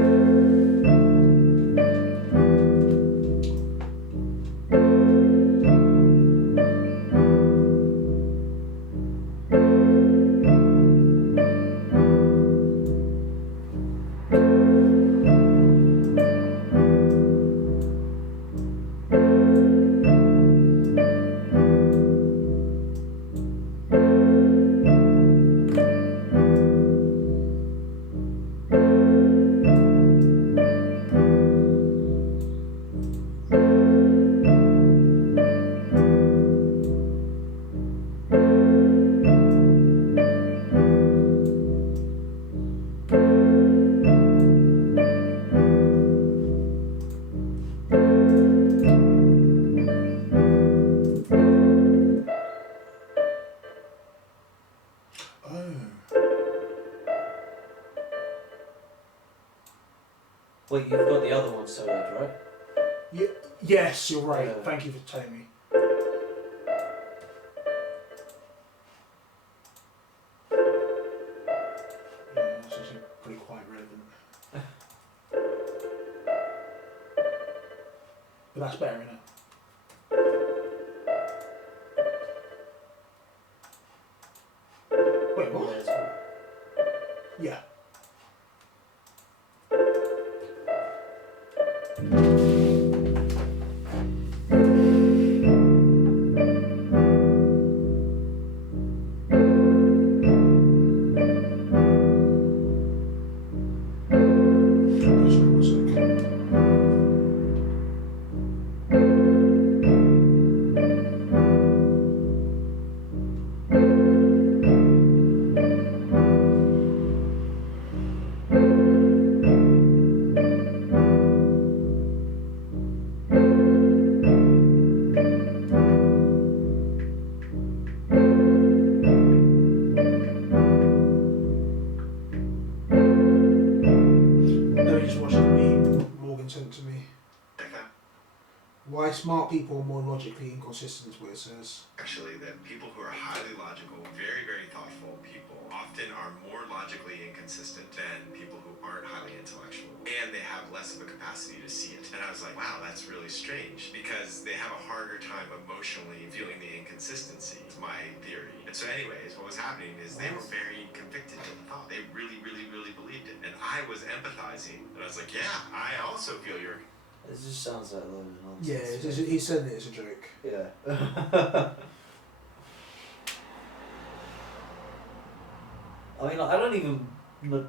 Oh. Well, you've got the other one soloed, right? Yes, you're right. Yeah. Thank you for telling me. Yeah, that's actually pretty quite relevant. But that's better, isn't it? Wait, what? Yeah, it's cool. Yeah. No, you just watched the meme Morgan sent to me. Why smart people are more logically inconsistent is what it says. Actually, that people who are highly logical, very, very thoughtful people often are more logically inconsistent than people who aren't highly intellectual. And they have less of a capacity to see it. And I was like, wow, that's really strange because they have a harder time emotionally feeling the inconsistency, is my theory. And so anyways, what was happening is they were very convicted in the thought. They really, really, really believed it. And I was empathizing. And I was like, yeah, I also feel your... It just sounds like a load of Yeah, nonsense. he said it as a joke. Yeah. I mean, like, I don't even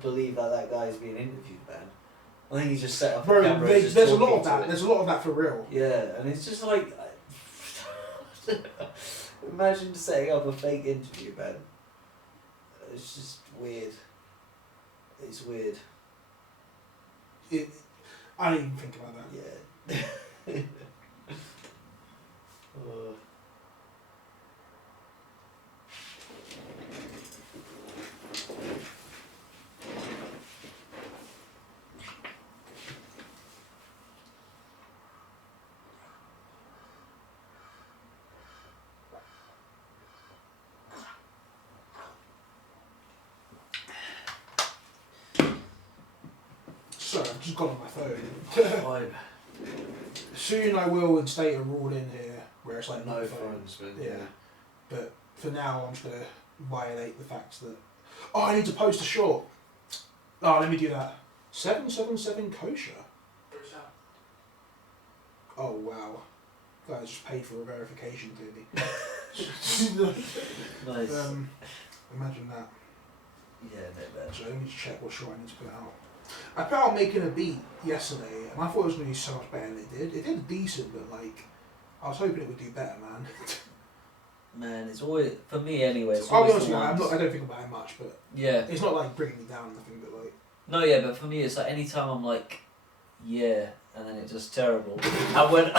believe that guy is being interviewed, man. I think he's just set up a Bro, camera and just there's a talking lot of to that. it. There's a lot of that for real. Yeah, and it's just like, imagine setting up a fake interview, man. It's just weird. It's weird. I didn't even think about that. Yeah. Sorry, I've just gone on my phone. Vibe. Soon I will instate a rule in here where it's like No no phones, phones. man. Yeah. But for now, I'm just going to violate the facts that... Oh, I need to post a short. Oh, let me do that. 777 kosher. Oh, wow. Guys just paid for a verification, clearly. Nice. Imagine that. Yeah, no bad. So let me just check what short I need to put out. I put out Making a Beat yesterday, and I thought it was going to be so much better than it did. It did decent, but like, I was hoping it would do better, man. Man, it's always, for me anyway, it's I'll be always honest the with you, ones. I don't think about it much, but Yeah. it's not like bringing me down or nothing, but like. No, yeah, but for me, it's like anytime I'm like, yeah, and then it's just terrible. And when,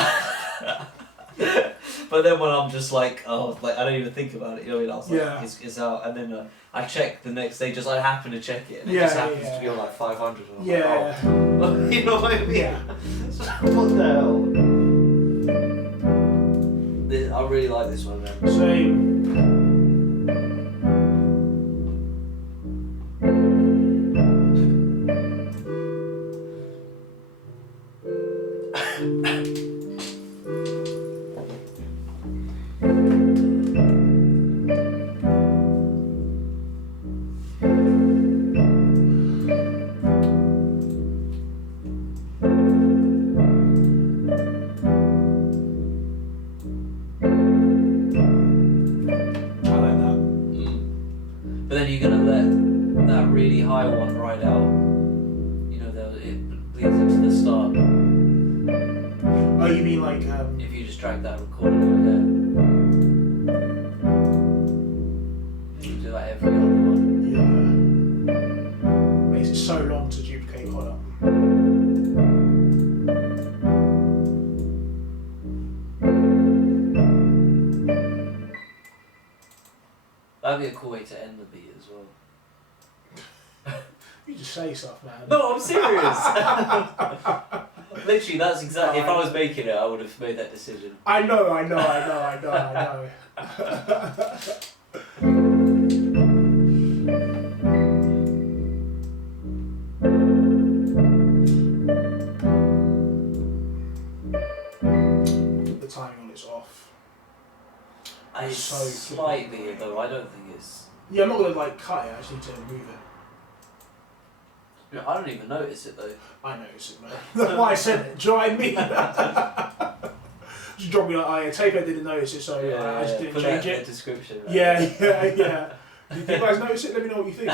but then when I'm just like, oh, like I don't even think about it. You know what I mean? I was like, Yeah. it's out, and then I check the next day. Just I happen to check it, and it Yeah, just happens yeah. to be on like 500. And I'm Yeah. like, oh, you know what I mean? Yeah. So, what the hell? I really like this one, man. Same. But then you're gonna let that really high one ride out. You know, it leads into the start. Oh, you mean like If you just drag that recording over there. You do that every other one. yeah. Makes it so long to duplicate Hightop. That'd be a cool way to end the beat as well. You just say stuff, man. No, I'm serious. Literally, that's exactly. If I was making it, I would have made that decision. I know. The timing on it's off. It's So slightly, though. I don't think it's. Yeah, I'm not gonna like cut it. I just need to move it. You know, I don't even notice it though. I notice it, man. That's why I said it. Do you know what I mean? Just drop me like, oh yeah, Tapehead didn't notice it, so I just didn't Put change that in it. the description. Right? Yeah. Did you guys notice it? Let me know what you think.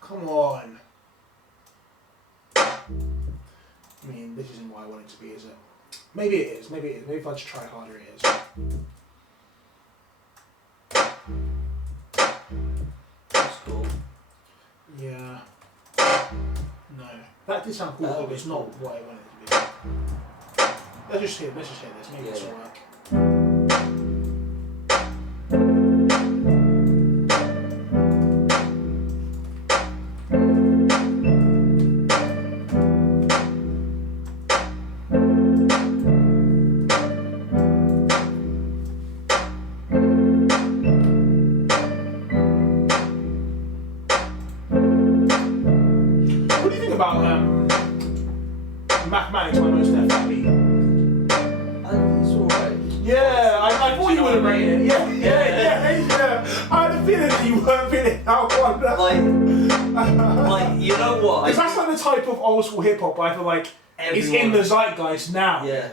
Come on. I mean, this isn't what I want it to be, is it? Maybe it is. Maybe if I just try harder, it is. That's cool. Yeah. No. That did sound cool, That but was it's not cool. what I wanted it to be. Let's just hear this. Maybe this Yeah. will work. What do you think about mathematics by most definitely? I think it's alright. Yeah, I thought you would have rated it. Yeah. I had a feeling that you weren't feeling that one. Like, you know what? Because that's like the type of old school hip hop I feel like is in the zeitgeist now. Yeah.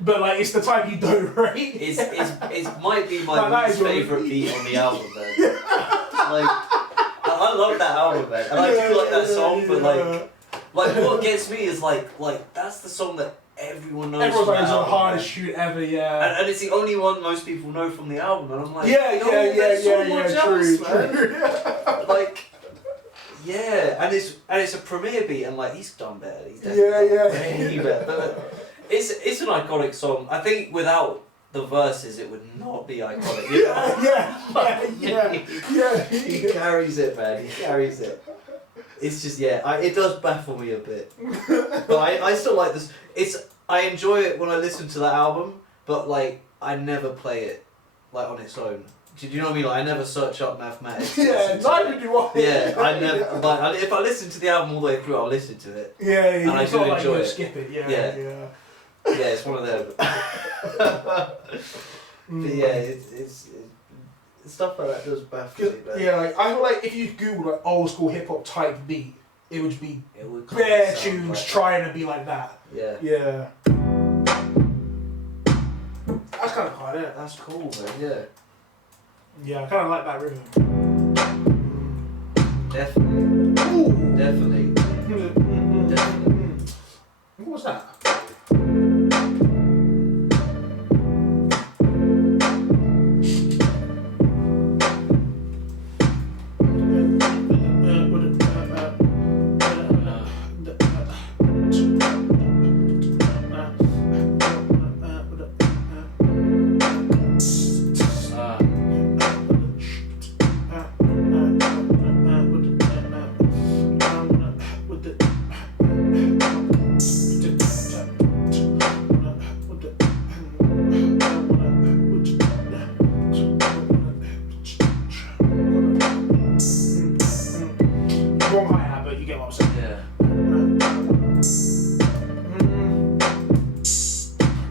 But like, it's the type you don't rate. It might be Like, my that least is your- favourite beat on the album, man. I love that album, man, and I do like that song, but like what gets me is like that's the song that everyone knows. Everyone's from like, that it's the album, hardest man. shoot ever, yeah. And it's the only one most people know from the album, and I'm like, Yeah, no, there's so much else, man. true. Like, yeah, and it's a premiere beat, and like he's done better. He's definitely Yeah. done way better. But it's an iconic song. I think without the verses, it would not be iconic. You know? Yeah. He carries it, man. He carries it. It's just it does baffle me a bit. But I still like this. I enjoy it when I listen to that album, but like I never play it like on its own. Do you know what I mean? Like I never search up mathematics. Yeah, neither do I. Yeah, I never. Like if I listen to the album all the way through, I'll listen to it. Yeah, and I it's do not like enjoy you it. skip it. Yeah. Yeah, it's one of them. But yeah, it's stuff like that does baffle me. But Yeah, like I feel like if you Google like old school hip hop type beat, it would be it would bare sound tunes like trying to be like that. that. Yeah. That's kind of hard, isn't it? That's cool, man. Yeah, Yeah, I kind of like that rhythm. definitely, Ooh. definitely. What was that? Wrong hi-hat, but you get what I'm saying. Yeah.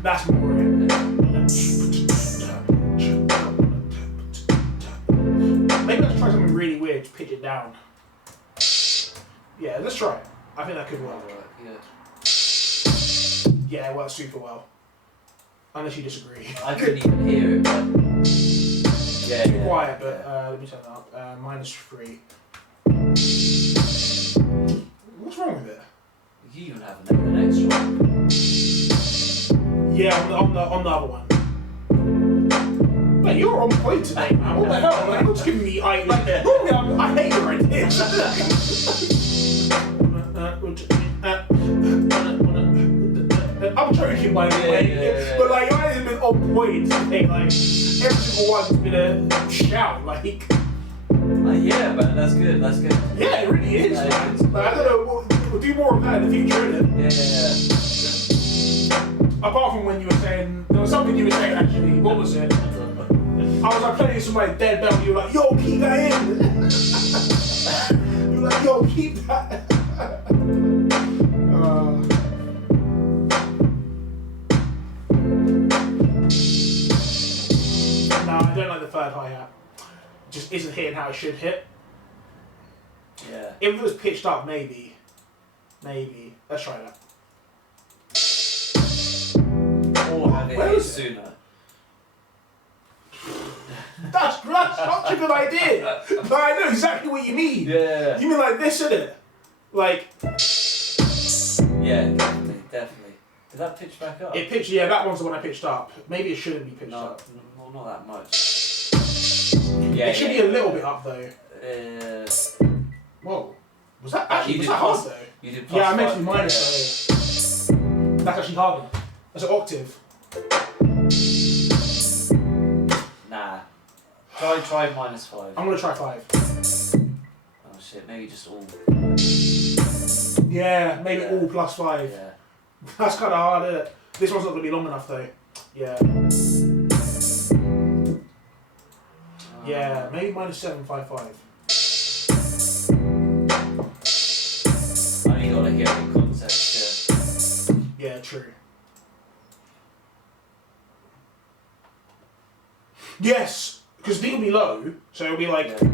That's more it. Maybe let's try something really weird to pitch it down. Yeah, let's try it. I think that could work. Yeah, it works super well. Unless you disagree. I couldn't even hear it, but yeah, Too quiet, but let me turn that up. -3. What's wrong with it? You even have an extra one. Yeah, on the other one. But you're on point today, man. What the hell? Like, you're just giving me normally I hate your ideas. I'm joking by the way, but like your ideas have been on point today. Like every single one's been a shout. Like Yeah, man, that's good. That's good. yeah, it really is, Yeah, man. it's Like, I don't know. We'll do more of that in the future, innit? Yeah. Apart from when you were saying, there was something you were saying actually. What was it? I was like playing some like dead bell. You were like, yo, keep that in. You were like, yo, keep that. No, I don't like the third hi-hat. Just isn't hitting how it should hit. Yeah. If it was pitched up, maybe. Maybe. Let's try that. Or have it Where hit is it? sooner. That's such a good idea. But I know exactly what you mean. Yeah. You mean like this, innit? Like, Yeah, definitely, definitely. Did that pitch back up? it pitched, yeah, that one's the one I pitched up. Maybe it shouldn't be pitched No, up. not that much. Yeah, It should be a little bit up though. Whoa. Was that actually, You was did that hard plus- though? You did Yeah, I plus meant to five, be minus though. That's actually harder. That's an octave. Nah. Try -5. I'm gonna try 5. Oh shit, maybe just all. Yeah, maybe Yeah. all plus 5. Yeah. That's kind of hard, isn't it? This one's not gonna be long enough though. Yeah. Yeah, maybe -755. I only gotta hear it in context, Yeah, true. Yes, because D will be low, so it'll be like. yeah.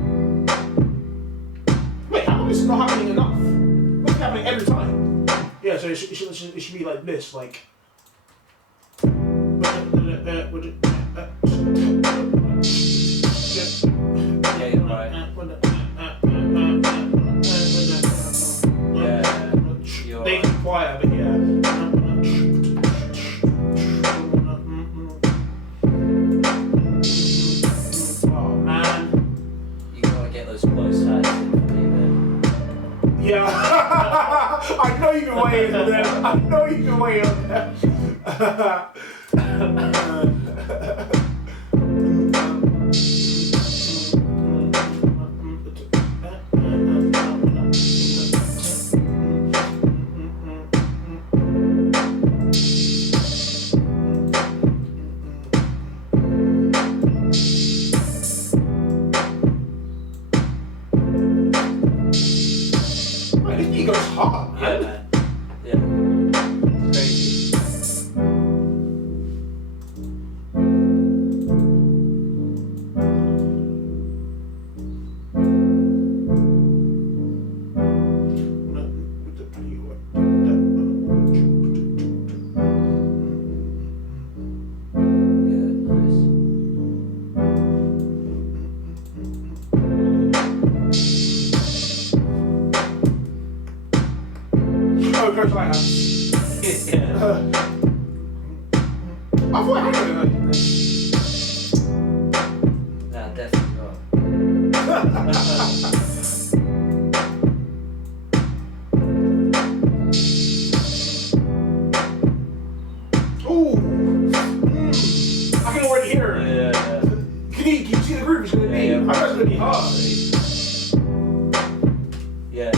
Wait, how come this is not happening enough? It's happening every time. Yeah, so it should be like this, like. Yeah, you're right. Yeah, you're They right. can be quiet, but yeah. Oh man. You gotta get those close hats in for me, man. Yeah. I know you can weigh in on them. I know you can weigh in on them. most hi-hats. Yeah. I thought I had it. Nah, definitely not. Ooh. I can already hear it. Yeah. Can you see the groove it's going to be? Yeah, yeah. I know it's going to be hard. Yeah.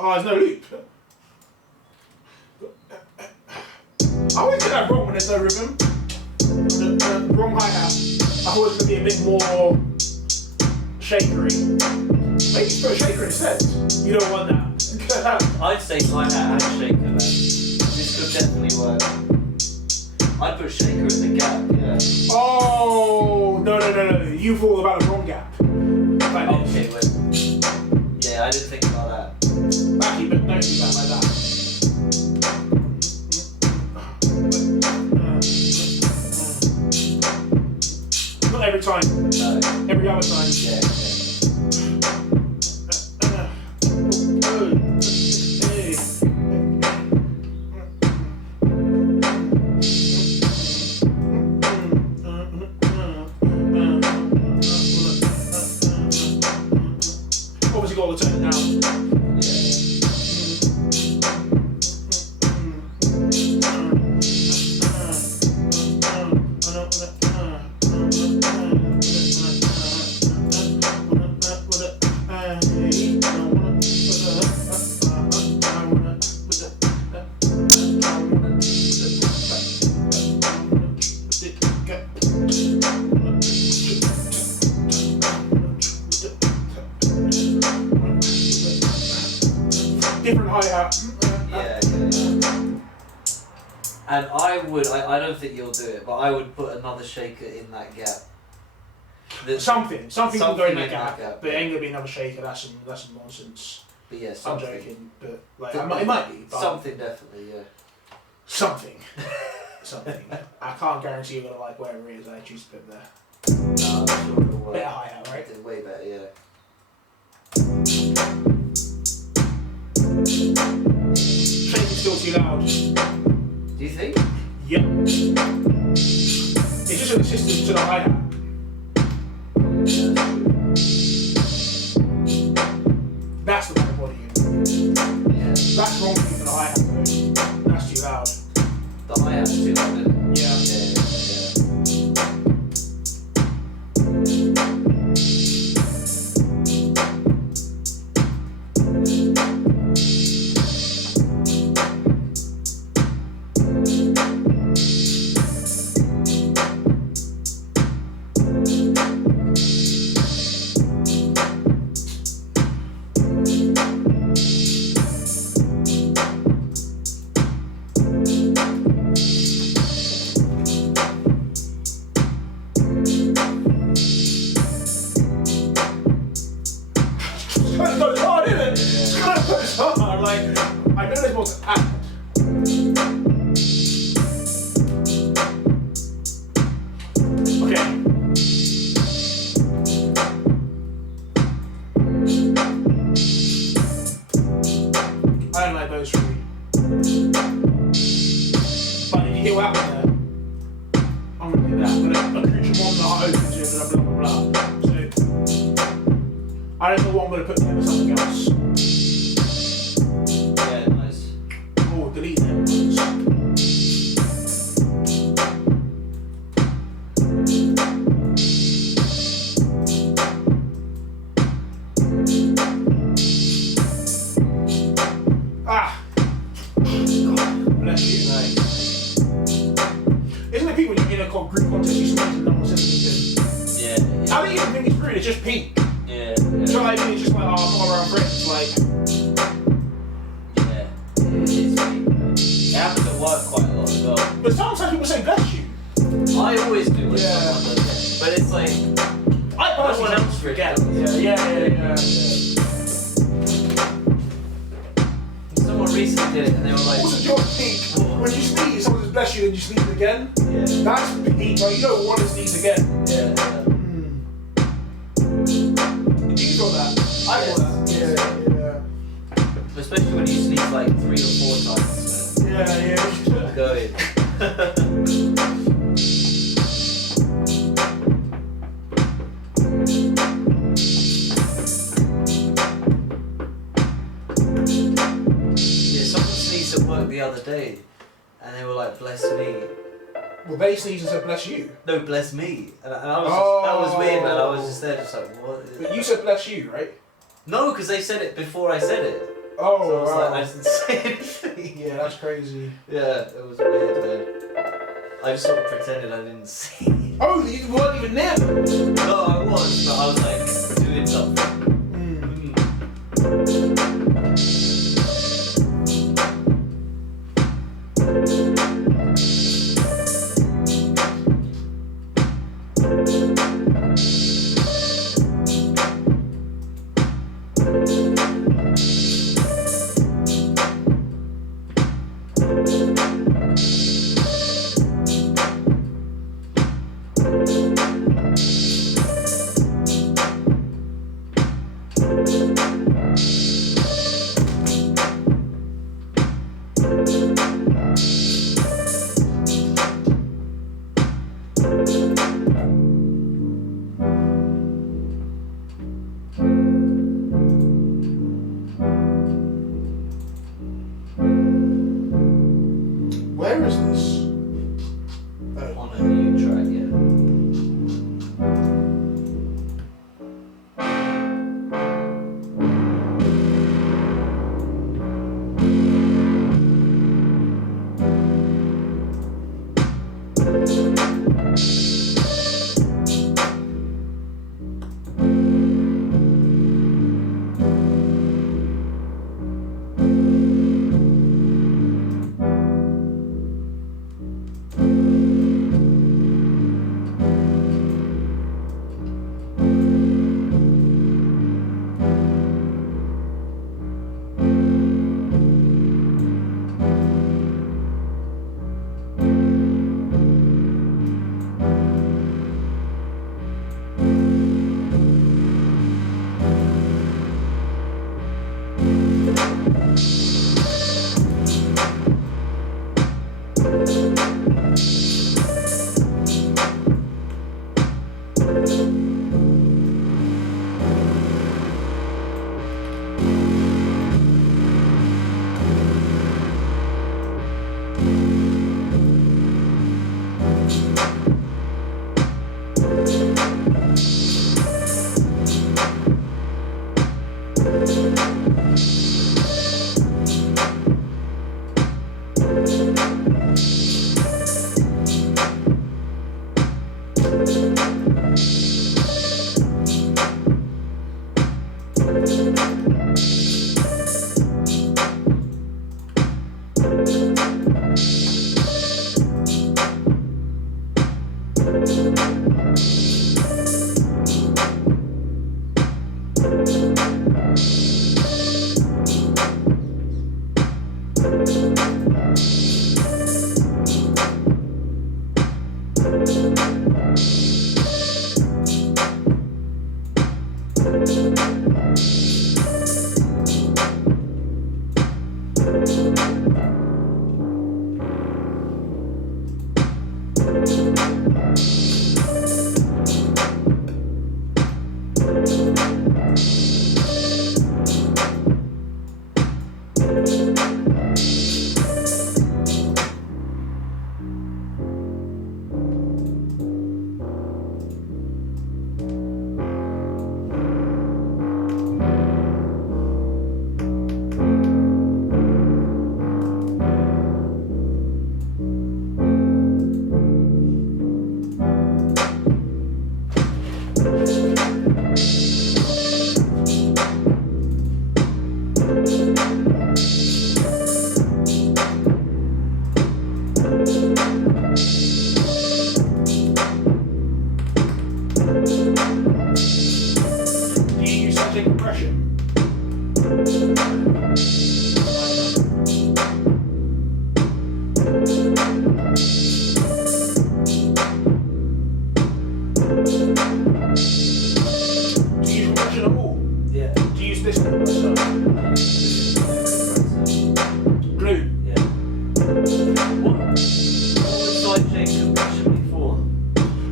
Oh, there's no loop. I always get that wrong when there's no rhythm. The wrong hi-hat. I thought it was going to be a bit more shakery. Maybe put a shaker instead. You don't want that. I'd say hi-hat and shaker, man. This could definitely work. I'd put shaker in the gap, yeah. Oh, no. You thought about the wrong gap. Like Okay, wait. Yeah, I didn't think about that. Actually, but don't do that like that. Not every time. No. Every other time. Yeah. Obviously got to turn it down. Different hi-hat. Yeah. And I don't think you'll do it, but I would put another shaker in that gap. Something will go in that gap, gap, but it ain't gonna be another shaker. That's some nonsense. But yeah, I'm something. joking, but like it might be. But Something definitely, yeah. something. I can't guarantee you're gonna like whatever it is I choose to put there. No, I'm sure it'll work. Better hi-hat, right? Way better, yeah. Shaker's still too loud. Do you think? Yep. It's just an assistant to the hi-hat. That's the right volume. Yeah. That's wrong for the hi-hat though. That's too loud. The hi-hat's too loud, isn't it? Yeah. It's hard, isn't it? It's hard. Like, I know there's more to add. Okay. I don't like those three. But did you hear what happened there? I'm gonna do that. I'm gonna accoutrement one that opens it and blah blah blah. So I don't know what I'm gonna put there for something else. Yeah, nice. Oh, delete them ones. Ah! Bless you. Nice. Isn't it peak when you're in a group contest, you sneeze and no one says anything? Yeah. I don't even think it's rude, it's just peak. Yeah. So like, it's just like, oh, I'm not around friends. Like, Yeah. It is sweet, man. It happens at work quite a lot as well. but sometimes people say bless you. I always do when Yeah. someone does it. But it's like, I no one personally else forgets. Yeah. Someone recently did it and they were like, Also, your peak, when you sneeze, someone says bless you and you sneeze again. yeah. That's peak, like, you don't want to sneeze again. Yeah. Did you feel that? I feel that. Yeah. Well, they sneezed and said bless you. No, bless me. And I was just, that was weird, man. I was just there, just like, what? But you said bless you, right? No, because they said it before I said it. Oh, So I was wow. like, I didn't say anything. Yeah, that's crazy. Yeah, it was weird, man. I just sort of pretended I didn't see it. Oh, you weren't even there. No, I was, but I was like doing something. Where is this? On a new track, yeah.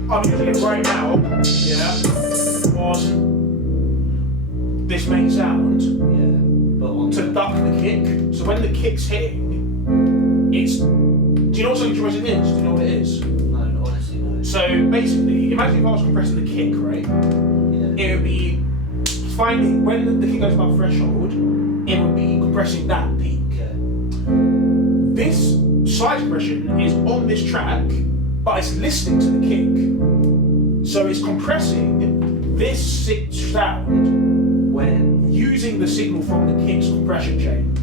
I'm using it right now, on this main sound to duck the kick. So when the kick's hitting, it's. Do you know what saturation is? Do you know what it is? No. So basically, imagine if I was compressing the kick, right? Yeah. It would be finding when the kick goes above threshold, it would be compressing that peak. Yeah. This side compression is on this track, but it's listening to the kick. So it's compressing this sound When? using the signal from the kick's compression chain.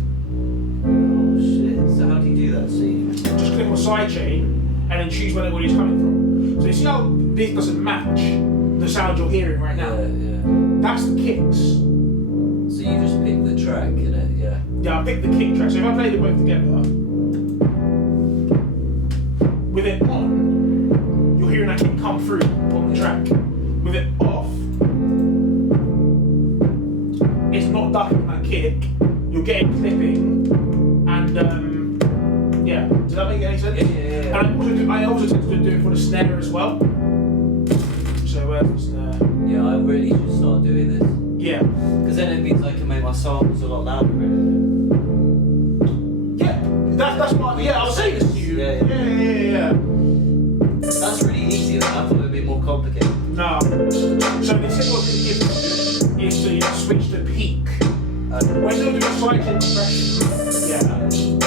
Oh shit. So how do you do that? So you... Just click on side chain and then choose where the audio is coming from. So you see how this doesn't match the sound you're hearing right now? Yeah. That's the kicks. So you just pick the track, innit? Yeah. Yeah, I picked the kick track. So if I play them both together, with it on, you're hearing that kick come through on the track. With it off, it's not ducking that kick. You're getting clipping, and yeah. Does that make any sense? Yeah. And I also tend to do it for the snare as well. So where's the snare? Yeah, I really should start doing this. Yeah. Because then it means I can make my songs a lot louder. Yeah. That's what. Yeah, I was saying this to you. Yeah. That's really easy. I thought it would be more complicated. No. So the signal it's going to give you is to switch the peak. When you're doing side compression,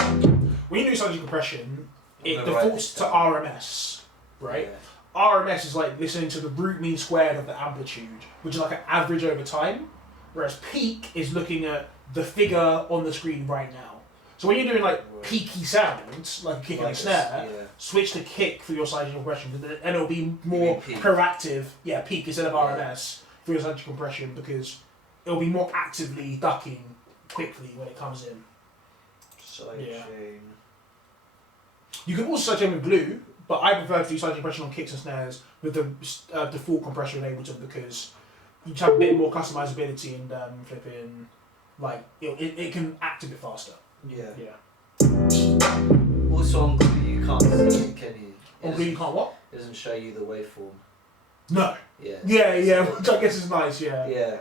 when you do side compression, it defaults to RMS, right? Yeah. RMS is like listening to the root mean squared of the amplitude, which is like an average over time, whereas peak is looking at the figure on the screen right now. So when you're doing like peaky sounds, like a kick and a snare, switch to kick for your side compression, and it'll be more proactive. Yeah, peak instead of RMS for your side compression because it'll be more actively ducking quickly when it comes in. Side chain. You can also side chain with glue, but I prefer to do side compression on kicks and snares with the default compression in Ableton because you have a bit more customizability and flipping, like it can act a bit faster. Yeah. Also on glue you can't see it, can you? On glue you can't what? It doesn't show you the waveform. No. Yeah. Yeah, which I guess is nice, yeah. Yeah.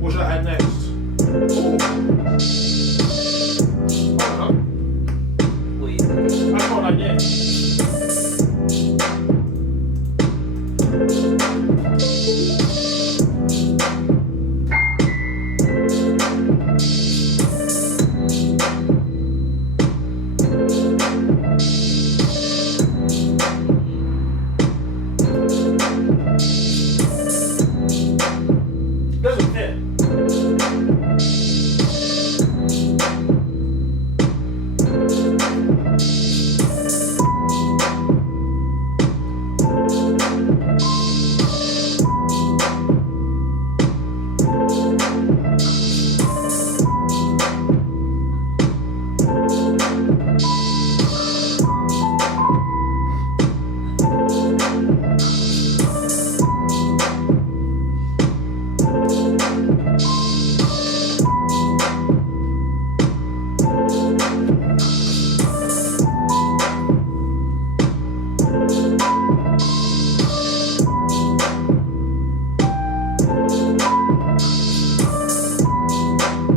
What should I add next? What do you think? I've got an idea. Doesn't fit.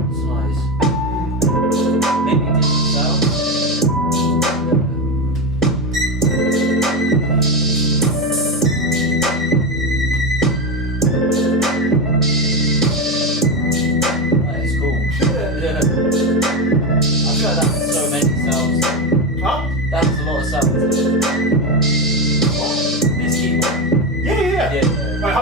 It's nice. Maybe different sound. That is cool. Yeah. I feel like that has so many sounds. Huh? That has a lot of sounds. This keyboard. Yeah. Yeah. Right,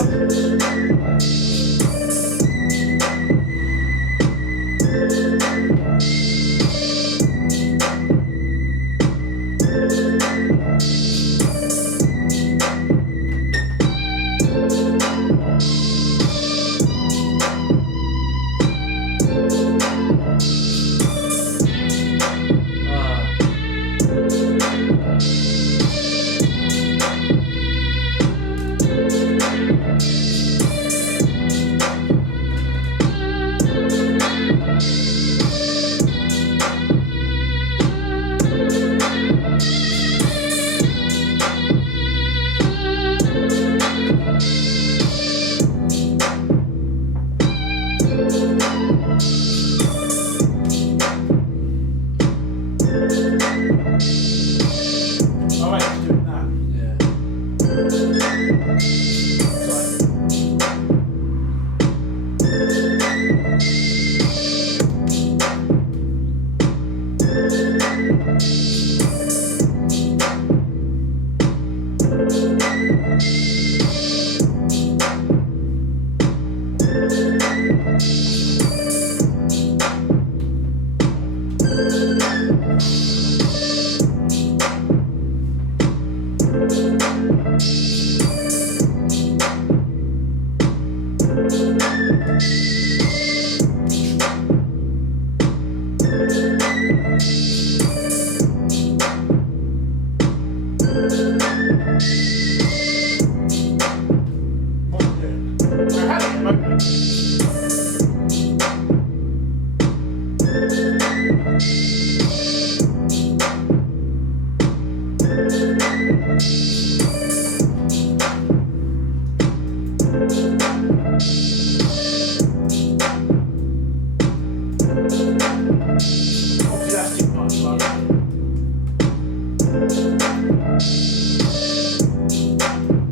Obviously that's too much, but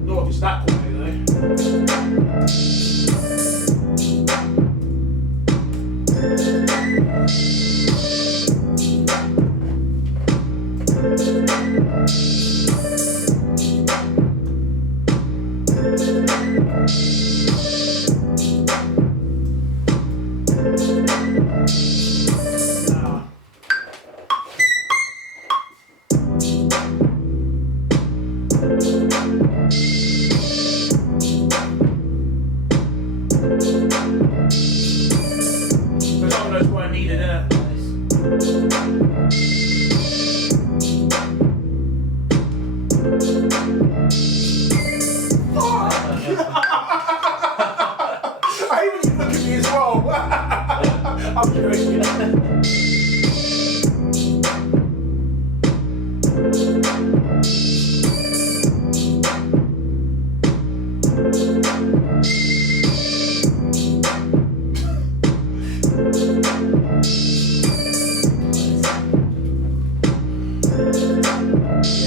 not if it's that quality though. Nah. There's not those what I needed, innit? I hate when you look at me as well. I'm joking.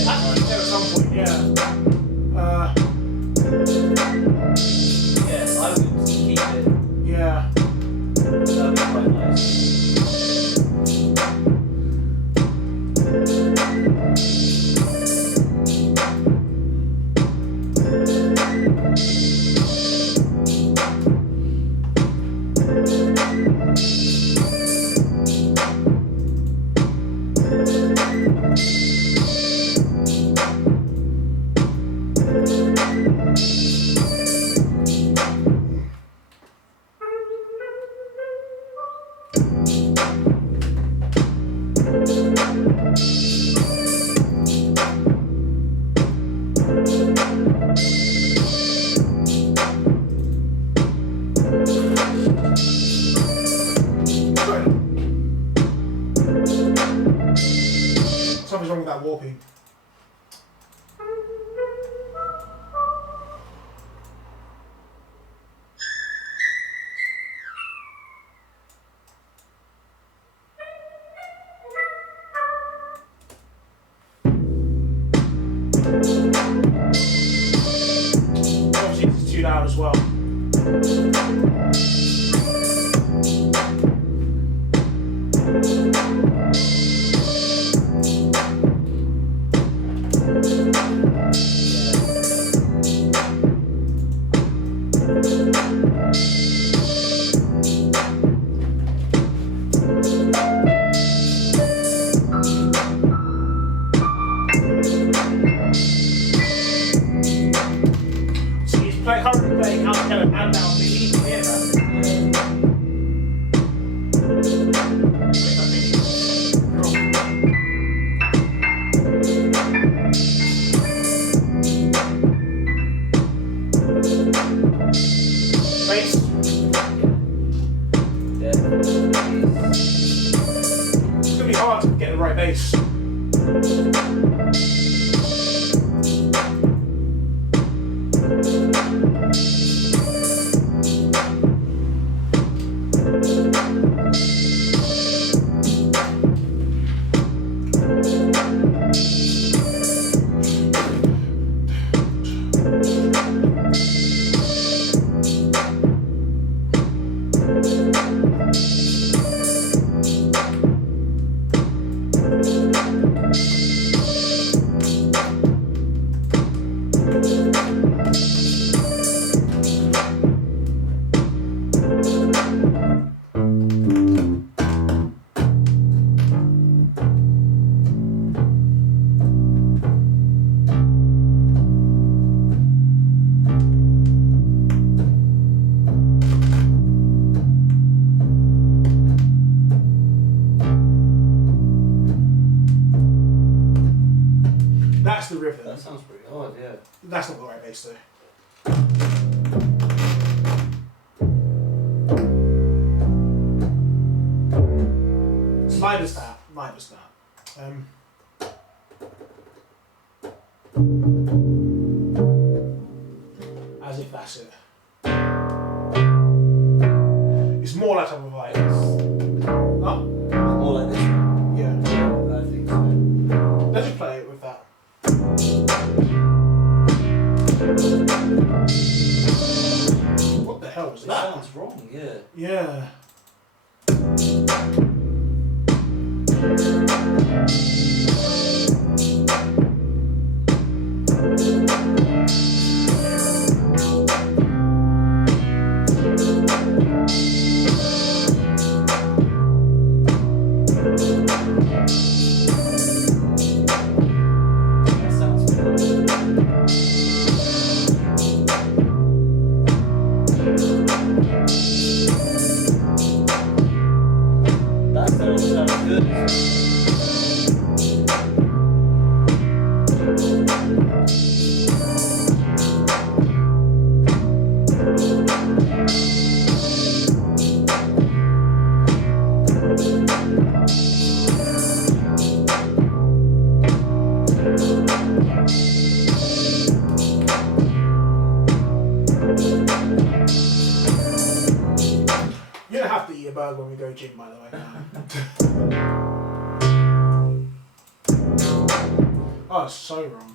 Actually, at some point, yeah. Yeah, I would keep it. Yeah. That'd be quite nice. Something's wrong with that warping. Obviously, it's too loud as well. So he's currently playing out and down, but you can hear that. Bass. Yeah. It's gonna be hard to get the right bass. That's the rhythm. That sounds pretty hard, yeah. That's not the right bass though. Minus that. As if that's it. It's more like type of vibe. Huh? More like this one. Yeah. Yeah, I think so. Let's just play it with that. What the hell was It that? sounds wrong, yeah. Yeah. That sounds cool. That sounds good. You're gonna have to eat a burger when we go gym, by the way. Oh, it's so wrong.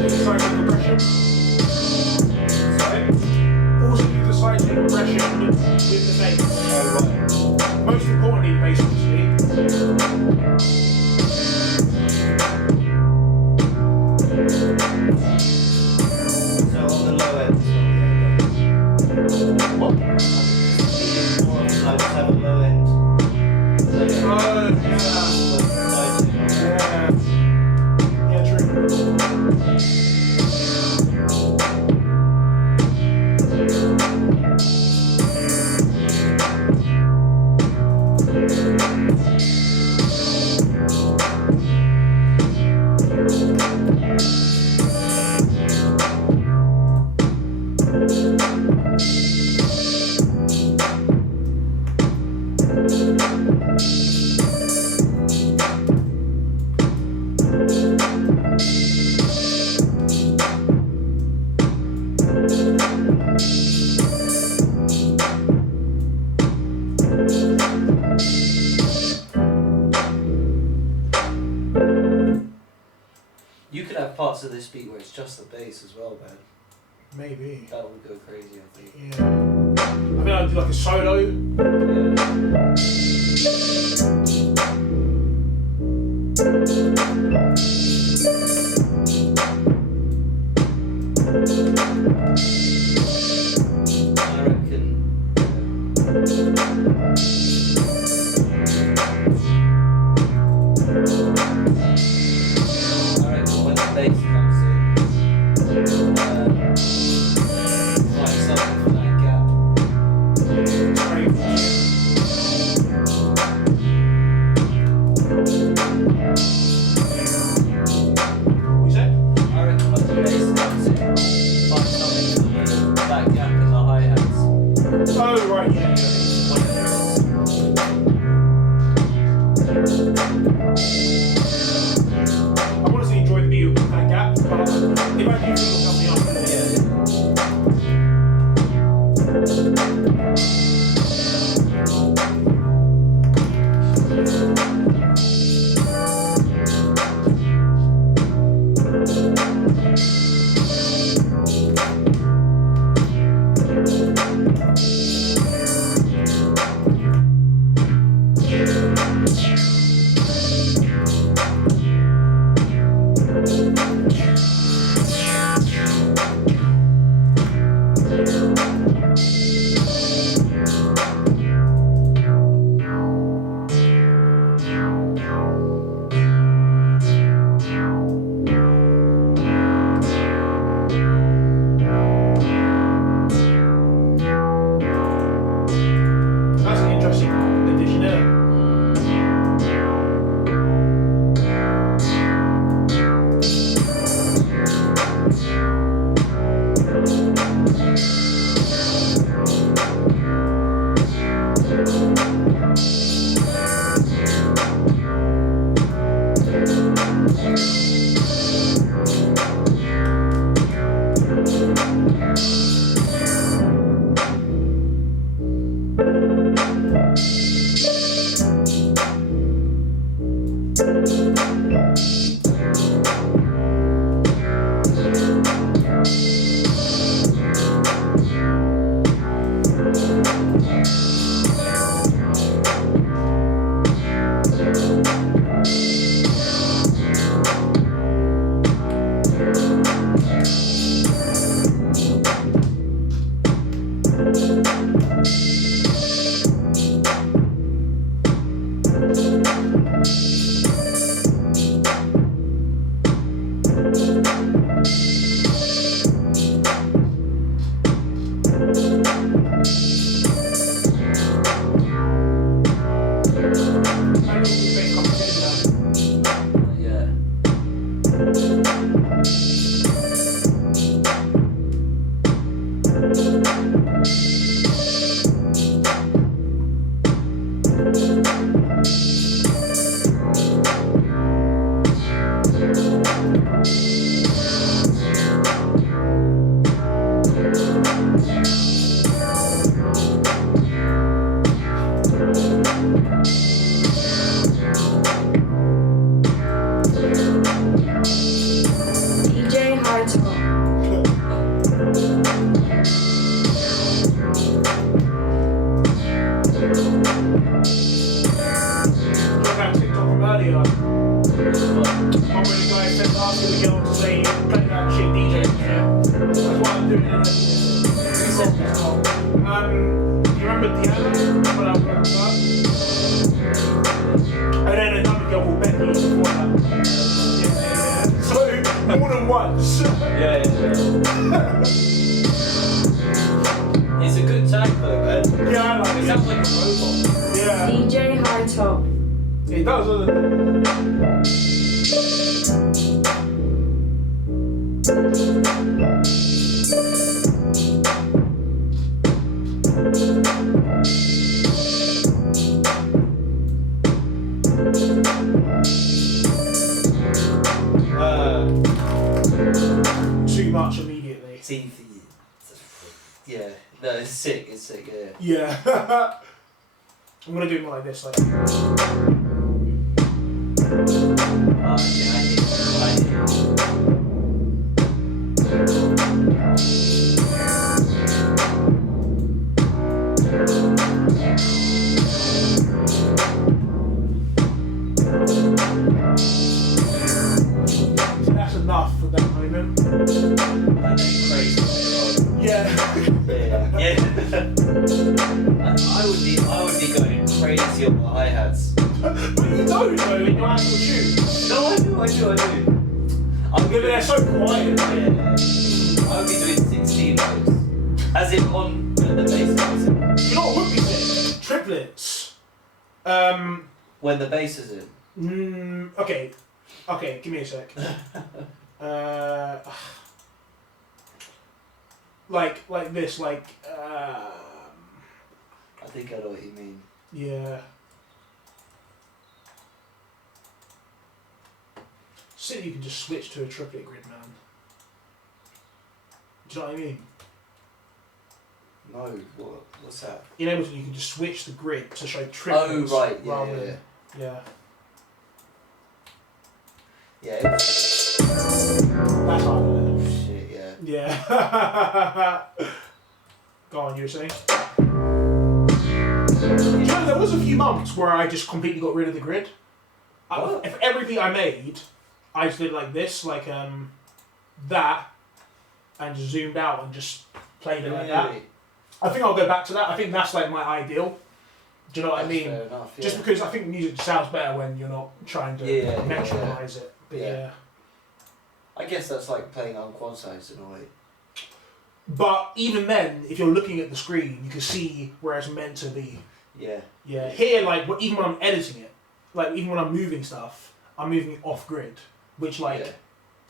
do the side chain compression. Sorry? Also do the side chain compression with the bass. Oh, right. Most importantly, the bass, obviously. So on the low end, What? more of like have a low end. Yeah. Yeah, true. You could have parts of this beat where it's just the bass as well, man. Maybe. That would go crazy, I think. Yeah. I think I'd do like a solo. I reckon. I reckon when the bass comes in, like something for that gap. What you say? I reckon when the bass comes in, like something for that gap in the hi-hats. Oh, right, yeah. I honestly enjoy the beat with that gap, but if I do feel something up, then that's an interesting addition, isn't it? say play that shit DJ. Yeah. That's what I'm doing. You remember Diana when I was with her? And then another girl called Becky before that. Yeah. So more than once. Yeah. It's a good tag though, man. Yeah, I like It it. sounds like a robot. Yeah. DJ Hightop. It does, doesn't too much immediately. See, yeah, no, it's sick, yeah. Yeah. I'm gonna do it more like this, like. I hear. So that's enough for that moment. And then crazy. Yeah. Yeah. I would be going crazy on the hi-hats. But you don't though in your actual tune. No, I do. Yeah, they're so quiet. Yeah. I would be doing 16 notes. As in on when the bass goes in. You know what would be sick? Triplets. When the bass is in. Okay, give me a sec. Like this, like I think I know what you mean. yeah. So you can just switch to a triplet grid, man. Do you know what I mean? No, what's that? You know, you can just switch the grid to show Oh triplets. right, rather yeah. than- yeah. Yeah. That's harder. Shit, yeah. Yeah. Go on, you were saying? You know, there was a few months where I just completely got rid of the grid. If everything I made, I just did like this, like that, and just zoomed out and just played it like that. I think I'll go back to that. I think that's like my ideal. Do you know what I mean? Fair enough, yeah. Just because I think music sounds better when you're not trying to metricalize it. But yeah. I guess that's like playing unquantized in a way. But even then, if you're looking at the screen, you can see where it's meant to be. Yeah. Yeah. Here, like, even when I'm editing it, like, even when I'm moving stuff, I'm moving it off grid, which, like,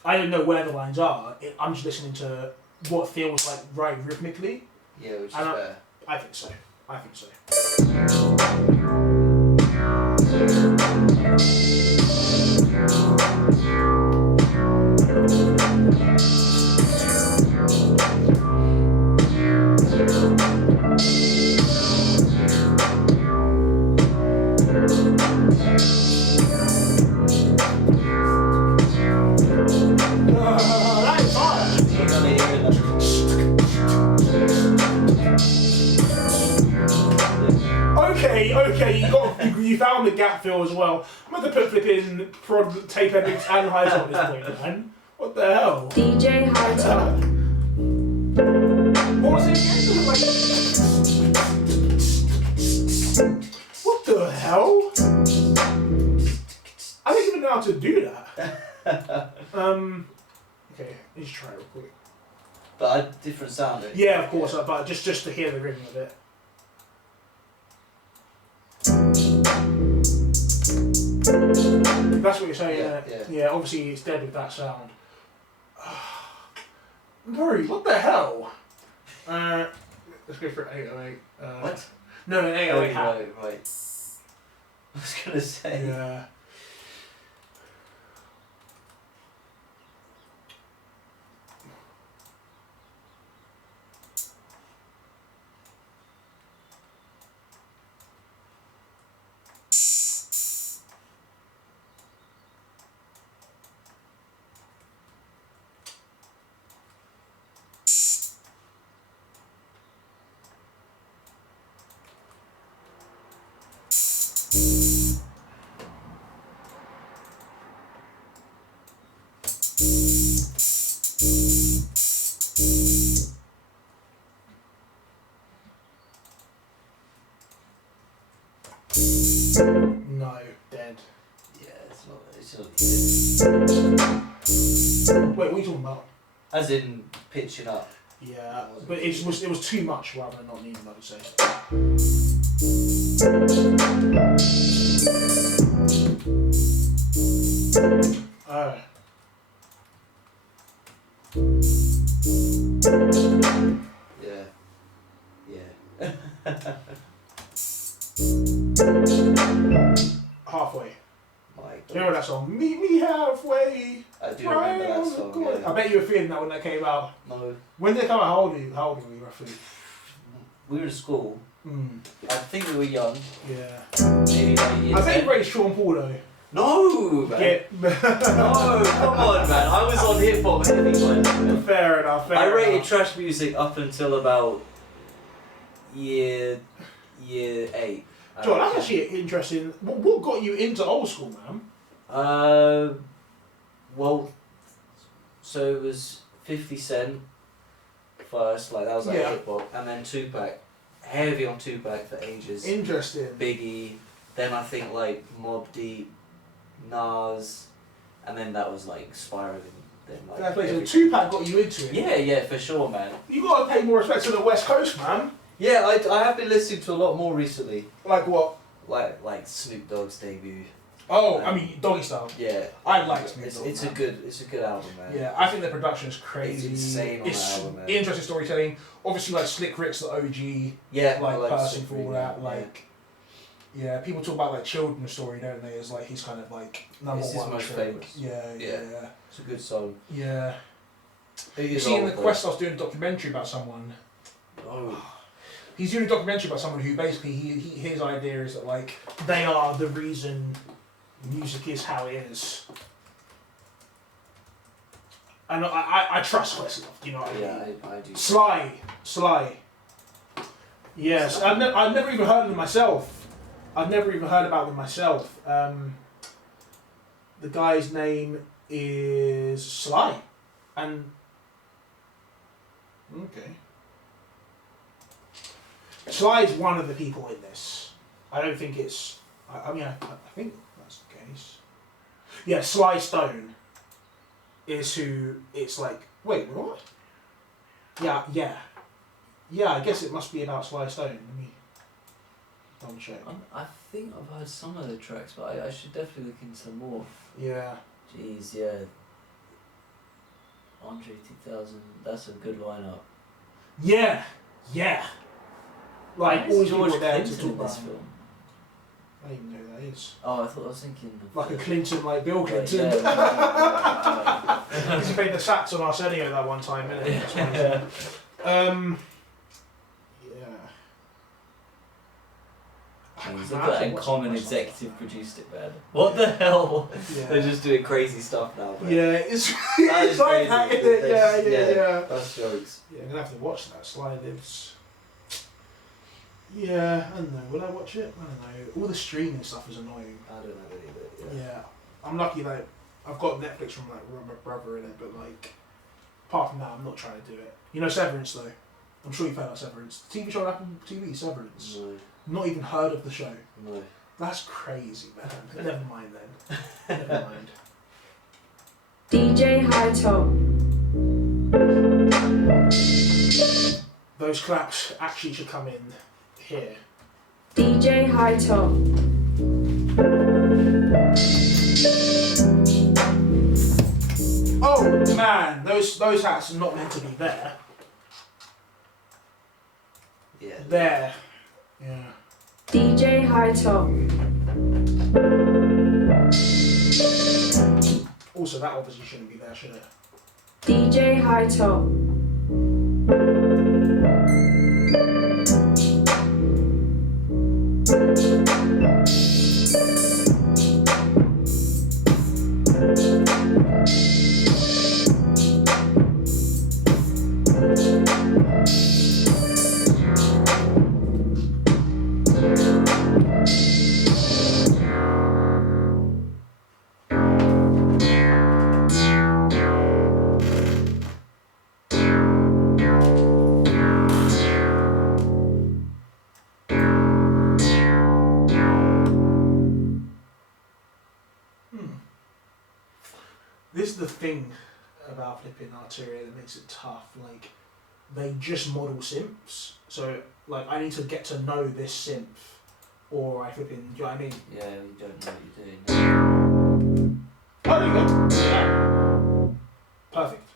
I don't know where the lines are. I'm just listening to what feels like right rhythmically. Yeah, which is And fair. I think so. I think so. That is fire. Okay, you found the gap fill as well. I'm going to put flipping prod Tapehead and Hightop on this point, man. What the hell? DJ Hightop. What was it again? What the hell? I don't even know how to do that. Okay, let's try it real quick. But a different sound. Yeah, of course, but just to hear the rhythm of it. That's what you're saying, yeah. Obviously it's dead with that sound. Murray, what the hell? Let's go for 808. What? No, 808 hat. Right. I was gonna say. Yeah. Wait, what are you talking about? As in pitching up. Yeah, but it was too much rather than not needed, I would say. Oh. Yeah. Yeah. Halfway. My Do you remember that song? Meet me halfway. I do remember that song. I bet you were feeling that when that came out. No, When did it come out? How old were you roughly? we were in school. Mm, I think we were young. yeah. Maybe like year I bet 10. you rated Sean Paul though. No, man. Get No, come on, man. I was on hip hop heavy, man. fair enough. I rated enough. trash music up until about year 8. John, that's actually interesting. What got you into old school, man? Well, so it was 50 Cent first, like that was like Yeah. hip hop, and then Tupac, heavy on Tupac for ages. Interesting. Biggie, then I think like Mobb Deep, Nas, and then that was like spiraling. Then like Fair play. So everything. Tupac got you into it. Yeah, for sure, man. You gotta pay more respect to the West Coast, man. Yeah, I have been listening to a lot more recently, Like what? like Snoop Dogg's debut. Oh, I mean, Doggy Style. Yeah, I like Snoop Dogg. it's a man. good album, man. Yeah, I think the production is crazy. It's insane on It's that album, man. interesting storytelling. Obviously, like Slick Rick's the OG Yeah, I like person Snoop for Dogg, all that. yeah. Like, yeah, people talk about like Children's Story, don't they? As like he's kind of like number It's his one. most show. famous. Yeah. It's a good song. Yeah. It You is see, in old, the though. Quest, I was doing a documentary about someone. Oh. He's doing a documentary about someone who basically his idea is that like they are the reason music is how it is. And I trust Questlove, you know what I mean? Yeah, I do. Sly. Yes, I've never even heard of them myself. I've never even heard about them myself. The guy's name is Sly, and okay. Sly is one of the people in this. I don't think it's. I mean, I think that's the case. Yeah, Sly Stone is who it's like. Wait, what? Yeah. I guess it must be about Sly Stone. Let me double check. I think I've heard some of the tracks, but I should definitely look into more. Yeah. Jeez, yeah. Andre 2000, that's a good lineup. Yeah. Like all these George people there to Clinton talk in about. this film. I don't even know who that is. Oh, I thought I was thinking of Like a Clinton, like Bill Clinton. Yeah. Because he played the sax on Arsenio that one time, innit? That's what I'm saying. Look at that, and Common executive produced it, man. What the hell? Yeah. They're just doing crazy stuff now, man. Yeah, it's, That it's is like crazy. that, isn't it? Yeah. That's jokes. Yeah, I'm gonna have to watch that. Sly Lives. Yeah, I don't know. Will I watch it? I don't know. All the streaming stuff is annoying. I don't know any of it. Yeah, I'm lucky that I've got Netflix from like my brother in it, but like apart from that, I'm not trying to do it. You know, Severance though. I'm sure you've heard of Severance. TV show on Apple TV, Severance. No, Not even heard of the show. no. That's crazy, man. Never mind then. Never mind. DJ Hightop. Those claps actually should come in here. DJ Hightop. Oh man, those hats are not meant to be there. Yeah. There. Yeah. DJ Hightop. Also, that obviously shouldn't be there, should it? DJ Hightop. thing about flipping Arteria that makes it tough. Like, they just model simps. So, like, I need to get to know this simp, or I flipping. Do you know what I mean? Yeah, you don't know what you're doing. Oh, there you go. Yeah. Perfect.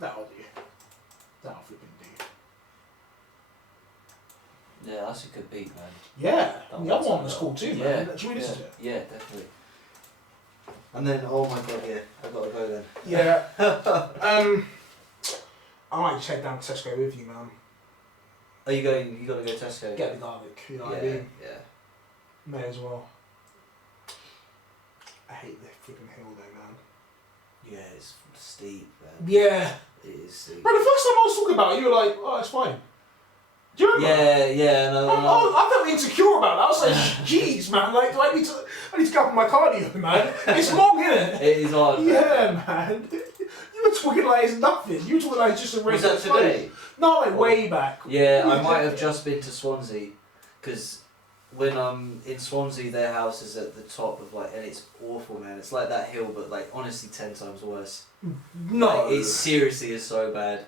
That'll do. That'll flipping do. Yeah, that's a good beat, man. Yeah, That and the other one's one was up cool too, there. man. Should we listen to it? Yeah, definitely. And then, oh my god, yeah, I gotta go then. Yeah. I might just head down to Tesco with you, man. Are you going? You gotta go Tesco. Get the garlic, you know yeah, what I mean? yeah. May as well. I hate the flipping hill though, man. Yeah, it's steep, man. Yeah. It is steep. Bro, the first time I was talking about it, you were like, oh, it's fine. Do you remember? Yeah, no. I felt insecure about that. I was like, jeez, man, like, do I need to go up on my cardio, man. It's long, innit? It is hard. Yeah, man. You were talking like it's nothing. You were talking like it's just a Was regular that today? No, like way back. Yeah, I might have just been to Swansea, because when I'm in Swansea, their house is at the top of like, and it's awful, man. It's like that hill, but like honestly 10 times worse. No. Like, it seriously is so bad.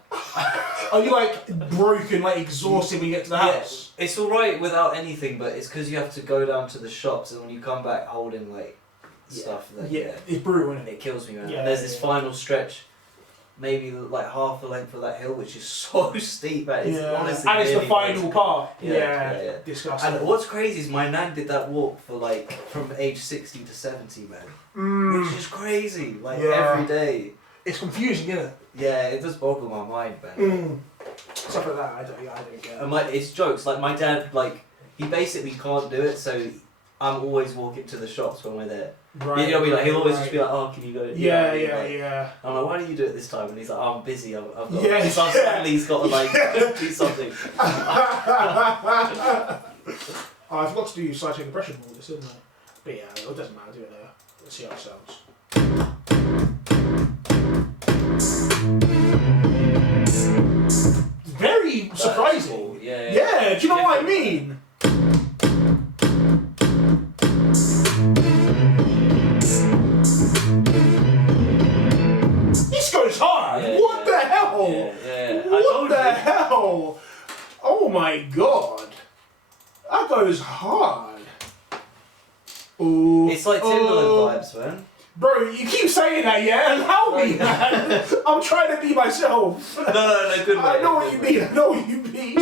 Are you like broken, like exhausted when you get to the house? Yeah, it's alright without anything, but it's because you have to go down to the shops, and when you come back holding like stuff, that, Yeah, it's brutal, isn't it? it kills me, man. Yeah, And there's this yeah. final stretch, maybe like half the length of that hill, which is so steep, man. It's honestly and it's the really final crazy. part. Yeah, yeah. Disgusting. And what's crazy is my nan did that walk for like from age 60 to 70, man. Which is crazy, like every day. It's confusing, isn't it? Yeah, it does boggle my mind, man. Stuff like that, I don't get. And it's jokes. Like my dad, like he basically can't do it, so I'm always walking to the shops when we're there. Right. You know what I mean? Like he'll always just be like, "Oh, can you go?" You know what I mean? Like, yeah. I'm like, "Why don't you do it this time?" And he's like, "Oh, I'm busy. I've got." Yeah, So suddenly he's got to like do something. Oh, I forgot to do side chain compression for this, didn't I? But yeah, it doesn't matter. Do it there. Let's see how it sounds. Very surprising. Cool. Yeah. Yeah, do you know what I mean? This goes hard. Yeah, What the hell? Yeah. I What told the you. hell? Oh my god. That goes hard. Ooh. It's like Timberland vibes, man. Bro, you keep saying that, yeah? Allow me, man. I'm trying to be myself. No, good. I know what you mean. I know what you mean.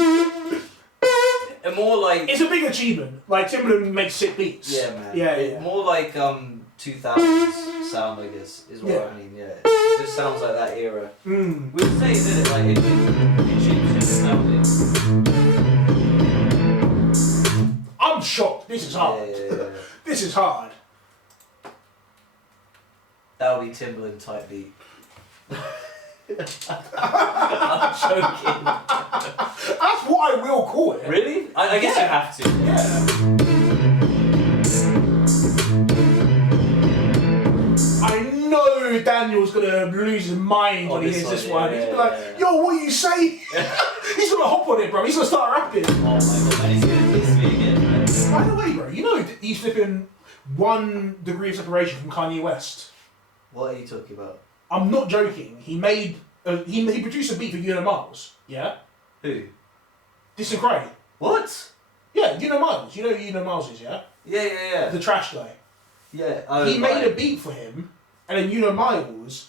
And more like It's a big achievement. Like Timberland makes sick beats. yeah, man. Yeah. More like 2000s sound, I guess, is what Yeah. I mean. Yeah. It just sounds like that era. We were saying, didn't it? Like it shapes sounding. I'm shocked. This is hard. Yeah. This is hard. That would be Timberland type beat. I'm joking. That's what I will call it. Really? I guess you have to. Yeah. I know Daniel's gonna lose his mind when he hears this one. He's gonna be like, yo, what you say? He's gonna hop on it, bro. He's gonna start rapping. Oh my god, man, he's gonna diss me again, man. By the way, bro, you know he's flipping 1 degree of separation from Kanye West. What are you talking about? I'm not joking. He made he produced a beat for You Know Miles. Yeah. Who? This and Cray. What? Yeah, You Know Miles. You know who You Know Miles is, yeah. Yeah. the trash guy. Yeah. He made a beat for him, and then Miles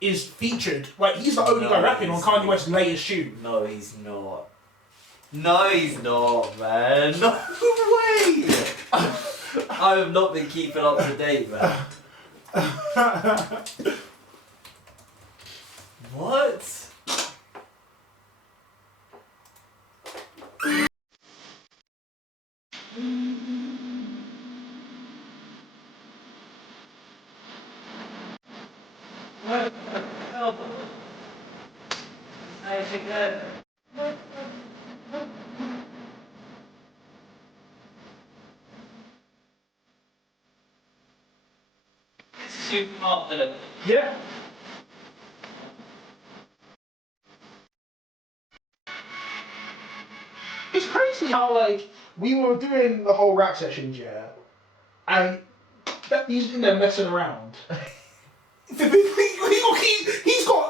is featured. Like he's the only guy rapping on Kanye West's latest tune. No, he's not. No, he's not, man. No way. I have not been keeping up to date, man. What? Yeah. It's crazy how like we were doing the whole rap sessions, yeah, and he's in there messing around.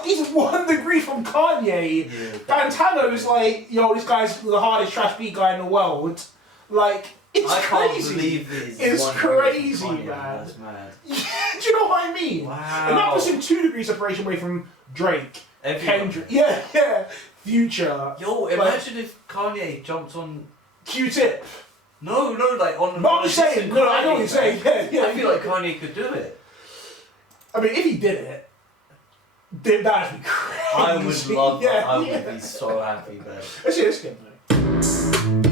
He's 1 degree from Kanye. Yeah. Fantano's like, yo, this guy's the hardest trash beat guy in the world. Like, it's I crazy. can't believe this. It's One crazy, Kanye, man. That's mad. Do you know what I mean? Wow. And that was him 2 degrees separation away from Drake, Everyone. Kendrick, yeah, Future. Yo, imagine if Kanye jumped on. Q-Tip. No, like on. No, on I'm a just saying. distant No, I know what Kanye, you're saying. man. Yeah. I feel like Kanye could do it. I mean, if he did it, then that'd be crazy. I would love yeah, that. I would yeah. be so happy, man. Let's see this game, man.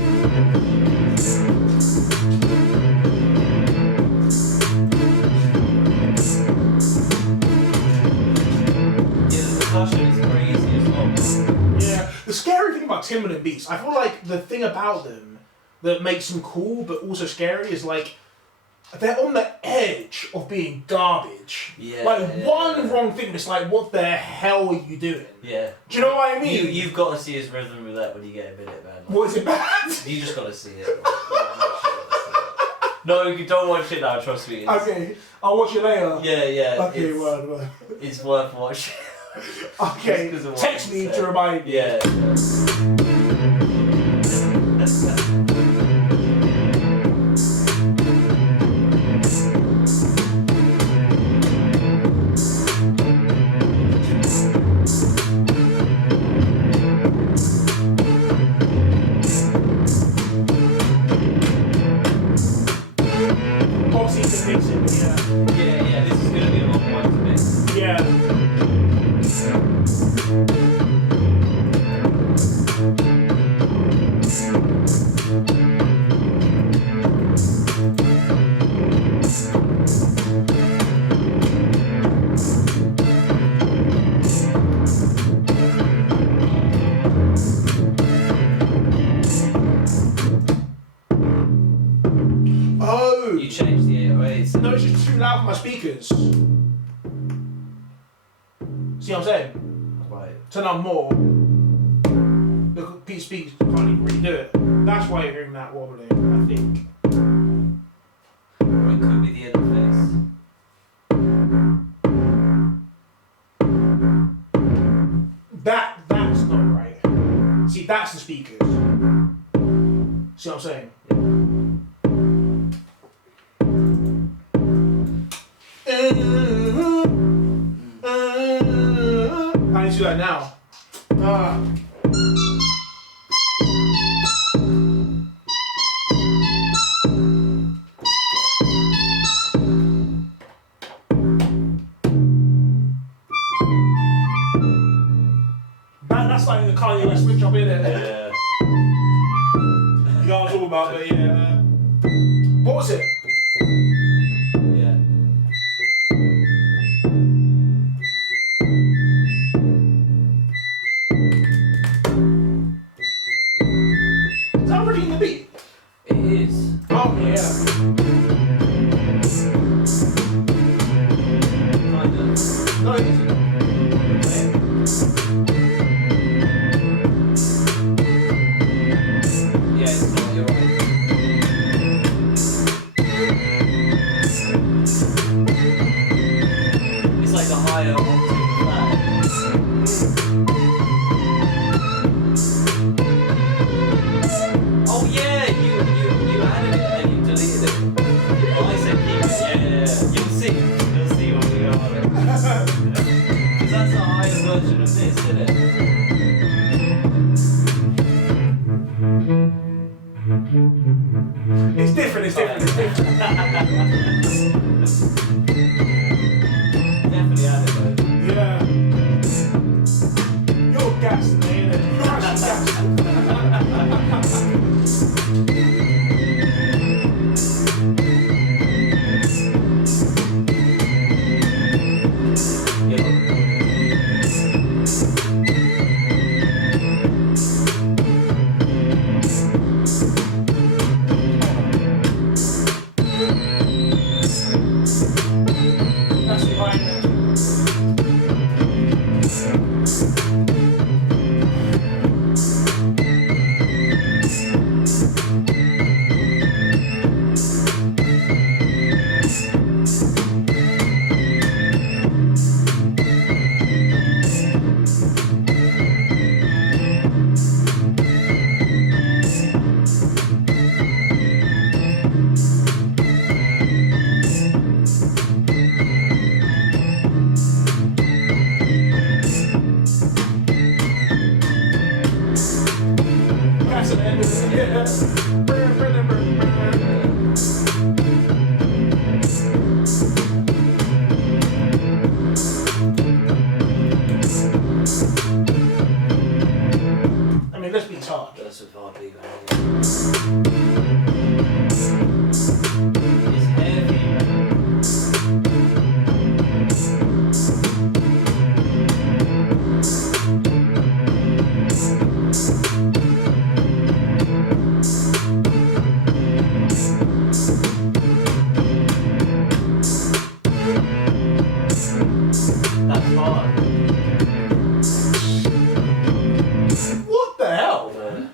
Yeah, the discussion is crazy as well. Yeah. The scary thing about Timbaland beats, I feel like the thing about them that makes them cool but also scary is like they're on the edge of being garbage. Yeah. One wrong thing, it's like, what the hell are you doing? Yeah. Do you know what I mean? You've got to see his rhythm roulette when you get a minute, man. Like, What, is it bad? you just got to see it. No, you don't watch it now. Trust me. It's, Okay, I'll watch it later. Yeah. Okay, it's, word. it's worth watching. Okay, Just 'cause of what text you me said. to remind me. Yeah. Obviously, you can mix it, Yeah. This is gonna be a long one to mix. yeah. Oh! You changed the 808s. No, it's just too loud for my speakers. See what I'm saying? Right. Turn on more. Look, Pete speaks can't even really do it. That's why you're hearing that wobbling, I think. Or it could be the interface. That's not right. See, that's the speakers. See what I'm saying? I need to do that now. That's like the Kanye West switch up in it. Yeah. You know what I'm talking about, but yeah. What was it? Yeah. Is that already in the beat? It is. Oh yeah. Kind of. No, it isn't. Yeah, it's not. You're right. It's like the higher octave of that. Oh yeah, you added it and you deleted it. as this, isn't it? It's different, it's different, it's different. Definitely had it though. Yeah. You're gassed today, innit? You're actually gassed. That's behind it. That's an end of it. Yeah. I mean, let's be tough. That's a hard league, It's heavy. That's hard. What the hell?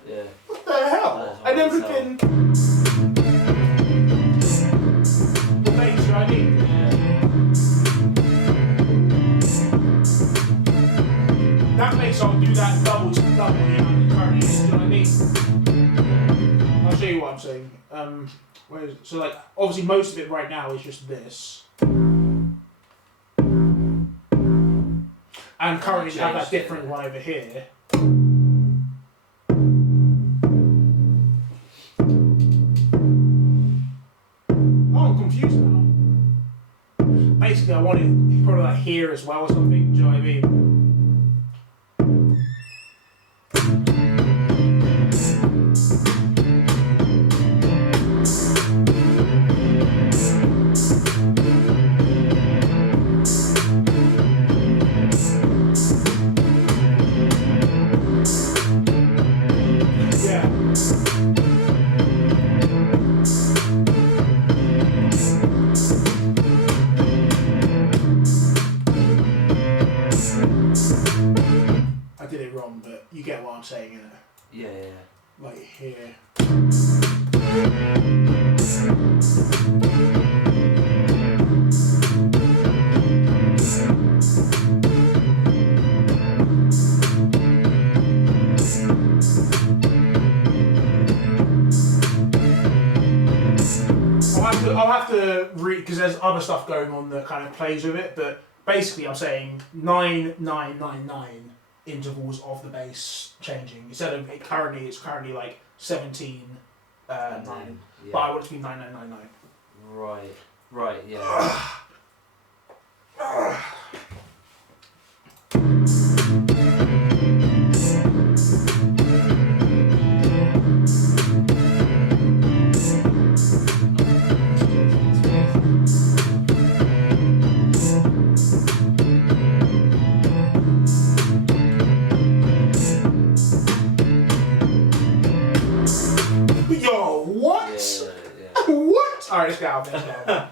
Yeah. What the hell? That's I never hard as been. The bass, you know what I mean? That bass, I'll do that double to double the amount it currently is, do you know what I mean? I'll show you what I'm saying. Where is it? So, like, obviously, most of it right now is just this. And currently, you have that changed it. different one over here. Oh, I'm confused now. Basically, I want it probably like here as well or something. Do you know what I mean? Yeah. I did it wrong, but you get what I'm saying, innit? Yeah, yeah. Like here. I'll have to read because there's other stuff going on that kind of plays with it, but basically I'm saying 9-9-9-9 intervals of the bass changing instead of it's currently like 17 And 9, then, yeah. but I want it to be 9-9-9-9. Right, yeah. Yo, what? Yeah. What? Alright, let's get out of there.